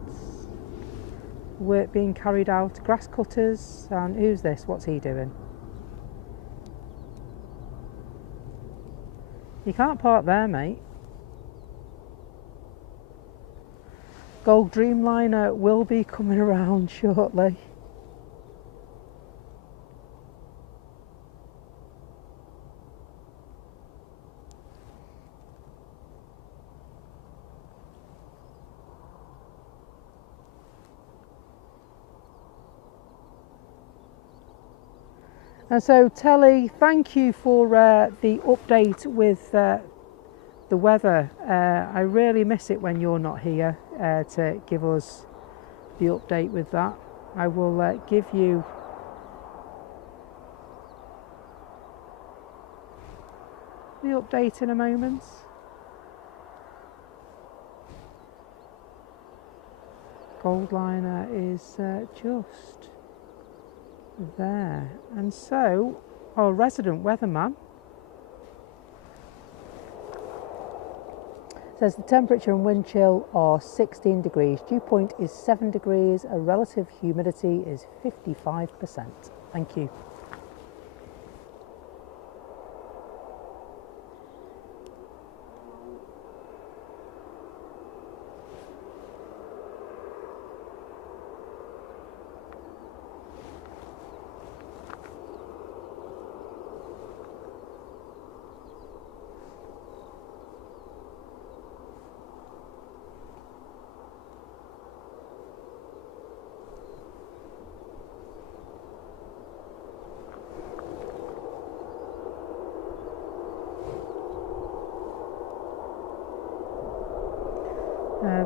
Work being carried out, grass cutters, and who's this? What's he doing? You can't park there, mate. Gold Dreamliner will be coming around shortly. And so Telly, thank you for the update with the weather. I really miss it when you're not here to give us the update with that. I will give you the update in a moment. Goldliner is just there, and so our resident weatherman says the temperature and wind chill are 16 degrees, dew point is 7 degrees, a relative humidity is 55%. Thank you.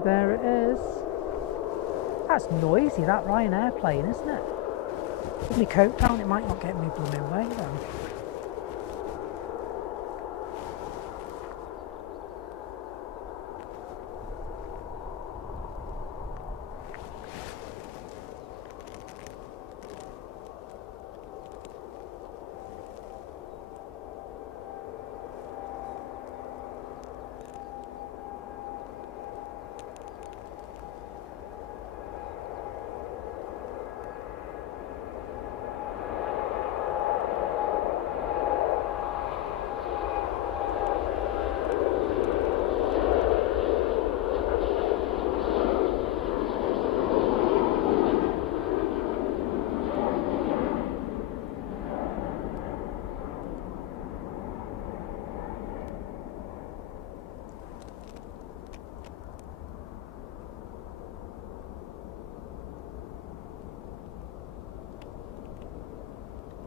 There it is. That's noisy, that Ryanair plane, isn't it? Put my coat down, it might not get me blooming way then.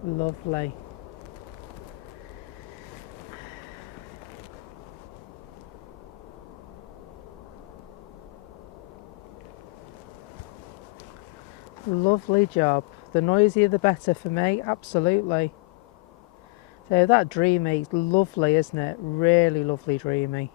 Lovely. Lovely job. The noisier the better for me, absolutely. So that dreamy, lovely, isn't it? Really lovely dreamy.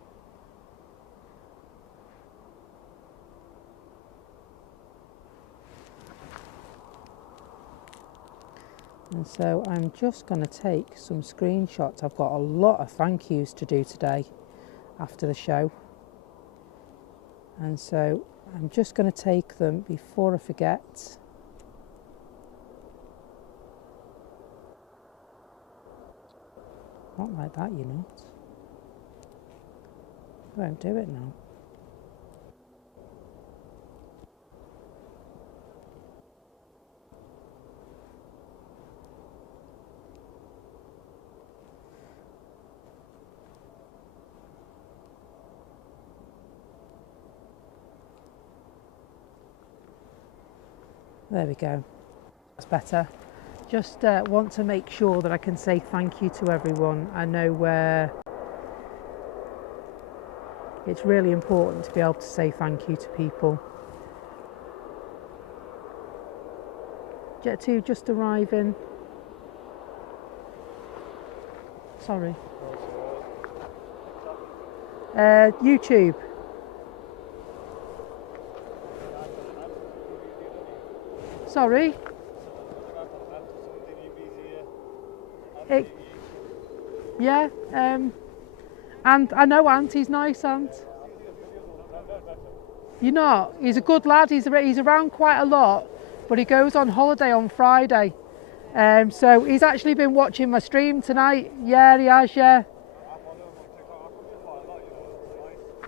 And so I'm just going to take some screenshots. I've got a lot of thank yous to do today after the show. And so I'm just going to take them before I forget. Not like that, you not. I won't do it now. There we go. That's better. Just want to make sure that I can say thank you to everyone. I know it's really important to be able to say thank you to people. Jet 2 just arriving. Sorry. YouTube. Sorry. Yeah, and I know Ant, he's nice, Ant. You're not? He's a good lad, he's around quite a lot, but he goes on holiday on Friday. So he's actually been watching my stream tonight. Yeah, he has, yeah.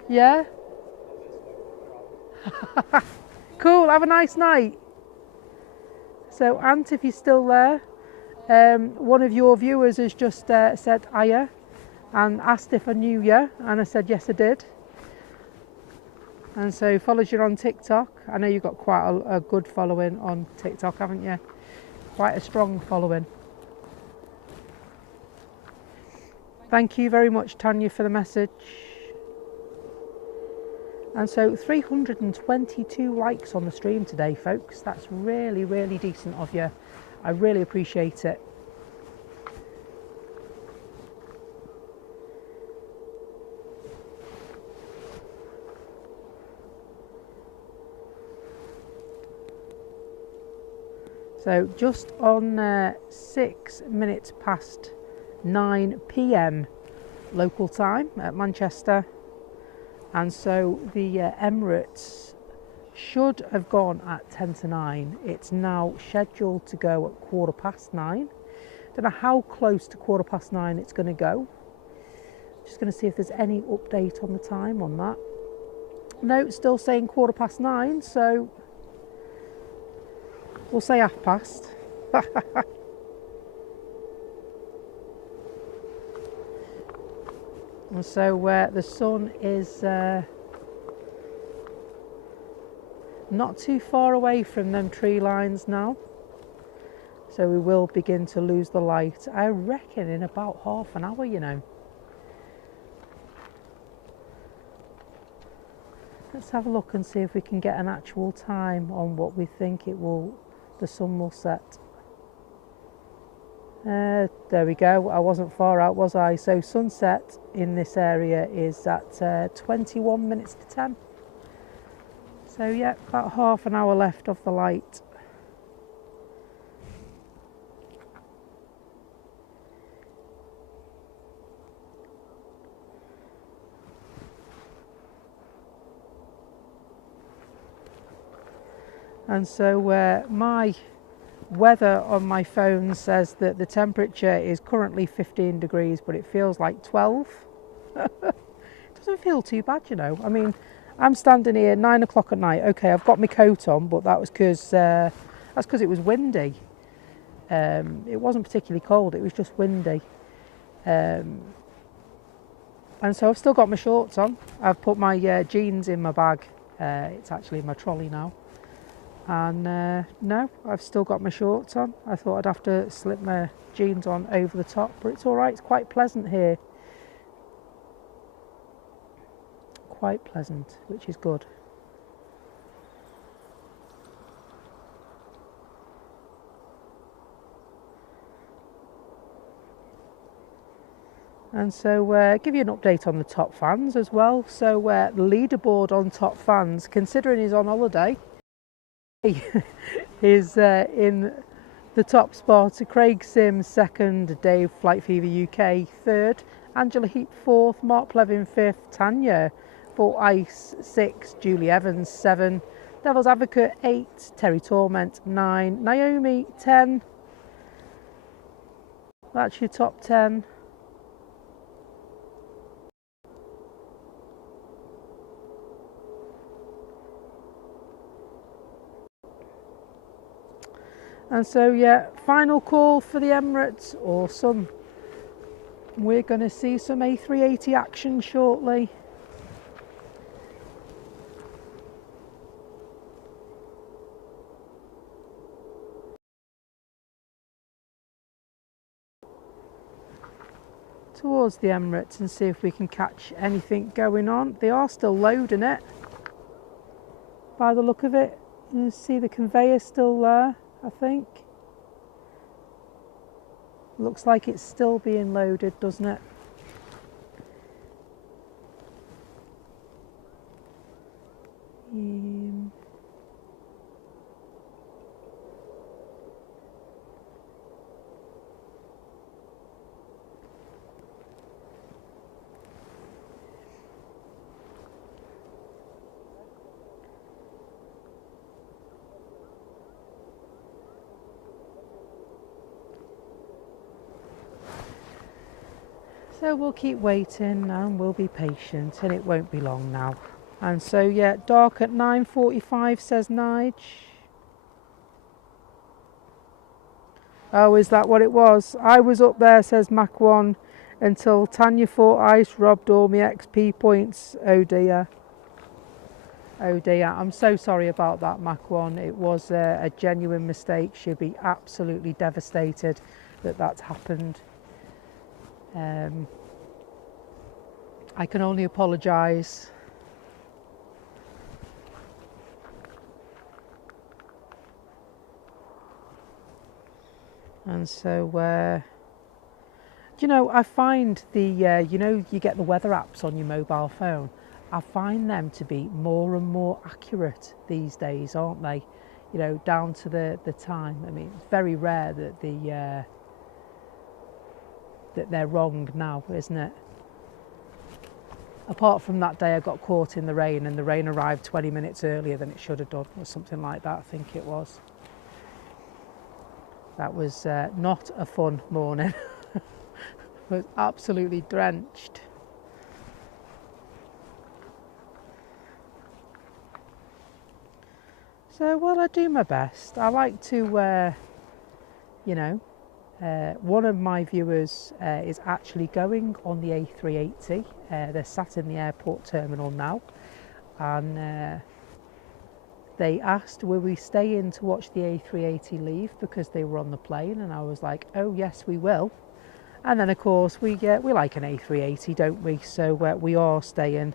Yeah? Cool, have a nice night. So Ant, if you're still there, one of your viewers has just said hiya and asked if I knew you, and I said yes I did. And so follows you on TikTok. I know you've got quite a good following on TikTok, haven't you? Quite a strong following. Thank you very much, Tanya, for the message. And so 322 likes on the stream today, folks. That's really, really decent of you. I really appreciate it. So just on 6 minutes past 9 p.m. local time at Manchester. And so the Emirates should have gone at 10 to 9. It's now scheduled to go at 9:15. Don't know how close to 9:15 it's going to go. Just going to see if there's any update on the time on that. No, it's still saying 9:15, so we'll say 1/2 past. And so the sun is not too far away from them tree lines now. So we will begin to lose the light, I reckon, in about half an hour, you know. Let's have a look and see if we can get an actual time on what we think the sun will set. There we go. I wasn't far out, was I? So sunset in this area is at 21 minutes to 10. So yeah, about half an hour left of the light. And so my weather on my phone says that the temperature is currently 15 degrees, but it feels like 12. It doesn't feel too bad, you know. I mean, I'm standing here 9 o'clock at night. Okay, I've got my coat on, but that was because it was windy. It wasn't particularly cold, it was just windy. And so I've still got my shorts on. I've put my jeans in my bag. It's actually in my trolley now. And no, I've still got my shorts on. I thought I'd have to slip my jeans on over the top, but it's all right. It's quite pleasant here. Quite pleasant, which is good. And so give you an update on the top fans as well. So the leaderboard on top fans, considering he's on holiday, is in the top spot. Craig Sims second, Dave Flight Fever UK third, Angela Heap fourth, Mark Plevin fifth, Tanya for Ice 6, Julie Evans 7, Devil's Advocate 8, Terry Torment 9, Naomi 10. That's your top 10. And so yeah, final call for the Emirates or some. We're going to see some A380 action shortly. Towards the Emirates and see if we can catch anything going on. They are still loading it by the look of it. You see the conveyor still there, I think. Looks like it's still being loaded, doesn't it? So we'll keep waiting and we'll be patient, and it won't be long now. And so yeah, dark at 9:45 says Nige. Oh, is that what it was? I was up there, says Mac 1, until Tanya fought Ice robbed all my XP points. Oh dear. Oh dear, I'm so sorry about that, Mac 1. It was a genuine mistake. She'll be absolutely devastated that that's happened. I can only apologise. And so, you know, I find the, you know, you get the weather apps on your mobile phone. I find them to be more and more accurate these days, aren't they? You know, down to the time. I mean, it's very rare that that they're wrong now, isn't it? Apart from that day I got caught in the rain and the rain arrived 20 minutes earlier than it should have done, or something like that, I think it was. That was not a fun morning. Was absolutely drenched. So, well, I do my best. I like to, you know, one of my viewers is actually going on the A380. They're sat in the airport terminal now, and they asked will we stay in to watch the A380 leave because they were on the plane, and I was like, oh yes we will. And then of course we like an A380, don't we? So we are staying.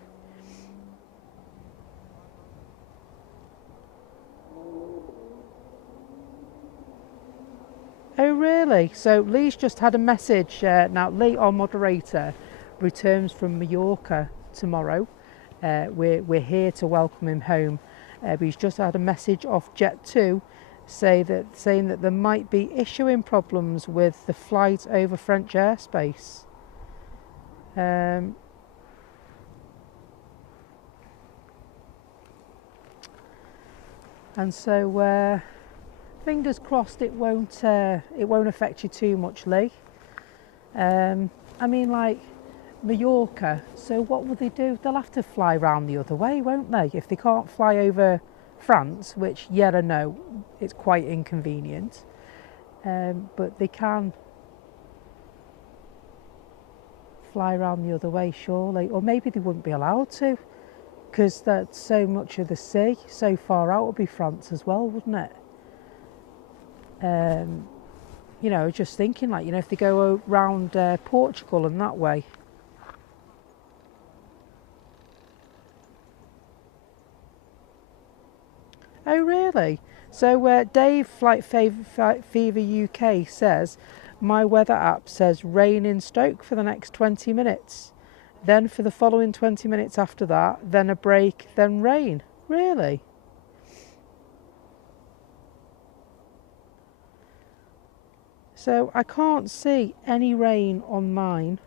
Oh really? So Lee's just had a message. Now Lee, our moderator, returns from Mallorca tomorrow. We're here to welcome him home. But he's just had a message off Jet2 saying that there might be issuing problems with the flight over French airspace. And so fingers crossed it won't affect you too much, Lee. I mean, like Mallorca, so what will they do? They'll have to fly round the other way, won't they? If they can't fly over France, which, yeah, I know, it's quite inconvenient, but they can fly around the other way, surely. Or maybe they wouldn't be allowed to, because that's so much of the sea, so far out would be France as well, wouldn't it? You know, just thinking, like, you know, if they go around Portugal and that way. Oh really? So Dave, Flight Fever UK says, my weather app says rain in Stoke for the next 20 minutes. Then for the following 20 minutes after that, then a break, then rain. Really? So I can't see any rain on mine.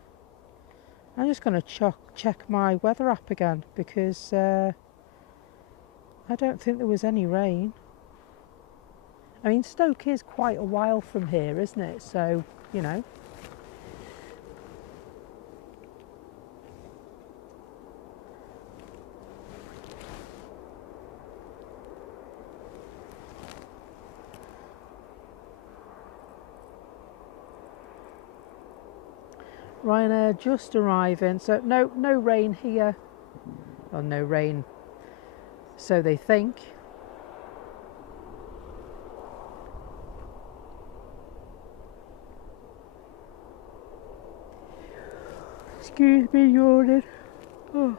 I'm just going to check my weather app again because I don't think there was any rain. I mean, Stoke is quite a while from here, isn't it? So, you know. Ryanair just arriving, so no rain here. Or no rain, so they think. Excuse me, yawning. Oh.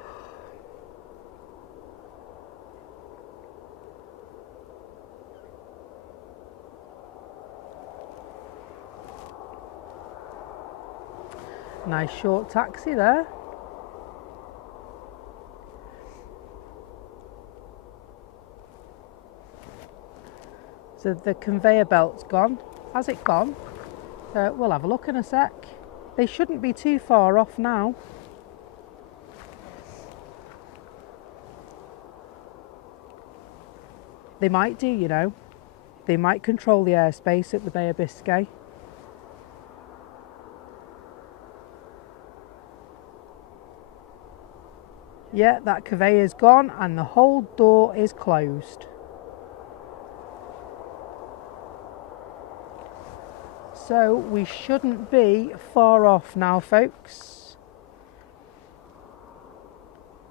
Nice short taxi there. So the conveyor belt's gone. Has it gone? We'll have a look in a sec. They shouldn't be too far off now. They might do, you know. They might control the airspace at the Bay of Biscay. Yeah, that conveyor's gone and the whole door is closed. So we shouldn't be far off now, folks.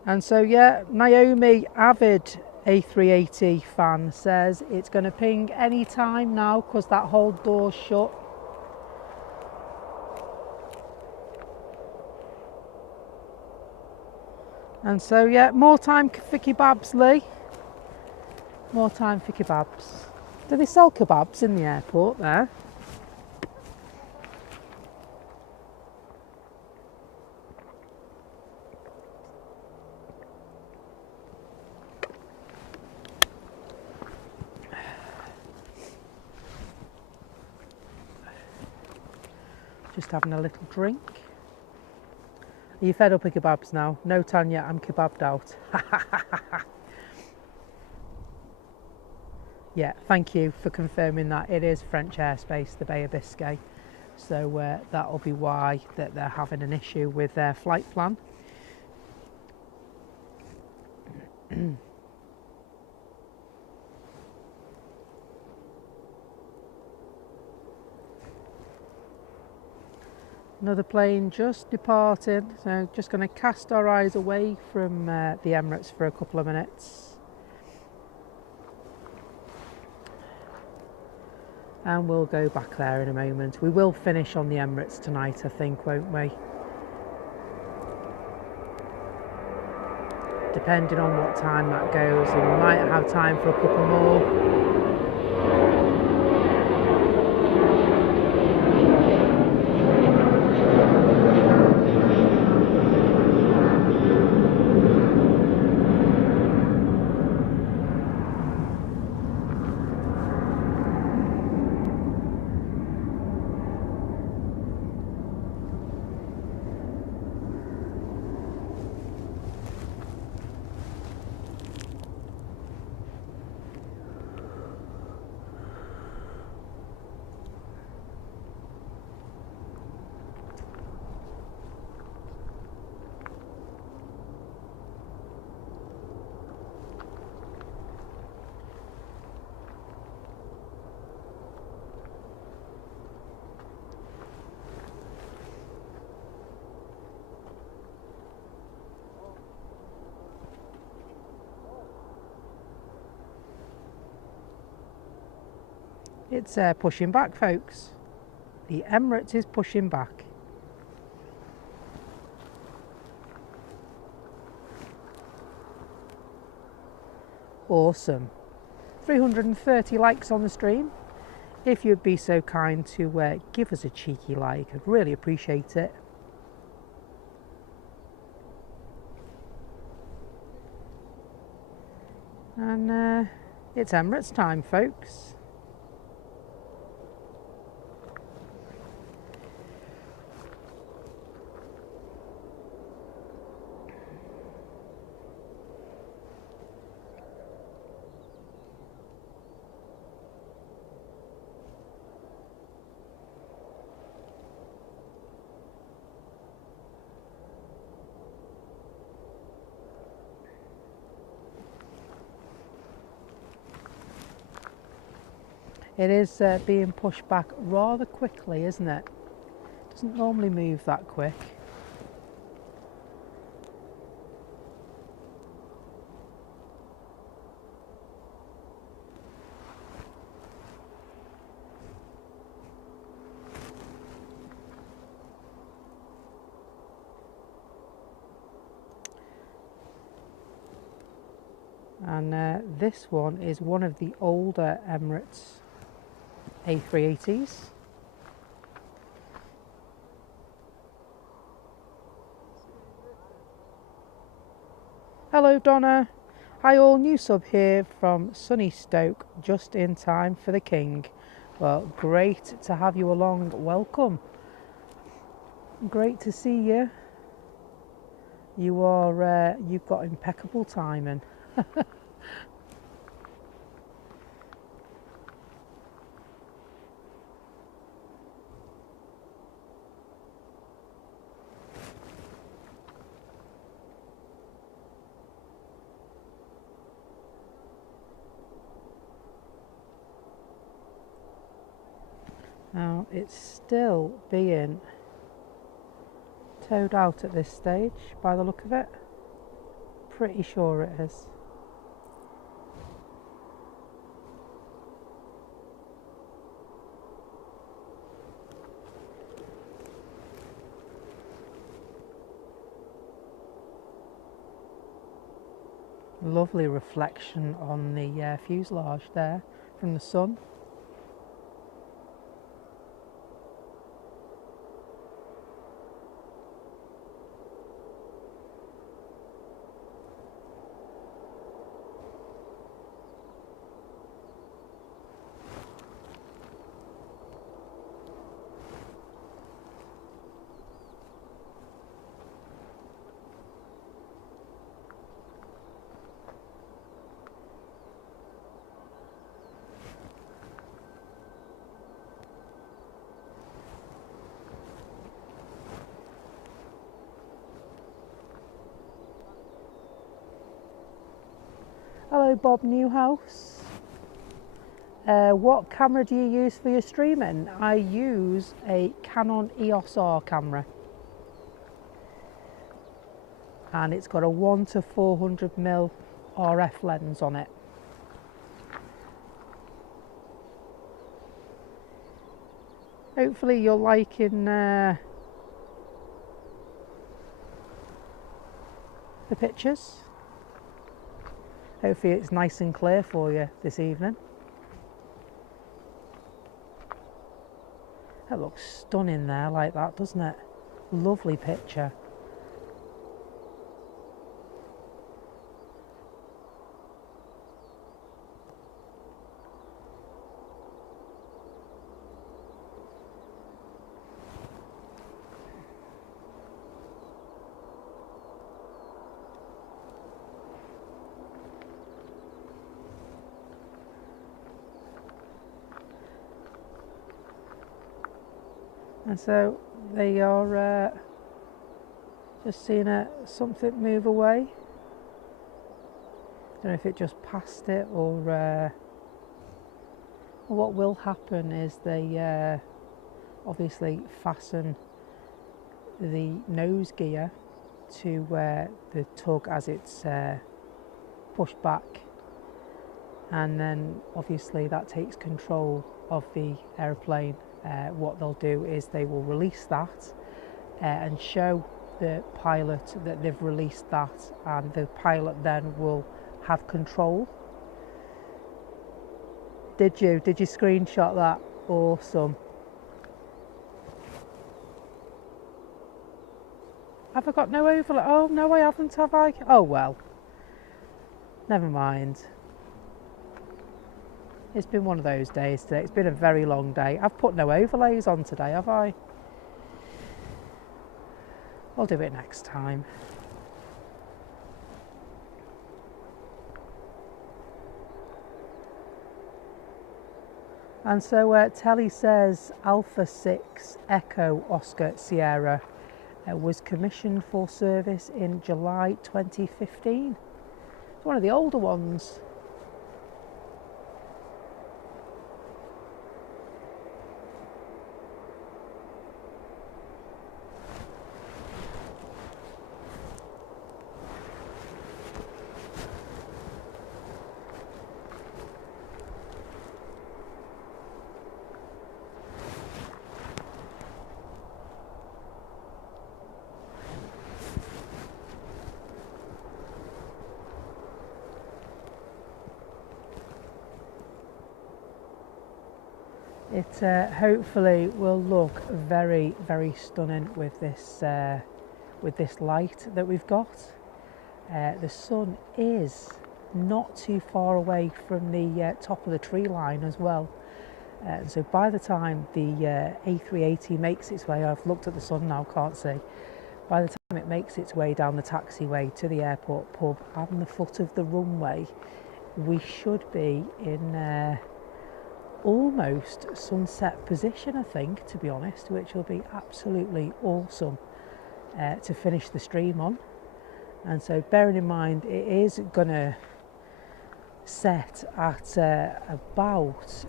And so, yeah, Naomi, avid A380 fan, says it's going to ping any time now because that whole door's shut. And so, yeah, more time for kebabs, Lee. More time for kebabs. Do they sell kebabs in the airport there? Just having a little drink. Are you fed up with kebabs now? No, Tanya, I'm kebabbed out. Yeah, thank you for confirming that. It is French airspace, the Bay of Biscay. So that'll be why that they're having an issue with their flight plan. Another plane just departed, so just going to cast our eyes away from the Emirates for a couple of minutes. And we'll go back there in a moment. We will finish on the Emirates tonight, I think, won't we? Depending on what time that goes, and we might have time for a couple more. It's pushing back, folks. The Emirates is pushing back. Awesome. 330 likes on the stream. If you'd be so kind to give us a cheeky like, I'd really appreciate it. And it's Emirates time, folks. It is being pushed back rather quickly, isn't it? Doesn't normally move that quick. And this one is one of the older Emirates A380s. Hello Donna. Hi all, new sub here from sunny Stoke, just in time for the King. Well, great to have you along. Welcome. Great to see you. You are, you've got impeccable timing. Now, it's still being towed out at this stage by the look of it. Pretty sure it is. Lovely reflection on the fuselage there from the sun. Hello Bob Newhouse. What camera do you use for your streaming? I use a Canon EOS R camera. And it's got a 1-400mm RF lens on it. Hopefully you're liking the pictures. Hopefully it's nice and clear for you this evening. That looks stunning there like that, doesn't it? Lovely picture. And so they are just seeing something move away. Don't know if it just passed it or what will happen is they obviously fasten the nose gear to the tug as it's pushed back, and then obviously that takes control of the aeroplane. What they'll do is they will release that and show the pilot that they've released that, and the pilot then will have control. Did you screenshot that? Awesome. Have I got no overlay? Oh no, I haven't, have I? Oh well, never mind. It's been one of those days today. It's been a very long day. I've put no overlays on today, have I? I'll do it next time. And so Telly says Alpha 6 Echo Oscar Sierra was commissioned for service in July 2015. It's one of the older ones. It hopefully will look very, very stunning with this light that we've got. The sun is not too far away from the top of the tree line as well. So by the time the A380 makes its way, I've looked at the sun now, can't see. By the time it makes its way down the taxiway to the airport pub and the foot of the runway, we should be in almost sunset position, I think, to be honest, which will be absolutely awesome to finish the stream on. And so bearing in mind it is going to set at about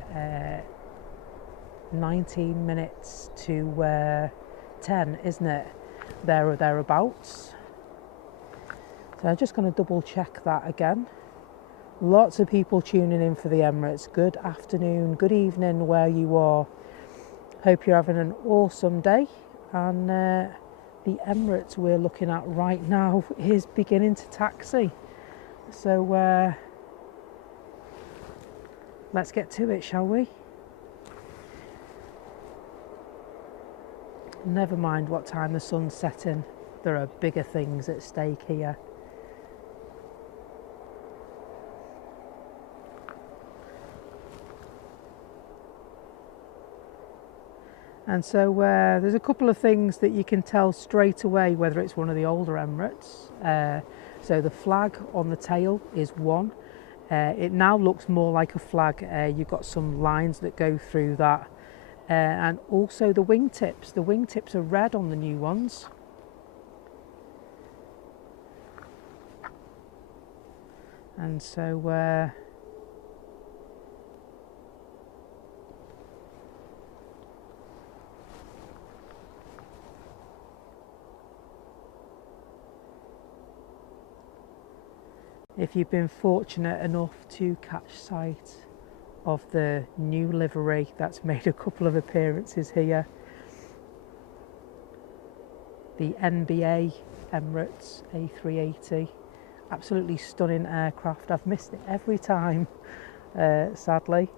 19 minutes to 10, isn't it? There or thereabouts. So I'm just going to double check that again. Lots of people tuning in for the Emirates. Good afternoon, good evening where you are. Hope you're having an awesome day. And the Emirates we're looking at right now is beginning to taxi. So let's get to it, shall we? Never mind what time the sun's setting, there are bigger things at stake here. And so there's a couple of things that you can tell straight away whether it's one of the older Emirates. So the flag on the tail is one. It now looks more like a flag. You've got some lines that go through that. And also the wingtips. The wingtips are red on the new ones. And so if you've been fortunate enough to catch sight of the new livery that's made a couple of appearances here, the NBA Emirates A380, absolutely stunning aircraft. I've missed it every time, sadly.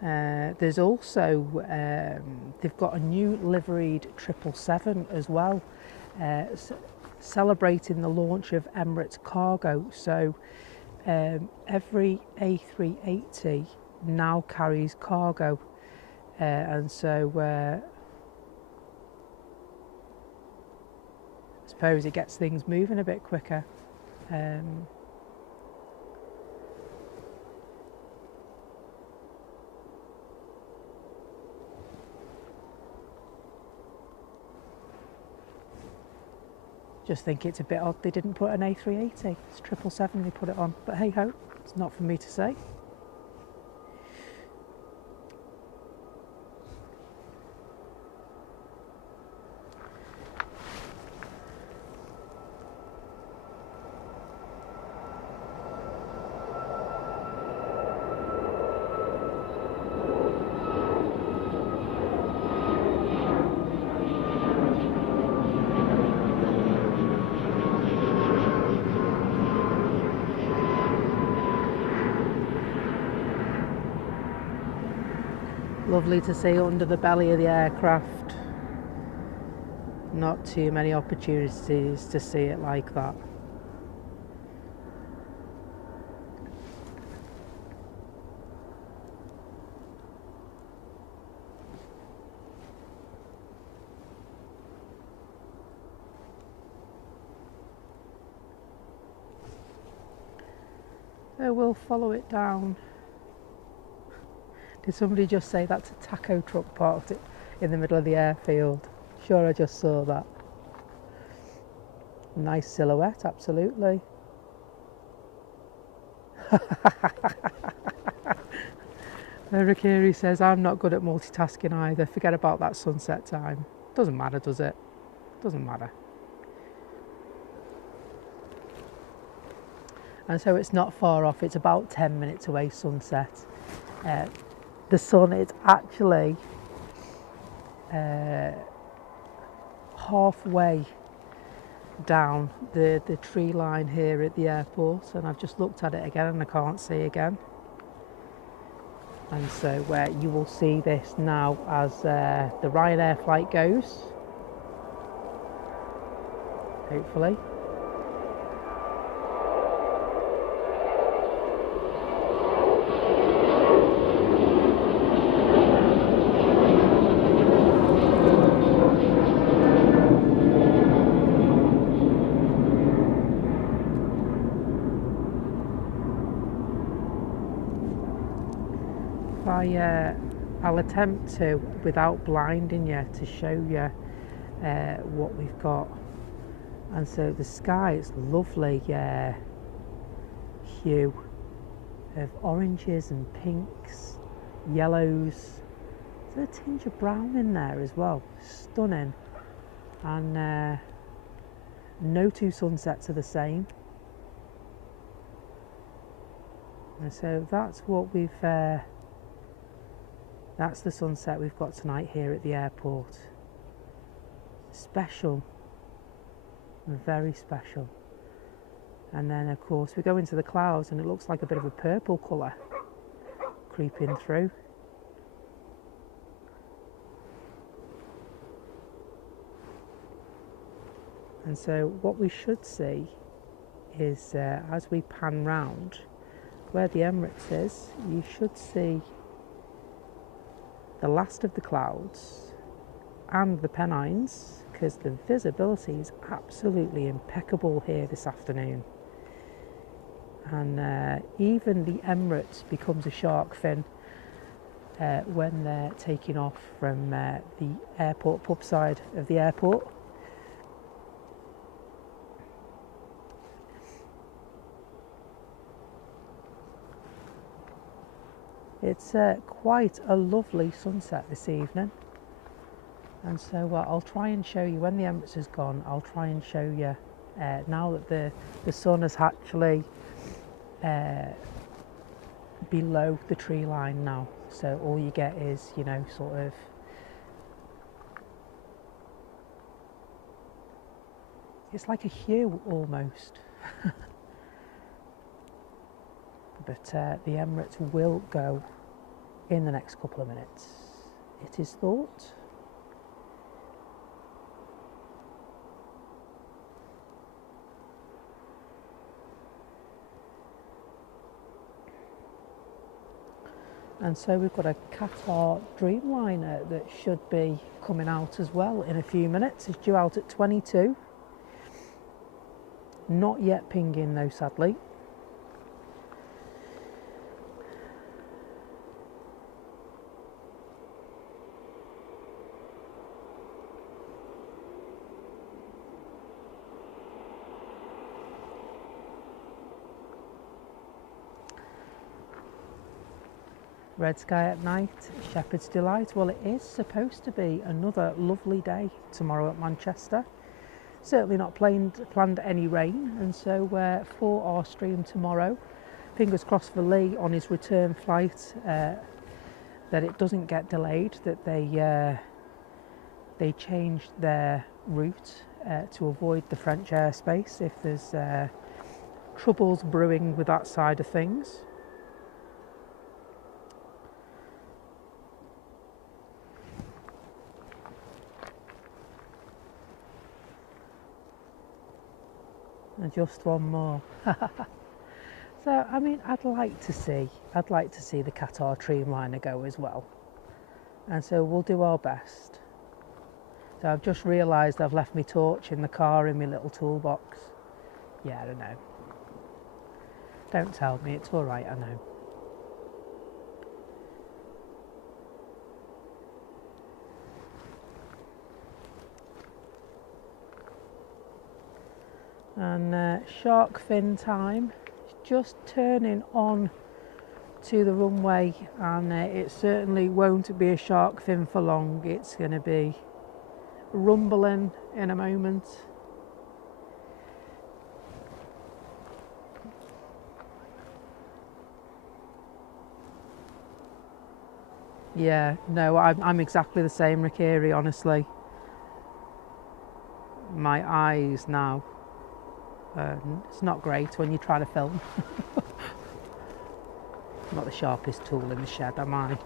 There's also, they've got a new liveried 777 as well, celebrating the launch of Emirates cargo. So every A380 now carries cargo, and so I suppose it gets things moving a bit quicker. Just think it's a bit odd they didn't put an A380. It's 777 they put it on, but hey ho, it's not for me to say. Lovely to see under the belly of the aircraft. Not too many opportunities to see it like that. So we'll follow it down. Did somebody just say that's a taco truck parked in the middle of the airfield? Sure, I just saw that. Nice silhouette, absolutely. Rakiri says, I'm not good at multitasking either. Forget about that sunset time. Doesn't matter, does it? Doesn't matter. And so it's not far off. It's about 10 minutes away, sunset. The sun is actually halfway down the tree line here at the airport, and I've just looked at it again and I can't see again. And so you will see this now as the Ryanair flight goes, hopefully. I'll attempt to, without blinding you, to show you what we've got. And so the sky is lovely hue of oranges and pinks, yellows. There's a tinge of brown in there as well, stunning. And no two sunsets are the same. And so that's what we've that's the sunset we've got tonight here at the airport. Special. very special. And then of course we go into the clouds and it looks like a bit of a purple colour creeping through. And so what we should see is as we pan round where the Emirates is, you should see the last of the clouds and the Pennines, because the visibility is absolutely impeccable here this afternoon. And even the Emirates becomes a shark fin when they're taking off from the airport pub side of the airport. It's quite a lovely sunset this evening, and so I'll try and show you when the Emirates is gone. I'll try and show you now that the sun is actually below the tree line now, so all you get is, you know, sort of it's like a hue almost. But the Emirates will go in the next couple of minutes, it is thought. And so we've got a Qatar Dreamliner that should be coming out as well in a few minutes. It's due out at 22. Not yet pinging though, sadly. Red sky at night, Shepherd's Delight. Well, it is supposed to be another lovely day tomorrow at Manchester. Certainly not planned any rain, and so for our stream tomorrow, fingers crossed for Lee on his return flight, that it doesn't get delayed, that they changed their route to avoid the French airspace if there's troubles brewing with that side of things. And just one more. So I mean, I'd like to see the Qatar Dreamliner go as well, and so we'll do our best. So I've just realised I've left my torch in the car in my little toolbox. Yeah, I don't know. Don't tell me, it's all right, I know. And shark fin time, just turning on to the runway, and it certainly won't be a shark fin for long. It's going to be rumbling in a moment. Yeah, no, I'm exactly the same, Rikiri, honestly. My eyes now. It's not great when you try to film. I'm not the sharpest tool in the shed, am I?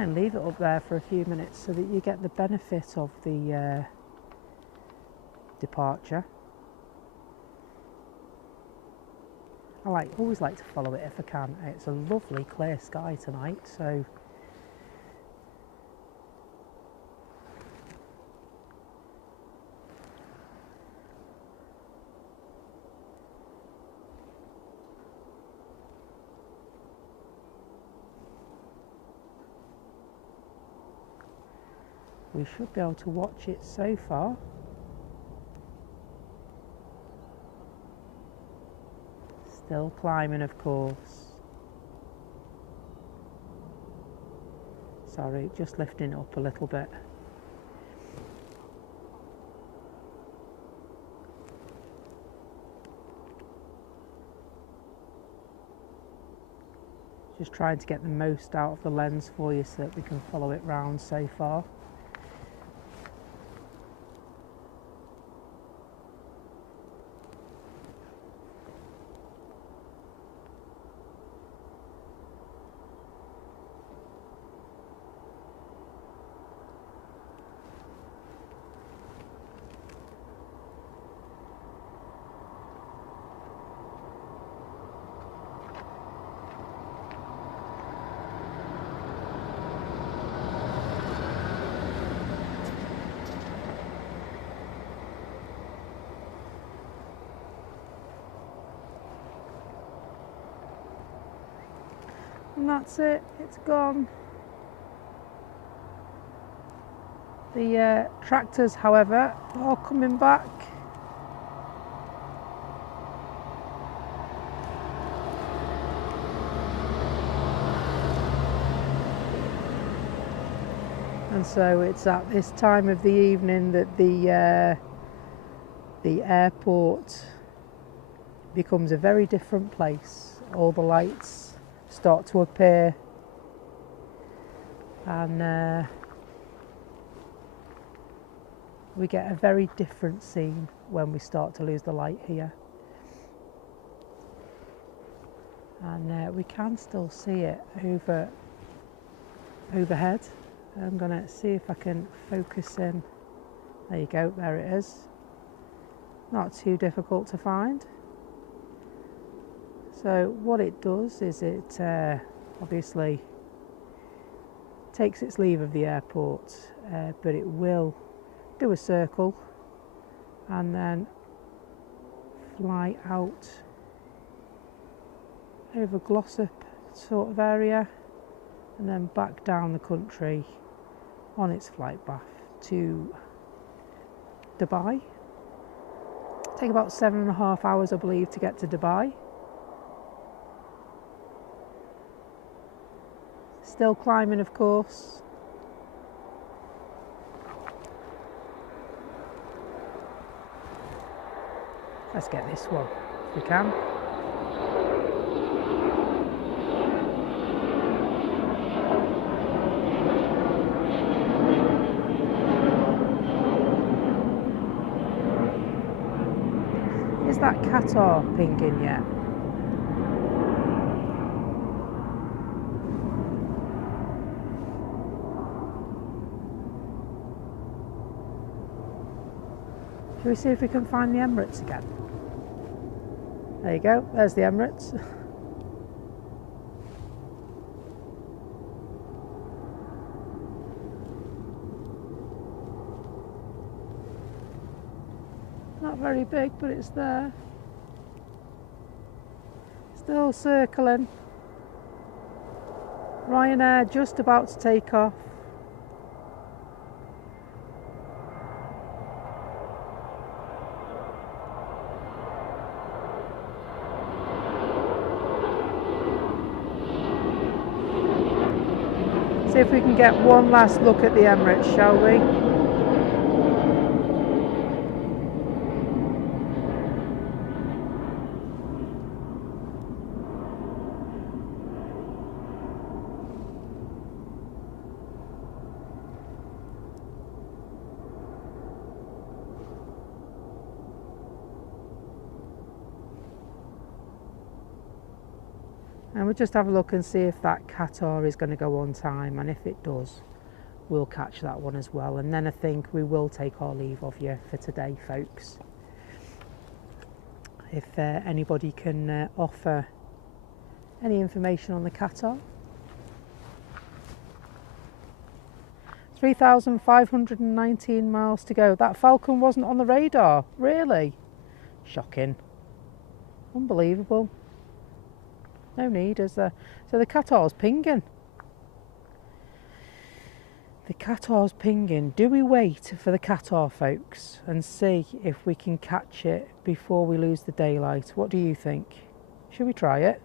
try and leave it up there for a few minutes so that you get the benefit of the departure. I always like to follow it if I can. It's a lovely clear sky tonight, so we should be able to watch it so far. Still climbing, of course. Sorry, just lifting up a little bit. Just trying to get the most out of the lens for you so that we can follow it round so far. And that's it, it's gone. The tractors, however, are coming back. And so it's at this time of the evening that the airport becomes a very different place. All the lights start to appear, and we get a very different scene when we start to lose the light here. And we can still see it overhead. I'm going to see if I can focus in. There you go, there it is. Not too difficult to find. So what it does is it obviously takes its leave of the airport, but it will do a circle and then fly out over Glossop sort of area and then back down the country on its flight back to Dubai. Take about 7.5 hours, I believe, to get to Dubai. Still climbing, of course. Let's get this one if we can. Is that Qatar pinging yet? Shall we see if we can find the Emirates again? There you go, there's the Emirates. Not very big, but it's there. Still circling. Ryanair just about to take off. See if we can get one last look at the Emirates, shall we? And we'll just have a look and see if that Qatar is going to go on time, and if it does, we'll catch that one as well. And then I think we will take our leave of you for today, folks. If anybody can offer any information on the Qatar. 3,519 miles to go. That Falcon wasn't on the radar, really? Shocking. Unbelievable. No need, is there? So the Qatar's pinging. The Qatar's pinging. Do we wait for the Qatar, folks, and see if we can catch it before we lose the daylight? What do you think? Should we try it?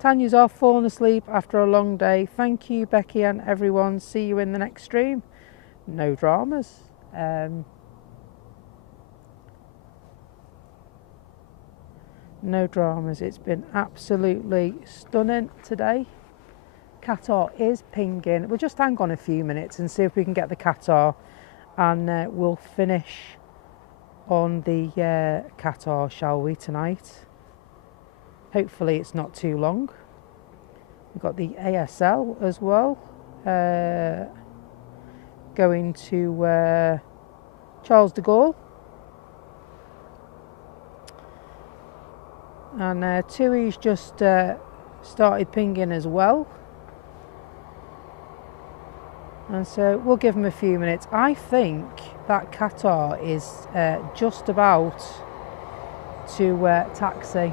Tanya's off, fallen asleep after a long day. Thank you, Becky, and everyone. See you in the next stream. No dramas. No dramas. It's been absolutely stunning today. Qatar is pinging. We'll just hang on a few minutes and see if we can get the Qatar, and we'll finish on the Qatar, shall we, tonight? Hopefully it's not too long. We've got the ASL as well, going to Charles de Gaulle. And TUI's just started pinging as well. And so we'll give them a few minutes. I think that Qatar is just about to taxi.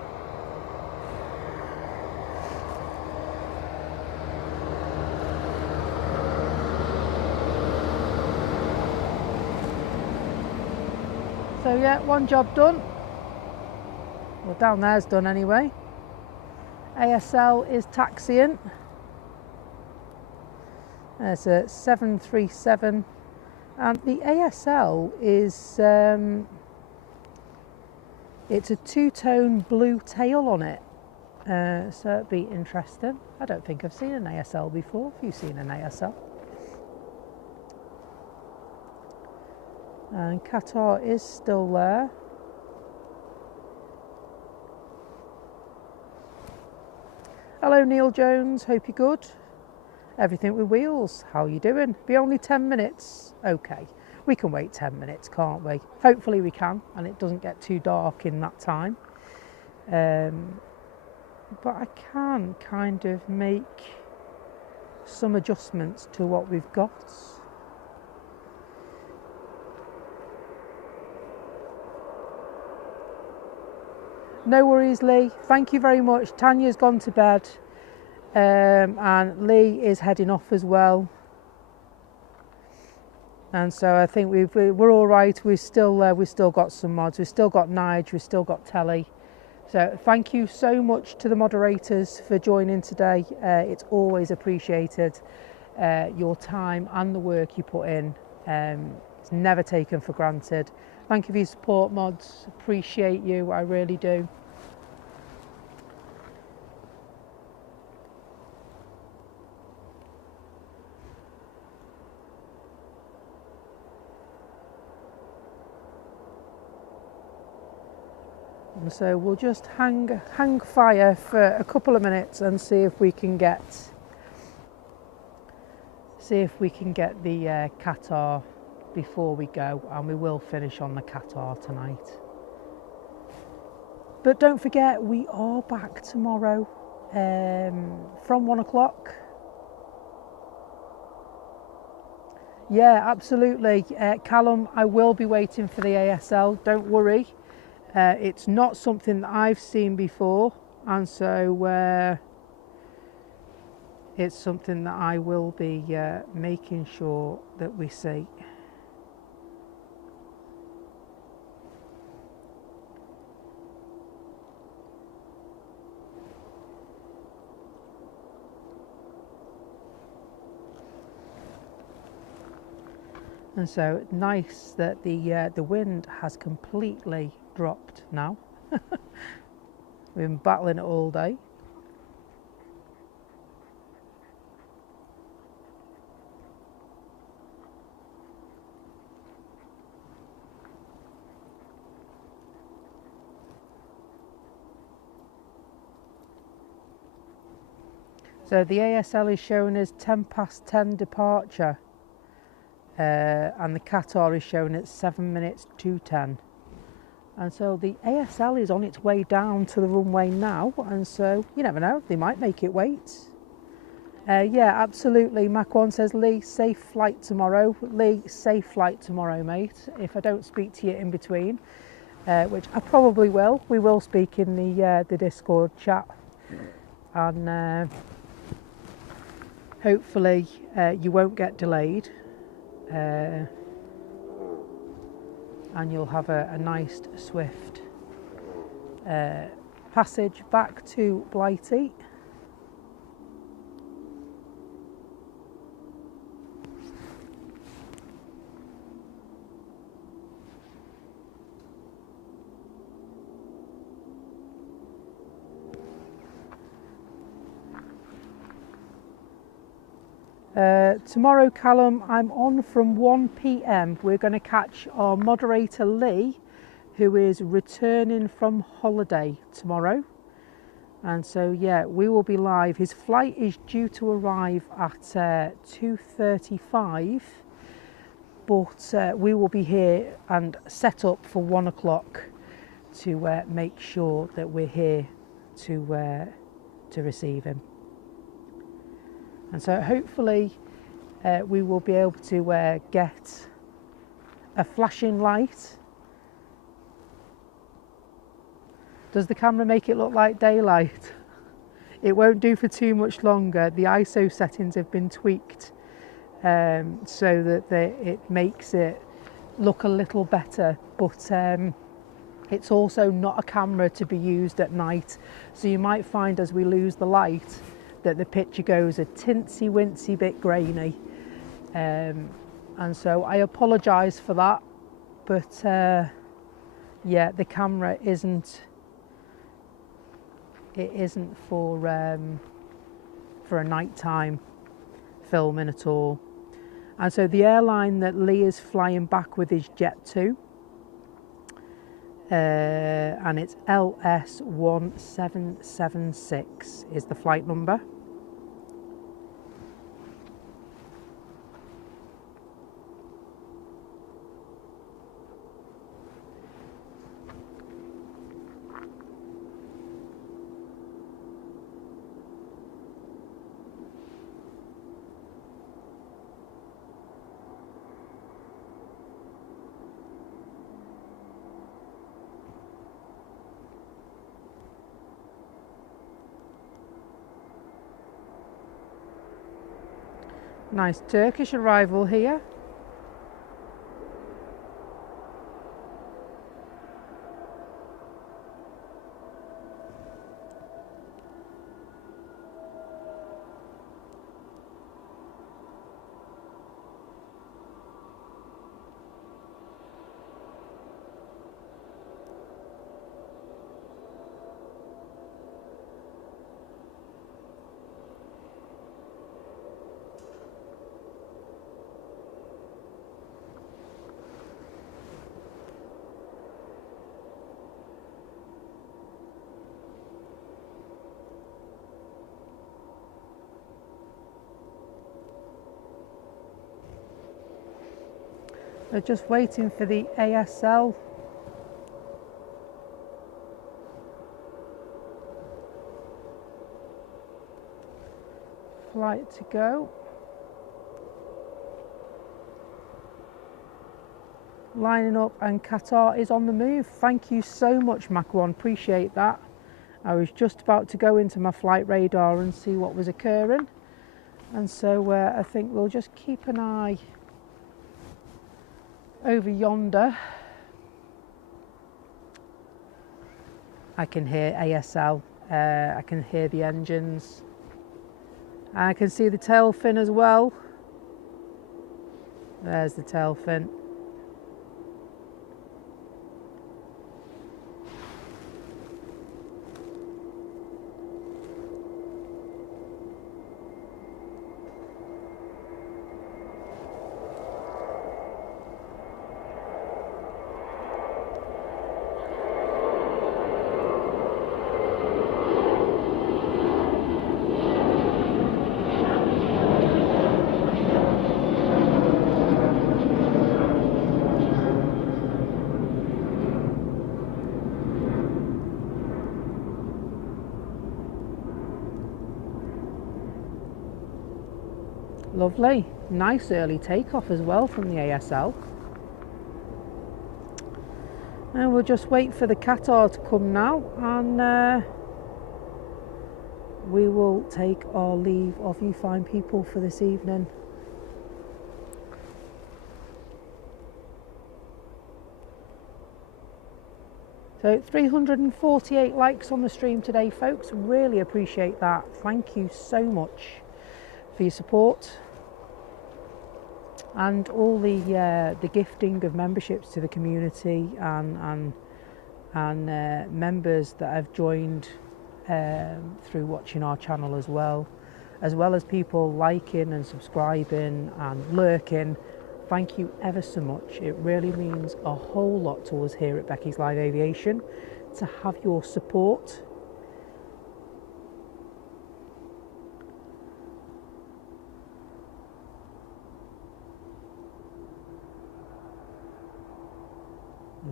So yeah, one job done. Well, down there's done anyway. ASL is taxiing. There's a 737, and the ASL is it's a two-tone blue tail on it, so it'd be interesting. I don't think I've seen an ASL before. Have you seen an ASL? And Qatar is still there. Hello Neil Jones, hope you're good. Everything with wheels, how you doing? Be only 10 minutes? Okay, we can wait 10 minutes, can't we? Hopefully we can, and it doesn't get too dark in that time. But I can kind of make some adjustments to what we've got. No worries, Lee. Thank you very much. Tanya's gone to bed, and Lee is heading off as well. And so I think we're all right. We've still got some mods. We've still got Nige. We've still got Telly. So thank you so much to the moderators for joining today. It's always appreciated, your time and the work you put in. It's never taken for granted. Thank you for your support, mods. Appreciate you, I really do. And so we'll just hang fire for a couple of minutes and see if we can get the Qatar before we go, and we will finish on the Qatar tonight. But don't forget, we are back tomorrow from 1 o'clock. Yeah, absolutely. Callum, I will be waiting for the ASL, don't worry. It's not something that I've seen before, and so it's something that I will be making sure that we see. And so nice that the wind has completely dropped now. We've been battling it all day. So the ASL is showing us 10 past 10 departure, and the Qatar is showing at 7 minutes to 10. And so the ASL is on its way down to the runway now, and so you never know, they might make it wait. Yeah, absolutely. Mach 1 says, Lee, safe flight tomorrow. Lee, safe flight tomorrow, mate. If I don't speak to you in between, which I probably will, we will speak in the Discord chat, and hopefully you won't get delayed, and you'll have a nice, swift passage back to Blighty. Tomorrow, Callum, I'm on from 1 p.m. We're going to catch our moderator Lee, who is returning from holiday tomorrow. And so, yeah, we will be live. His flight is due to arrive at 2:35, but we will be here and set up for 1 o'clock to make sure that we're here to receive him. And so hopefully we will be able to get a flashing light. Does the camera make it look like daylight? It won't do for too much longer. The ISO settings have been tweaked so that it makes it look a little better, but it's also not a camera to be used at night. So you might find as we lose the light that the picture goes a tinsy wincy bit grainy, and so I apologise for that, but yeah, the camera isn't for a nighttime filming at all. And so the airline that Lee is flying back with is Jet2, and it's LS1776 is the flight number. Nice Turkish arrival here. We're just waiting for the ASL. Flight to go. Lining up, and Qatar is on the move. Thank you so much, Mach 1, appreciate that. I was just about to go into my flight radar and see what was occurring, and so I think we'll just keep an eye over yonder. I can hear ASL, I can hear the engines, and I can see the tail fin as well. There's the tail fin. Lovely. Nice early takeoff as well from the ASL. And we'll just wait for the Qatar to come now, and we will take our leave of you fine people for this evening. So 348 likes on the stream today, folks. Really appreciate that. Thank you so much for your support and all the gifting of memberships to the community, and members that have joined through watching our channel as well as people liking and subscribing and lurking. Thank you ever so much. It really means a whole lot to us here at Becky's Live Aviation to have your support.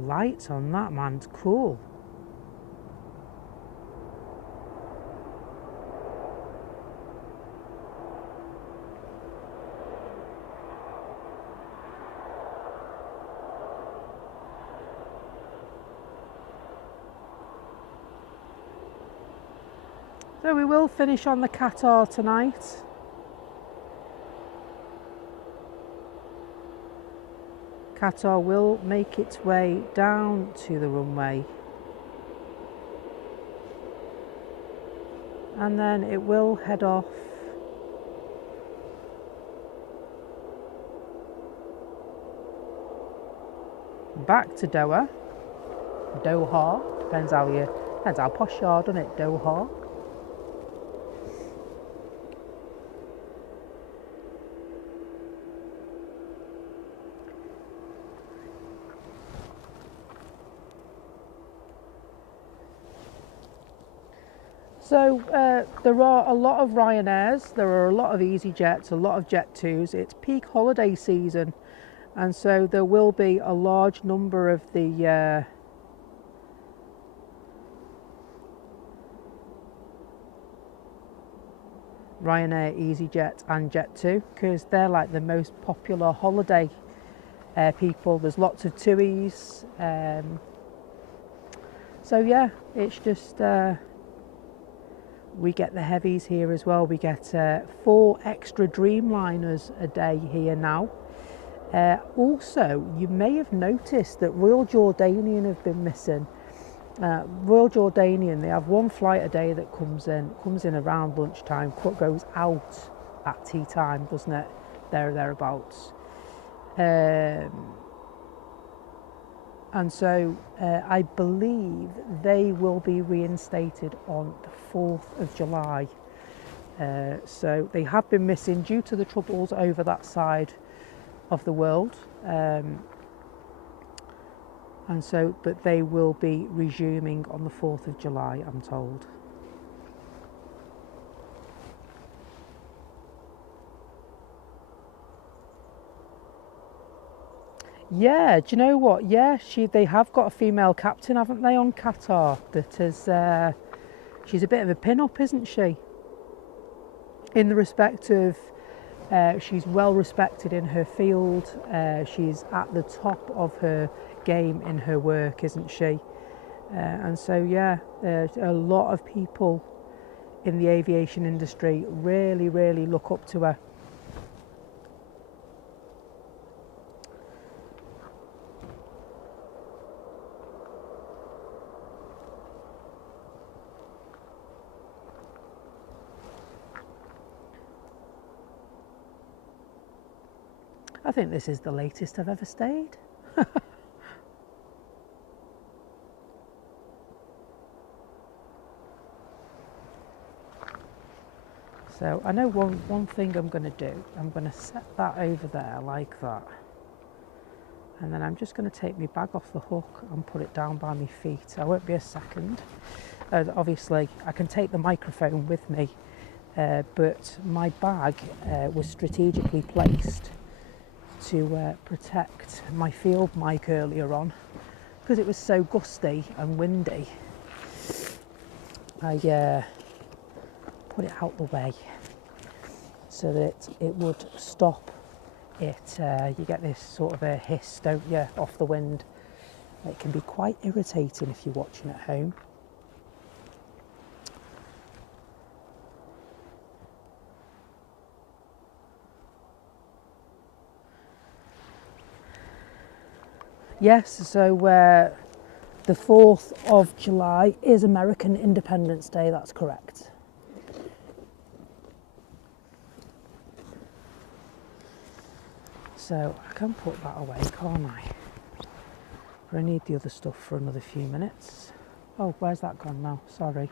Lights on that, man, it's cool. So we will finish on the Qatar tonight. Qatar will make its way down to the runway, and then it will head off back to Doha, depends how posh you are, doesn't it? Doha. So there are a lot of Ryanairs, there are a lot of EasyJets, a lot of Jet2s. It's peak holiday season, and so there will be a large number of the Ryanair, EasyJet and Jet2, because they're like the most popular holiday people. There's lots of TUIs, so yeah, it's just we get the heavies here as well. We get 4 extra Dreamliners a day here now. Also, you may have noticed that Royal Jordanian have been missing. Royal Jordanian, they have 1 flight a day that comes in around lunchtime, goes out at tea time, doesn't it? Thereabouts. And so I believe they will be reinstated on the 4th of July. So they have been missing due to the troubles over that side of the world. And so, but they will be resuming on the 4th of July, I'm told. Yeah, do you know what? Yeah, they have got a female captain, haven't they, on Qatar? That is, she's a bit of a pin-up, isn't she? In the respect of, she's well respected in her field. She's at the top of her game in her work, isn't she? And so, yeah, there's a lot of people in the aviation industry really, really look up to her. I think this is the latest I've ever stayed. So I know one thing I'm going to do. I'm going to set that over there like that. And then I'm just going to take my bag off the hook and put it down by my feet. I won't be a second. Obviously, I can take the microphone with me, but my bag was strategically placed to protect my field mic earlier on, because it was so gusty and windy. I put it out the way. so that it would stop it. You get this sort of a hiss, don't you, off the wind. It can be quite irritating if you're watching at home. Yes, so the 4th of July is American Independence Day, that's correct. So I can put that away, can't I? But I need the other stuff for another few minutes. Oh, where's that gone now? Sorry.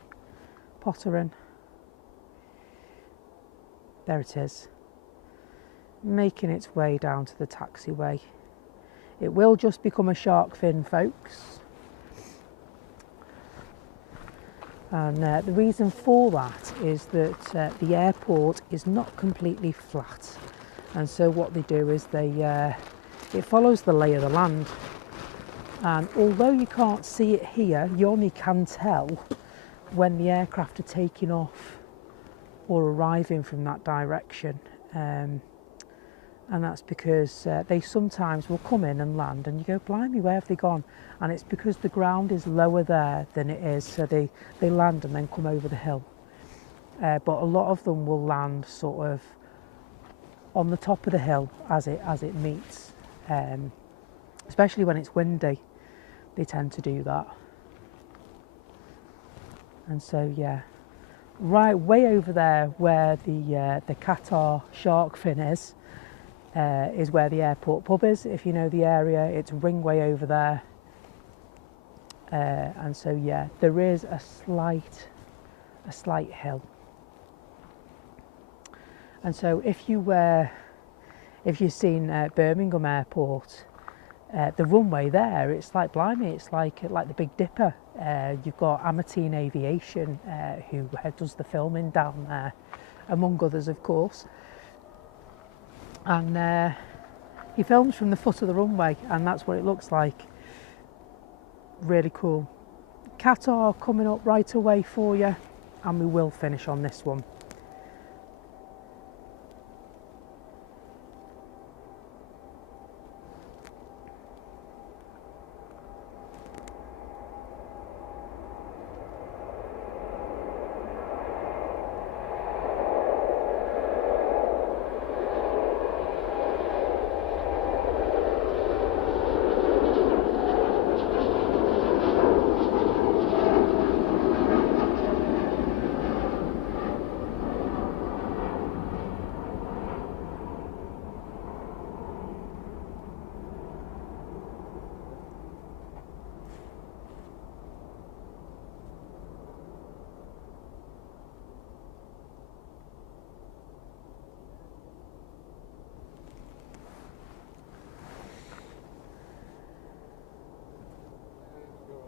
Pottering. There it is. Making its way down to the taxiway. It will just become a shark fin, folks. And the reason for that is that the airport is not completely flat. And so what they do is it follows the lay of the land. And although you can't see it here, you only can tell when the aircraft are taking off or arriving from that direction. And that's because they sometimes will come in and land and you go, blimey, where have they gone? And it's because the ground is lower there than it is, so they land and then come over the hill. But a lot of them will land sort of on the top of the hill as it meets, especially when it's windy. They tend to do that. And so yeah, right way over there where the Qatar shark fin is where the airport pub is. If you know the area, it's Ringway over there. And so yeah, there is a slight hill. And so if you've seen Birmingham Airport, the runway there, it's like blimey, it's like the Big Dipper. You've got Amatine Aviation who does the filming down there, among others, of course. And he films from the foot of the runway, and that's what it looks like. Really cool. Qatar coming up right away for you, and we will finish on this one.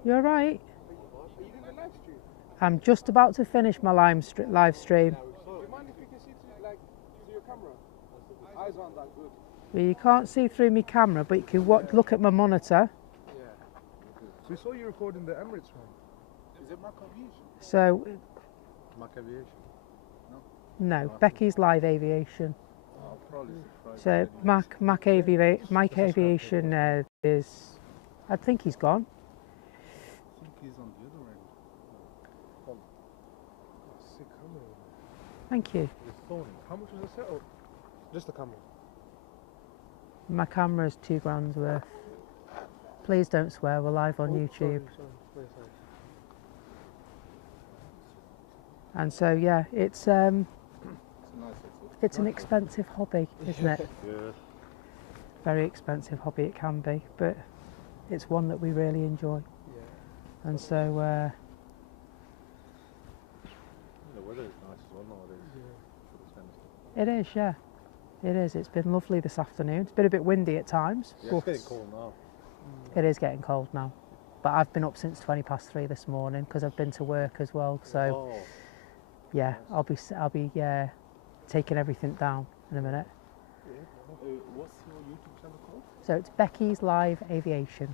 You all right? I'm just about to finish my live stream. Do you mind if you can see to your camera? Eyes aren't that good. Well, you can't see through my camera, but you can look at my monitor. Yeah. So we saw you recording the Emirates one. Is it Mac Aviation? So, Mac Aviation? no, Becky's Live Aviation. Oh, probably. So Mac Aviation is, I think he's gone. I think he's on the other end. Sick camera. Thank you. His phone. How much was the setup? Just the camera. My camera's £2,000 worth. Please don't swear, we're live on YouTube. Sorry. And so yeah, it's an expensive hobby, isn't it? Yeah. Very expensive hobby it can be, but it's one that we really enjoy. Yeah. And so The weather is nice as well nowadays. it is, yeah. It is. It's been lovely this afternoon. It's been a bit windy at times. Yeah, but it's getting cold now. it is getting cold now. But I've been up since 3:20 this morning because I've been to work as well. So yeah, I'll be taking everything down in a minute. What's your YouTube channel called? So it's Becky's Live Aviation.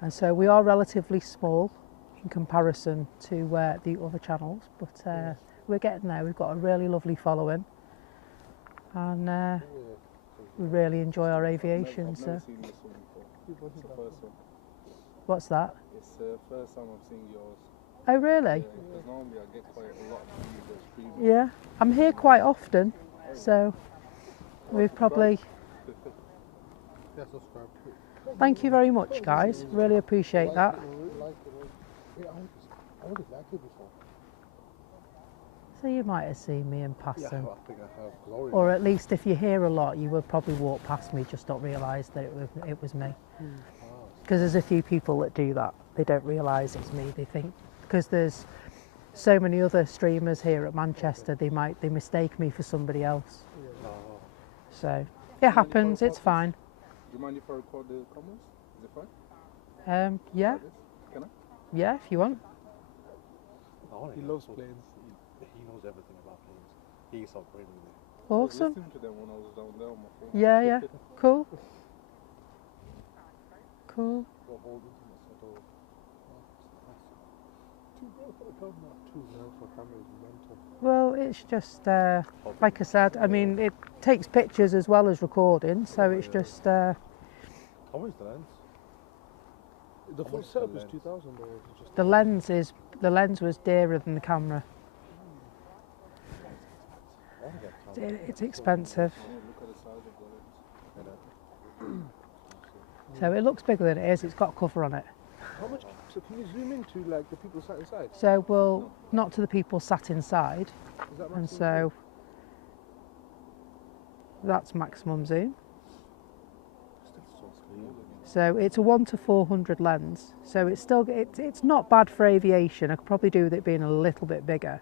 And so we are relatively small in comparison to the other channels, but we're getting there. We've got a really lovely following, and we really enjoy our aviation. I've So, never seen this one before. It's the first one. what's that? It's the first time I'm seeing yours. Oh, really? Because normally I get quite a lot of views streaming. Yeah, I'm here quite often, so we've probably. Yeah, subscribe. Thank you very much, guys. Really appreciate that. Yeah, I would have liked it before. So you might have seen me in Yeah, I passing, think I have. 'Cause I already or at least if you hear a lot, you would probably walk past me, just not realise that it was me. Because there's a few people that do that. They don't realise it's me. They think because there's so many other streamers here at Manchester, they mistake me for somebody else. So it happens. It's fine. Do you mind if I record the comments? Is it fine? Yeah, Like this? Can I? yeah, if you want. He loves planes. He knows everything about planes. He's so great with it. I was Awesome. listening to them when I was down there on my phone. Yeah, yeah. Cool. Cool. Got whole internet set up. Too good for the camera. Too well for camera is mental. Well, it's just like I said. I mean, it takes pictures as well as recording, so it's just. How much the lens? The full much setup the is lens? 2,000 or is it just The lens was dearer than the camera. I want to get a camera. It's expensive. Yeah, look at the size of the lens. So it looks bigger than it is. It's got a cover on it. How much? So can you zoom into like the people sat inside? So we'll not to the people sat inside, Is that and maximum so that's maximum zoom. So it's a 1:400 lens. So it's still it's not bad for aviation. I could probably do with it being a little bit bigger.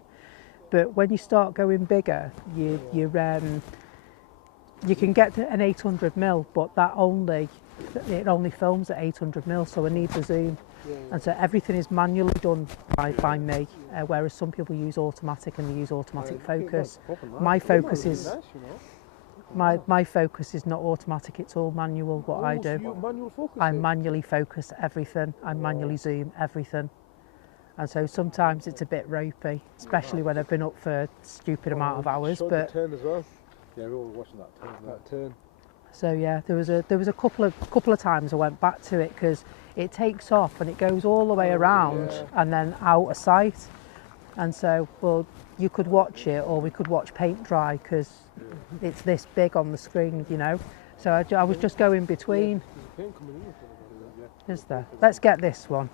But when you start going bigger, you can get to an 800mm, but it only films at 800mm, so I need the zoom. And so everything is manually done by me, whereas some people use automatic and they use automatic focus. My focus is my focus is not automatic; it's all manual. What I do, Manual focus. I manually focus everything. I manually zoom everything, and so sometimes it's a bit ropey, especially when I've been up for a stupid amount of hours. Showed But the turn as well. Yeah, we were watching that turn. That turn. so yeah, there was a couple of times I went back to it because it takes off and it goes all the way around and then out of sight. And so, well, you could watch it or we could watch paint dry because it's this big on the screen, you know. So I was just going between. There's a paint coming in for the Is there? Let's get this one.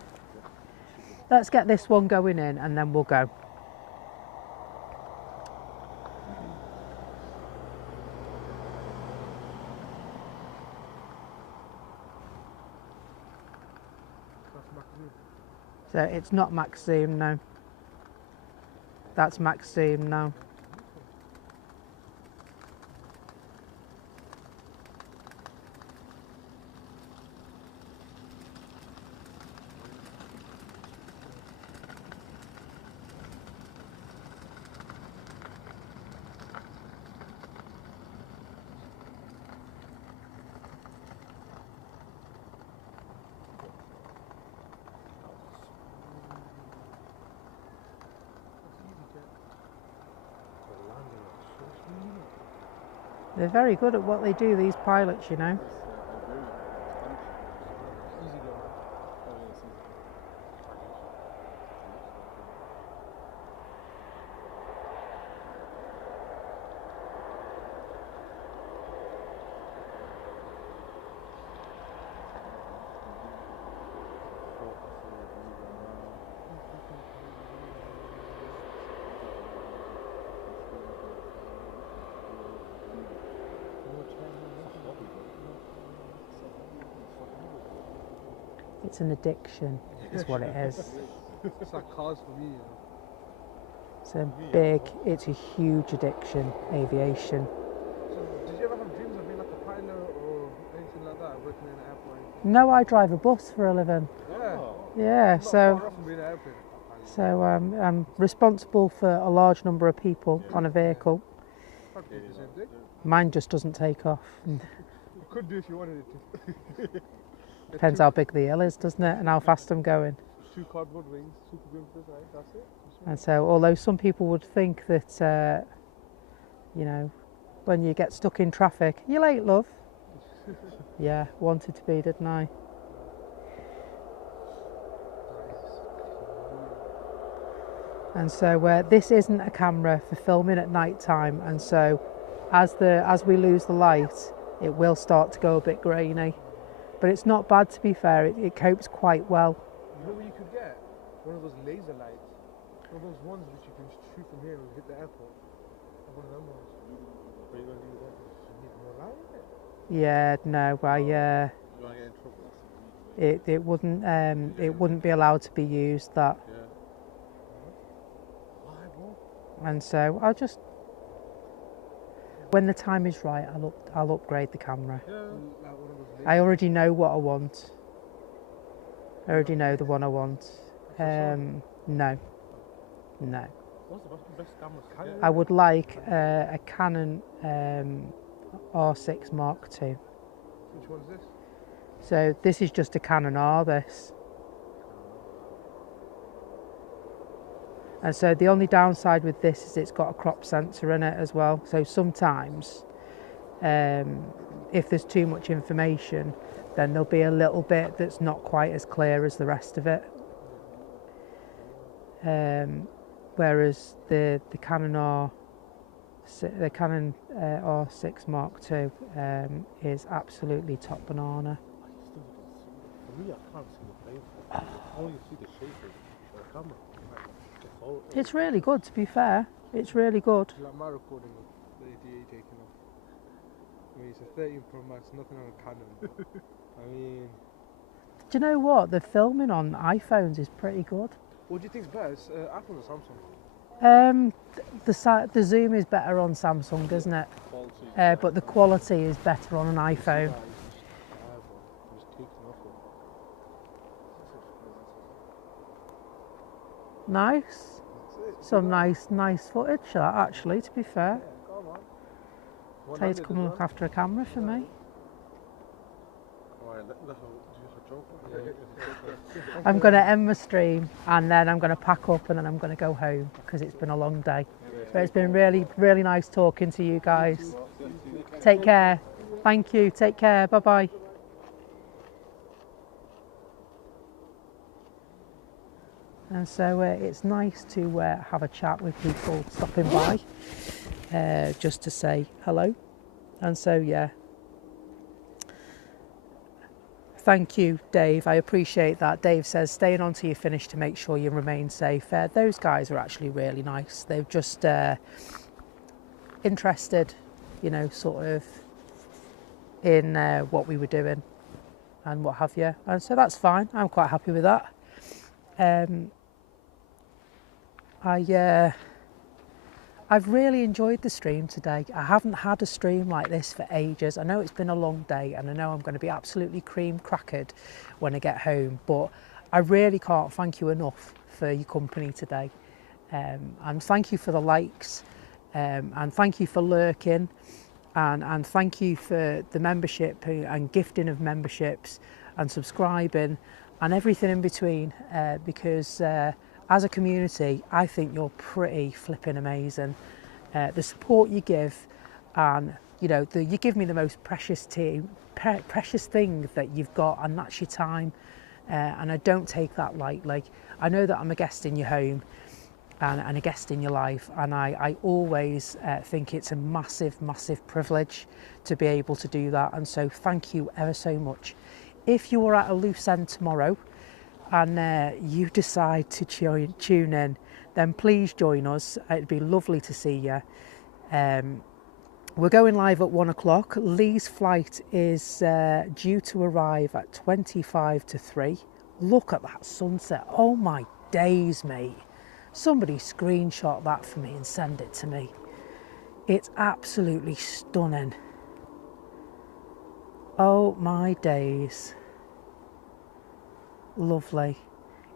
Let's get this one going in and then we'll go. So it's not max zoom, no. That's max zoom, no. They're very good at what they do, these pilots, you know. It's an addiction, is what it is. It's like cars for me. You know. It's a huge addiction, aviation. So did you ever have dreams of being like a pilot or anything like that, working in an airplane? No, I drive a bus for a living. Yeah. Yeah, Not so far off from being an airplane. so I'm responsible for a large number of people on a vehicle. Practically the same thing. Mine just doesn't take off. You could do if you wanted it to. Depends how big the hill is, doesn't it, and how fast I'm going. 2 cardboard wings, super good for the side, that's it. And so, although some people would think that, you know, when you get stuck in traffic, you're late, love. Yeah, wanted to be, didn't I? And so this isn't a camera for filming at night time, and so as we lose the light, it will start to go a bit grainy. But it's not bad, to be fair. It copes quite well. You know what you could get? One of those laser lights. One of those ones which you can shoot from here and hit the airport. One of them ones. What are you going to do with that? You need more light in it? Yeah, no, You want to get in trouble? it wouldn't be allowed to be used, that. Yeah. Why, bro? And so I'll just, when the time is right, I'll upgrade the camera. Yeah. Like one of those lasers. I already know what I want. I already know the one I want. No. What's the best camera? Canon? I would like a Canon R6 Mark II. Which one's this? So this is just a Canon R, this. And so the only downside with this is it's got a crop sensor in it as well. So sometimes, if there's too much information, then there'll be a little bit that's not quite as clear as the rest of it. Whereas the Canon R6 Mark II is absolutely top banana. For me, I can't see the paint. I only see the shape of the camera. It's really good, to be fair. It's really good. Like my recording of the ADA taking off. I mean, it's a 13 Pro Max, nothing on a Canon. I mean, Do you know what? The filming on iPhones is pretty good. what do you think's better? It's Apple or Samsung? The zoom is better on Samsung, isn't it? Quality. But the quality is better on an iPhone. Just taking off it. Nice. Some nice footage, that, actually, to be fair. Tell you to come and look after a camera for me. Alright, do you have a joke? I'm going to end my stream and then I'm going to pack up and then I'm going to go home because it's been a long day. But it's been really, really nice talking to you guys. Take care. Thank you. Take care. Bye-bye. And so it's nice to have a chat with people stopping by, just to say hello. And so, yeah. Thank you, Dave. I appreciate that. Dave says, staying on till you finish to make sure you remain safe. Those guys are actually really nice. They're just interested, you know, sort of in what we were doing and what have you. And so that's fine. I'm quite happy with that. I've really enjoyed the stream today. I haven't had a stream like this for ages. I know it's been a long day and I know I'm going to be absolutely cream crackered when I get home, but I really can't thank you enough for your company today. And thank you for the likes, and thank you for lurking, and thank you for the membership and gifting of memberships and subscribing and everything in between, because as a community, I think you're pretty flipping amazing. The support you give, and you know, you give me the most precious thing that you've got, and that's your time. And I don't take that lightly. I know that I'm a guest in your home and a guest in your life, and I always think it's a massive, massive privilege to be able to do that. And so thank you ever so much. If you are at a loose end tomorrow, and you decide to tune in, then please join us. It'd be lovely to see you. We're going live at 1 o'clock. Lee's flight is due to arrive at 25 to 3. Look at that sunset. Oh my days, mate. Somebody screenshot that for me and send it to me. It's absolutely stunning. Oh my days. Lovely.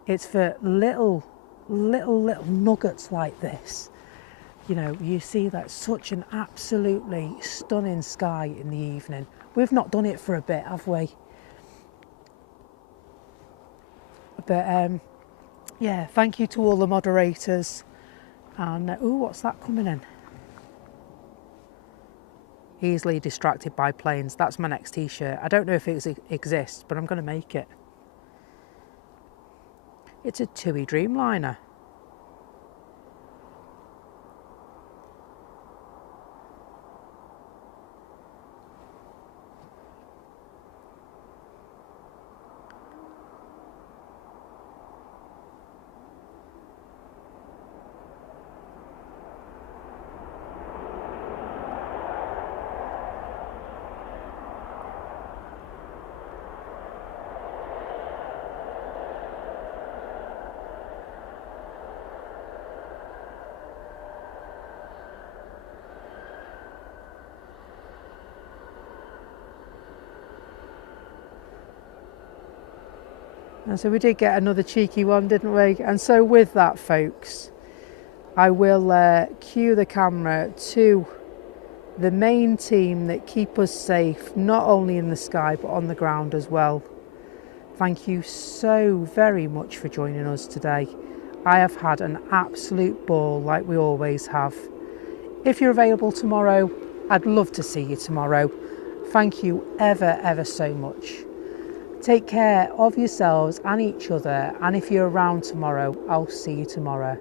It's for little nuggets like this. You know, you see that such an absolutely stunning sky in the evening. We've not done it for a bit, have we? But Yeah, thank you to all the moderators. And oh, what's that coming in? Easily distracted by planes. That's my next t-shirt. I don't know if it exists, but I'm going to make it. It's a TUI Dreamliner. And so we did get another cheeky one, didn't we? And so with that, folks, I will cue the camera to the main team that keep us safe, not only in the sky, but on the ground as well. Thank you so very much for joining us today. I have had an absolute ball, like we always have. If you're available tomorrow, I'd love to see you tomorrow. Thank you ever so much. Take care of yourselves and each other, and if you're around tomorrow, I'll see you tomorrow.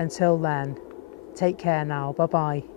Until then, take care now. Bye bye.